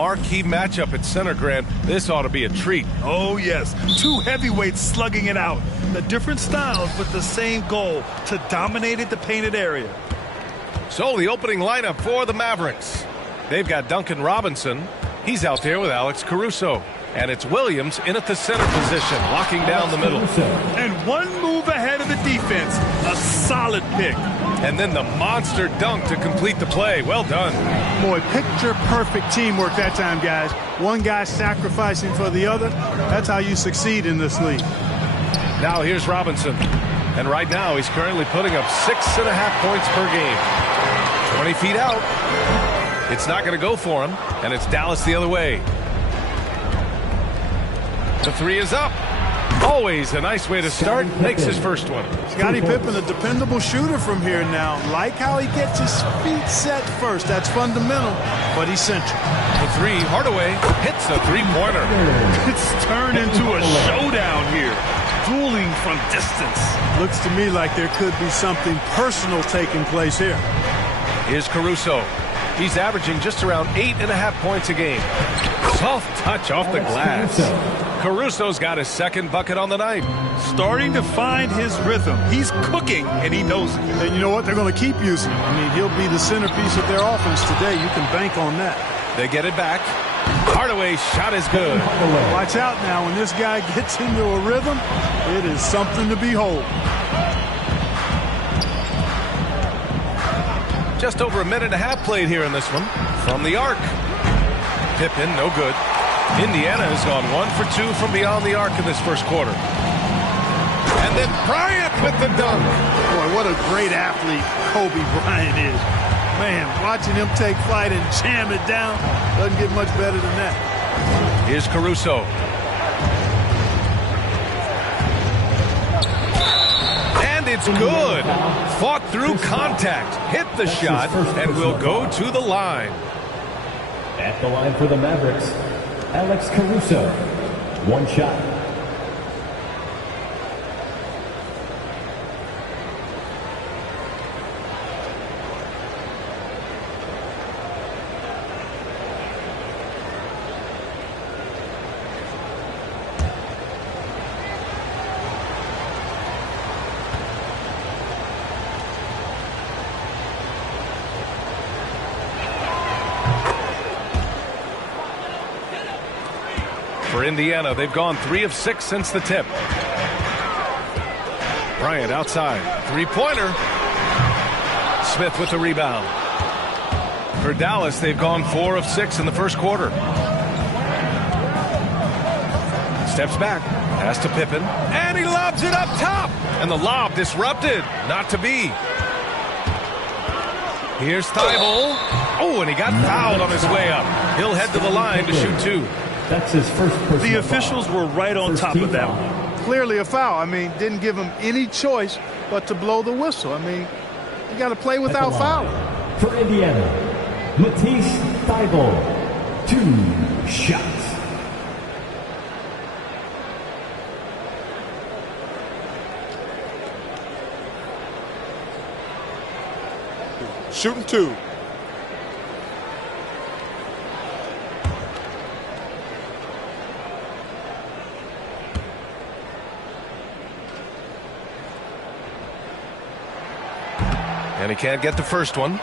Marquee matchup at Center Grand. This ought to be a treat. Oh, yes. Two heavyweights slugging it out. The different styles, but the same goal, to dominate the painted area. So the opening lineup for the Mavericks. They've got Duncan Robinson. He's out there with Alex Caruso. And it's Williams in at the center position, locking down the middle. And one move ahead of the defense. A solid pick. And then the monster dunk to complete the play. Well done. Boy, picture-perfect teamwork that time, guys. One guy sacrificing for the other. That's how you succeed in this league. Now here's Robinson. And right now he's currently putting up 6.5 points per game. 20 feet out. It's not going to go for him. And it's Dallas the other way. The three is up. Always a nice way to start. Makes his first one. Scottie Pippen, a dependable shooter from here now. Like how he gets his feet set first. That's fundamental, but he's central. The three, Hardaway hits a three-pointer. It's turned into a showdown here. Dueling from distance. Looks to me like there could be something personal taking place here. Here's Caruso. He's averaging just around 8.5 points a game. Soft touch off the glass. Caruso's got his second bucket on the night. Starting to find his rhythm. He's cooking, and he knows it. And you know what? They're going to keep using him. I mean, he'll be the centerpiece of their offense today. You can bank on that. They get it back. Hardaway's shot is good. Watch out now. When this guy gets into a rhythm, it is something to behold. Just over a minute and a half played here in this one. From the arc. Pippen, no good. Indiana has gone 1 for 2 from beyond the arc in this first quarter. And then Bryant with the dunk. Boy, what a great athlete Kobe Bryant is. Man, watching him take flight and jam it down doesn't get much better than that. Here's Caruso. And it's good. Fought through contact. Hit the shot and will go to the line. At the line for the Mavericks, Alex Caruso. One shot. For Indiana, they've gone 3 of 6 since the tip. Bryant outside. Three-pointer. Smith with the rebound. For Dallas, they've gone 4 of 6 in the first quarter. Steps back. Pass to Pippen. And he lobs it up top. And the lob disrupted. Not to be. Here's Thibault. Oh, and he got fouled on his way up. He'll head to the line to shoot 2. That's his first personal The officials were right on top of that one. Clearly a foul. I mean, didn't give him any choice but to blow the whistle. I mean, you got to play without fouling. For Indiana, Matisse Thibault. 2 shots. Shooting 2. And he can't get the first one.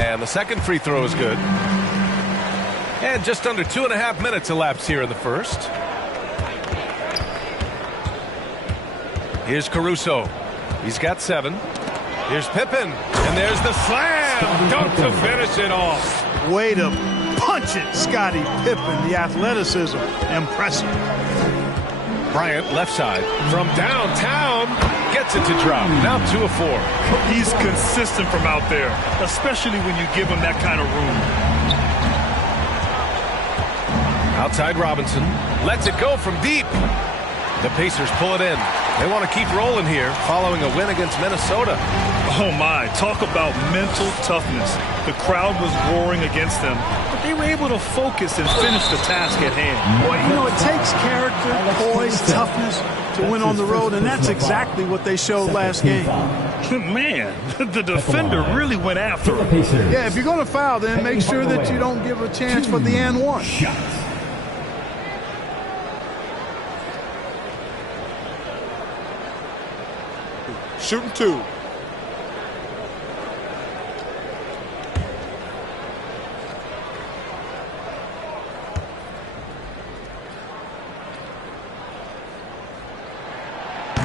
And the second free throw is good. And just under 2.5 minutes elapsed here in the first. Here's Caruso. He's got 7. Here's Pippen. And there's the slam. Dunk to finish it off. Way to punch it, Scottie Pippen. The athleticism, impressive. Bryant, left side, from downtown, gets it to drop. Now 2 of 4. He's consistent from out there, especially when you give him that kind of room. Outside Robinson, lets it go from deep. The Pacers pull it in. They want to keep rolling here following a win against Minnesota. Oh my, talk about mental toughness. The crowd was roaring against them, but they were able to focus and finish the task at hand. Boy, you know, it takes character, poise, toughness to win on the road, and that's exactly what they showed last game. Man, the defender really went after him. Yeah, if you're going to foul, then make sure that you don't give a chance for the and one. Shooting 2.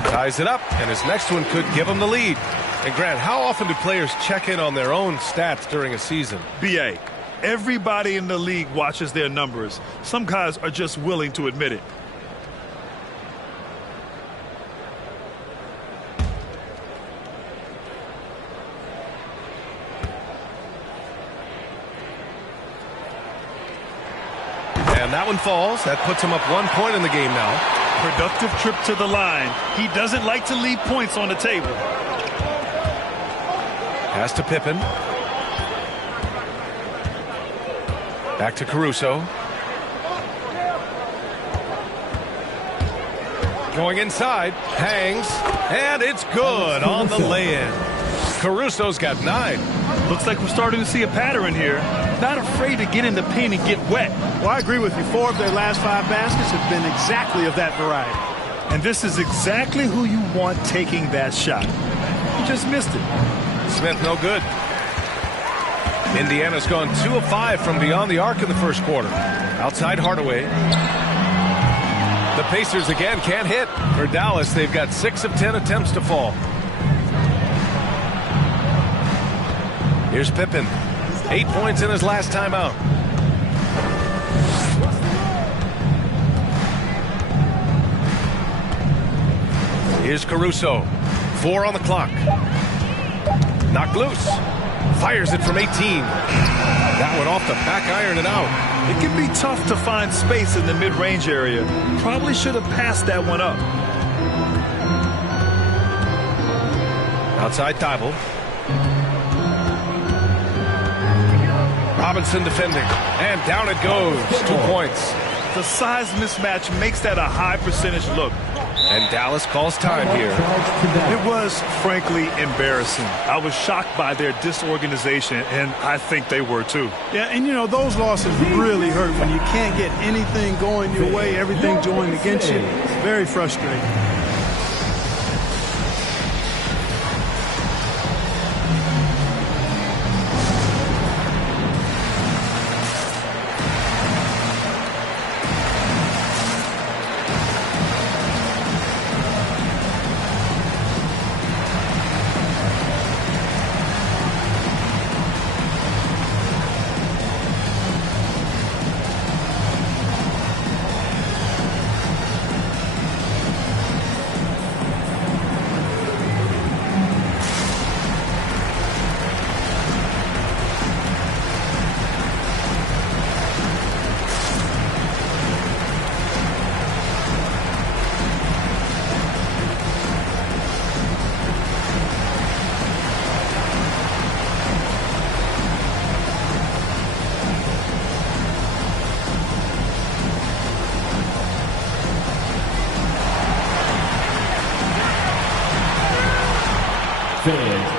Ties it up, and his next one could give him the lead. And Grant, how often do players check in on their own stats during a season? BA, everybody in the league watches their numbers. Some guys are just willing to admit it. that one falls. That puts him up 1 point in the game now. Productive trip to the line. He doesn't like to leave points on the table. Pass to Pippen. Back to Caruso. Going inside, hangs, and it's good on the lay-in. Caruso's got 9. Looks like we're starting to see a pattern here. Not afraid to get in the paint and get wet. Well, I agree with you. 4 of their last 5 baskets have been exactly of that variety. And this is exactly who you want taking that shot. You just missed it. Smith no good. Indiana's gone 2 of 5 from beyond the arc in the first quarter. Outside Hardaway. The Pacers again can't hit. For Dallas, they've got 6 of 10 attempts to fall. Here's Pippen. 8 points in his last time out. Here's Caruso. 4 on the clock. Knocked loose. Fires it from 18. That one off the back iron and out. It can be tough to find space in the mid-range area. Probably should have passed that one up. Outside Thibault. Robinson defending. And down it goes. 2 points. The size mismatch makes that a high percentage look. And Dallas calls time here. It was, frankly, embarrassing. I was shocked by their disorganization, and I think they were too. Yeah, and you know, those losses really hurt when you can't get anything going your way, everything going against you. Very frustrating.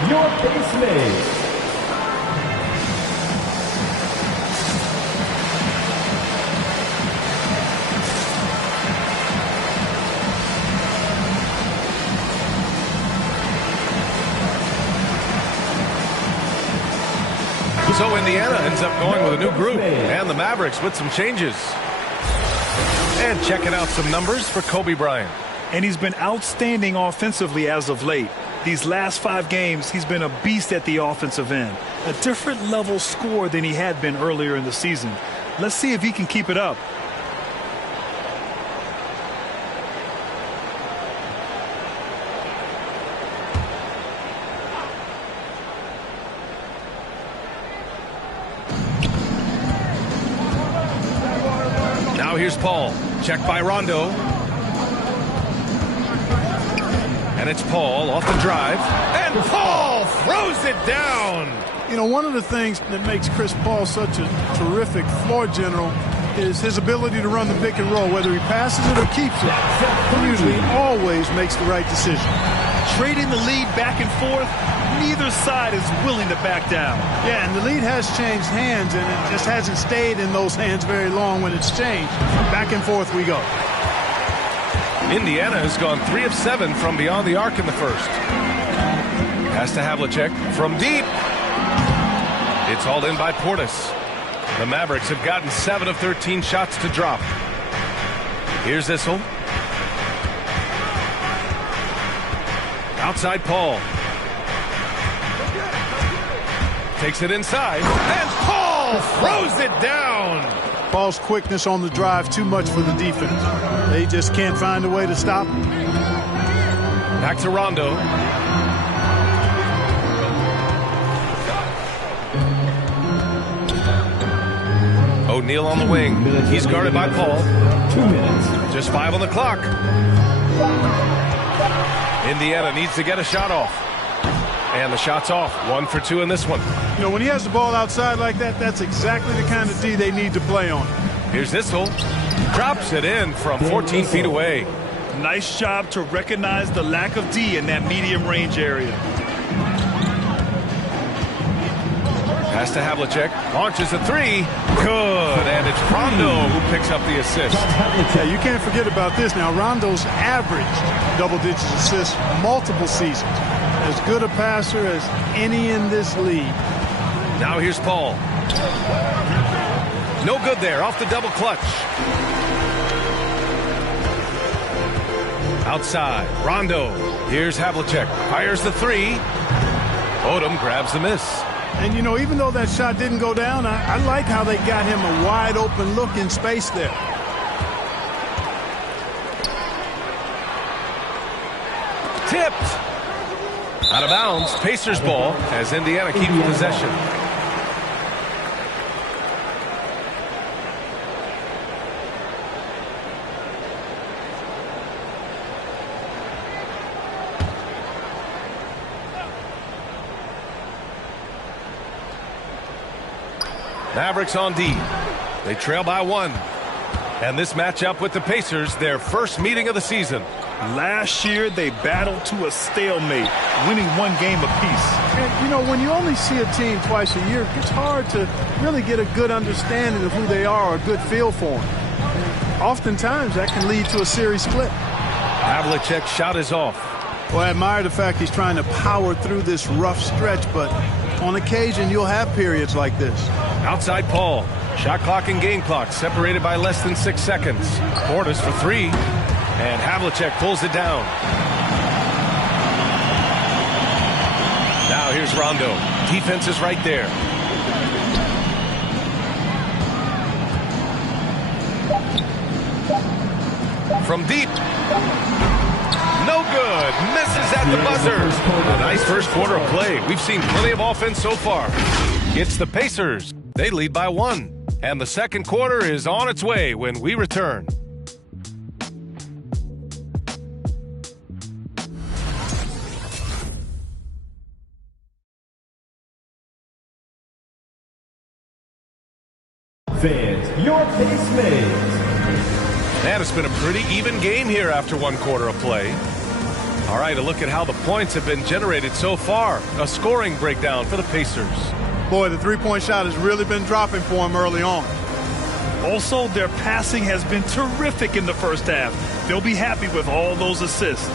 Your base mate. So Indiana ends up going with a new group, and the Mavericks with some changes. And checking out some numbers for Kobe Bryant. And he's been outstanding offensively as of late. These last 5 games, he's been a beast at the offensive end. A different level score than he had been earlier in the season. Let's see if he can keep it up. Now here's Paul. Check by Rondo. And it's Paul off the drive. And Paul throws it down. You know, one of the things that makes Chris Paul such a terrific floor general is his ability to run the pick and roll, whether he passes it or keeps it. He usually always makes the right decision. Trading the lead back and forth, neither side is willing to back down. Yeah, and the lead has changed hands, and it just hasn't stayed in those hands very long when it's changed. Back and forth we go. Indiana has gone 3 of 7 from beyond the arc in the first. Pass to Havlicek from deep. It's hauled in by Portis. The Mavericks have gotten 7 of 13 shots to drop. Here's Issel. Outside Paul. Takes it inside. And Paul throws it down. Paul's quickness on the drive too much for the defense. They just can't find a way to stop him. Back to Rondo. O'Neal on the wing. He's guarded by Paul. 2 minutes. Just 5 on the clock. Indiana needs to get a shot off. And the shot's off. 1 for 2 in this one. You know, when he has the ball outside like that, that's exactly the kind of D they need to play on. Here's Issel. Drops it in from 14 feet away. Nice job to recognize the lack of D in that medium range area. Pass to Havlicek. Launches a 3. Good. And it's Rondo who picks up the assist. Yeah, you can't forget about this. Now, Rondo's averaged double-digit assists multiple seasons. As good a passer as any in this league. Now here's Paul. No good there. Off the double clutch. Outside. Rondo. Here's Havlicek. Fires the 3. Odom grabs the miss. And, you know, even though that shot didn't go down, I like how they got him a wide-open look in space there. Tipped. Out of bounds. Pacers ball as Indiana keeps possession. Mavericks on D. They trail by 1. And this matchup with the Pacers, their first meeting of the season. Last year, they battled to a stalemate, winning 1 game apiece. And, you know, when you only see a team twice a year, it's hard to really get a good understanding of who they are or a good feel for them. And oftentimes, that can lead to a series split. Havlicek's shot is off. Well, I admire the fact he's trying to power through this rough stretch, but on occasion, you'll have periods like this. Outside Paul. Shot clock and game clock separated by less than 6 seconds. Portis for 3. And Havlicek pulls it down. Now here's Rondo. Defense is right there. From deep. No good. Misses at the buzzer. A nice first quarter of play. We've seen plenty of offense so far. It's the Pacers. They lead by 1. And the second quarter is on its way when we return. Fans, your pace mates. Man, it's been a pretty even game here after 1 quarter of play. All right, a look at how the points have been generated so far. A scoring breakdown for the Pacers. Boy, the three-point shot has really been dropping for him early on. Also, their passing has been terrific in the first half. They'll be happy with all those assists.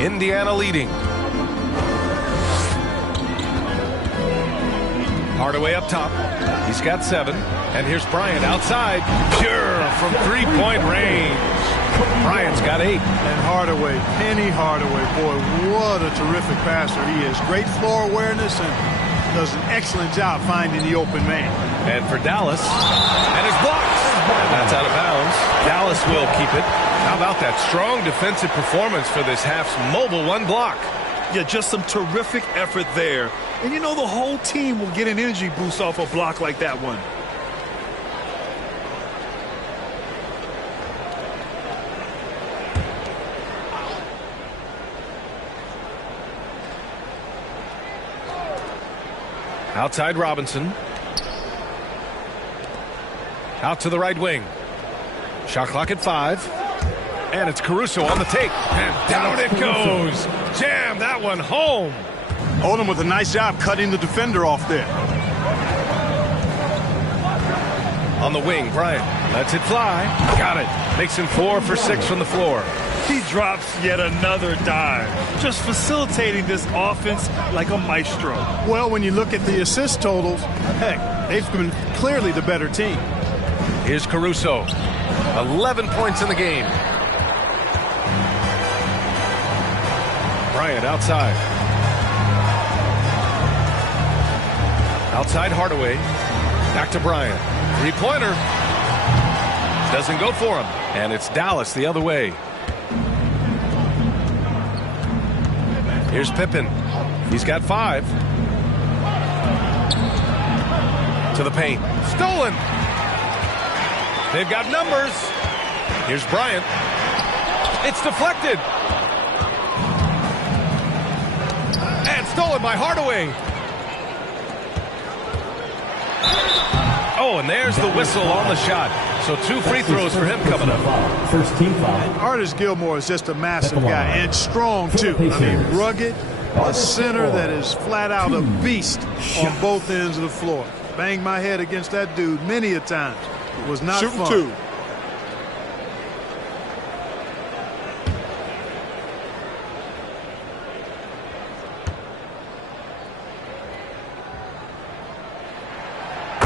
Indiana leading. Hardaway up top. He's got 7. And here's Bryant outside. Pure from 3-point range. Bryant's got 8. And Hardaway, Penny Hardaway, boy, what a terrific passer he is. Great floor awareness and does an excellent job finding the open man. And for Dallas, and it's blocked. And that's out of bounds. Dallas will keep it. How about that strong defensive performance for this half's mobile 1 block? Yeah, just some terrific effort there. And you know the whole team will get an energy boost off a block like that one. Outside Robinson. Out to the right wing. Shot clock at 5. And it's Caruso on the take. And down it goes. Jam that one home. Odom with a nice job cutting the defender off there. On the wing, Bryant lets it fly. Got it. Makes him 4 for 6 from the floor. He drops yet another dive, just facilitating this offense like a maestro. Well, when you look at the assist totals, heck, they've been clearly the better team. Here's Caruso. 11 points in the game. Bryant outside. Outside Hardaway. Back to Bryant. 3-pointer. Doesn't go for him. And it's Dallas the other way. Here's Pippen. He's got 5. To the paint. Stolen. They've got numbers. Here's Bryant. It's deflected. And stolen by Hardaway. Oh, and there's the whistle on the shot. So 2 free throws for him coming up. First team foul. Artis Gilmore is just a massive guy and strong, too. I mean, rugged, a center that is flat out a beast on both ends of the floor. Banged my head against that dude many a time. It was not Shooting fun. 2.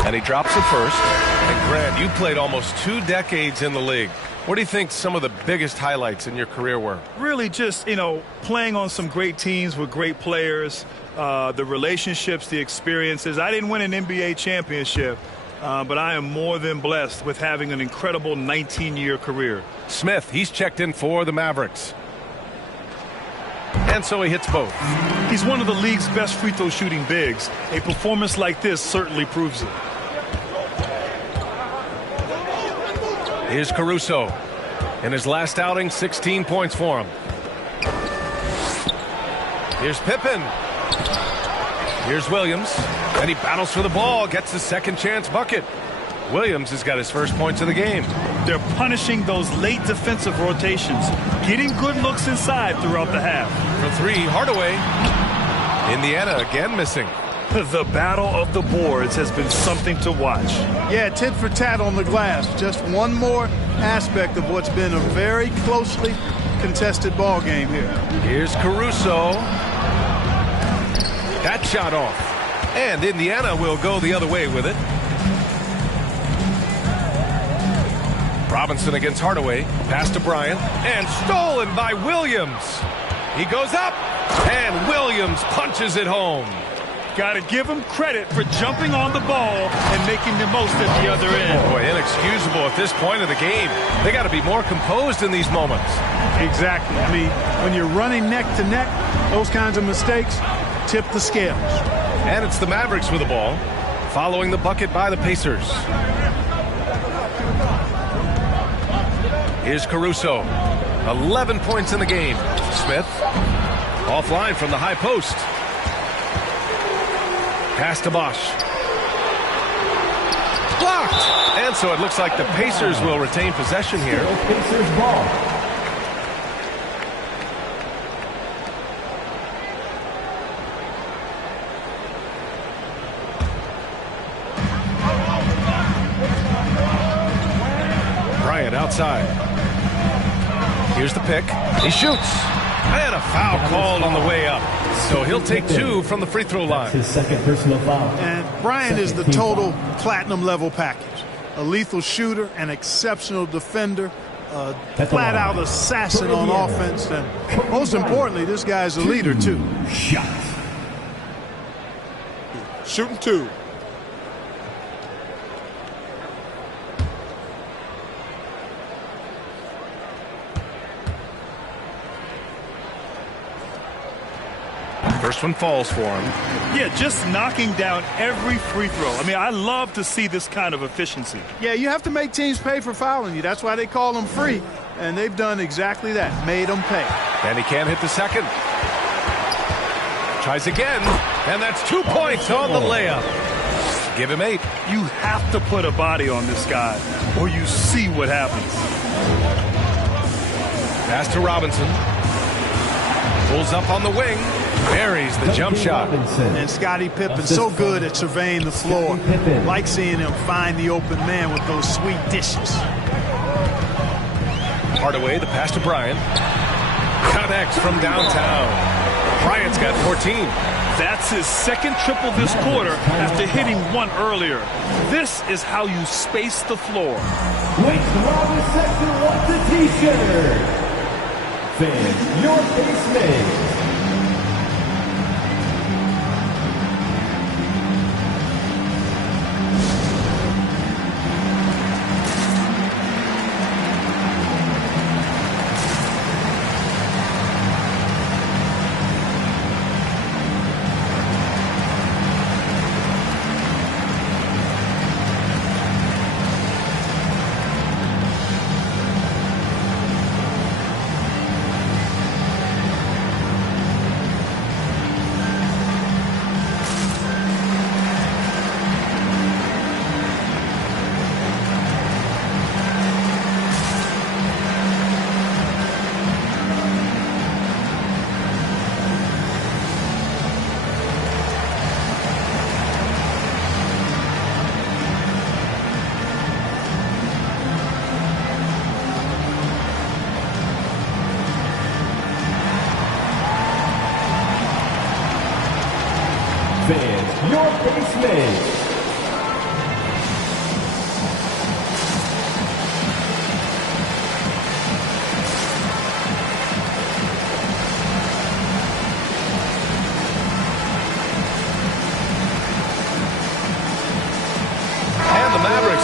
And he drops it first. And Grant, you played almost 2 decades in the league. What do you think some of the biggest highlights in your career were? Really just, playing on some great teams with great players, the relationships, the experiences. I didn't win an NBA championship, but I am more than blessed with having an incredible 19-year career. Smith, he's checked in for the Mavericks. And so he hits both. He's one of the league's best free throw shooting bigs. A performance like this certainly proves it. Here's Caruso. In his last outing, 16 points for him. Here's Pippen. Here's Williams. And he battles for the ball, gets his second chance bucket. Williams has got his first points of the game. They're punishing those late defensive rotations, getting good looks inside throughout the half. For 3, Hardaway. Indiana again missing. The battle of the boards has been something to watch. Yeah, tit for tat on the glass. Just one more aspect of what's been a very closely contested ball game here. Here's Caruso. That shot off. And Indiana will go the other way with it. Robinson against Hardaway. Pass to Bryant. And stolen by Williams. He goes up. And Williams punches it home. Got to give him credit for jumping on the ball and making the most at the other end. Boy, inexcusable at this point of the game. They got to be more composed in these moments. Exactly. I mean, when you're running neck to neck, those kinds of mistakes tip the scales. And it's the Mavericks with the ball, following the bucket by the Pacers. Here's Caruso. 11 points in the game. Smith offline from the high post. Pass to Bosch. Blocked! And so it looks like the Pacers will retain possession here. Pacers ball. Bryant outside. Here's the pick. He shoots. And a foul called on the way up. So he'll take 2 from the free throw line. His second personal foul. And Bryant is the total platinum level package. A lethal shooter, an exceptional defender, a flat out assassin on offense, and most importantly, this guy's a leader too. Shots. Shooting 2. First one falls for him. Yeah, just knocking down every free throw. I mean, I love to see this kind of efficiency. Yeah, you have to make teams pay for fouling you. That's why they call them free. And they've done exactly that, made them pay. And he can't hit the second. Tries again, and that's 2 points on the layup. Give him 8. You have to put a body on this guy, or you see what happens. Pass to Robinson. Pulls up on the wing. Buries the jump shot. And Scottie Pippen so good at surveying the floor. Like seeing him find the open man with those sweet dishes. Hardaway, the pass to Bryant. Connects from downtown. Bryant's got 14. That's his second triple this quarter after hitting one earlier. This is how you space the floor. Wait, Robin Sexton wants a t-shirt. Fans, your face made.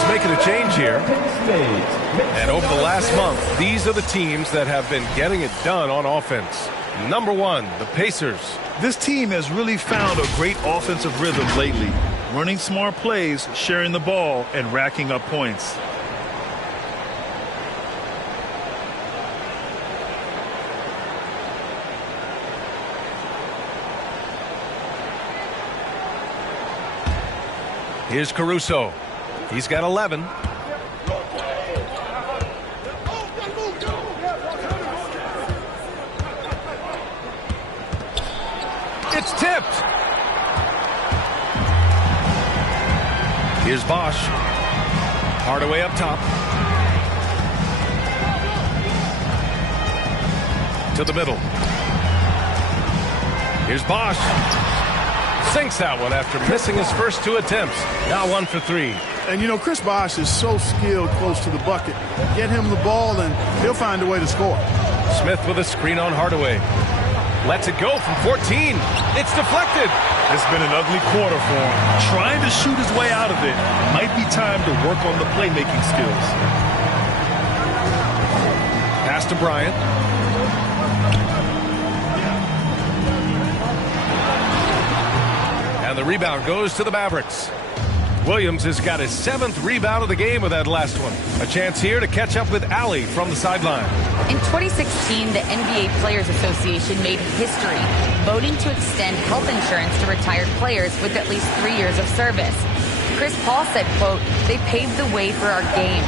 making a change here. And over the last month, these are the teams that have been getting it done on offense. Number 1, the Pacers. This team has really found a great offensive rhythm lately. Running smart plays, sharing the ball, and racking up points. Here's Caruso. He's got 11. It's tipped. Here's Bosch. Hardaway up top. To the middle. Here's Bosch. Sinks that one after missing his first 2 attempts. Now 1 for 3. And, you know, Chris Bosch is so skilled close to the bucket. Get him the ball, and he'll find a way to score. Smith with a screen on Hardaway. Lets it go from 14. It's deflected. It's been an ugly quarter for him. Trying to shoot his way out of it. Might be time to work on the playmaking skills. Pass to Bryant. And the rebound goes to the Mavericks. Williams has got his 7th rebound of the game with that last one. A chance here to catch up with Allie from the sideline. In 2016, the NBA Players Association made history, voting to extend health insurance to retired players with at least 3 years of service. Chris Paul said, quote, "They paved the way for our game.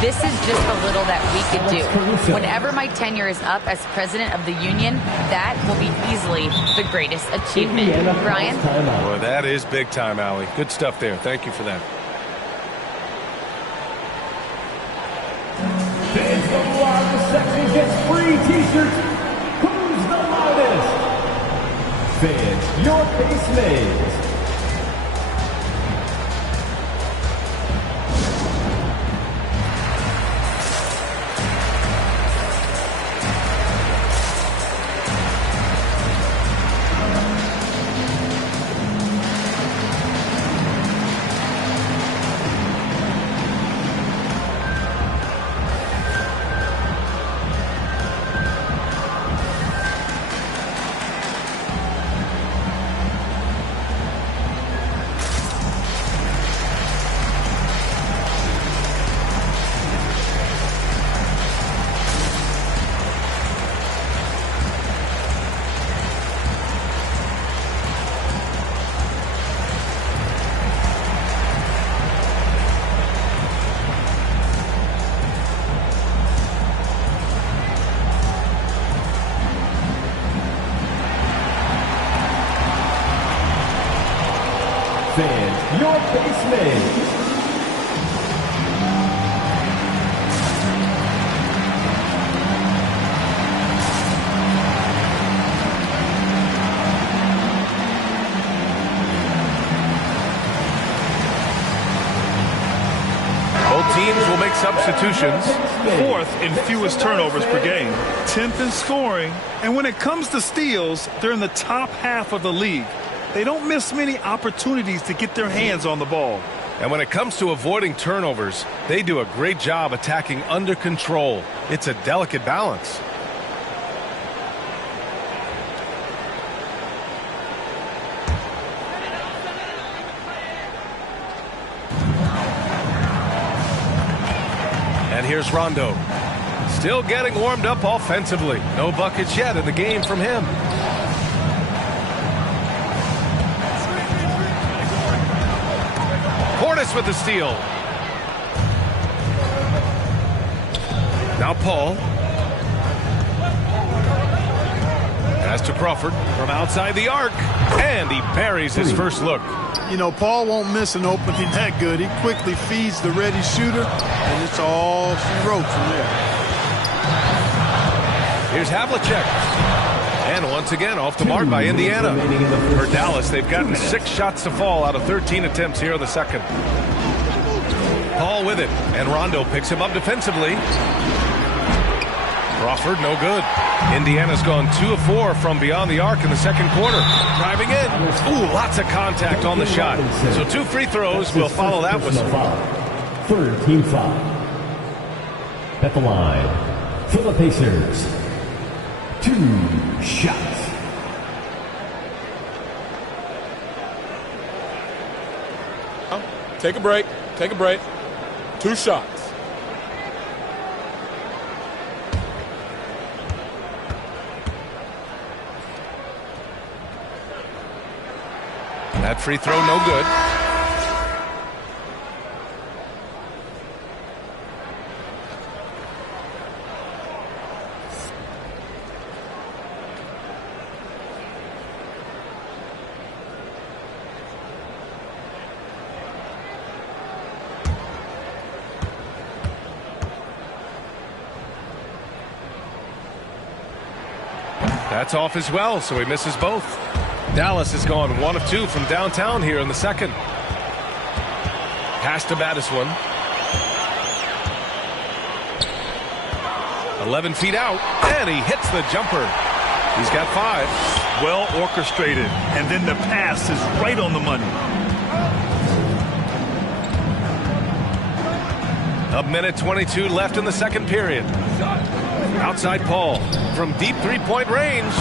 This is just a little that we could do. Whenever my tenure is up as president of the union, that will be easily the greatest achievement." Brian? Boy, that is big time, Allie. Good stuff there. Thank you for that. Fans of the loudest section gets free t-shirts. Who's the loudest? Fans, your face maze. Fans, your face maze. Both teams will make substitutions. 4th in fewest turnovers per game. 10th in scoring. And when it comes to steals, they're in the top half of the league. They don't miss many opportunities to get their hands on the ball. And when it comes to avoiding turnovers, they do a great job attacking under control. It's a delicate balance. And here's Rondo. Still getting warmed up offensively. No buckets yet in the game from him. With the steal. Now Paul. Pass to Crawford from outside the arc. And he buries his first look. You know, Paul won't miss an opening that good. He quickly feeds the ready shooter, and it's all she wrote from there. Here's Havlicek. And once again, off the mark by Indiana. For Dallas, they've gotten 6 shots to fall out of 13 attempts here in the second. Paul with it, and Rondo picks him up defensively. Crawford, no good. Indiana's gone 2 of 4 from beyond the arc in the second quarter. Driving in. Ooh, lots of contact on the shot. So 2 free throws will follow that whistle. third team foul. At the line for the Pacers, 2 shots. Take a break. Take a break. 2 shots. That free throw, no good. That's off as well, so he misses both. Dallas has gone 1 of 2 from downtown here in the second. Pass to Madison. 11 feet out, and he hits the jumper. He's got 5. Well orchestrated, and then the pass is right on the money. A minute 22 left in the second period. Outside Paul from deep three-point range.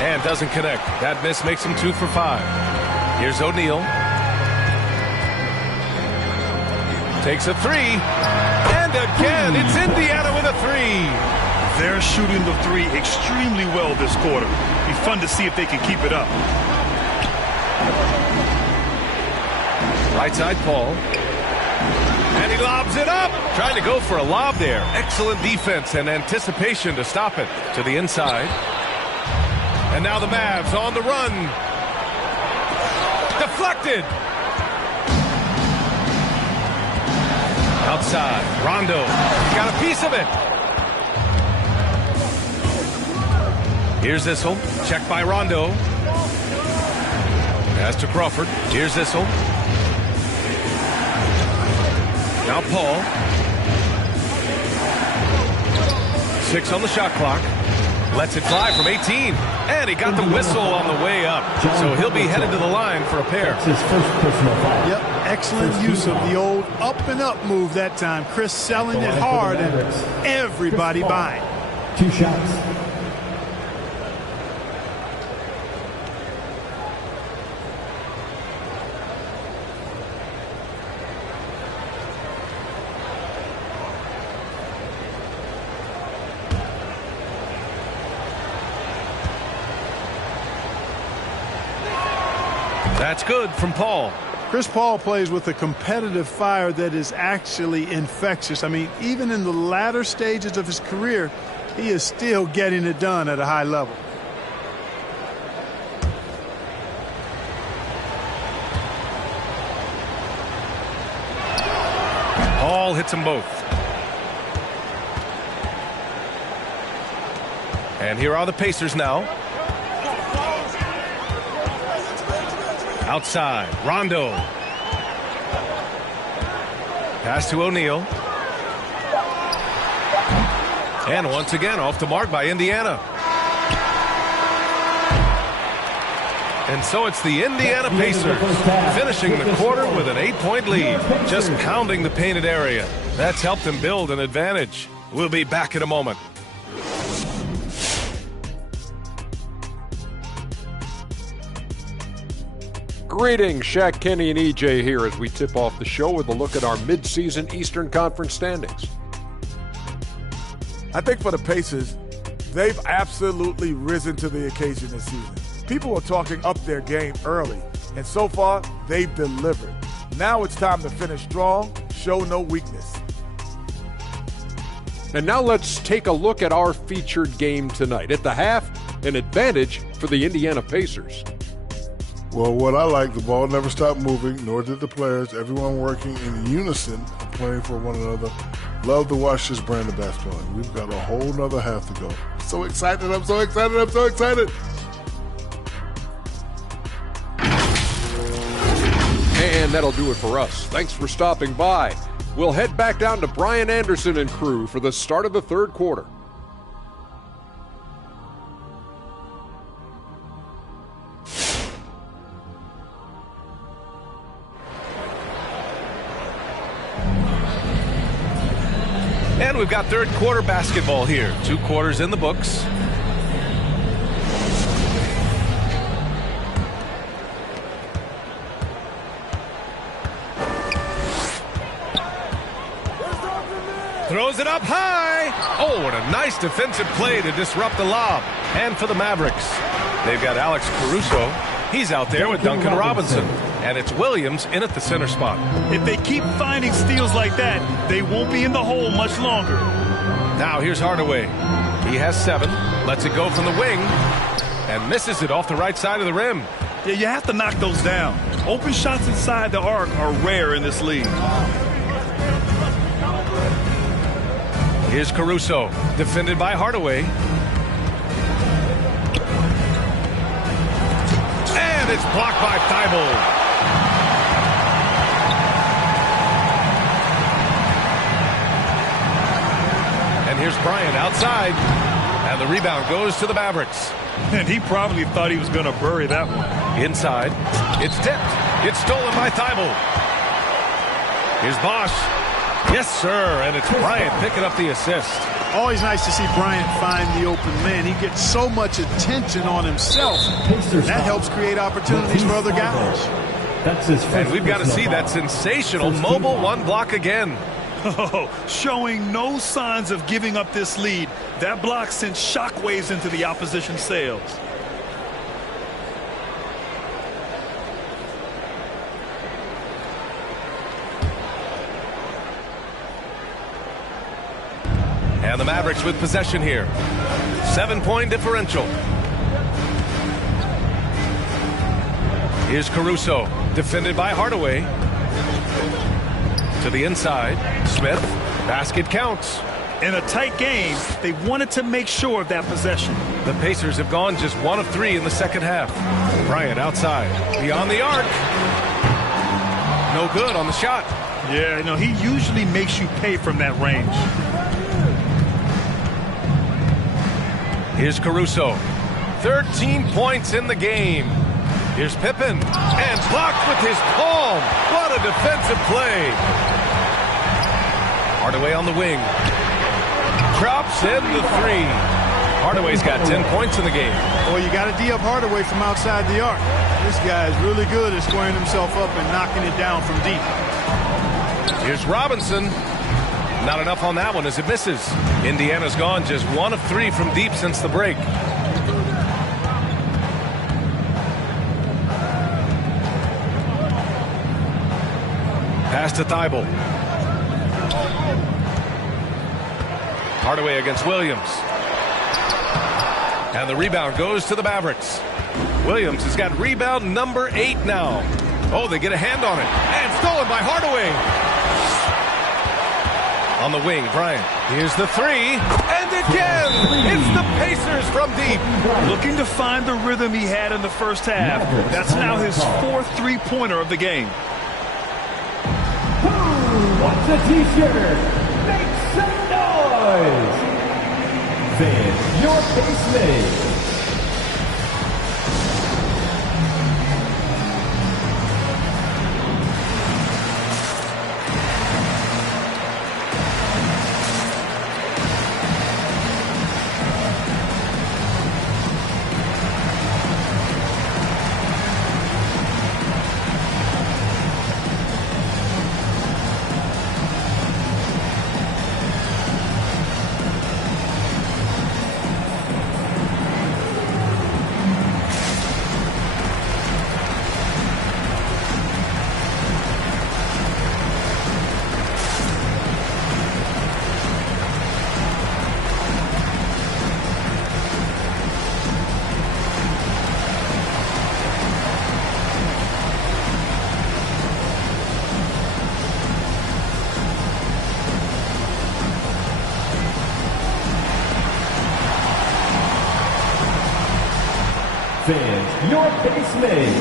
And doesn't connect. That miss makes him 2 for 5. Here's O'Neal. Takes a 3. And again, it's Indiana with a 3. They're shooting the 3 extremely well this quarter. Be fun to see if they can keep it up. Right side Paul. And he lobs it up. Trying to go for a lob there. Excellent defense and anticipation to stop it. To the inside. And now the Mavs on the run. Deflected. Outside, Rondo. Got a piece of it. Here's Issel. Checked by Rondo. Pass to Crawford. Here's Issel. Now Paul. 6 on the shot clock. Lets it fly from 18. And he got the whistle on the way up. So he'll be headed to the line for a pair. That's his first personal foul. Yep, excellent use of the old up and up move that time. Chris selling it hard and everybody buying. 2 shots. That's good from Paul. Chris Paul plays with a competitive fire that is actually infectious. I mean, even in the latter stages of his career, he is still getting it done at a high level. Paul hits them both. And here are the Pacers now. Outside, Rondo. Pass to O'Neal. And once again, off the mark by Indiana. And so it's the Indiana Pacers finishing the quarter with an 8-point lead. Just pounding the painted area. That's helped them build an advantage. We'll be back in a moment. Greetings, Shaq, Kenny, and EJ here as we tip off the show with a look at our midseason Eastern Conference standings. I think for the Pacers, they've absolutely risen to the occasion this season. People are talking up their game early, and so far, they've delivered. Now it's time to finish strong, show no weakness. And now let's take a look at our featured game tonight. At the half, an advantage for the Indiana Pacers. Well, what I like, the ball never stopped moving, nor did the players. Everyone working in unison, playing for one another. Love to watch this brand of basketball. We've got a whole nother half to go. So excited, I'm so excited, I'm so excited. And that'll do it for us. Thanks for stopping by. We'll head back down to Brian Anderson and crew for the start of the third quarter. And we've got third quarter basketball here. 2 quarters in the books. Throws it up high. Oh, what a nice defensive play to disrupt the lob. And for the Mavericks, they've got Alex Caruso. He's out there with Duncan Robinson. And it's Williams in at the center spot. If they keep finding steals like that, they won't be in the hole much longer. Now here's Hardaway. He has 7. Lets it go from the wing. And misses it off the right side of the rim. Yeah, you have to knock those down. Open shots inside the arc are rare in this league. Here's Caruso, defended by Hardaway. And it's blocked by Thibault. And here's Bryant outside. And the rebound goes to the Mavericks. And he probably thought he was going to bury that one. Inside. It's tipped. It's stolen by Thibault. Here's Bosch. Yes, sir, and it's Bryant picking up the assist. Always nice to see Bryant find the open man. He gets so much attention on himself. That helps create opportunities for other guys. And we've got to see that sensational mobile 1 block again. Oh, showing no signs of giving up this lead. That block sent shockwaves into the opposition sails. And the Mavericks with possession here. 7-point differential. Here's Caruso, defended by Hardaway. To the inside. Smith. Basket counts. In a tight game, they wanted to make sure of that possession. The Pacers have gone just 1 of 3 in the second half. Bryant outside. Beyond the arc. No good on the shot. Yeah, you know, he usually makes you pay from that range. Here's Caruso. 13 points in the game. Here's Pippen. And blocked with his palm. What a defensive play. Hardaway on the wing. Drops in the 3. Hardaway's got 10 points in the game. Well, you got to D up Hardaway from outside the arc. This guy is really good at squaring himself up and knocking it down from deep. Here's Robinson. Not enough on that one as it misses. Indiana's gone just 1 of 3 from deep since the break. Pass to Thibault. Hardaway against Williams. And the rebound goes to the Mavericks. Williams has got rebound number 8 now. Oh, they get a hand on it. And stolen by Hardaway. On the wing, Bryant. Here's the 3. And again, it's the Pacers from deep. Looking to find the rhythm he had in the first half. That's now his 4th three-pointer of the game. Who wants a t-shirt? Make some noise! Fans, your basement. Fans, your basement.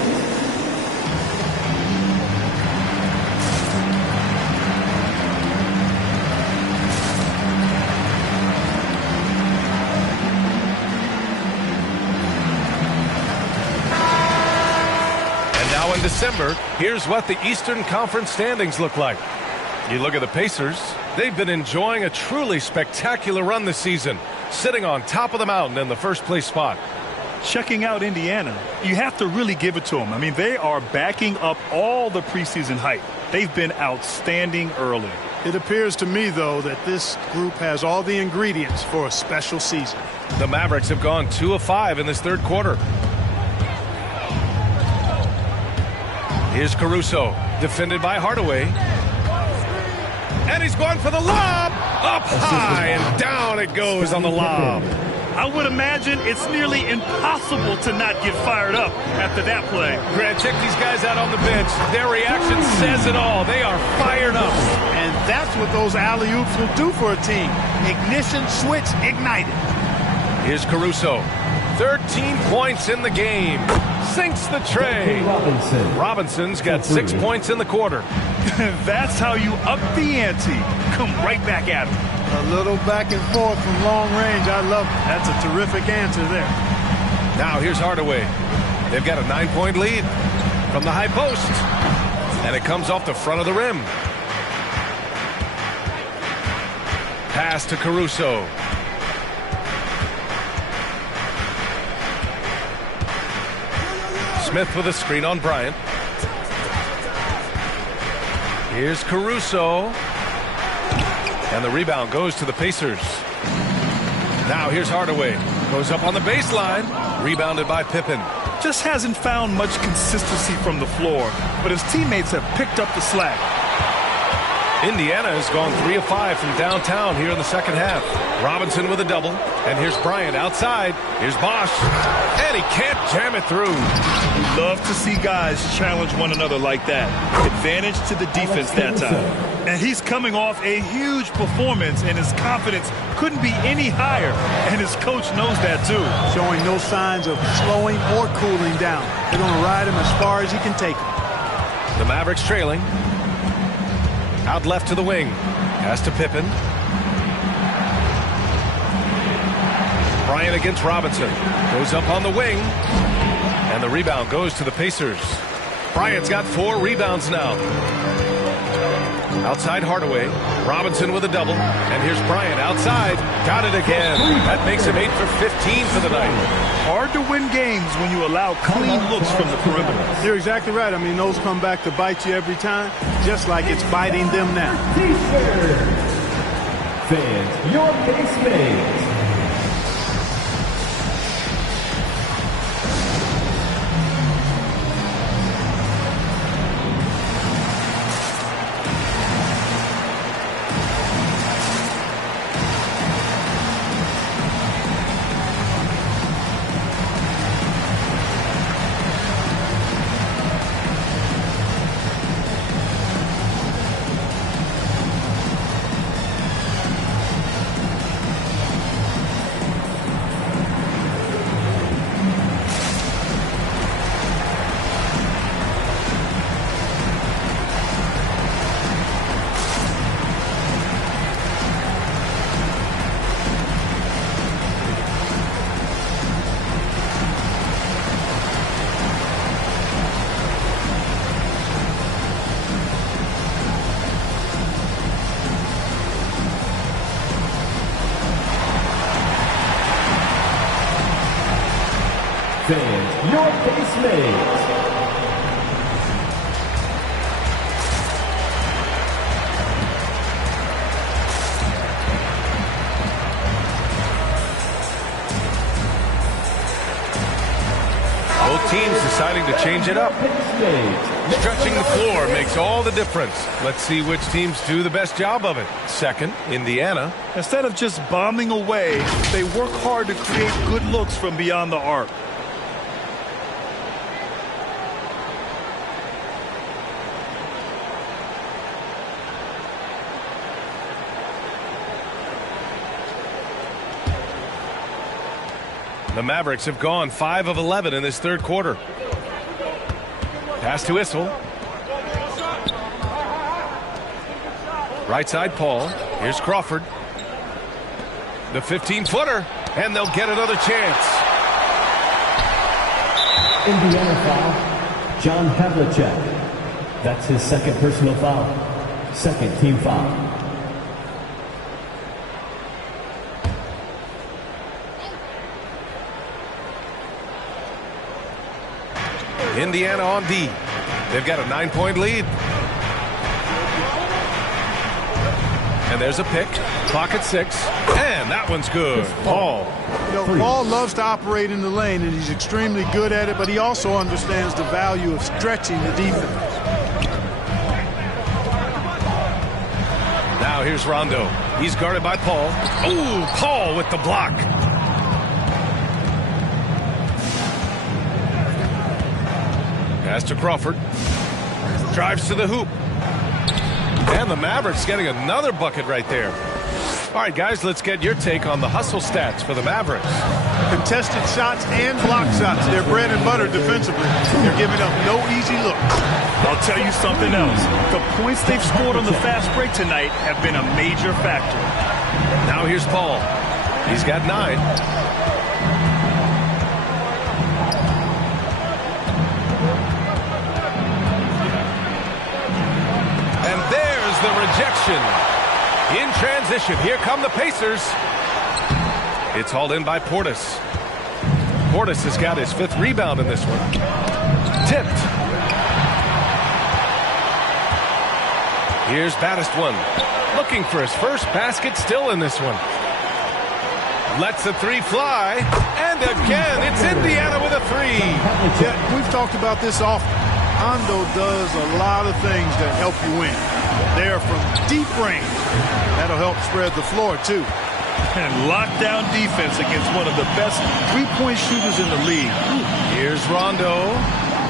Now in December, here's what the Eastern Conference standings look like. You look at the Pacers, They've been enjoying a truly spectacular run this season, sitting on top of the mountain in the first place spot. Checking out Indiana, you have to really give it to them. I mean, they are backing up all the preseason hype. They've been outstanding early. It appears to me, though, that this group has all the ingredients for a special season. The Mavericks have gone 2 of 5 in this third quarter. Here's Caruso, defended by Hardaway. And he's going for the lob! Up high and down it goes on the lob. I would imagine it's nearly impossible to not get fired up after that play. Grant, check these guys out on the bench. Their reaction says it all. They are fired up. And that's what those alley-oops will do for a team. Ignition switch ignited. Here's Caruso. 13 points in the game. Sinks the tray. Robinson's got 6 points in the quarter. That's how you up the ante. Come right back at him. A little back and forth from long range. I love it. That's a terrific answer there. Now here's Hardaway. They've got a 9-point lead from the high post. And it comes off the front of the rim. Pass to Caruso. Smith with a screen on Bryant. Here's Caruso. And the rebound goes to the Pacers. Now here's Hardaway. Goes up on the baseline. Rebounded by Pippen. Just hasn't found much consistency from the floor, but his teammates have picked up the slack. Indiana has gone 3 of 5 from downtown here in the second half. Robinson with a double. And here's Bryant outside. Here's Bosch. And he can't jam it through. We love to see guys challenge one another like that. Advantage to the defense that time. And he's coming off a huge performance, and his confidence couldn't be any higher. And his coach knows that, too. Showing no signs of slowing or cooling down. They're going to ride him as far as he can take him. The Mavericks trailing. Out left to the wing. Pass to Pippen. Bryant against Robinson. Goes up on the wing. And the rebound goes to the Pacers. Bryant's got 4 rebounds now. Outside Hardaway. Robinson with a double. And here's Bryant outside. Got it again. That makes him 8 for 15 for the night. Hard to win games when you allow clean looks from the perimeter. You're exactly right. I mean, those come back to bite you every time, just like it's biting them now. Fans, your base mates. Fans, your base mates. Both teams deciding to change it up. Stretching the floor makes all the difference. Let's see which teams do the best job of it. Second, Indiana. Instead of just bombing away, they work hard to create good looks from beyond the arc. The Mavericks have gone 5 of 11 in this third quarter. Pass to Issel. Right side Paul. Here's Crawford. The 15-footer. And they'll get another chance. Indiana foul. John Havlicek. That's his second personal foul. Second team foul. Indiana on D. They've got a 9-point lead. And there's a pick. Clock at 6. And that one's good. Paul. You know, Paul loves to operate in the lane, and he's extremely good at it, but he also understands the value of stretching the defense. Now here's Rondo. He's guarded by Paul. Ooh, Paul with the block. Pass to Crawford. Drives to the hoop. And the Mavericks getting another bucket right there. All right, guys, let's get your take on the hustle stats for the Mavericks. Contested shots and block shots. They're bread and butter defensively. They're giving up no easy looks. I'll tell you something else. The points they've scored on the fast break tonight have been a major factor. Now here's Paul. He's got 9. And there's the rejection. In transition, here come the Pacers. It's hauled in by Portis. Portis has got his 5th rebound in this one. Tipped. Here's Battiston, looking for his first basket, still in this one. Lets the 3 fly, and again, it's Indiana with a 3. Yeah, we've talked about this often. Hondo does a lot of things that help you win. They're from deep range. That'll help spread the floor, too. And lockdown defense against one of the best three-point shooters in the league. Here's Rondo.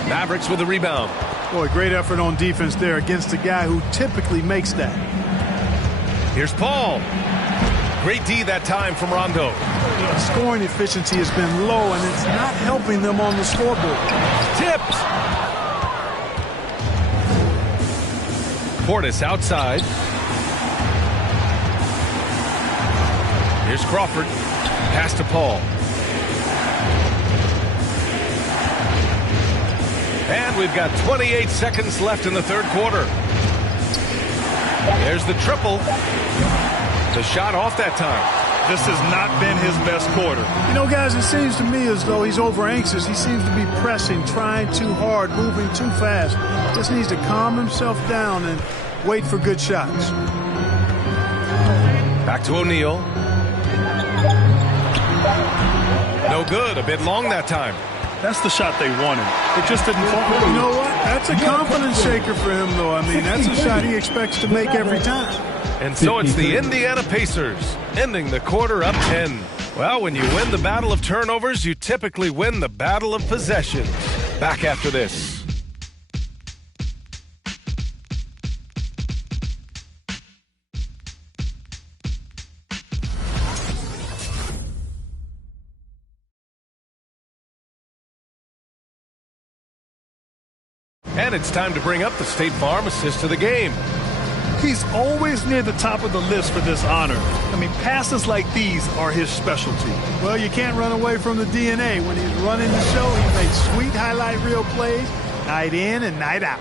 Mavericks with the rebound. Boy, great effort on defense there against a guy who typically makes that. Here's Paul. Great D that time from Rondo. Yeah, scoring efficiency has been low, and it's not helping them on the scoreboard. Tipped. Portis outside. Here's Crawford. Pass to Paul. And we've got 28 seconds left in the 3rd quarter. There's the triple. The shot off that time. This has not been his best quarter. You know, guys, it seems to me as though he's over anxious. He seems to be pressing, trying too hard, moving too fast. Just needs to calm himself down and wait for good shots. Back to O'Neal. No good. A bit long that time. That's the shot they wanted. It just didn't fall. You know what? That's a confidence shaker for him, though. I mean, that's a shot he expects to make every time. And so it's the Indiana Pacers ending the quarter up 10. Well, when you win the battle of turnovers, you typically win the battle of possessions. Back after this. And it's time to bring up the State Farm assist of the game. He's always near the top of the list for this honor. I mean, passes like these are his specialty. Well, you can't run away from the DNA. When he's running the show, he makes sweet highlight reel plays night in and night out.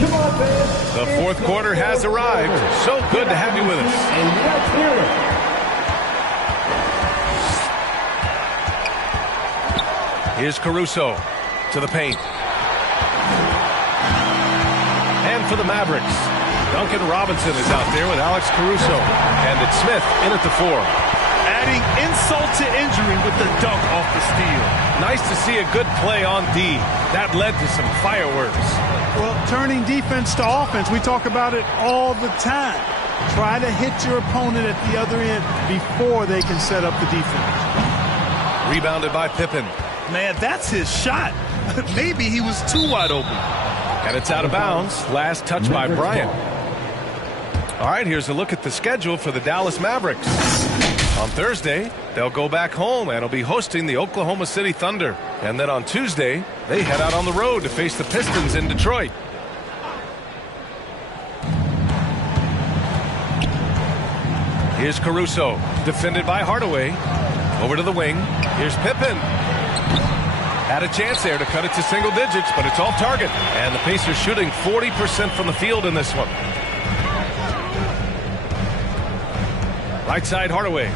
Come on, fans. The 4th quarter has arrived. So good to have you with us. And let's hear it. Here's Caruso to the paint. And for the Mavericks, Duncan Robinson is out there with Alex Caruso. And it's Smith in at the 4. Adding insult to injury with the dunk off the steal. Nice to see a good play on D. That led to some fireworks. Well, turning defense to offense, we talk about it all the time. Try to hit your opponent at the other end before they can set up the defense. Rebounded by Pippen. Man, that's his shot. Maybe he was too wide open. And it's out of bounds. Last touch by Bryant. All right, here's a look at the schedule for the Dallas Mavericks. On Thursday, they'll go back home and will be hosting the Oklahoma City Thunder. And then on Tuesday, they head out on the road to face the Pistons in Detroit. Here's Caruso, defended by Hardaway. Over to the wing. Here's Pippen. Had a chance there to cut it to single digits, but it's off target. And the Pacers shooting 40% from the field in this one. Right side, Hardaway.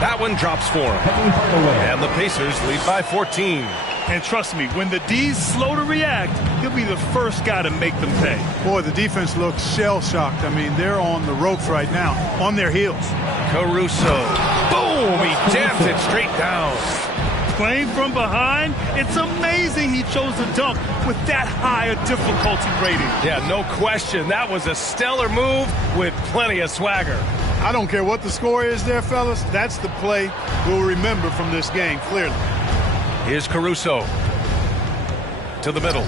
That one drops for him. And the Pacers lead by 14. And trust me, when the D's slow to react, he'll be the first guy to make them pay. Boy, the defense looks shell-shocked. I mean, they're on the ropes right now, on their heels. Caruso. Boom! He jams it straight down. Playing from behind, it's amazing he chose to dunk with that high a difficulty rating. Yeah, no question. That was a stellar move with plenty of swagger. I don't care what the score is there, fellas. That's the play we'll remember from this game, clearly. Here's Caruso. To the middle.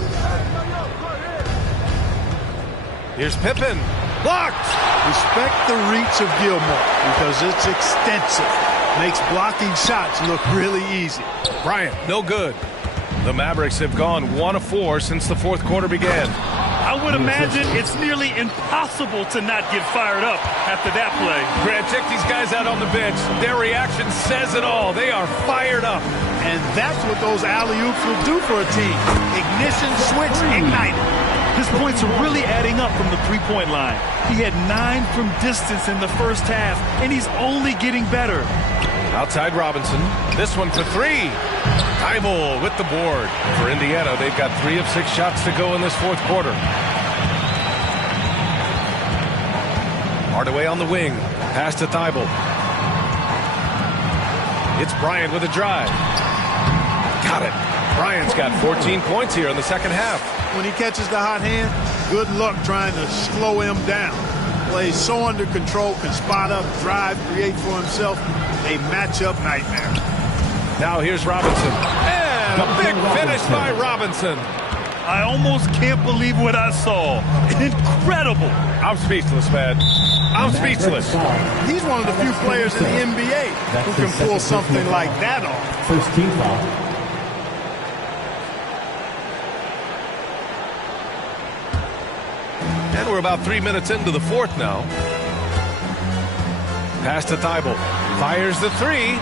Here's Pippen. Blocked! Respect the reach of Gilmore because it's extensive. Makes blocking shots look really easy. Bryant, no good. The Mavericks have gone 1 of 4 since the fourth quarter began. I would imagine it's nearly impossible to not get fired up after that play. Grant, check these guys out on the bench. Their reaction says it all. They are fired up. And that's what those alley-oops will do for a team. Ignition switch ignited. His points are really adding up from the three-point line. He had 9 from distance in the first half, and he's only getting better. Outside Robinson. This one for 3. Tybull with the board. For Indiana, they've got 3 of 6 shots to go in this fourth quarter. Hardaway on the wing. Pass to Tybull. It's Bryant with a drive. Got it. Bryant's got 14 points here in the second half. When he catches the hot hand, good luck trying to slow him down. Plays so under control, can spot up, drive, create for himself. A matchup nightmare. Now here's Robinson. And a big finish by Robinson. I almost can't believe what I saw. Incredible. I'm speechless, man. I'm speechless. He's one of the few players in the NBA who can pull something like that off. First team foul. And we're about 3 minutes into the fourth now. Pass to Tybull. Fires the 3.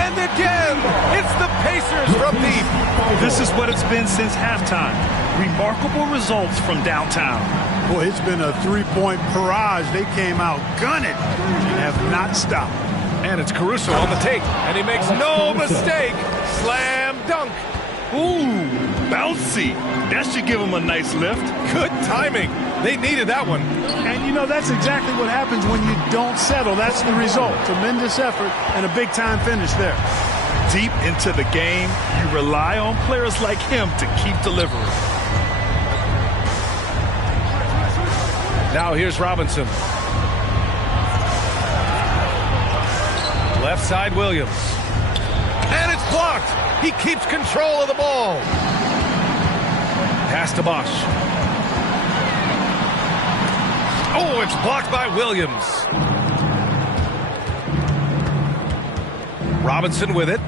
And again, it's the Pacers from deep. This is what it's been since halftime. Remarkable results from downtown. Boy, it's been a three-point barrage. They came out gunning and have not stopped. And it's Caruso on the take. And he makes no mistake. Slam dunk. Ooh, bouncy. That should give him a nice lift. Good timing. They needed that one. And, you know, that's exactly what happens when you don't settle. That's the result. Tremendous effort and a big-time finish there. Deep into the game, you rely on players like him to keep delivering. Now here's Robinson. Left side, Williams. And it's blocked. He keeps control of the ball. Pass to Bosch. Oh, it's blocked by Williams. Robinson with it.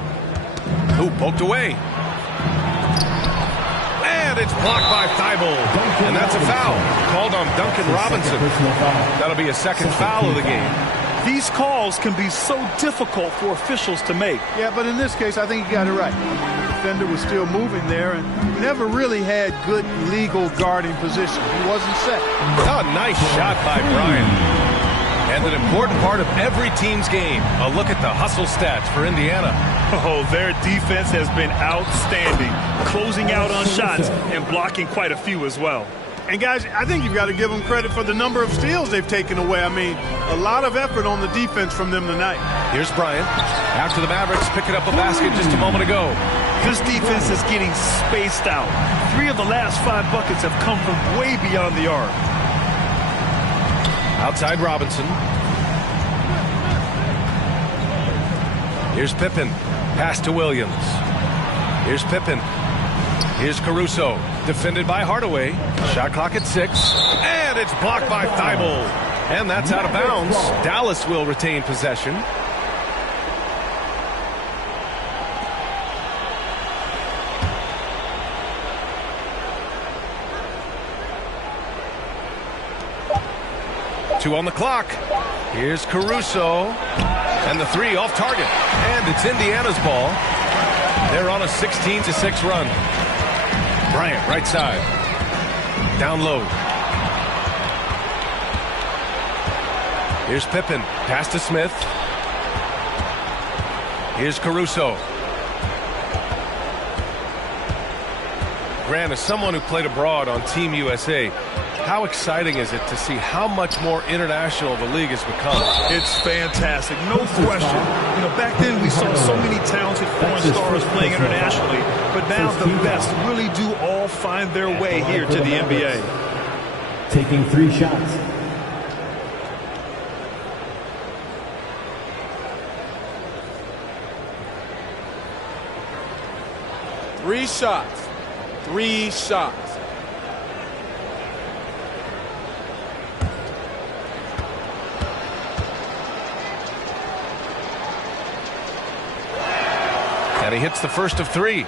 Ooh, poked away. And it's blocked by Tybull. And that's a foul. Called on Duncan Robinson. That'll be a second foul of the game. These calls can be so difficult for officials to make. Yeah, but in this case, I think he got it right. The defender was still moving there and never really had good legal guarding position. He wasn't set. Oh, nice shot by Bryant. And an important part of every team's game. A look at the hustle stats for Indiana. Oh, their defense has been outstanding, closing out on shots and blocking quite a few as well. And, guys, I think you've got to give them credit for the number of steals they've taken away. I mean, a lot of effort on the defense from them tonight. Here's Bryant. After the Mavericks picking up a basket just a moment ago. This defense is getting spaced out. 3 of the last 5 buckets have come from way beyond the arc. Outside Robinson. Here's Pippen. Pass to Williams. Here's Pippen. Here's Caruso. Defended by Hardaway. Shot clock at 6. And it's blocked by Tybull. And that's out of bounds. Dallas will retain possession. Two on the clock. Here's Caruso. And the 3 off target. And it's Indiana's ball. They're on a 16-6 run. Bryant, right side. Down low. Here's Pippen. Pass to Smith. Here's Caruso. Grant, as someone who played abroad on Team USA, how exciting is it to see how much more international the league has become? It's fantastic, no question. You know, back then we saw so many talented foreign stars playing internationally, but now the best really do all find their way here to the NBA. Taking 3 shots. Three shots. 3 shots. And he hits the first of 3.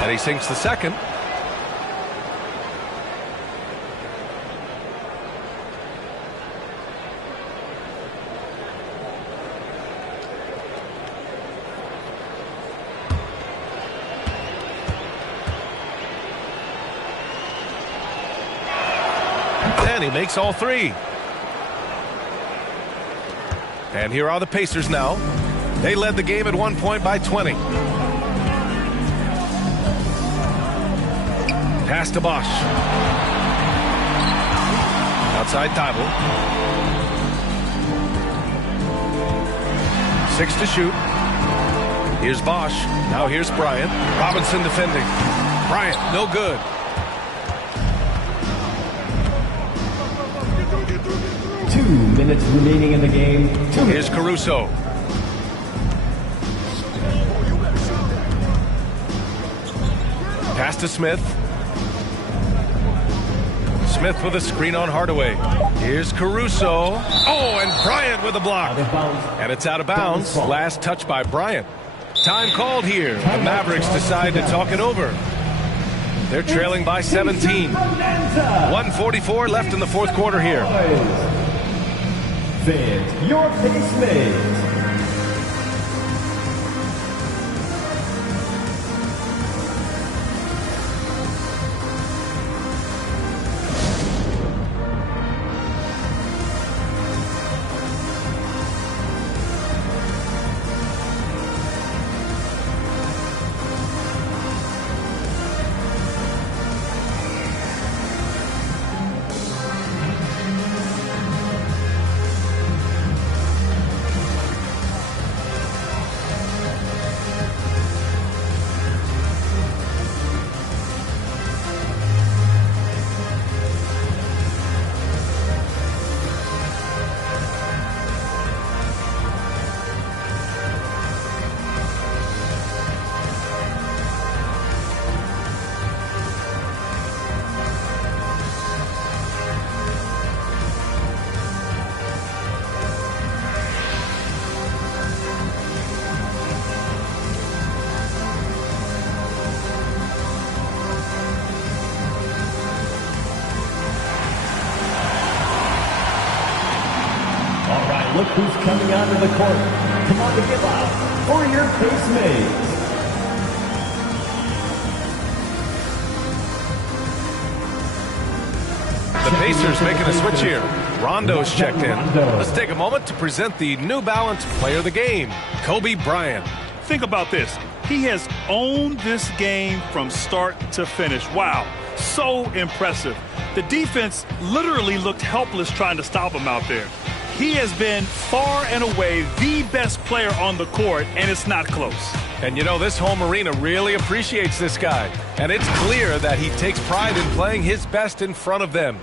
And he sinks the second. And he makes all 3. And here are the Pacers now. They led the game at one point by 20. Pass to Bosch. Outside Thibault. 6 to shoot. Here's Bosch. Now here's Bryant. Robinson defending. Bryant, no good. Minutes remaining in the game. Here's Caruso. Pass to Smith. Smith with a screen on Hardaway. Here's Caruso. Oh, and Bryant with a block. And it's out of bounds. Last touch by Bryant. Time called here. The Mavericks decide to talk it over. They're trailing by 17. 1:44 left in the fourth quarter here. Fans, your pace mates. Look who's coming onto the court. Come on to give up for your pace mates. The Pacers making a switch here. Rondo's checked in. Let's take a moment to present the New Balance Player of the Game, Kobe Bryant. Think about this. He has owned this game from start to finish. Wow, so impressive. The defense literally looked helpless trying to stop him out there. He has been far and away the best player on the court, and it's not close. And you know, this home arena really appreciates this guy. And it's clear that he takes pride in playing his best in front of them.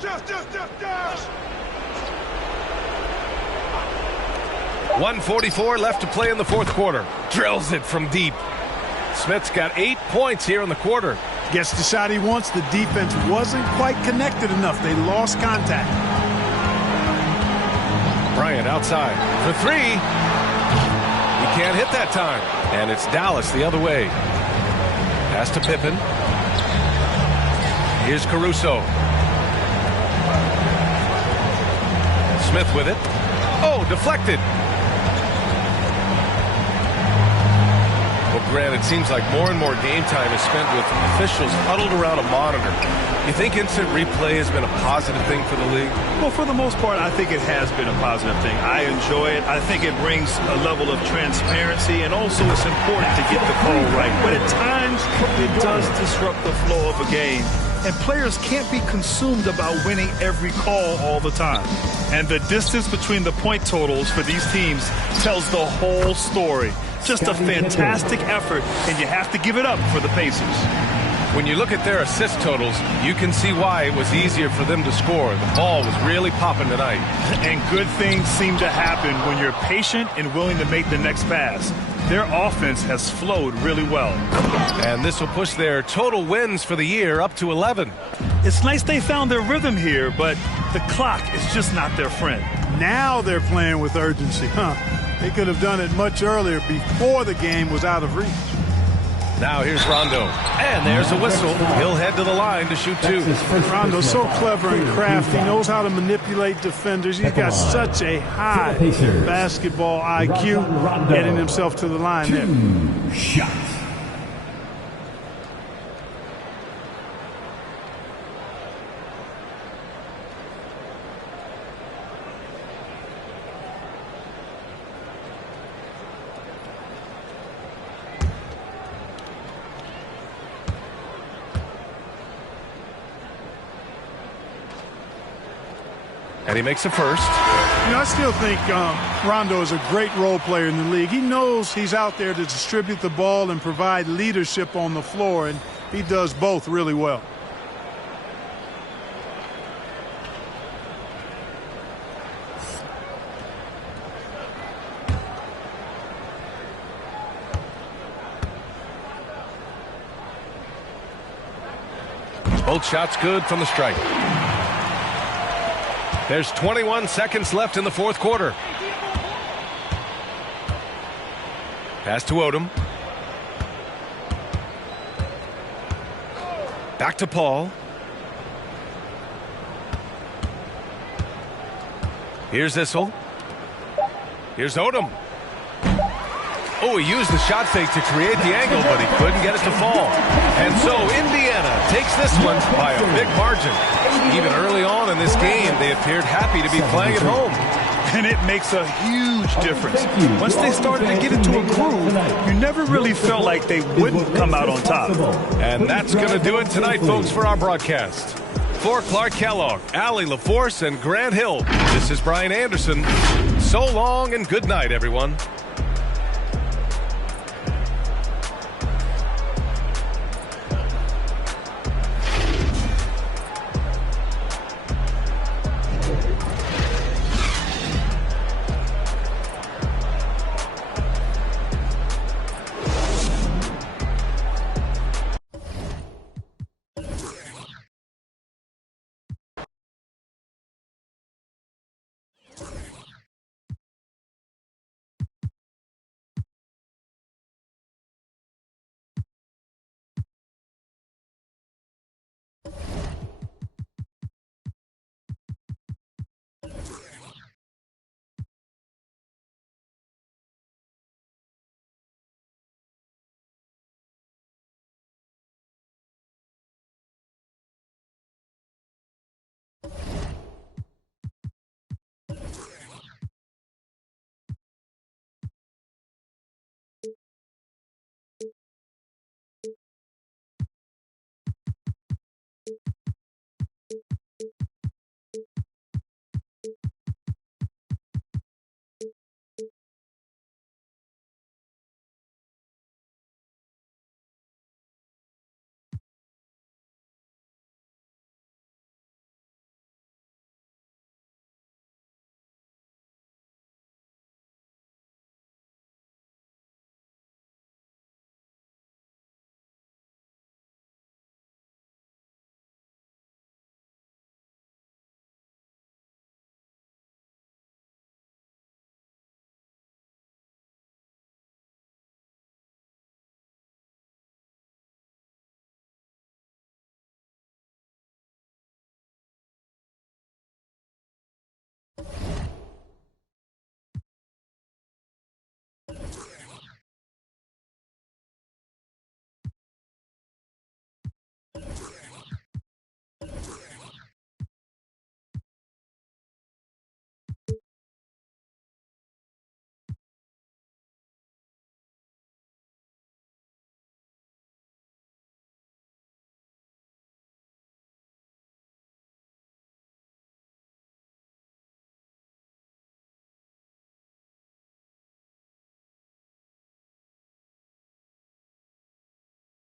Just. 1:44 left to play in the fourth quarter. Drills it from deep. Smith's got 8 points here in the quarter. Gets the shot he wants. The defense wasn't quite connected enough. They lost contact. Bryant outside for three. He can't hit that time. And it's Dallas the other way. Pass to Pippen. Here's Caruso. Smith with it. Oh, deflected. Well, Grant, it seems like more and more game time is spent with officials huddled around a monitor. You think instant replay has been a positive thing for the league? Well, for the most part, I think it has been a positive thing. I enjoy it. I think it brings a level of transparency, and also it's important to get the call right. But at times, it does disrupt the flow of a game. And players can't be consumed about winning every call all the time. And the distance between the point totals for these teams tells the whole story. Just a fantastic effort, and you have to give it up for the Pacers. When you look at their assist totals, you can see why it was easier for them to score. The ball was really popping tonight. And good things seem to happen when you're patient and willing to make the next pass. Their offense has flowed really well. And this will push their total wins for the year up to 11. It's nice they found their rhythm here, but the clock is just not their friend. Now they're playing with urgency, huh? They could have done it much earlier before the game was out of reach. Now here's Rondo. And there's a whistle. He'll head to the line to shoot two. Rondo's so clever and crafty. He knows how to manipulate defenders. He's got such a high basketball IQ, getting himself to the line there. Shots. And he makes a first. You know, I still think Rondo is a great role player in the league. He knows he's out there to distribute the ball and provide leadership on the floor, and he does both really well. Both shots good from the stripe. There's 21 seconds left in the fourth quarter. Pass to Odom. Back to Paul. Here's Issel. Here's Odom. Oh, he used the shot fake to create the angle, but he couldn't get it to fall. And so Indiana takes this one by a big margin. Even early on in this game, they appeared happy to be playing at home. And it makes a huge difference. Once they started to get into a groove, you never really felt like they wouldn't come out on top. And that's going to do it tonight, folks, for our broadcast. For Clark Kellogg, Allie LaForce, and Grant Hill, this is Brian Anderson. So long and good night, everyone.